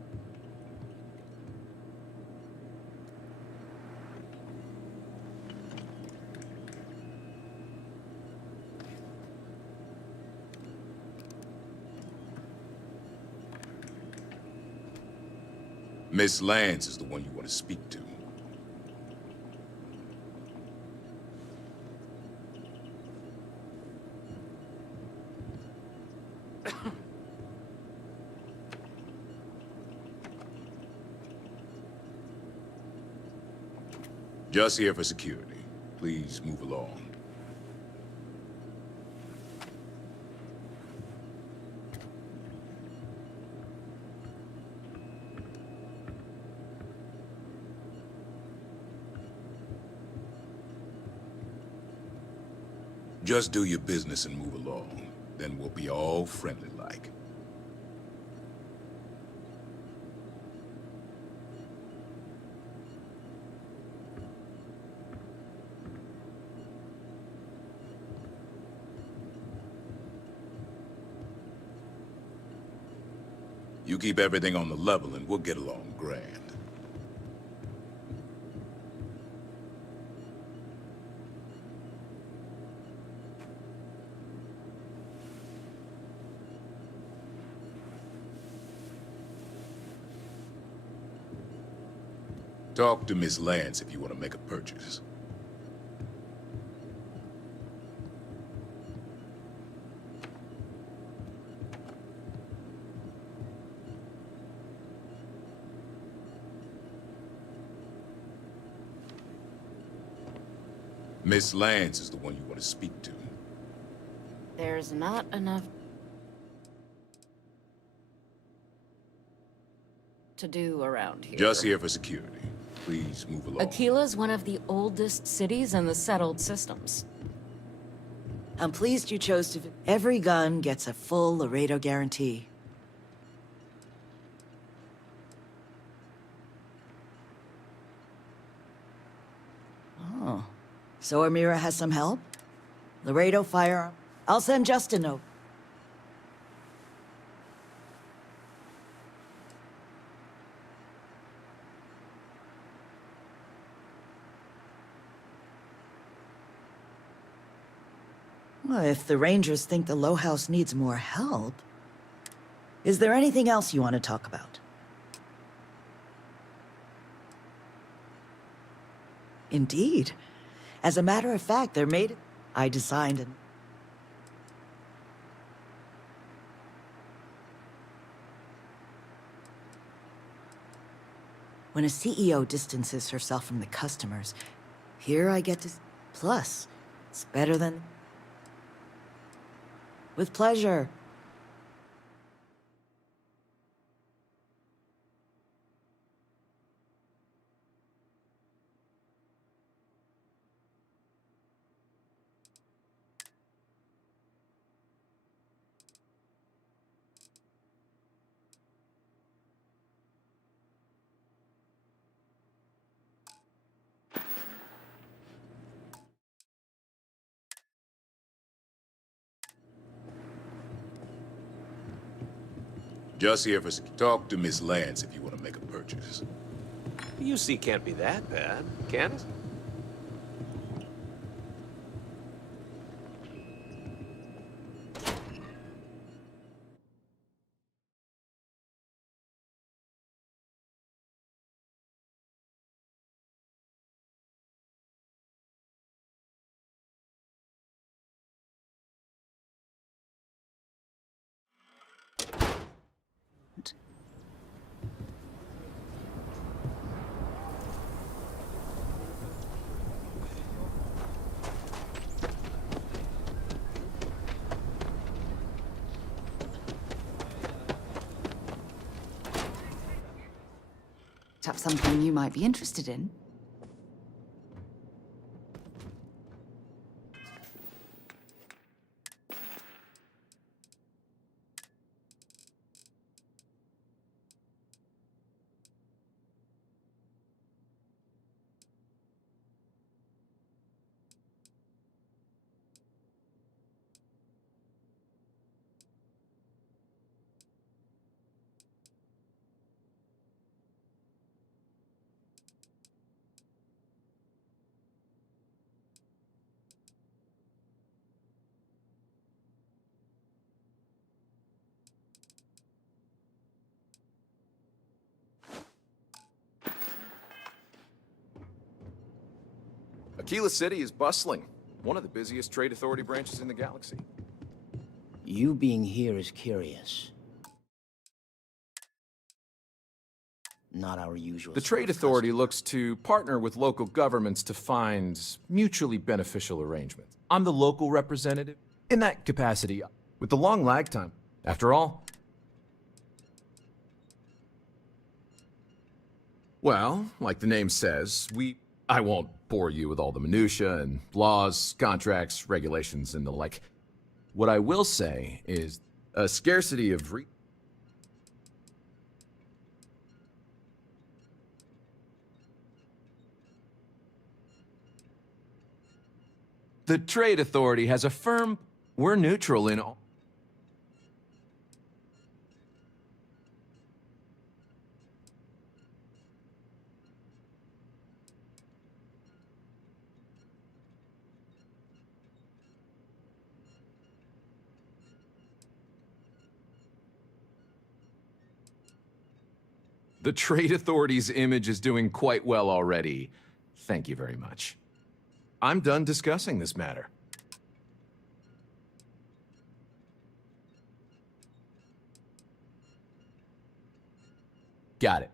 Miss Lance is the one you want to speak to. Just here for security. Please move along. Just do your business and move along. Then we'll be all friendly-like. You keep everything on the level and we'll get along grand. Talk to Miss Lance if you want to make a purchase. Miss Lance is the one you want to speak to. There's not enough to do around here. Just here for security. Please move along. Aquila's one of the oldest cities in the settled systems. I'm pleased you chose to... Every gun gets a full Laredo guarantee. Oh. So Amira has some help? Laredo firearm? I'll send Justin over. Well, if the Rangers think the Low House needs more help... Is there anything else you want to talk about? Indeed. As a matter of fact, they're made... I designed and... When a CEO distances herself from the customers, here I get to... Plus, it's better than... With pleasure. Just here for talk to Miss Lance if you want to make a purchase. The UC can't be that bad, can it? Have something you might be interested in. Aquila City is bustling. One of the busiest trade authority branches in the galaxy. You being here is curious. Not our usual. The trade authority looks to partner with local governments to find mutually beneficial arrangements. I'm the local representative. In that capacity, with the long lag time. After all, well, like the name says, I won't bore you with all the minutia and laws, contracts, regulations, and the like. What I will say is a scarcity of The Trade Authority has a firm... We're neutral in all... The Trade Authority's image is doing quite well already. Thank you very much. I'm done discussing this matter. Got it.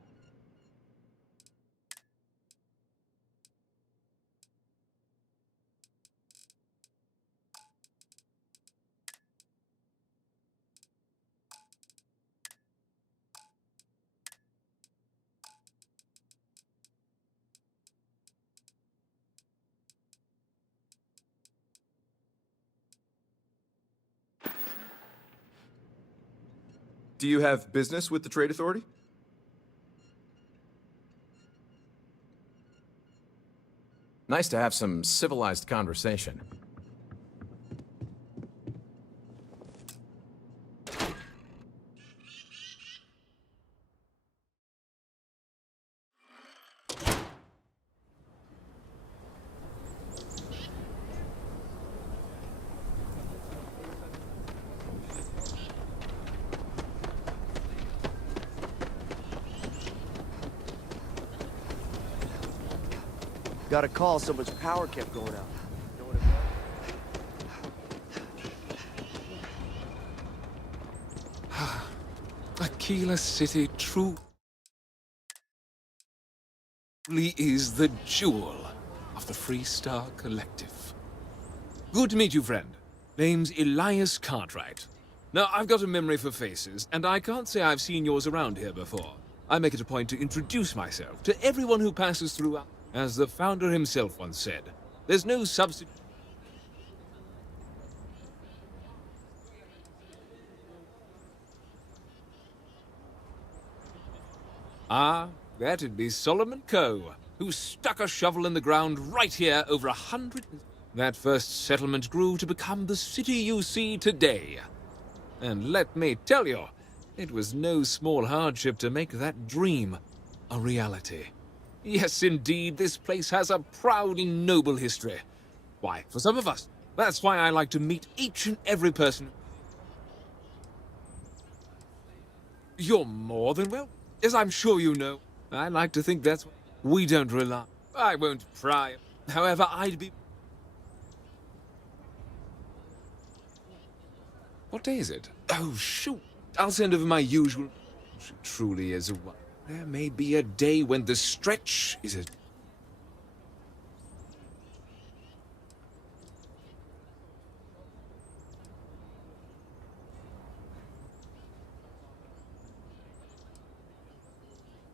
Do you have business with the Trade Authority? Nice to have some civilized conversation. Got a call, someone's power kept going out. Know what it was? Aquila City truly is the jewel of the Freestar Collective. Good to meet you, friend. Name's Elias Cartwright. Now, I've got a memory for faces, and I can't say I've seen yours around here before. I make it a point to introduce myself to everyone who passes through. As the founder himself once said, there's no substitute. Ah, that'd be Solomon Coe, who stuck a shovel in the ground right here over 100. That first settlement grew to become the city you see today. And let me tell you, it was no small hardship to make that dream a reality. Yes, indeed, this place has a proud and noble history. Why, for some of us, that's why I like to meet each and every person. You're more than well, as I'm sure you know. I like to think that's we don't rely. I won't pry. However, I'd be... What day is it? Oh, shoot. I'll send over my usual... She truly is a one. There may be a day when the stretch is a...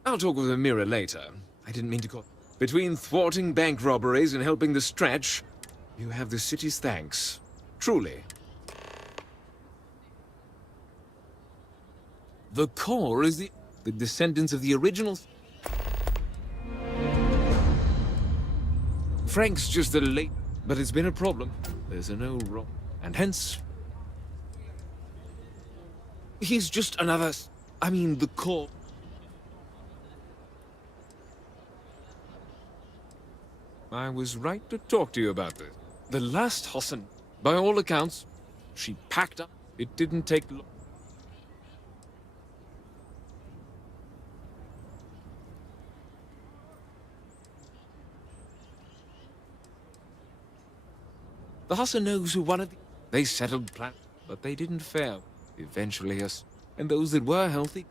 I'll talk with the mirror later. I didn't mean to call... Between thwarting bank robberies and helping the stretch, you have the city's thanks. Truly. The core is the descendants of the original... Frank's just the late... But it's been a problem. There's a no wrong. And hence... He's just another... I mean, the core... I was right to talk to you about this. The last Hassan, by all accounts, she packed up. It didn't take long. The Hassan knows who one of the... They settled plans, but they didn't fail. Eventually, us. And those that were healthy...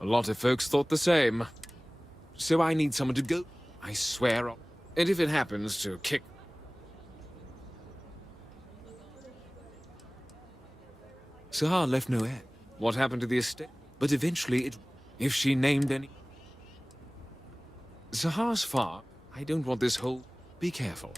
A lot of folks thought the same. So I need someone to go. I swear on. And if it happens to kick... Sahar left no heir. What happened to the estate? But eventually it... If she named any... Sahar's far. I don't want this whole... Be careful.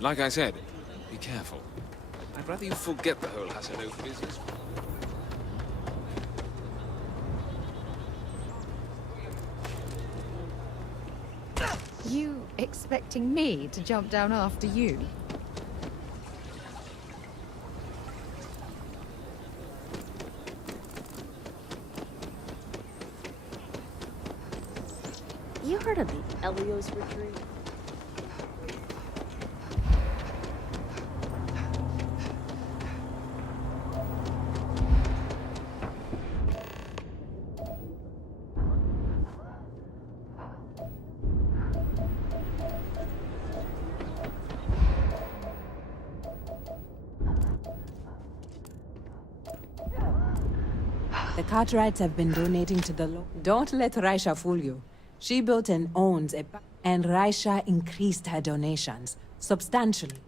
Like I said, be careful. I'd rather you forget the whole Hassanov business. You expecting me to jump down after you? You heard of the Elios retreat? The Cartwrights have been donating to the Don't let Raisha fool you. She built and owns a... And Raisha increased her donations substantially.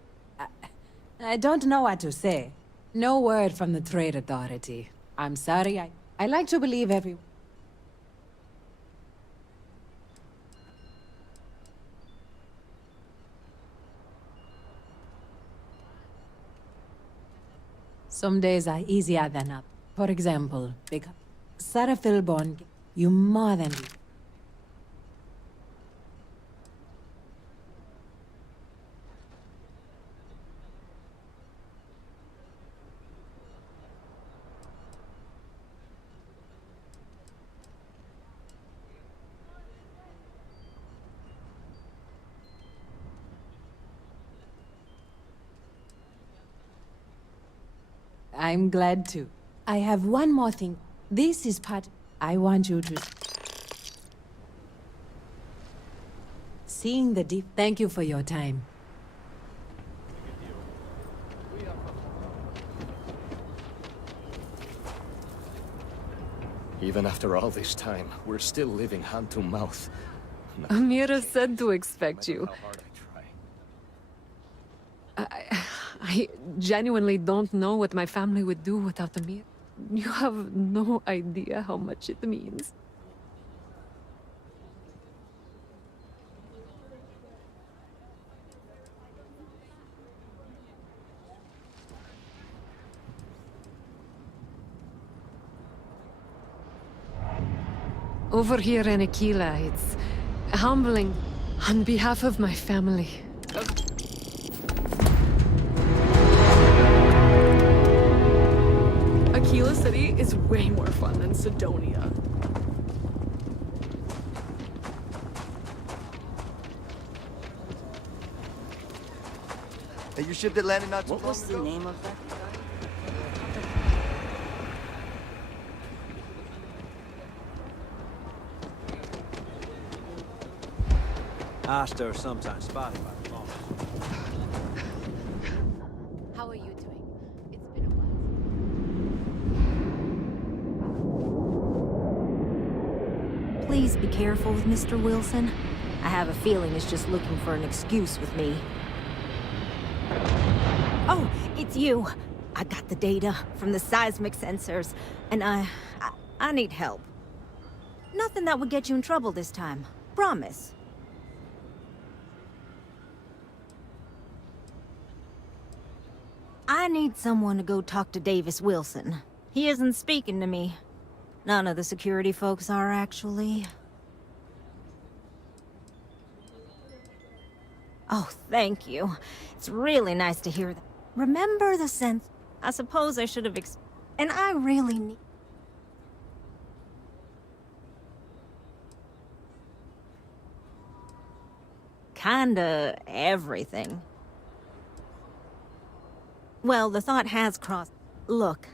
I don't know what to say. No word from the Trade Authority. I'm sorry, I like to believe everyone. Some days are easier than others. For example, because Starfield born, you more than... I'm glad to. I have one more thing. This is part... I want you to... Seeing the deep... Thank you for your time. Even after all this time, we're still living hand to mouth. Amira said to expect you. I genuinely don't know what my family would do without Amir. You have no idea how much it means. Over here in Aquila, it's humbling on behalf of my family. Aquila City is way more fun than Sidonia. Hey, your ship that landed not too What was the name of that? Asta are sometimes spotted by the law. How are you doing? It's been a while. Please be careful with Mr. Wilson. I have a feeling he's just looking for an excuse with me. Oh, it's you. I got the data from the seismic sensors, and I need help. Nothing that would get you in trouble this time. Promise. I need someone to go talk to Davis Wilson. He isn't speaking to me. None of the security folks are, actually. Oh, thank you. It's really nice to hear that. Remember the sense... I suppose I should have and I really need... Kinda everything. Well, the thought has crossed... Look,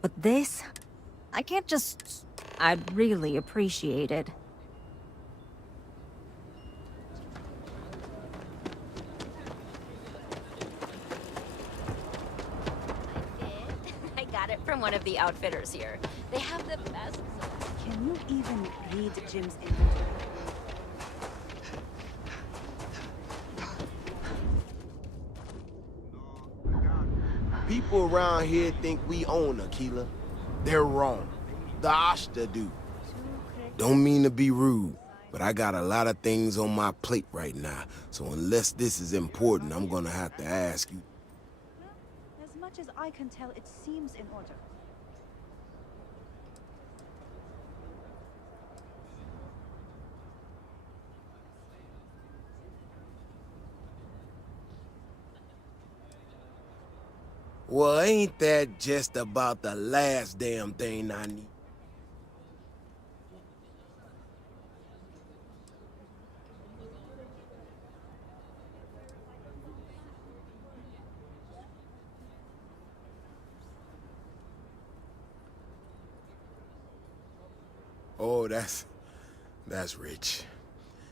but this... I can't just... I'd really appreciate it. I got it from one of the outfitters here. They have the best... Can you even read Jim's inventory? People around here think we own Aquila. They're wrong. The Ashta do. Don't mean to be rude, but I got a lot of things on my plate right now, so unless this is important, I'm gonna have to ask you. As much as I can tell, it seems in order. Well, ain't that just about the last damn thing I need? Oh, that's rich.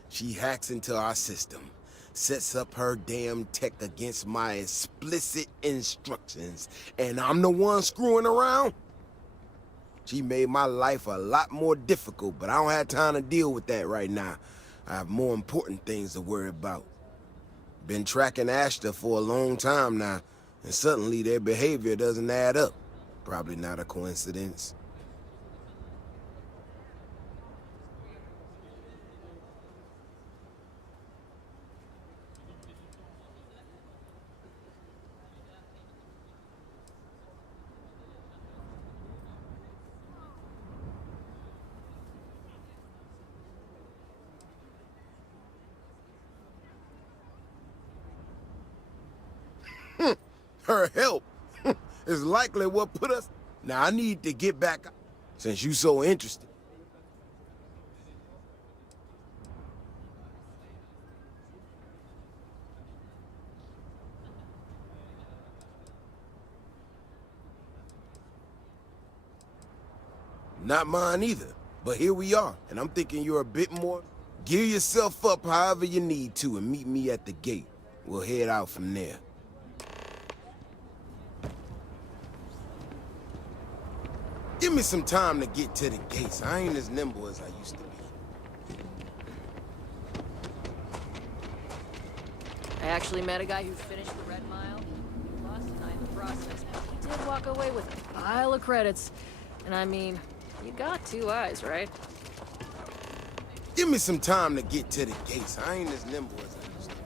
She hacks into our system, sets up her damn tech against my explicit instructions, and I'm the one screwing around? She made my life a lot more difficult, but I don't have time to deal with that right now. I have more important things to worry about. Been tracking Ashton for a long time now, and suddenly their behavior doesn't add up. Probably not a coincidence. Her help is likely what put us... Now, I need to get back, since you so interested. Not mine either, but here we are, and I'm thinking you're a bit more... Gear yourself up however you need to and meet me at the gate. We'll head out from there. Give me some time to get to the gates. I ain't as nimble as I used to be. I actually met a guy who finished the Red Mile. He lost tonight in the process, but he did walk away with a pile of credits. And I mean, you got 2 eyes, right? Give me some time to get to the gates. I ain't as nimble as I used to be.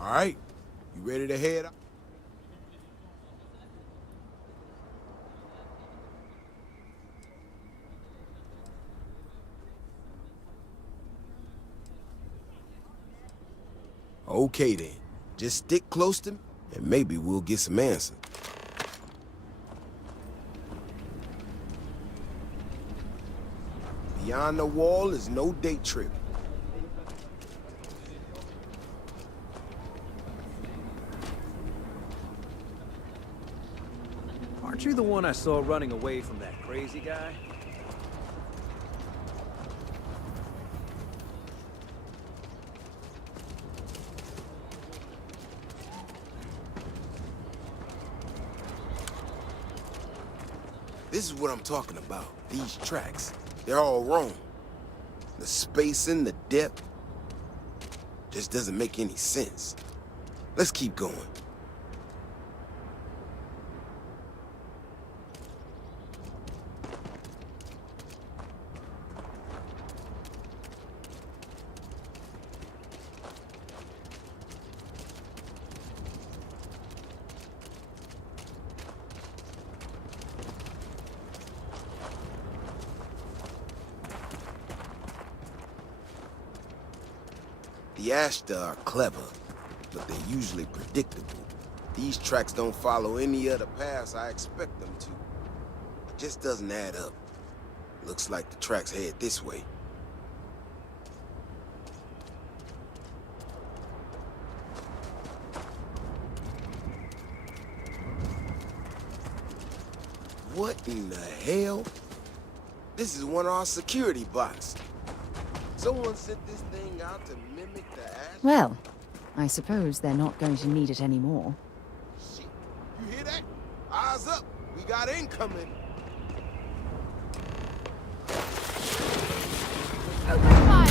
All right, you ready to head out? Okay then, just stick close to me, and maybe we'll get some answers. Beyond the wall is no day trip. Aren't you the one I saw running away from that crazy guy? This is what I'm talking about. These tracks, they're all wrong. The spacing, the depth, just doesn't make any sense. Let's keep going. The Ashta are clever, but they're usually predictable. These tracks don't follow any other paths I expect them to. It just doesn't add up. Looks like the tracks head this way. What in the hell? This is one of our security bots. Someone sent this thing out to mimic the Ashta. Well, I suppose they're not going to need it anymore. Shit, you hear that? Eyes up, we got incoming. Open fire!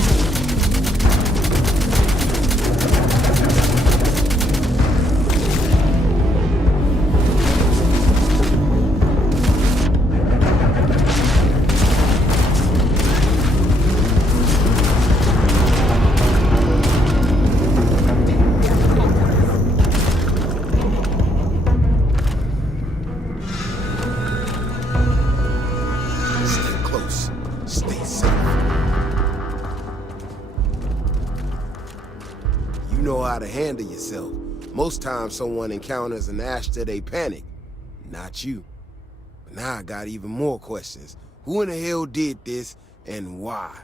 To handle yourself. Most times someone encounters an Ashta, they panic. Not you. But now I got even more questions. Who in the hell did this, and why?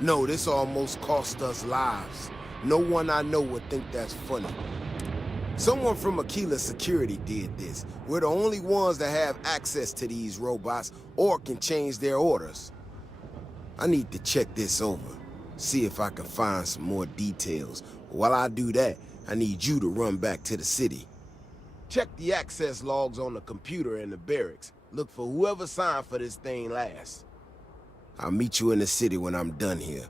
No, this almost cost us lives. No one I know would think that's funny. Someone from Aquila Security did this. We're the only ones that have access to these robots or can change their orders. I need to check this over, see if I can find some more details. While I do that, I need you to run back to the city. Check the access logs on the computer in the barracks. Look for whoever signed for this thing last. I'll meet you in the city when I'm done here.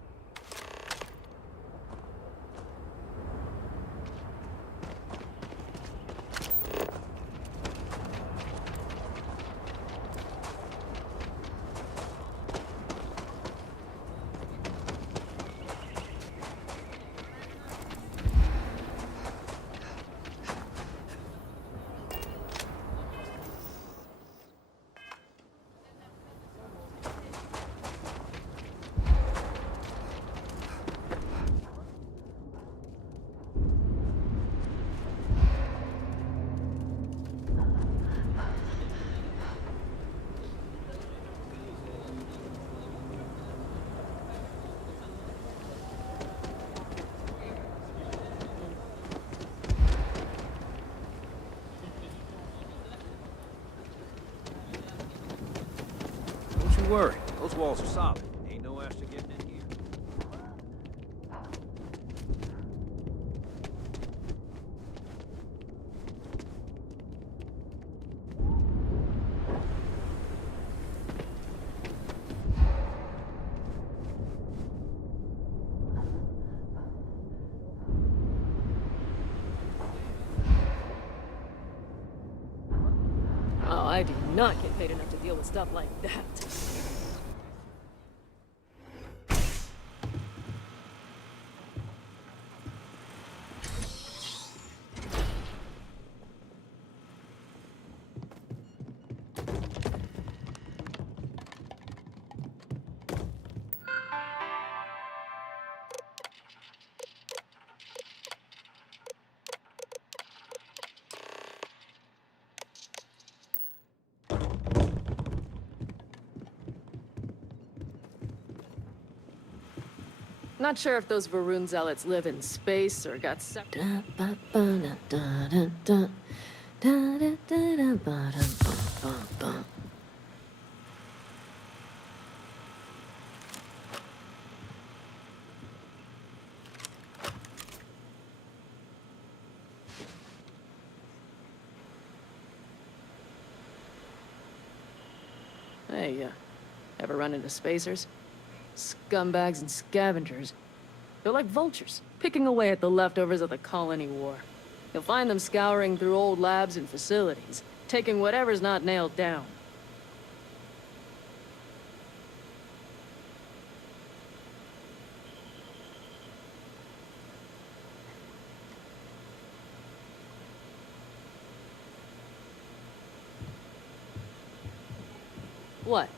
Don't worry, those walls are solid. Ain't no Asher getting in here. Oh, I do not get paid enough to deal with stuff like that. Not sure if those Varun zealots live in space or got sucked. Hey, ever run into spacers? Scumbags and scavengers. They're like vultures, picking away at the leftovers of the colony war. You'll find them scouring through old labs and facilities, taking whatever's not nailed down. What?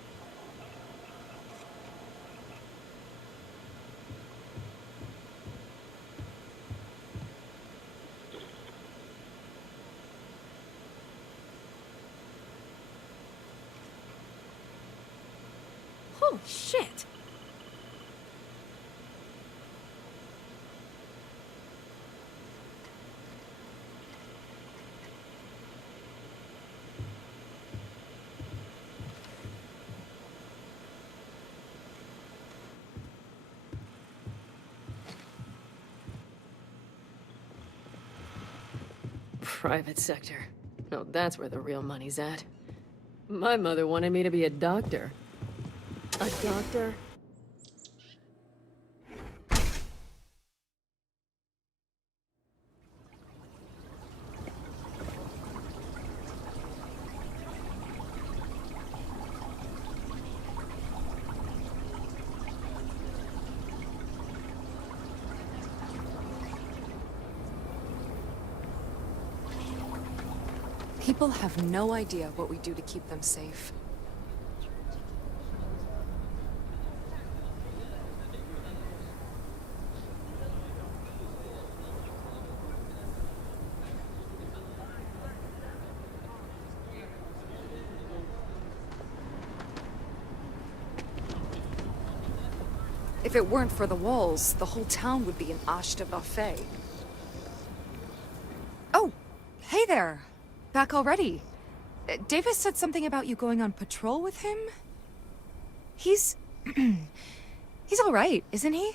Holy shit! Private sector. No, that's where the real money's at. My mother wanted me to be a doctor. A doctor? People have no idea what we do to keep them safe. If it weren't for the walls, the whole town would be an ashta buffet. Oh, hey there. Back already. Davis said something about you going on patrol with him? He's... he's all right, isn't he?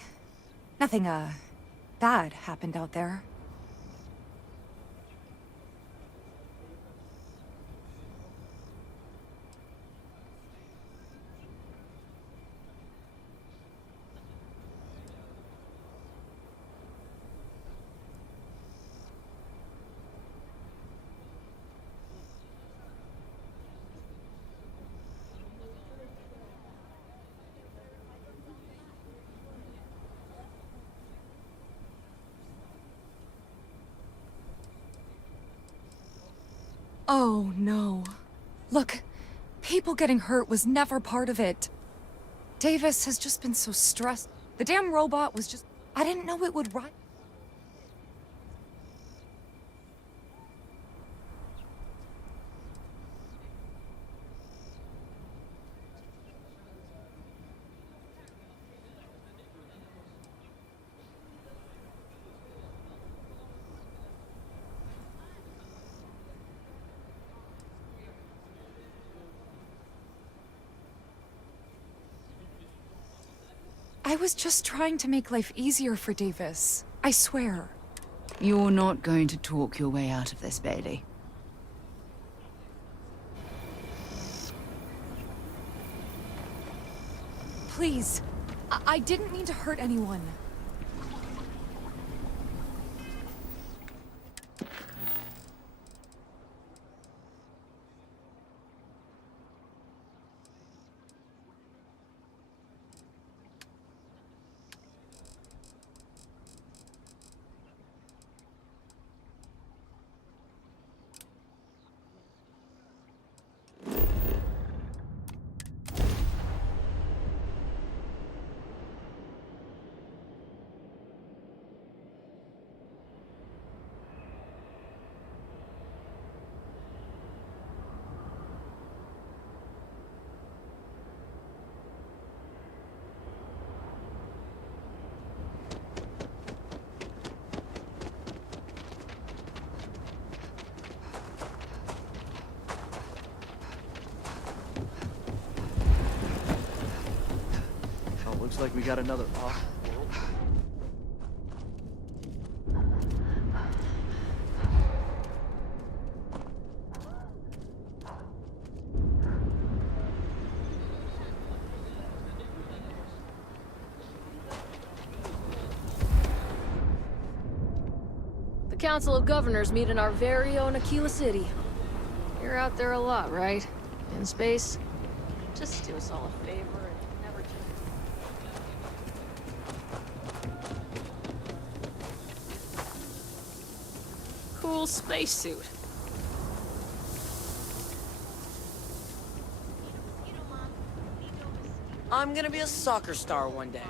Nothing, bad happened out there. Oh, no. Look, people getting hurt was never part of it. Davis has just been so stressed. The damn robot was just... I didn't know it would run. I was just trying to make life easier for Davis. I swear. You're not going to talk your way out of this, Bailey. Please. I didn't mean to hurt anyone. Looks like we got another off. The Council of Governors meet in our very own Aquila City. You're out there a lot, right? In space? Just do us all a favor and never cool spacesuit. I'm gonna be a soccer star one day.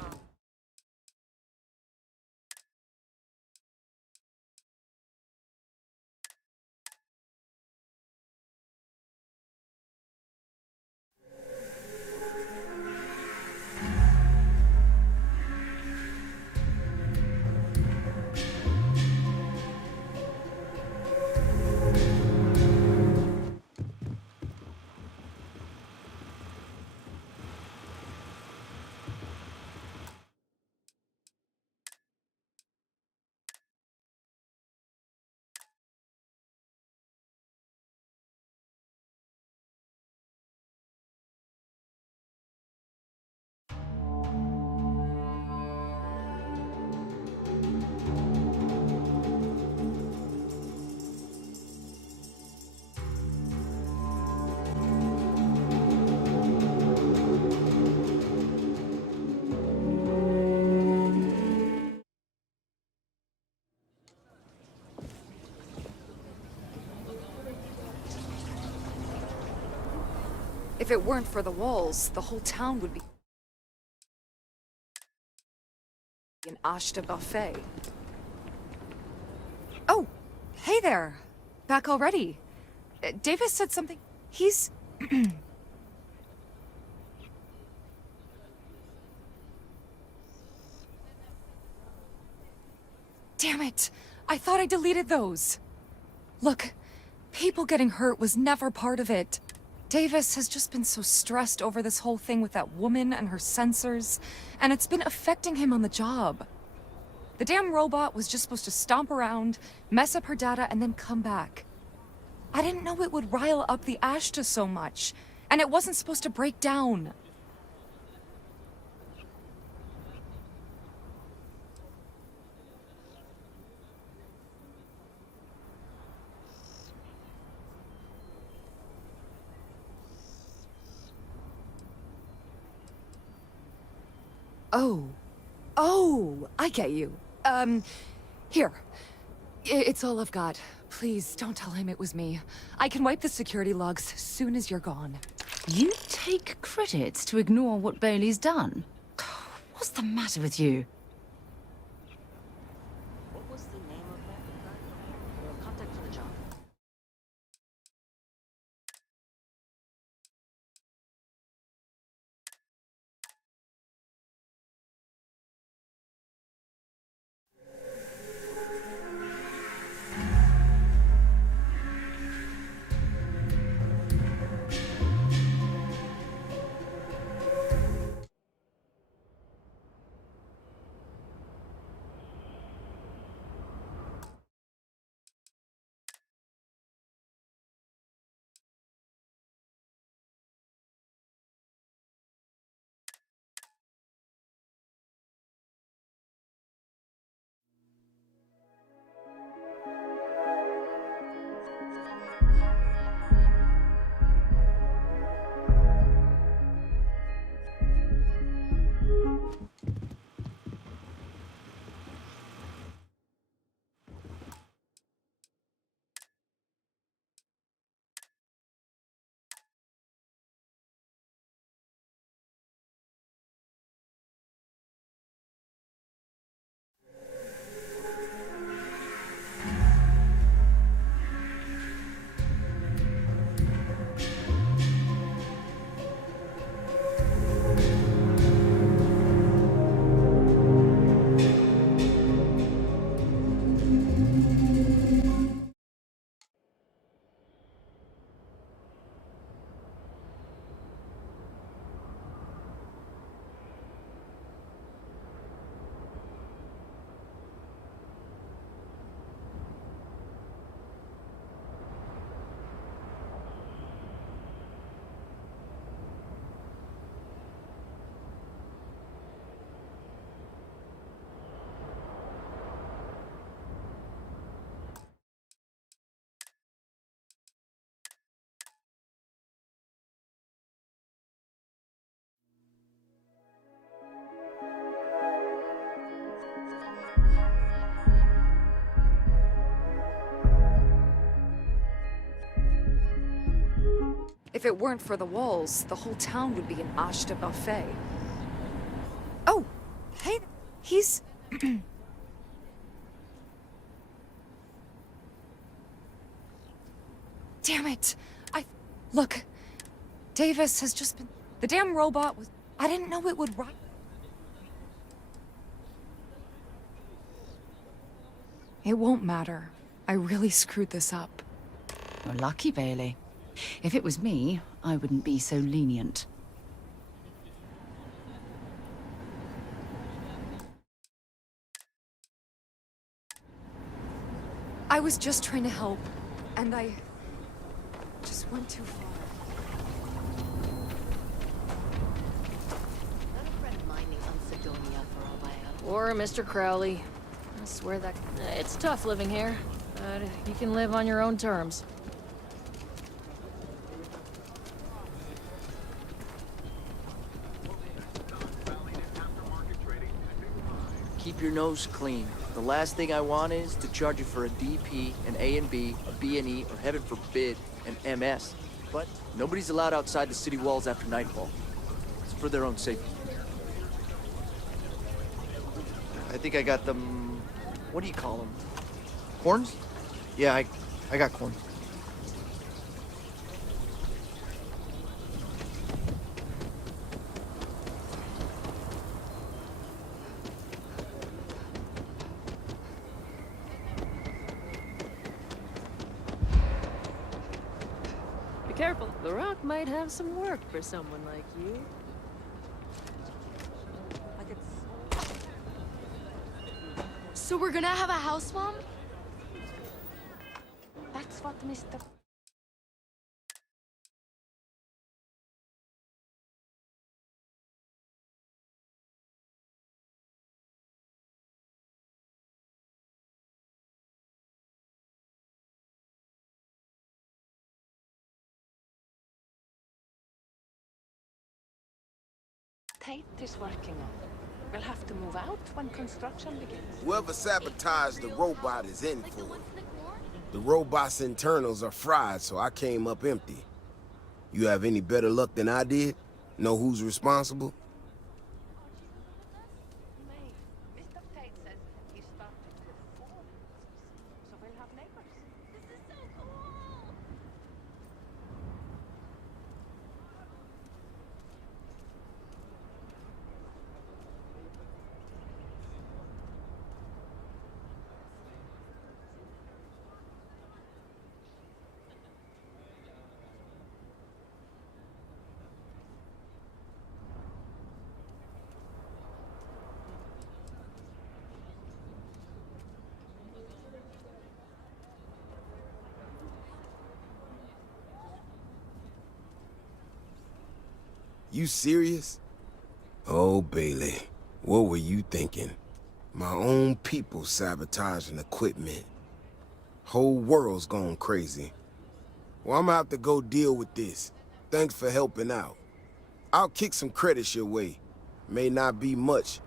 If it weren't for the walls, the whole town would be an ashta buffet. Oh, hey there. Back already. Davis said something. He's... Damn it! I thought I deleted those. Look, people getting hurt was never part of it. Davis has just been so stressed over this whole thing with that woman and her sensors, and it's been affecting him on the job. The damn robot was just supposed to stomp around, mess up her data, and then come back. I didn't know it would rile up the Ashta so much, and it wasn't supposed to break down. Oh, I get you. Here. It's all I've got. Please, don't tell him it was me. I can wipe the security logs as soon as you're gone. You take credit to ignore what Bailey's done? What's the matter with you? What was the name of that? Contact for the job. If it weren't for the walls, the whole town would be an Ashta buffet. Oh, hey, he's... Damn it! Look, Davis has just been... The damn robot was... I didn't know it would run. It won't matter. I really screwed this up. You're lucky, Bailey. If it was me, I wouldn't be so lenient. I was just trying to help, and I just went too far. Got a friend mining on Sidonia for a while. Or Mr. Crowley. I swear that... It's tough living here, but you can live on your own terms. Keep your nose clean. The last thing I want is to charge you for a DP, an A and B, a B and E, or heaven forbid, an MS. But nobody's allowed outside the city walls after nightfall. It's for their own safety. I think I got them... What do you call them? Corns? Yeah, I got corns. careful. The rock might have some work for someone like you. So we're gonna have a house mom? That's what Mr. Tate is working on. We'll have to move out when construction begins. Whoever sabotaged the robot is in for it. The robot's internals are fried, so I came up empty. You have any better luck than I did? Know who's responsible? Mr. Tate says he started with 4 so we'll have neighbors. This is so cool! You serious? Oh, Bailey, what were you thinking? My own people sabotaging equipment. Whole world's gone crazy. Well, I'm gonna have to go deal with this. Thanks for helping out. I'll kick some credits your way. May not be much,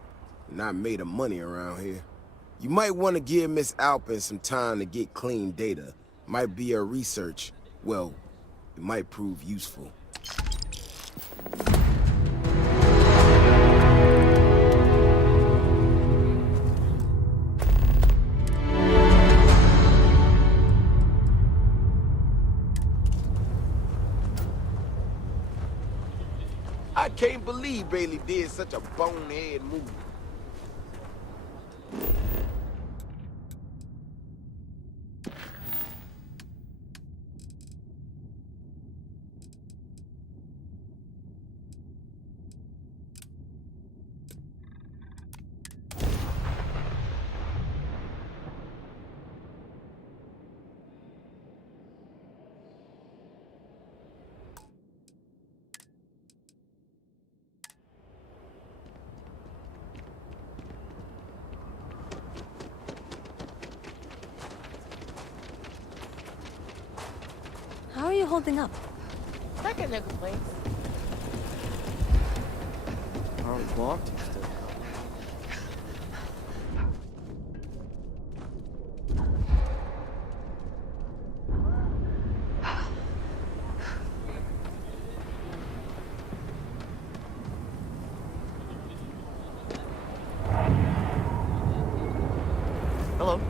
not made of money around here. You might want to give Miss Alpin some time to get clean data. Might be her research. Well, it might prove useful. I can't believe Bailey did such a bonehead move. How are you holding up? I got no complaints. Hardly walked instead. Hello.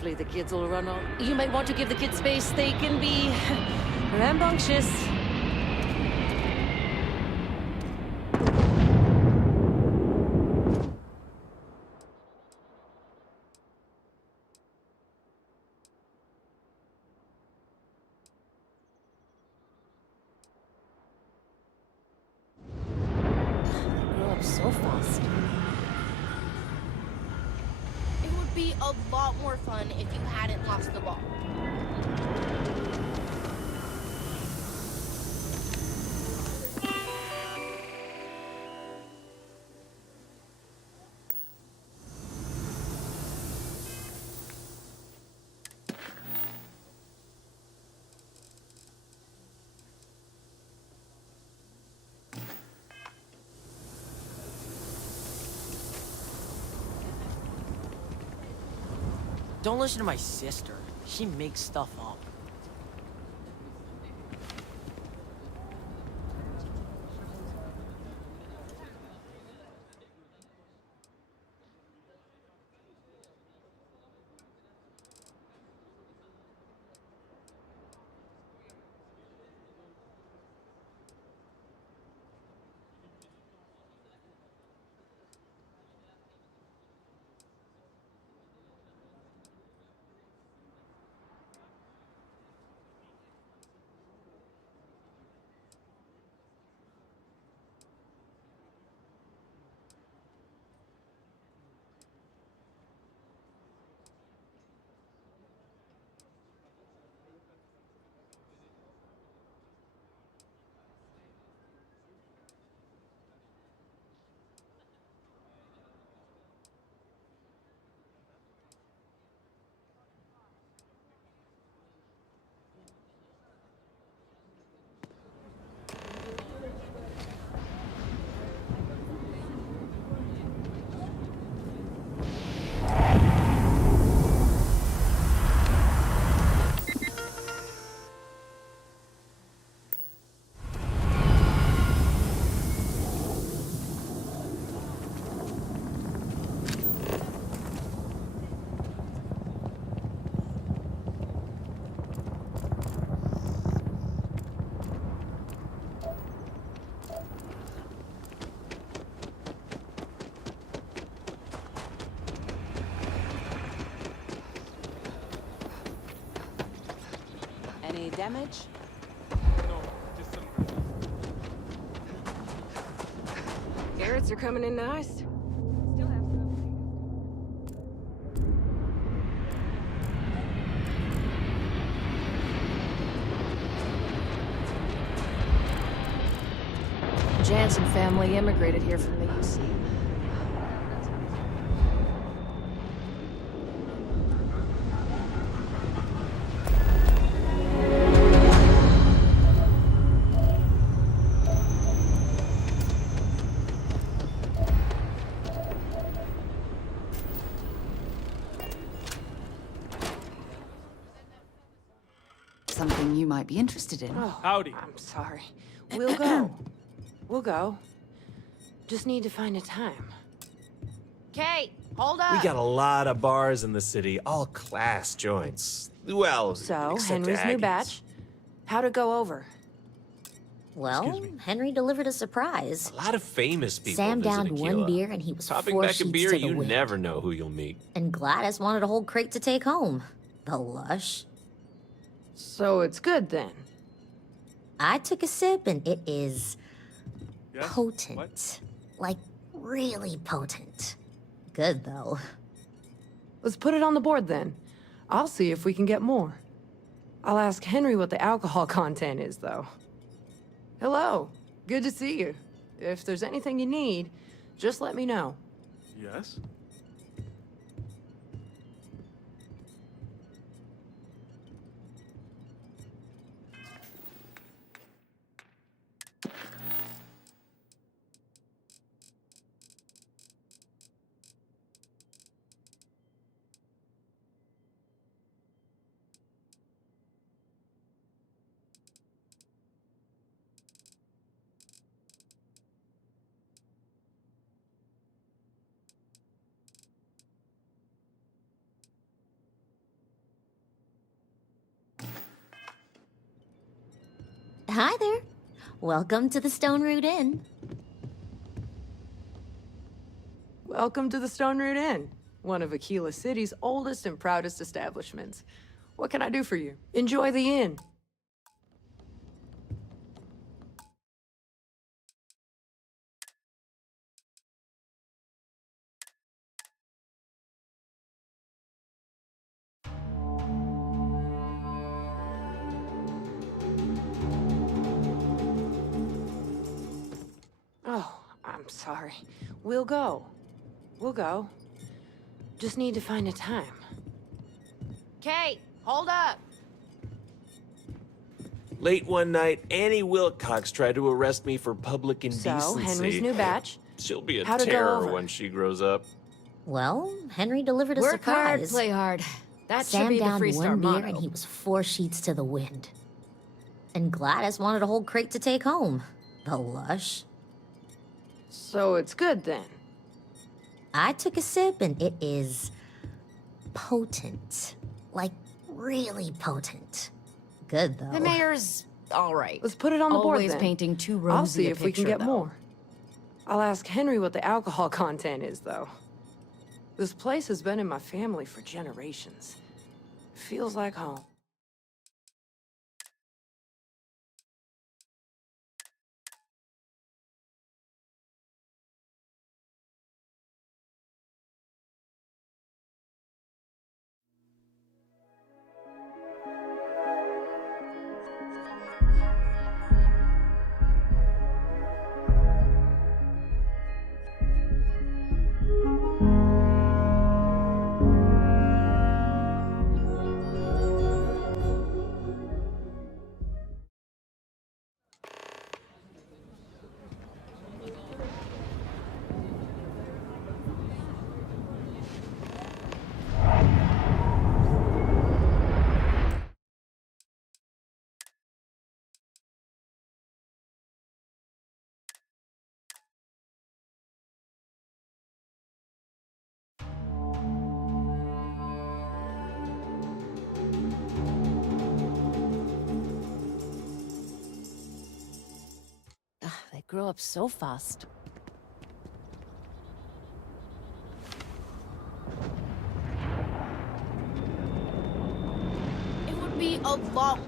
Hopefully the kids will run on. You may want to give the kids space. They can be rambunctious. Grow up so fast. It would be a lot more fun if you hadn't lost the ball. Don't listen to my sister. She makes stuff up. Any damage? Carrots are coming in nice. Jansen family immigrated here from the UC. Something you might be interested in. Oh, howdy. I'm sorry. We'll go. We'll go. Just need to find a time. Kate, hold up. We got a lot of bars in the city, all class joints. Well, So, except Henry's new Aggie's. batch. How'd it go over? Well, Henry delivered a surprise. A lot of famous people Sam visit downed one Aquila. beer and he was Popping 4 back a sheets beer, to the you wind. never know who you'll meet. And Gladys wanted a whole crate to take home. The lush. So it's good then. I took a sip and it is potent. Like, really potent. Good, though. Let's put it on the board then. I'll see if we can get more. I'll ask Henry what the alcohol content is, though. Hello. Good to see you. If there's anything you need, just let me know. Yes? Hi there. Welcome to the Stone Root Inn. Welcome to the Stone Root Inn, one of Aquila City's oldest and proudest establishments. What can I do for you? Enjoy the inn. Oh, I'm sorry. We'll go. We'll go. Just need to find a time. Kate, hold up. Late one night, Annie Wilcox tried to arrest me for public indecency. So, Henry's new batch. She'll be a How'd it go terror over? when she grows up. Well, Henry delivered a Work hard, surprise. play hard. That should Sam be the downed Freestar one beer motto. and he was 4 sheets to the wind. And Gladys wanted a whole crate to take home. The lush. So it's good then. I took a sip and it is potent. Like, really potent. Good, though. The mayor's all right. Let's put it on the board Always then. painting too rosy I'll see a if we can picture, get though. more. I'll ask Henry what the alcohol content is, though. This place has been in my family for generations. Feels like home. They grow up so fast. It would be a lot.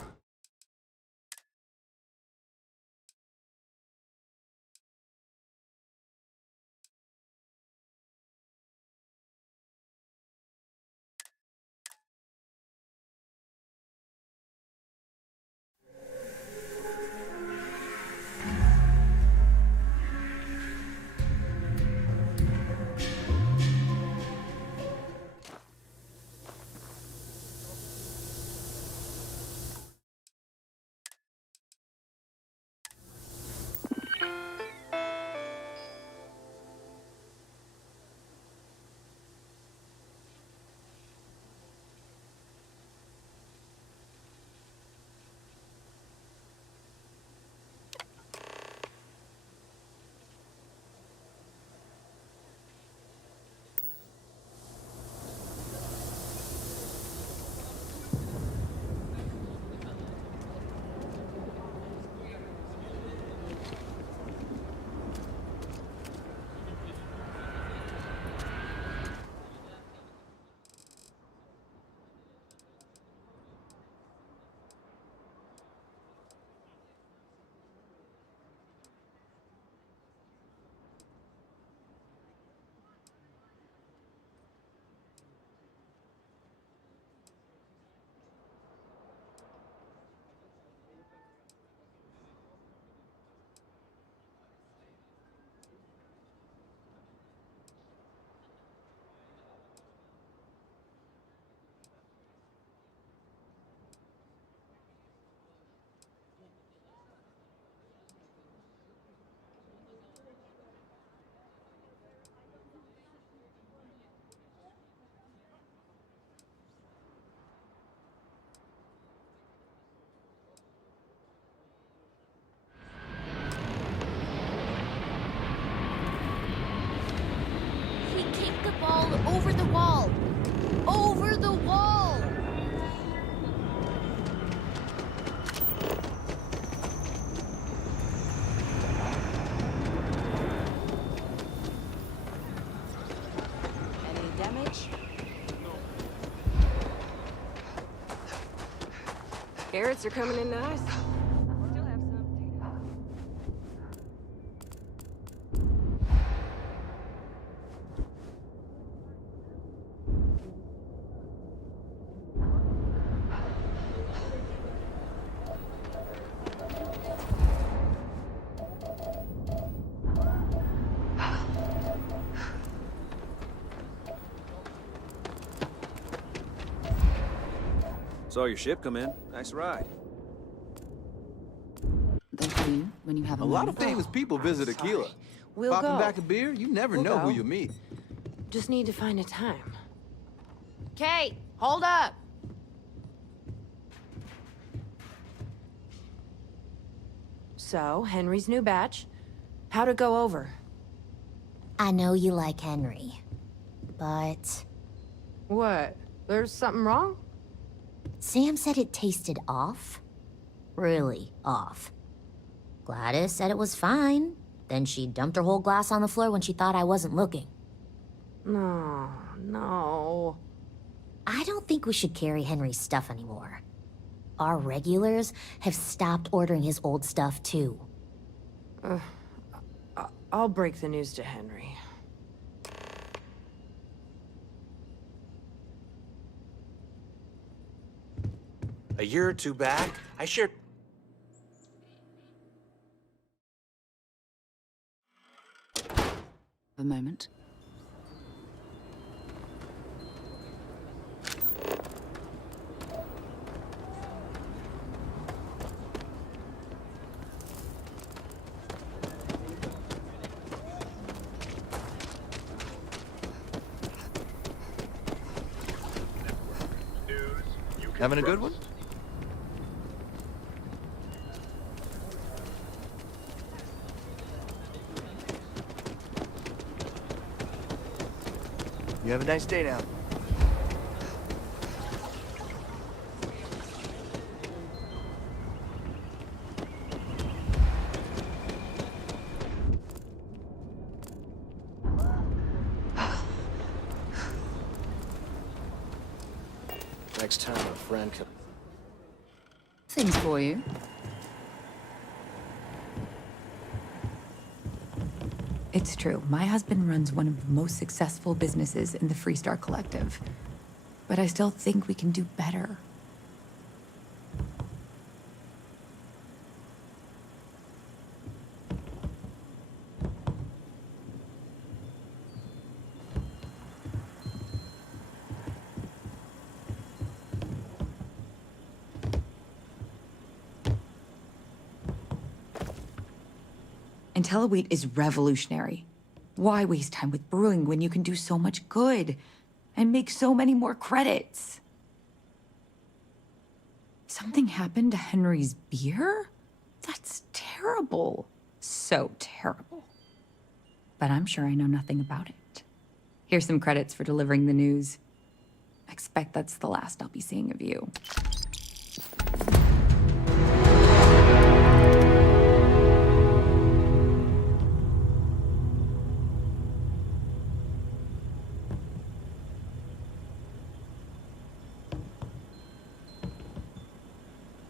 ball over the wall. Over the wall! Carrots are coming in nice. Saw your ship come in. Nice ride. Thank you. When you have a lot of famous people visit Aquila. We'll Popping go. back a beer, you never know who you meet. Just need to find a time. Kate, hold up! So, Henry's new batch. How'd it go over? I know you like Henry, but... What? There's something wrong? Sam said it tasted off. Really off. Gladys said it was fine. Then she dumped her whole glass on the floor when she thought I wasn't looking. No. I don't think we should carry Henry's stuff anymore. Our regulars have stopped ordering his old stuff, too. I'll break the news to Henry. A year or two back, I shared... A moment. Having a good one? You have a nice day now. Next time a friend comes. Things for you. It's true. My husband runs one of the most successful businesses in the Freestar Collective. But I still think we can do better. IntelliWheat is revolutionary. Why waste time with brewing when you can do so much good and make so many more credits? Something happened to Henry's beer? That's terrible. So terrible. But I'm sure I know nothing about it. Here's some credits for delivering the news. I expect that's the last I'll be seeing of you.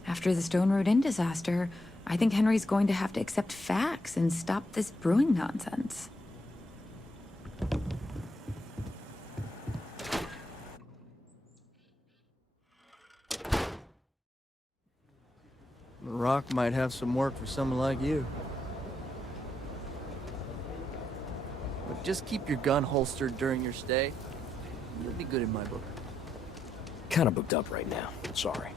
After the Stone Road Inn disaster, I think Henry's going to have to accept facts and stop this brewing nonsense. The Rock might have some work for someone like you. But just keep your gun holstered during your stay. You'll be good in my book. Kind of booked up right now. Sorry.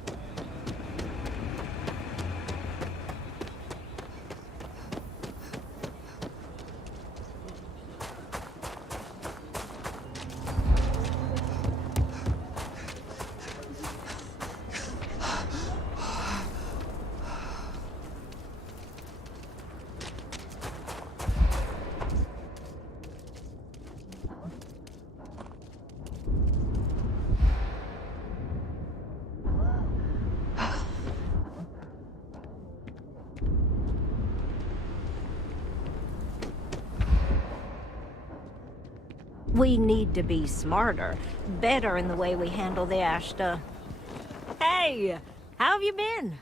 We need to be smarter, better in the way we handle the Ashta. Hey! How have you been?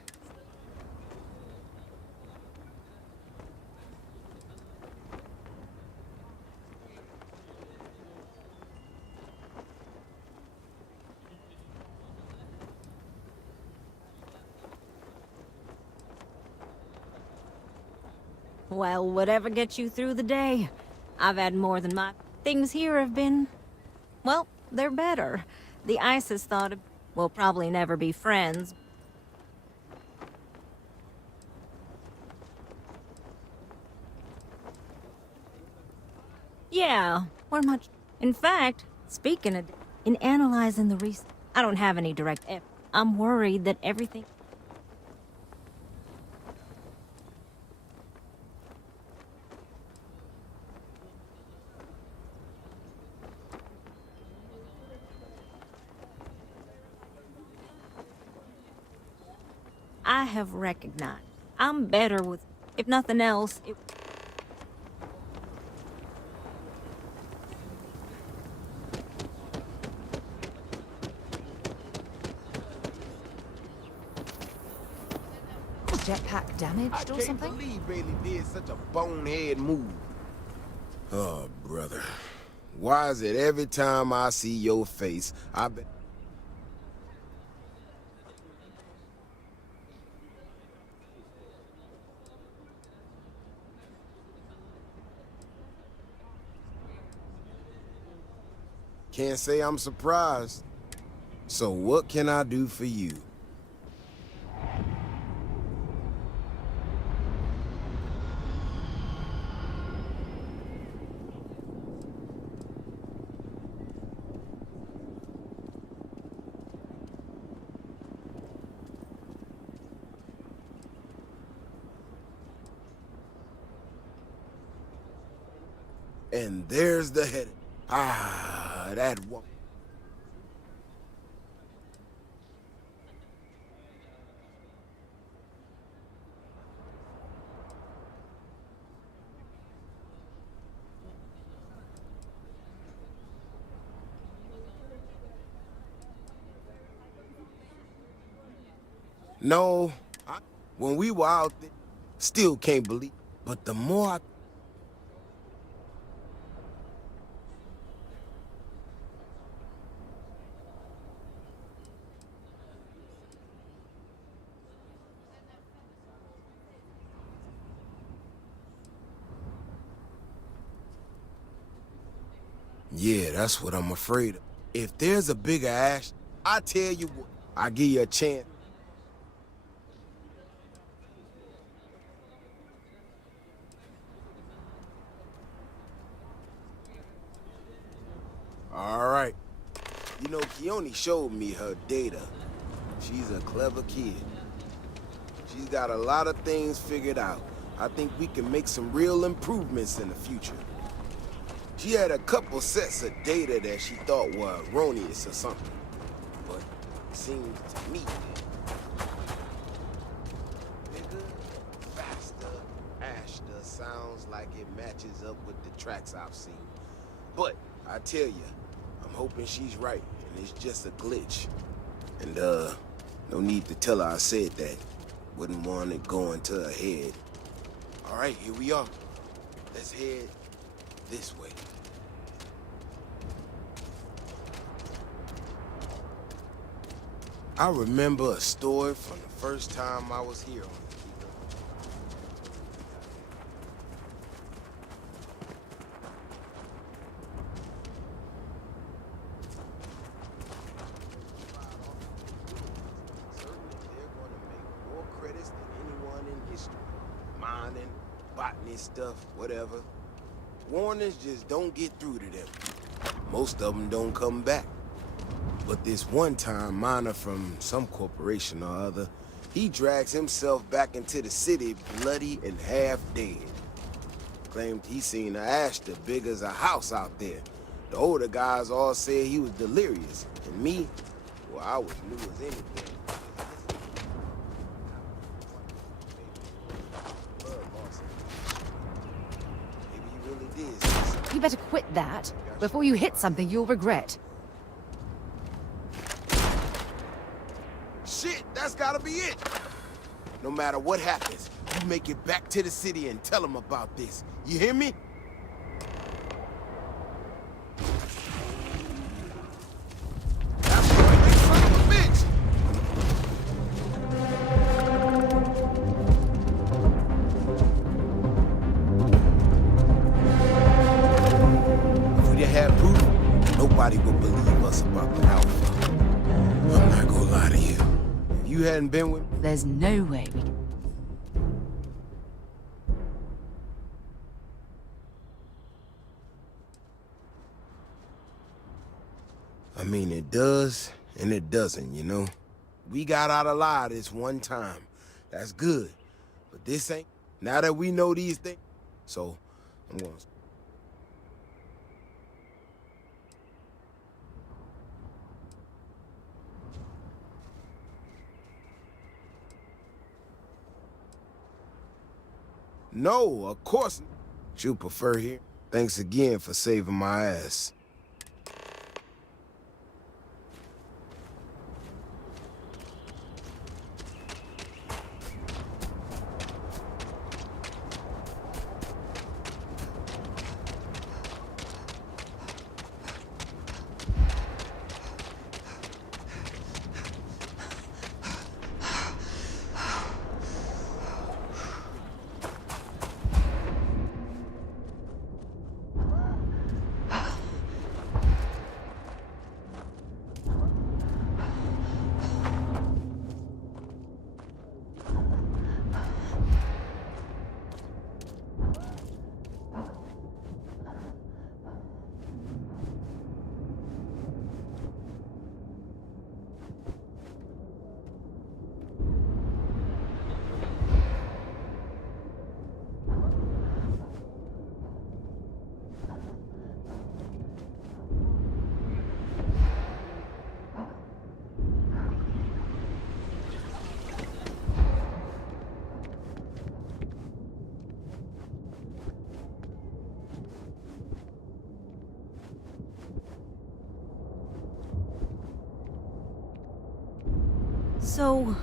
Well, whatever gets you through the day. I've had more than my... Things here have been... Well, they're better. The ISIS thought we'll probably never be friends. Yeah, we're much... In fact, speaking of... In analyzing the recent... I don't have any direct... I'm worried that everything... I have recognized. I'm better with... If nothing else, it... Jetpack damaged or something? I can't believe Bailey did such a bonehead move. Oh, brother. Why is it every time I see your face, I bet... Can't say I'm surprised. So what can I do for you? And there's the head. Ah, that one. No, when we were out there, still can't believe. But the more I... Yeah, that's what I'm afraid of. If there's a bigger ash, I tell you what, I give you a chance. All right. You know, Keone showed me her data. She's a clever kid. She's got a lot of things figured out. I think we can make some real improvements in the future. She had a couple sets of data that she thought were erroneous or something. But it seems to me bigger, faster, Ashta sounds like it matches up with the tracks I've seen. But I tell you, I'm hoping she's right and it's just a glitch. And no need to tell her I said that. Wouldn't want it going to her head. All right, here we are. Let's head this way. I remember a story from the first time I was here on the Certainly they're gonna make more credits than anyone in history. Mining, botany stuff, whatever. Warnings just don't get through to them. Most of them don't come back. But this one-time miner from some corporation or other, he drags himself back into the city bloody and half dead. Claimed he seen an Ashta big as a house out there. The older guys all said he was delirious. And me, well, I was new as anything. Maybe he really did. You better quit that before you hit something you'll regret. Shit, that's gotta... be it. No matter what happens, you make it back to the city and tell them about this. You hear me? That's right, you son of a bitch! If we didn't have proof, nobody would believe us about the Alpha. I'm not gonna lie to you. If you hadn't been with me, There's no way we can... I mean, it does and it doesn't, you know? We got out alive this one time. That's good. But this ain't. Now that we know these things, so I'm gonna... No, of course not. You prefer here. Thanks again for saving my ass. So...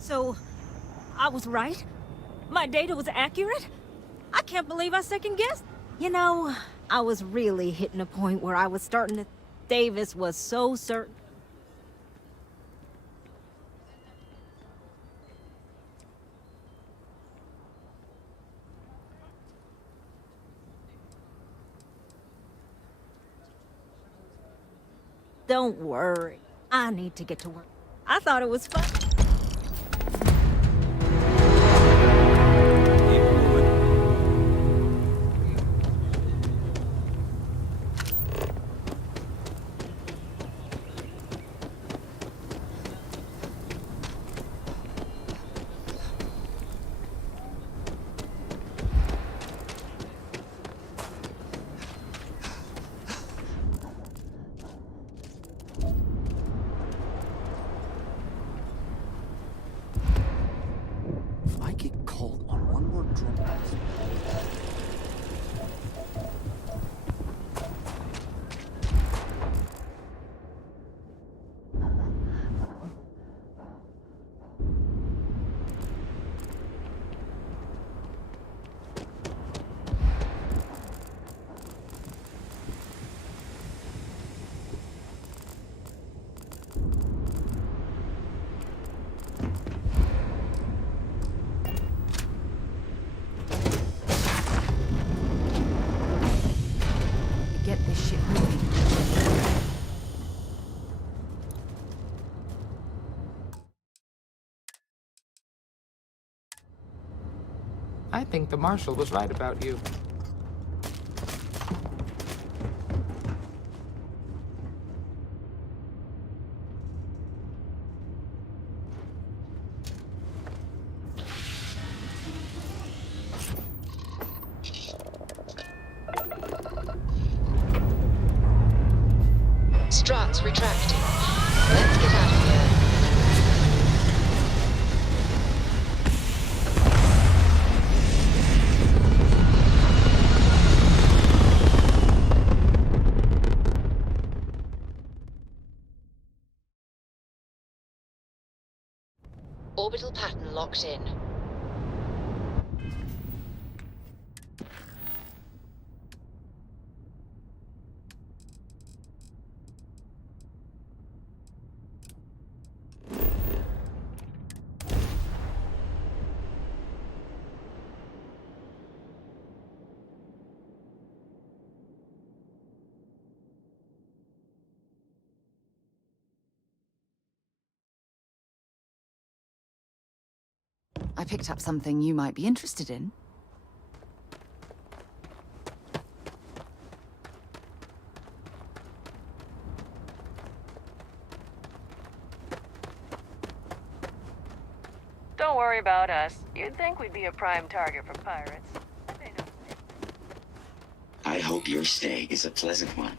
So, I was right? My data was accurate? I can't believe I second-guessed. You know, I was really hitting a point where I was starting to... Davis was so certain. Don't worry. I need to get to work. I thought it was fun. Get this shit moving. I think the Marshal was right about you. codes retracting. Let's get out of here. Orbital pattern locked in. I picked up something you might be interested in. Don't worry about us. You'd think we'd be a prime target for pirates. I hope your stay is a pleasant one.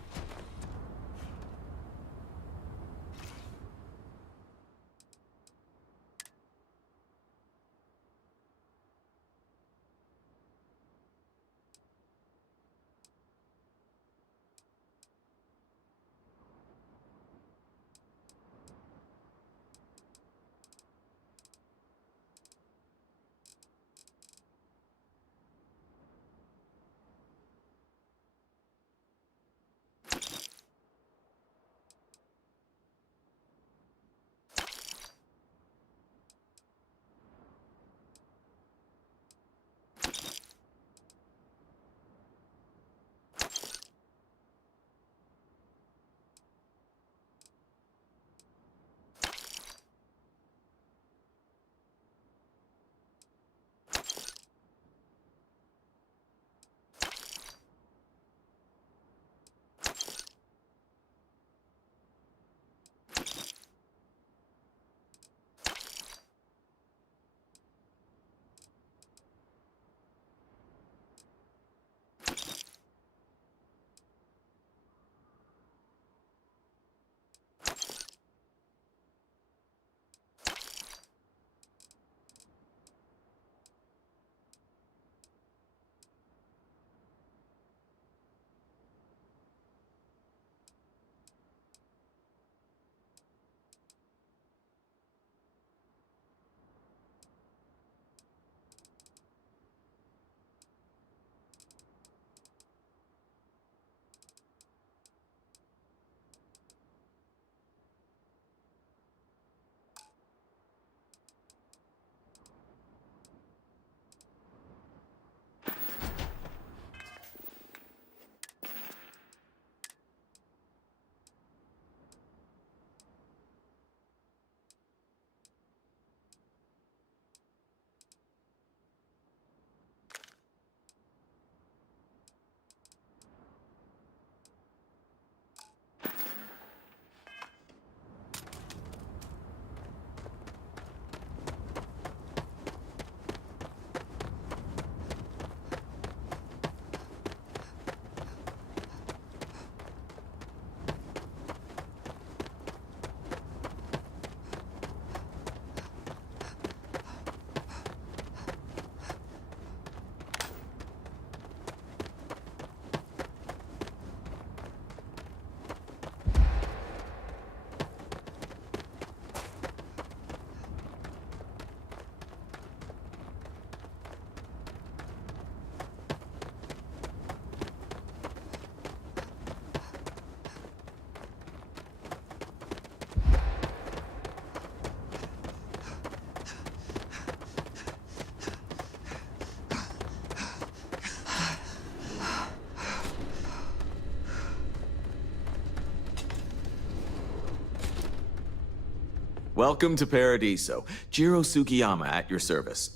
Welcome to Paradiso. Jiro Sugiyama at your service.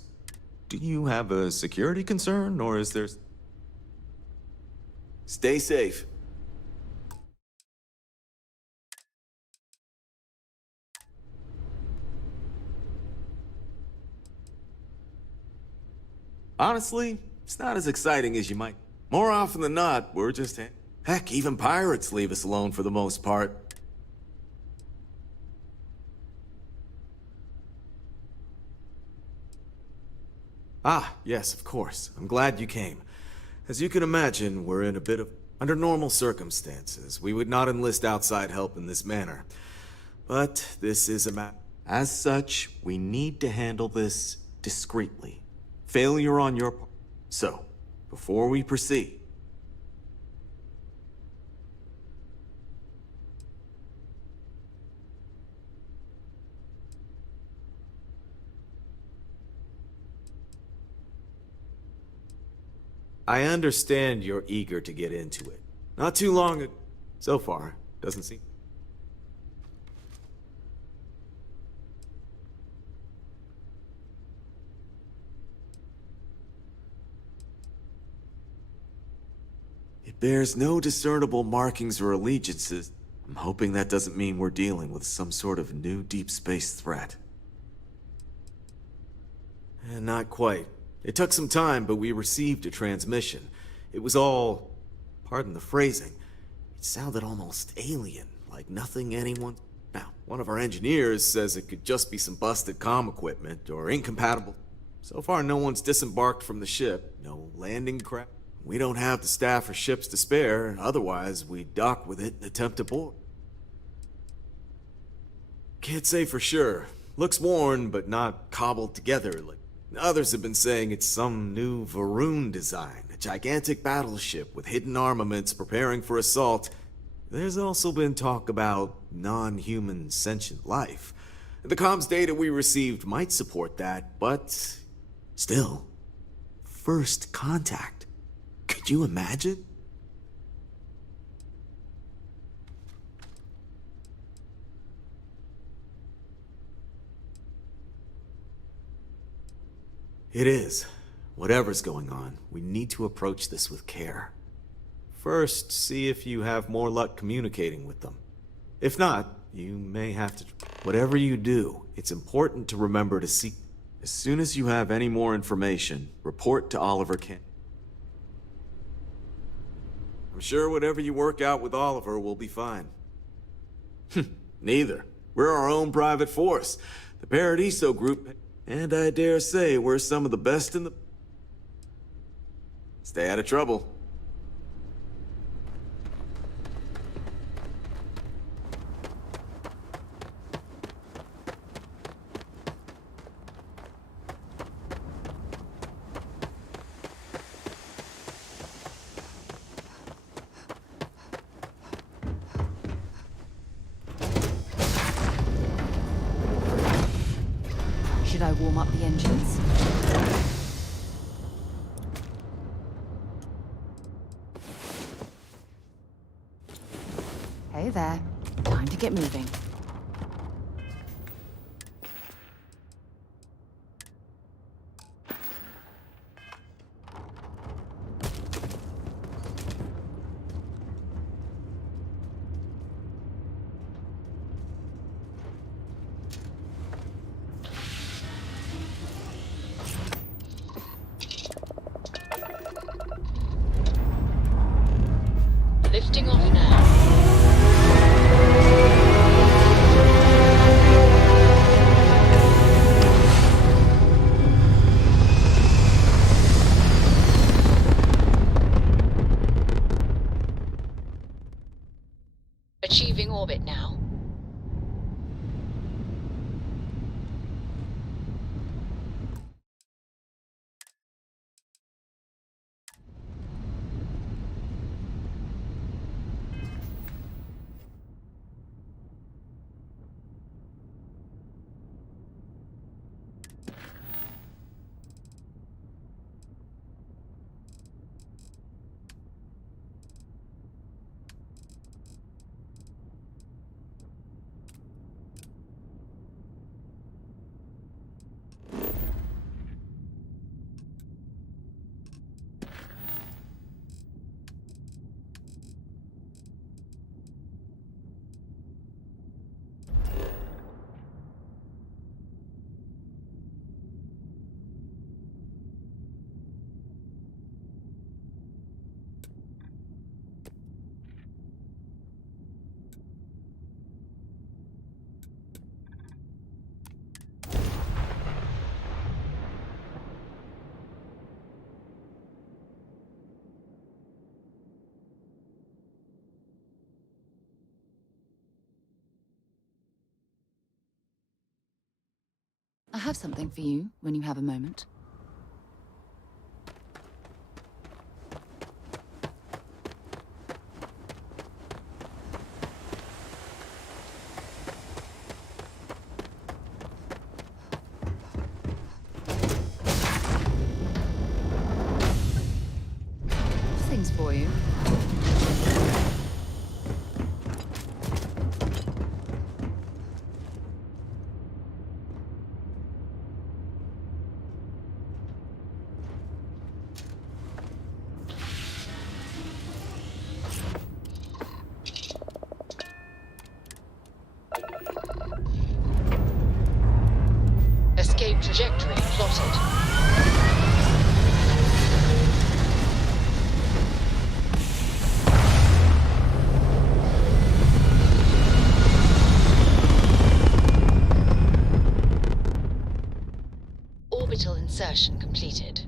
Do you have a security concern, or is there... Stay safe. Honestly, it's not as exciting as you might. More often than not, we're just... Heck, even pirates leave us alone for the most part. Ah, yes, of course. I'm glad you came. As you can imagine, we're in a bit of... Under normal circumstances, we would not enlist outside help in this manner. But this is a matter. As such, we need to handle this discreetly. Failure on your part. So, before we proceed... I understand you're eager to get into it. Not too long ago. So far, doesn't seem... It bears no discernible markings or allegiances. I'm hoping that doesn't mean we're dealing with some sort of new deep space threat. Not quite. It took some time, but we received a transmission. It was all... pardon the phrasing. It sounded almost alien, like nothing anyone... Now, one of our engineers says it could just be some busted comm equipment, or incompatible. So far, no one's disembarked from the ship. No landing craft. We don't have the staff or ships to spare, otherwise we'd dock with it and attempt to board. Can't say for sure. Looks worn, but not cobbled together like... Others have been saying it's some new Varun design, a gigantic battleship with hidden armaments preparing for assault. There's also been talk about non-human sentient life. The comms data we received might support that, but... Still. First contact. Could you imagine? It is. Whatever's going on, we need to approach this with care. First, see if you have more luck communicating with them. If not, you may have to... Whatever you do, it's important to remember to seek... As soon as you have any more information, report to Oliver Kent. I'm sure whatever you work out with Oliver will be fine. Neither. We're our own private force. The Paradiso group... And I dare say we're some of the best in the... Stay out of trouble. Should I warm up the engines? Hey there. Time to get moving. Lifting off now. Achieving orbit now. have something for you when you have a moment. Things for you. Escape trajectory plotted. Orbital insertion completed.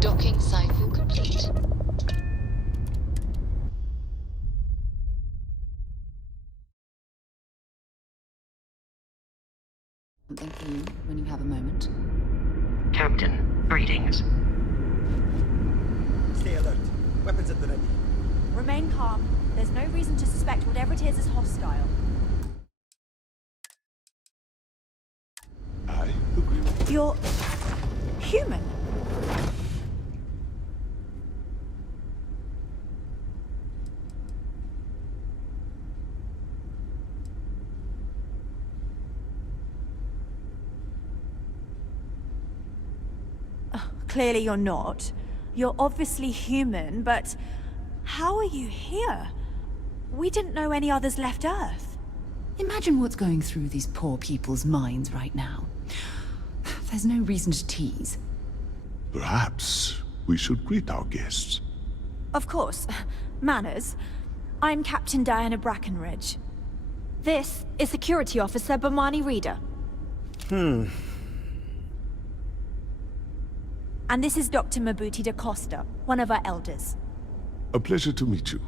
Docking cycle complete. Something for you when you have a moment. Captain, greetings. Stay alert. Weapons at the ready. Remain calm. There's no reason to suspect whatever it is hostile. I agree. You're human. Clearly you're not. You're obviously human, but how are you here? We didn't know any others left Earth. Imagine what's going through these poor people's minds right now. There's no reason to tease. Perhaps we should greet our guests. Of course. Manners. I'm Captain Diana Brackenridge. This is Security Officer Bomani Reader. And this is Dr. Mabuti da Costa, one of our elders. A pleasure to meet you.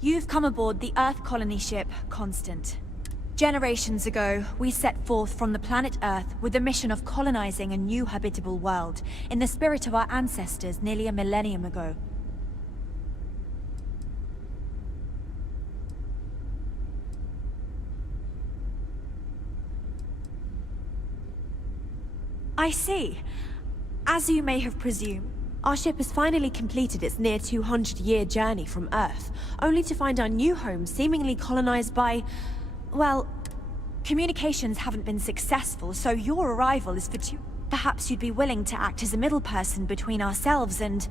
You've come aboard the Earth colony ship, Constant. Generations ago, we set forth from the planet Earth with the mission of colonizing a new habitable world, in the spirit of our ancestors nearly a millennium ago. I see. As you may have presumed, our ship has finally completed its near 200-year journey from Earth, only to find our new home seemingly colonized by... well, communications haven't been successful, so your arrival is fortuitous. Perhaps you'd be willing to act as a middle person between ourselves and...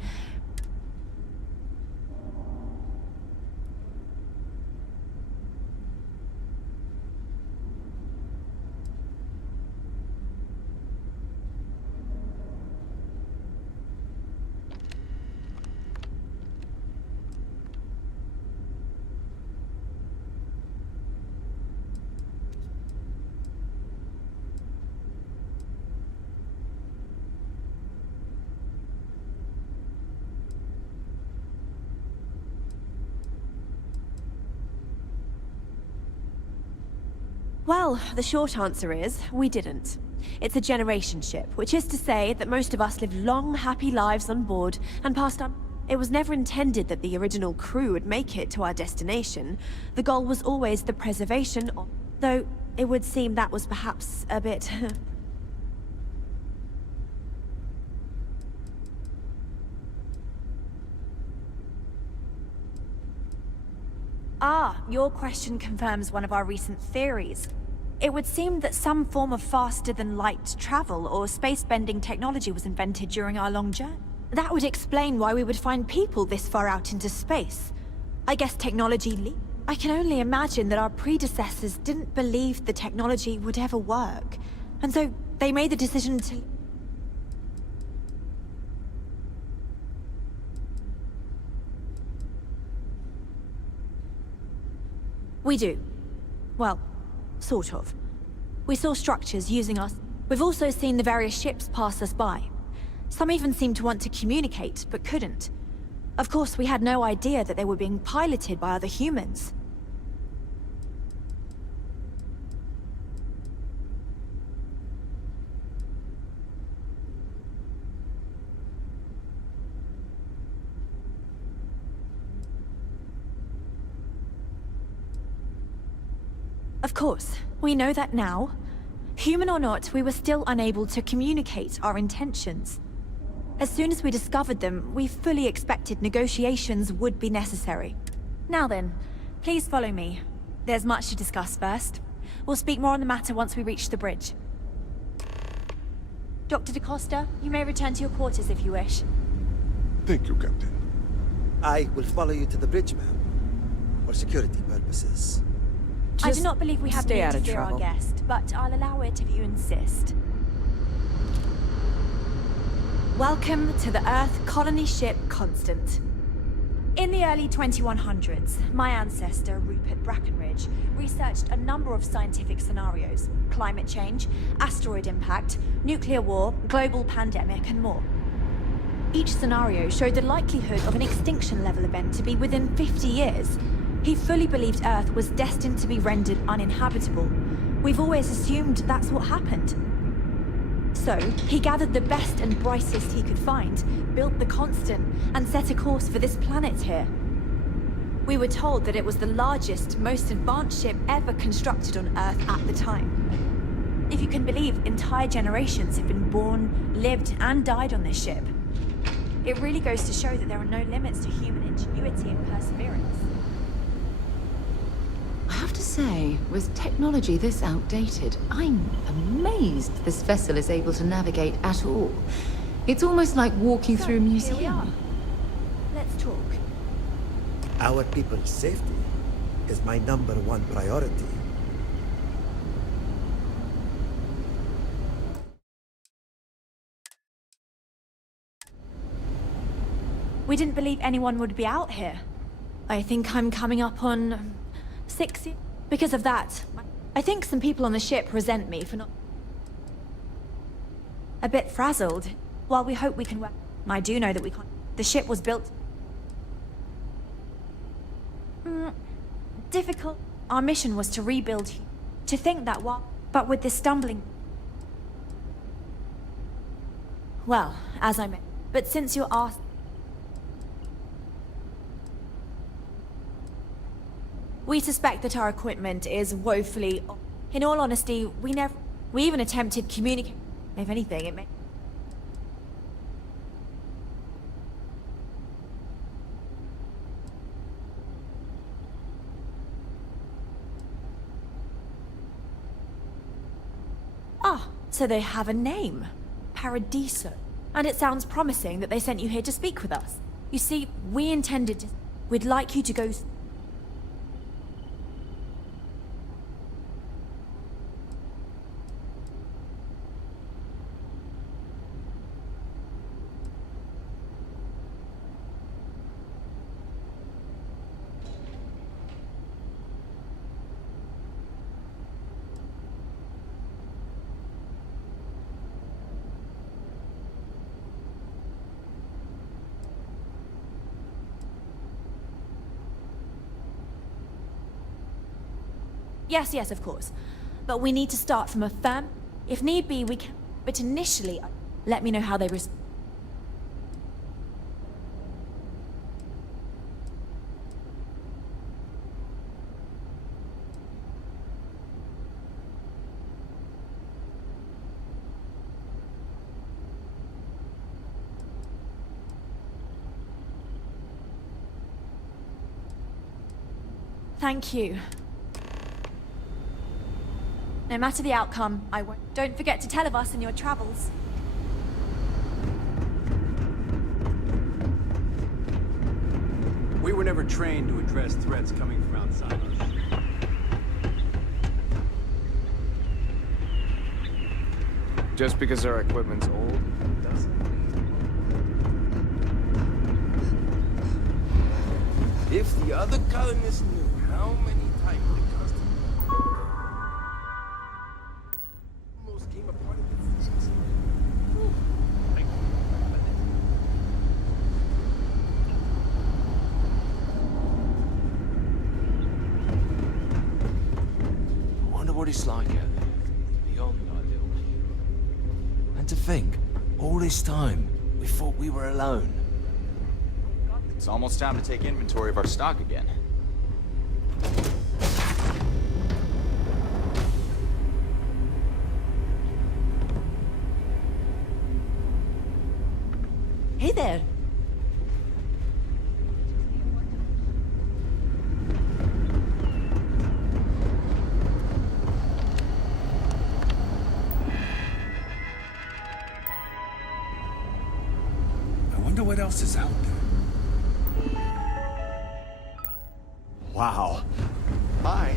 Well, the short answer is, we didn't. It's a generation ship, which is to say that most of us lived long, happy lives on board and passed on. It was never intended that the original crew would make it to our destination. The goal was always the preservation of... Though, it would seem that was perhaps a bit... Ah, your question confirms one of our recent theories. It would seem that some form of faster-than-light travel or space-bending technology was invented during our long journey. That would explain why we would find people this far out into space. I guess technology I can only imagine that our predecessors didn't believe the technology would ever work. And so they made the decision to... We do. Well, sort of. We saw structures using us. We've also seen the various ships pass us by. Some even seemed to want to communicate, but couldn't. Of course, we had no idea that they were being piloted by other humans. Of course, we know that now. Human or not, we were still unable to communicate our intentions. As soon as we discovered them, we fully expected negotiations would be necessary. Now then, please follow me. There's much to discuss first. We'll speak more on the matter once we reach the bridge. Dr. DaCosta, you may return to your quarters if you wish. Thank you, Captain. I will follow you to the bridge, ma'am, for security purposes. I do not believe we have to stay out of interfere our trouble. guest, but I'll allow it if you insist. Welcome to the Earth colony ship Constant. In the early 2100s, my ancestor, Rupert Brackenridge, researched a number of scientific scenarios: climate change, asteroid impact, nuclear war, global pandemic, and more. Each scenario showed the likelihood of an extinction-level event to be within 50 years. He fully believed Earth was destined to be rendered uninhabitable. We've always assumed that's what happened. So, he gathered the best and brightest he could find, built the Constant, and set a course for this planet here. We were told that it was the largest, most advanced ship ever constructed on Earth at the time. If you can believe, entire generations have been born, lived, and died on this ship. It really goes to show that there are no limits to human ingenuity and perseverance. I have to say, with technology this outdated, I'm amazed this vessel is able to navigate at all. It's almost like walking through a museum. Here we are. Let's talk. Our people's safety is my #1 priority. We didn't believe anyone would be out here. I think I'm coming up on 6 years. Because of that, I think some people on the ship resent me for not... A bit frazzled. While we hope we can work, I do know that we can't. The ship was built... difficult. Our mission was to rebuild... To think that while... But with this stumbling... Well, as I meant. But since you're asked... We suspect that our equipment is woefully... In all honesty, we even attempted communicate... If anything, it may... Ah, so they have a name. Paradiso. And it sounds promising that they sent you here to speak with us. You see, we intended to... We'd like you to go... Yes, of course. but we need to start from a firm. If need be, we can. But initially, let me know how they respond. Thank you. No matter the outcome, I won't. Don't forget to tell of us in your travels. We were never trained to address threats coming from outside. Just because our equipment's old, doesn't If the other colonists knew how many times the custom almost came apart at the seams. I wonder what it's like out there, beyond our little cube. And to think, all this time, we thought we were alone. It's almost time to take inventory of our stock again. Hey there. I wonder what else is out there. Wow. Hi.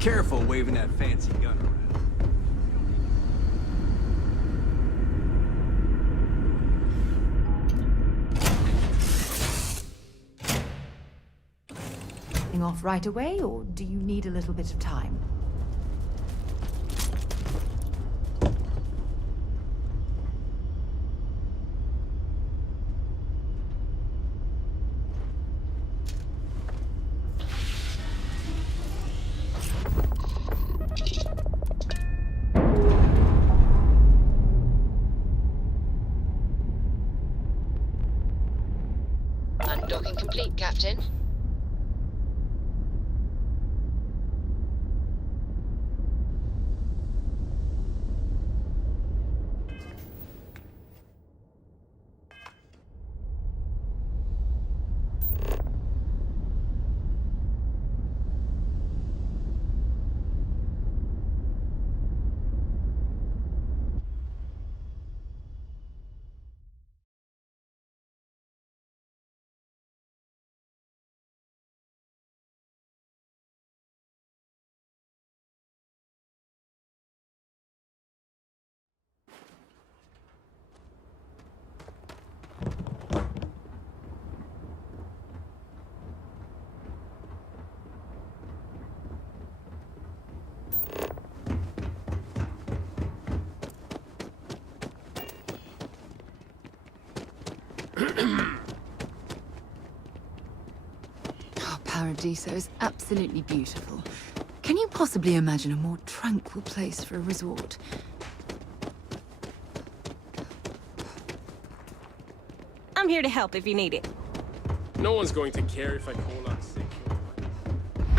Careful waving that fancy gun around. Off right away, or do you need a little bit of time? Undocking complete, Captain. Paradiso is absolutely beautiful. Can you possibly imagine a more tranquil place for a resort? I'm here to help if you need it. No one's going to care if I call out sick.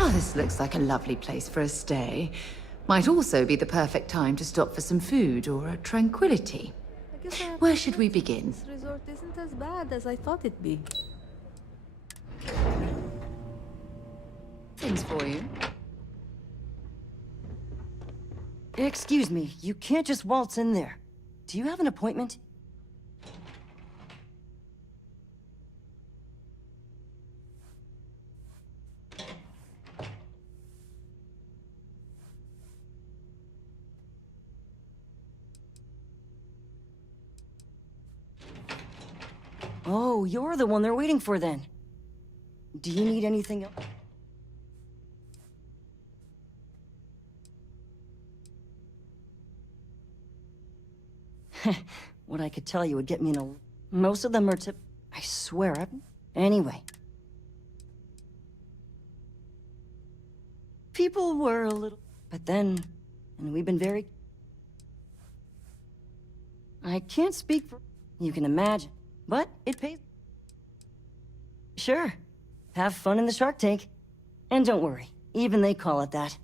Oh, this looks like a lovely place for a stay. Might also be the perfect time to stop for some food or a tranquility. Where should we begin? This resort isn't as bad as I thought it'd be. Things for you. Excuse me, you can't just waltz in there. Do you have an appointment? Oh, you're the one they're waiting for then. Do you need anything else? What I could tell you would get me in a... Most of them are tip... I swear, Anyway. People were a little... But then... And we've been very... I can't speak for... You can imagine. But it pays... Sure. Have fun in the shark tank. And don't worry. Even they call it that.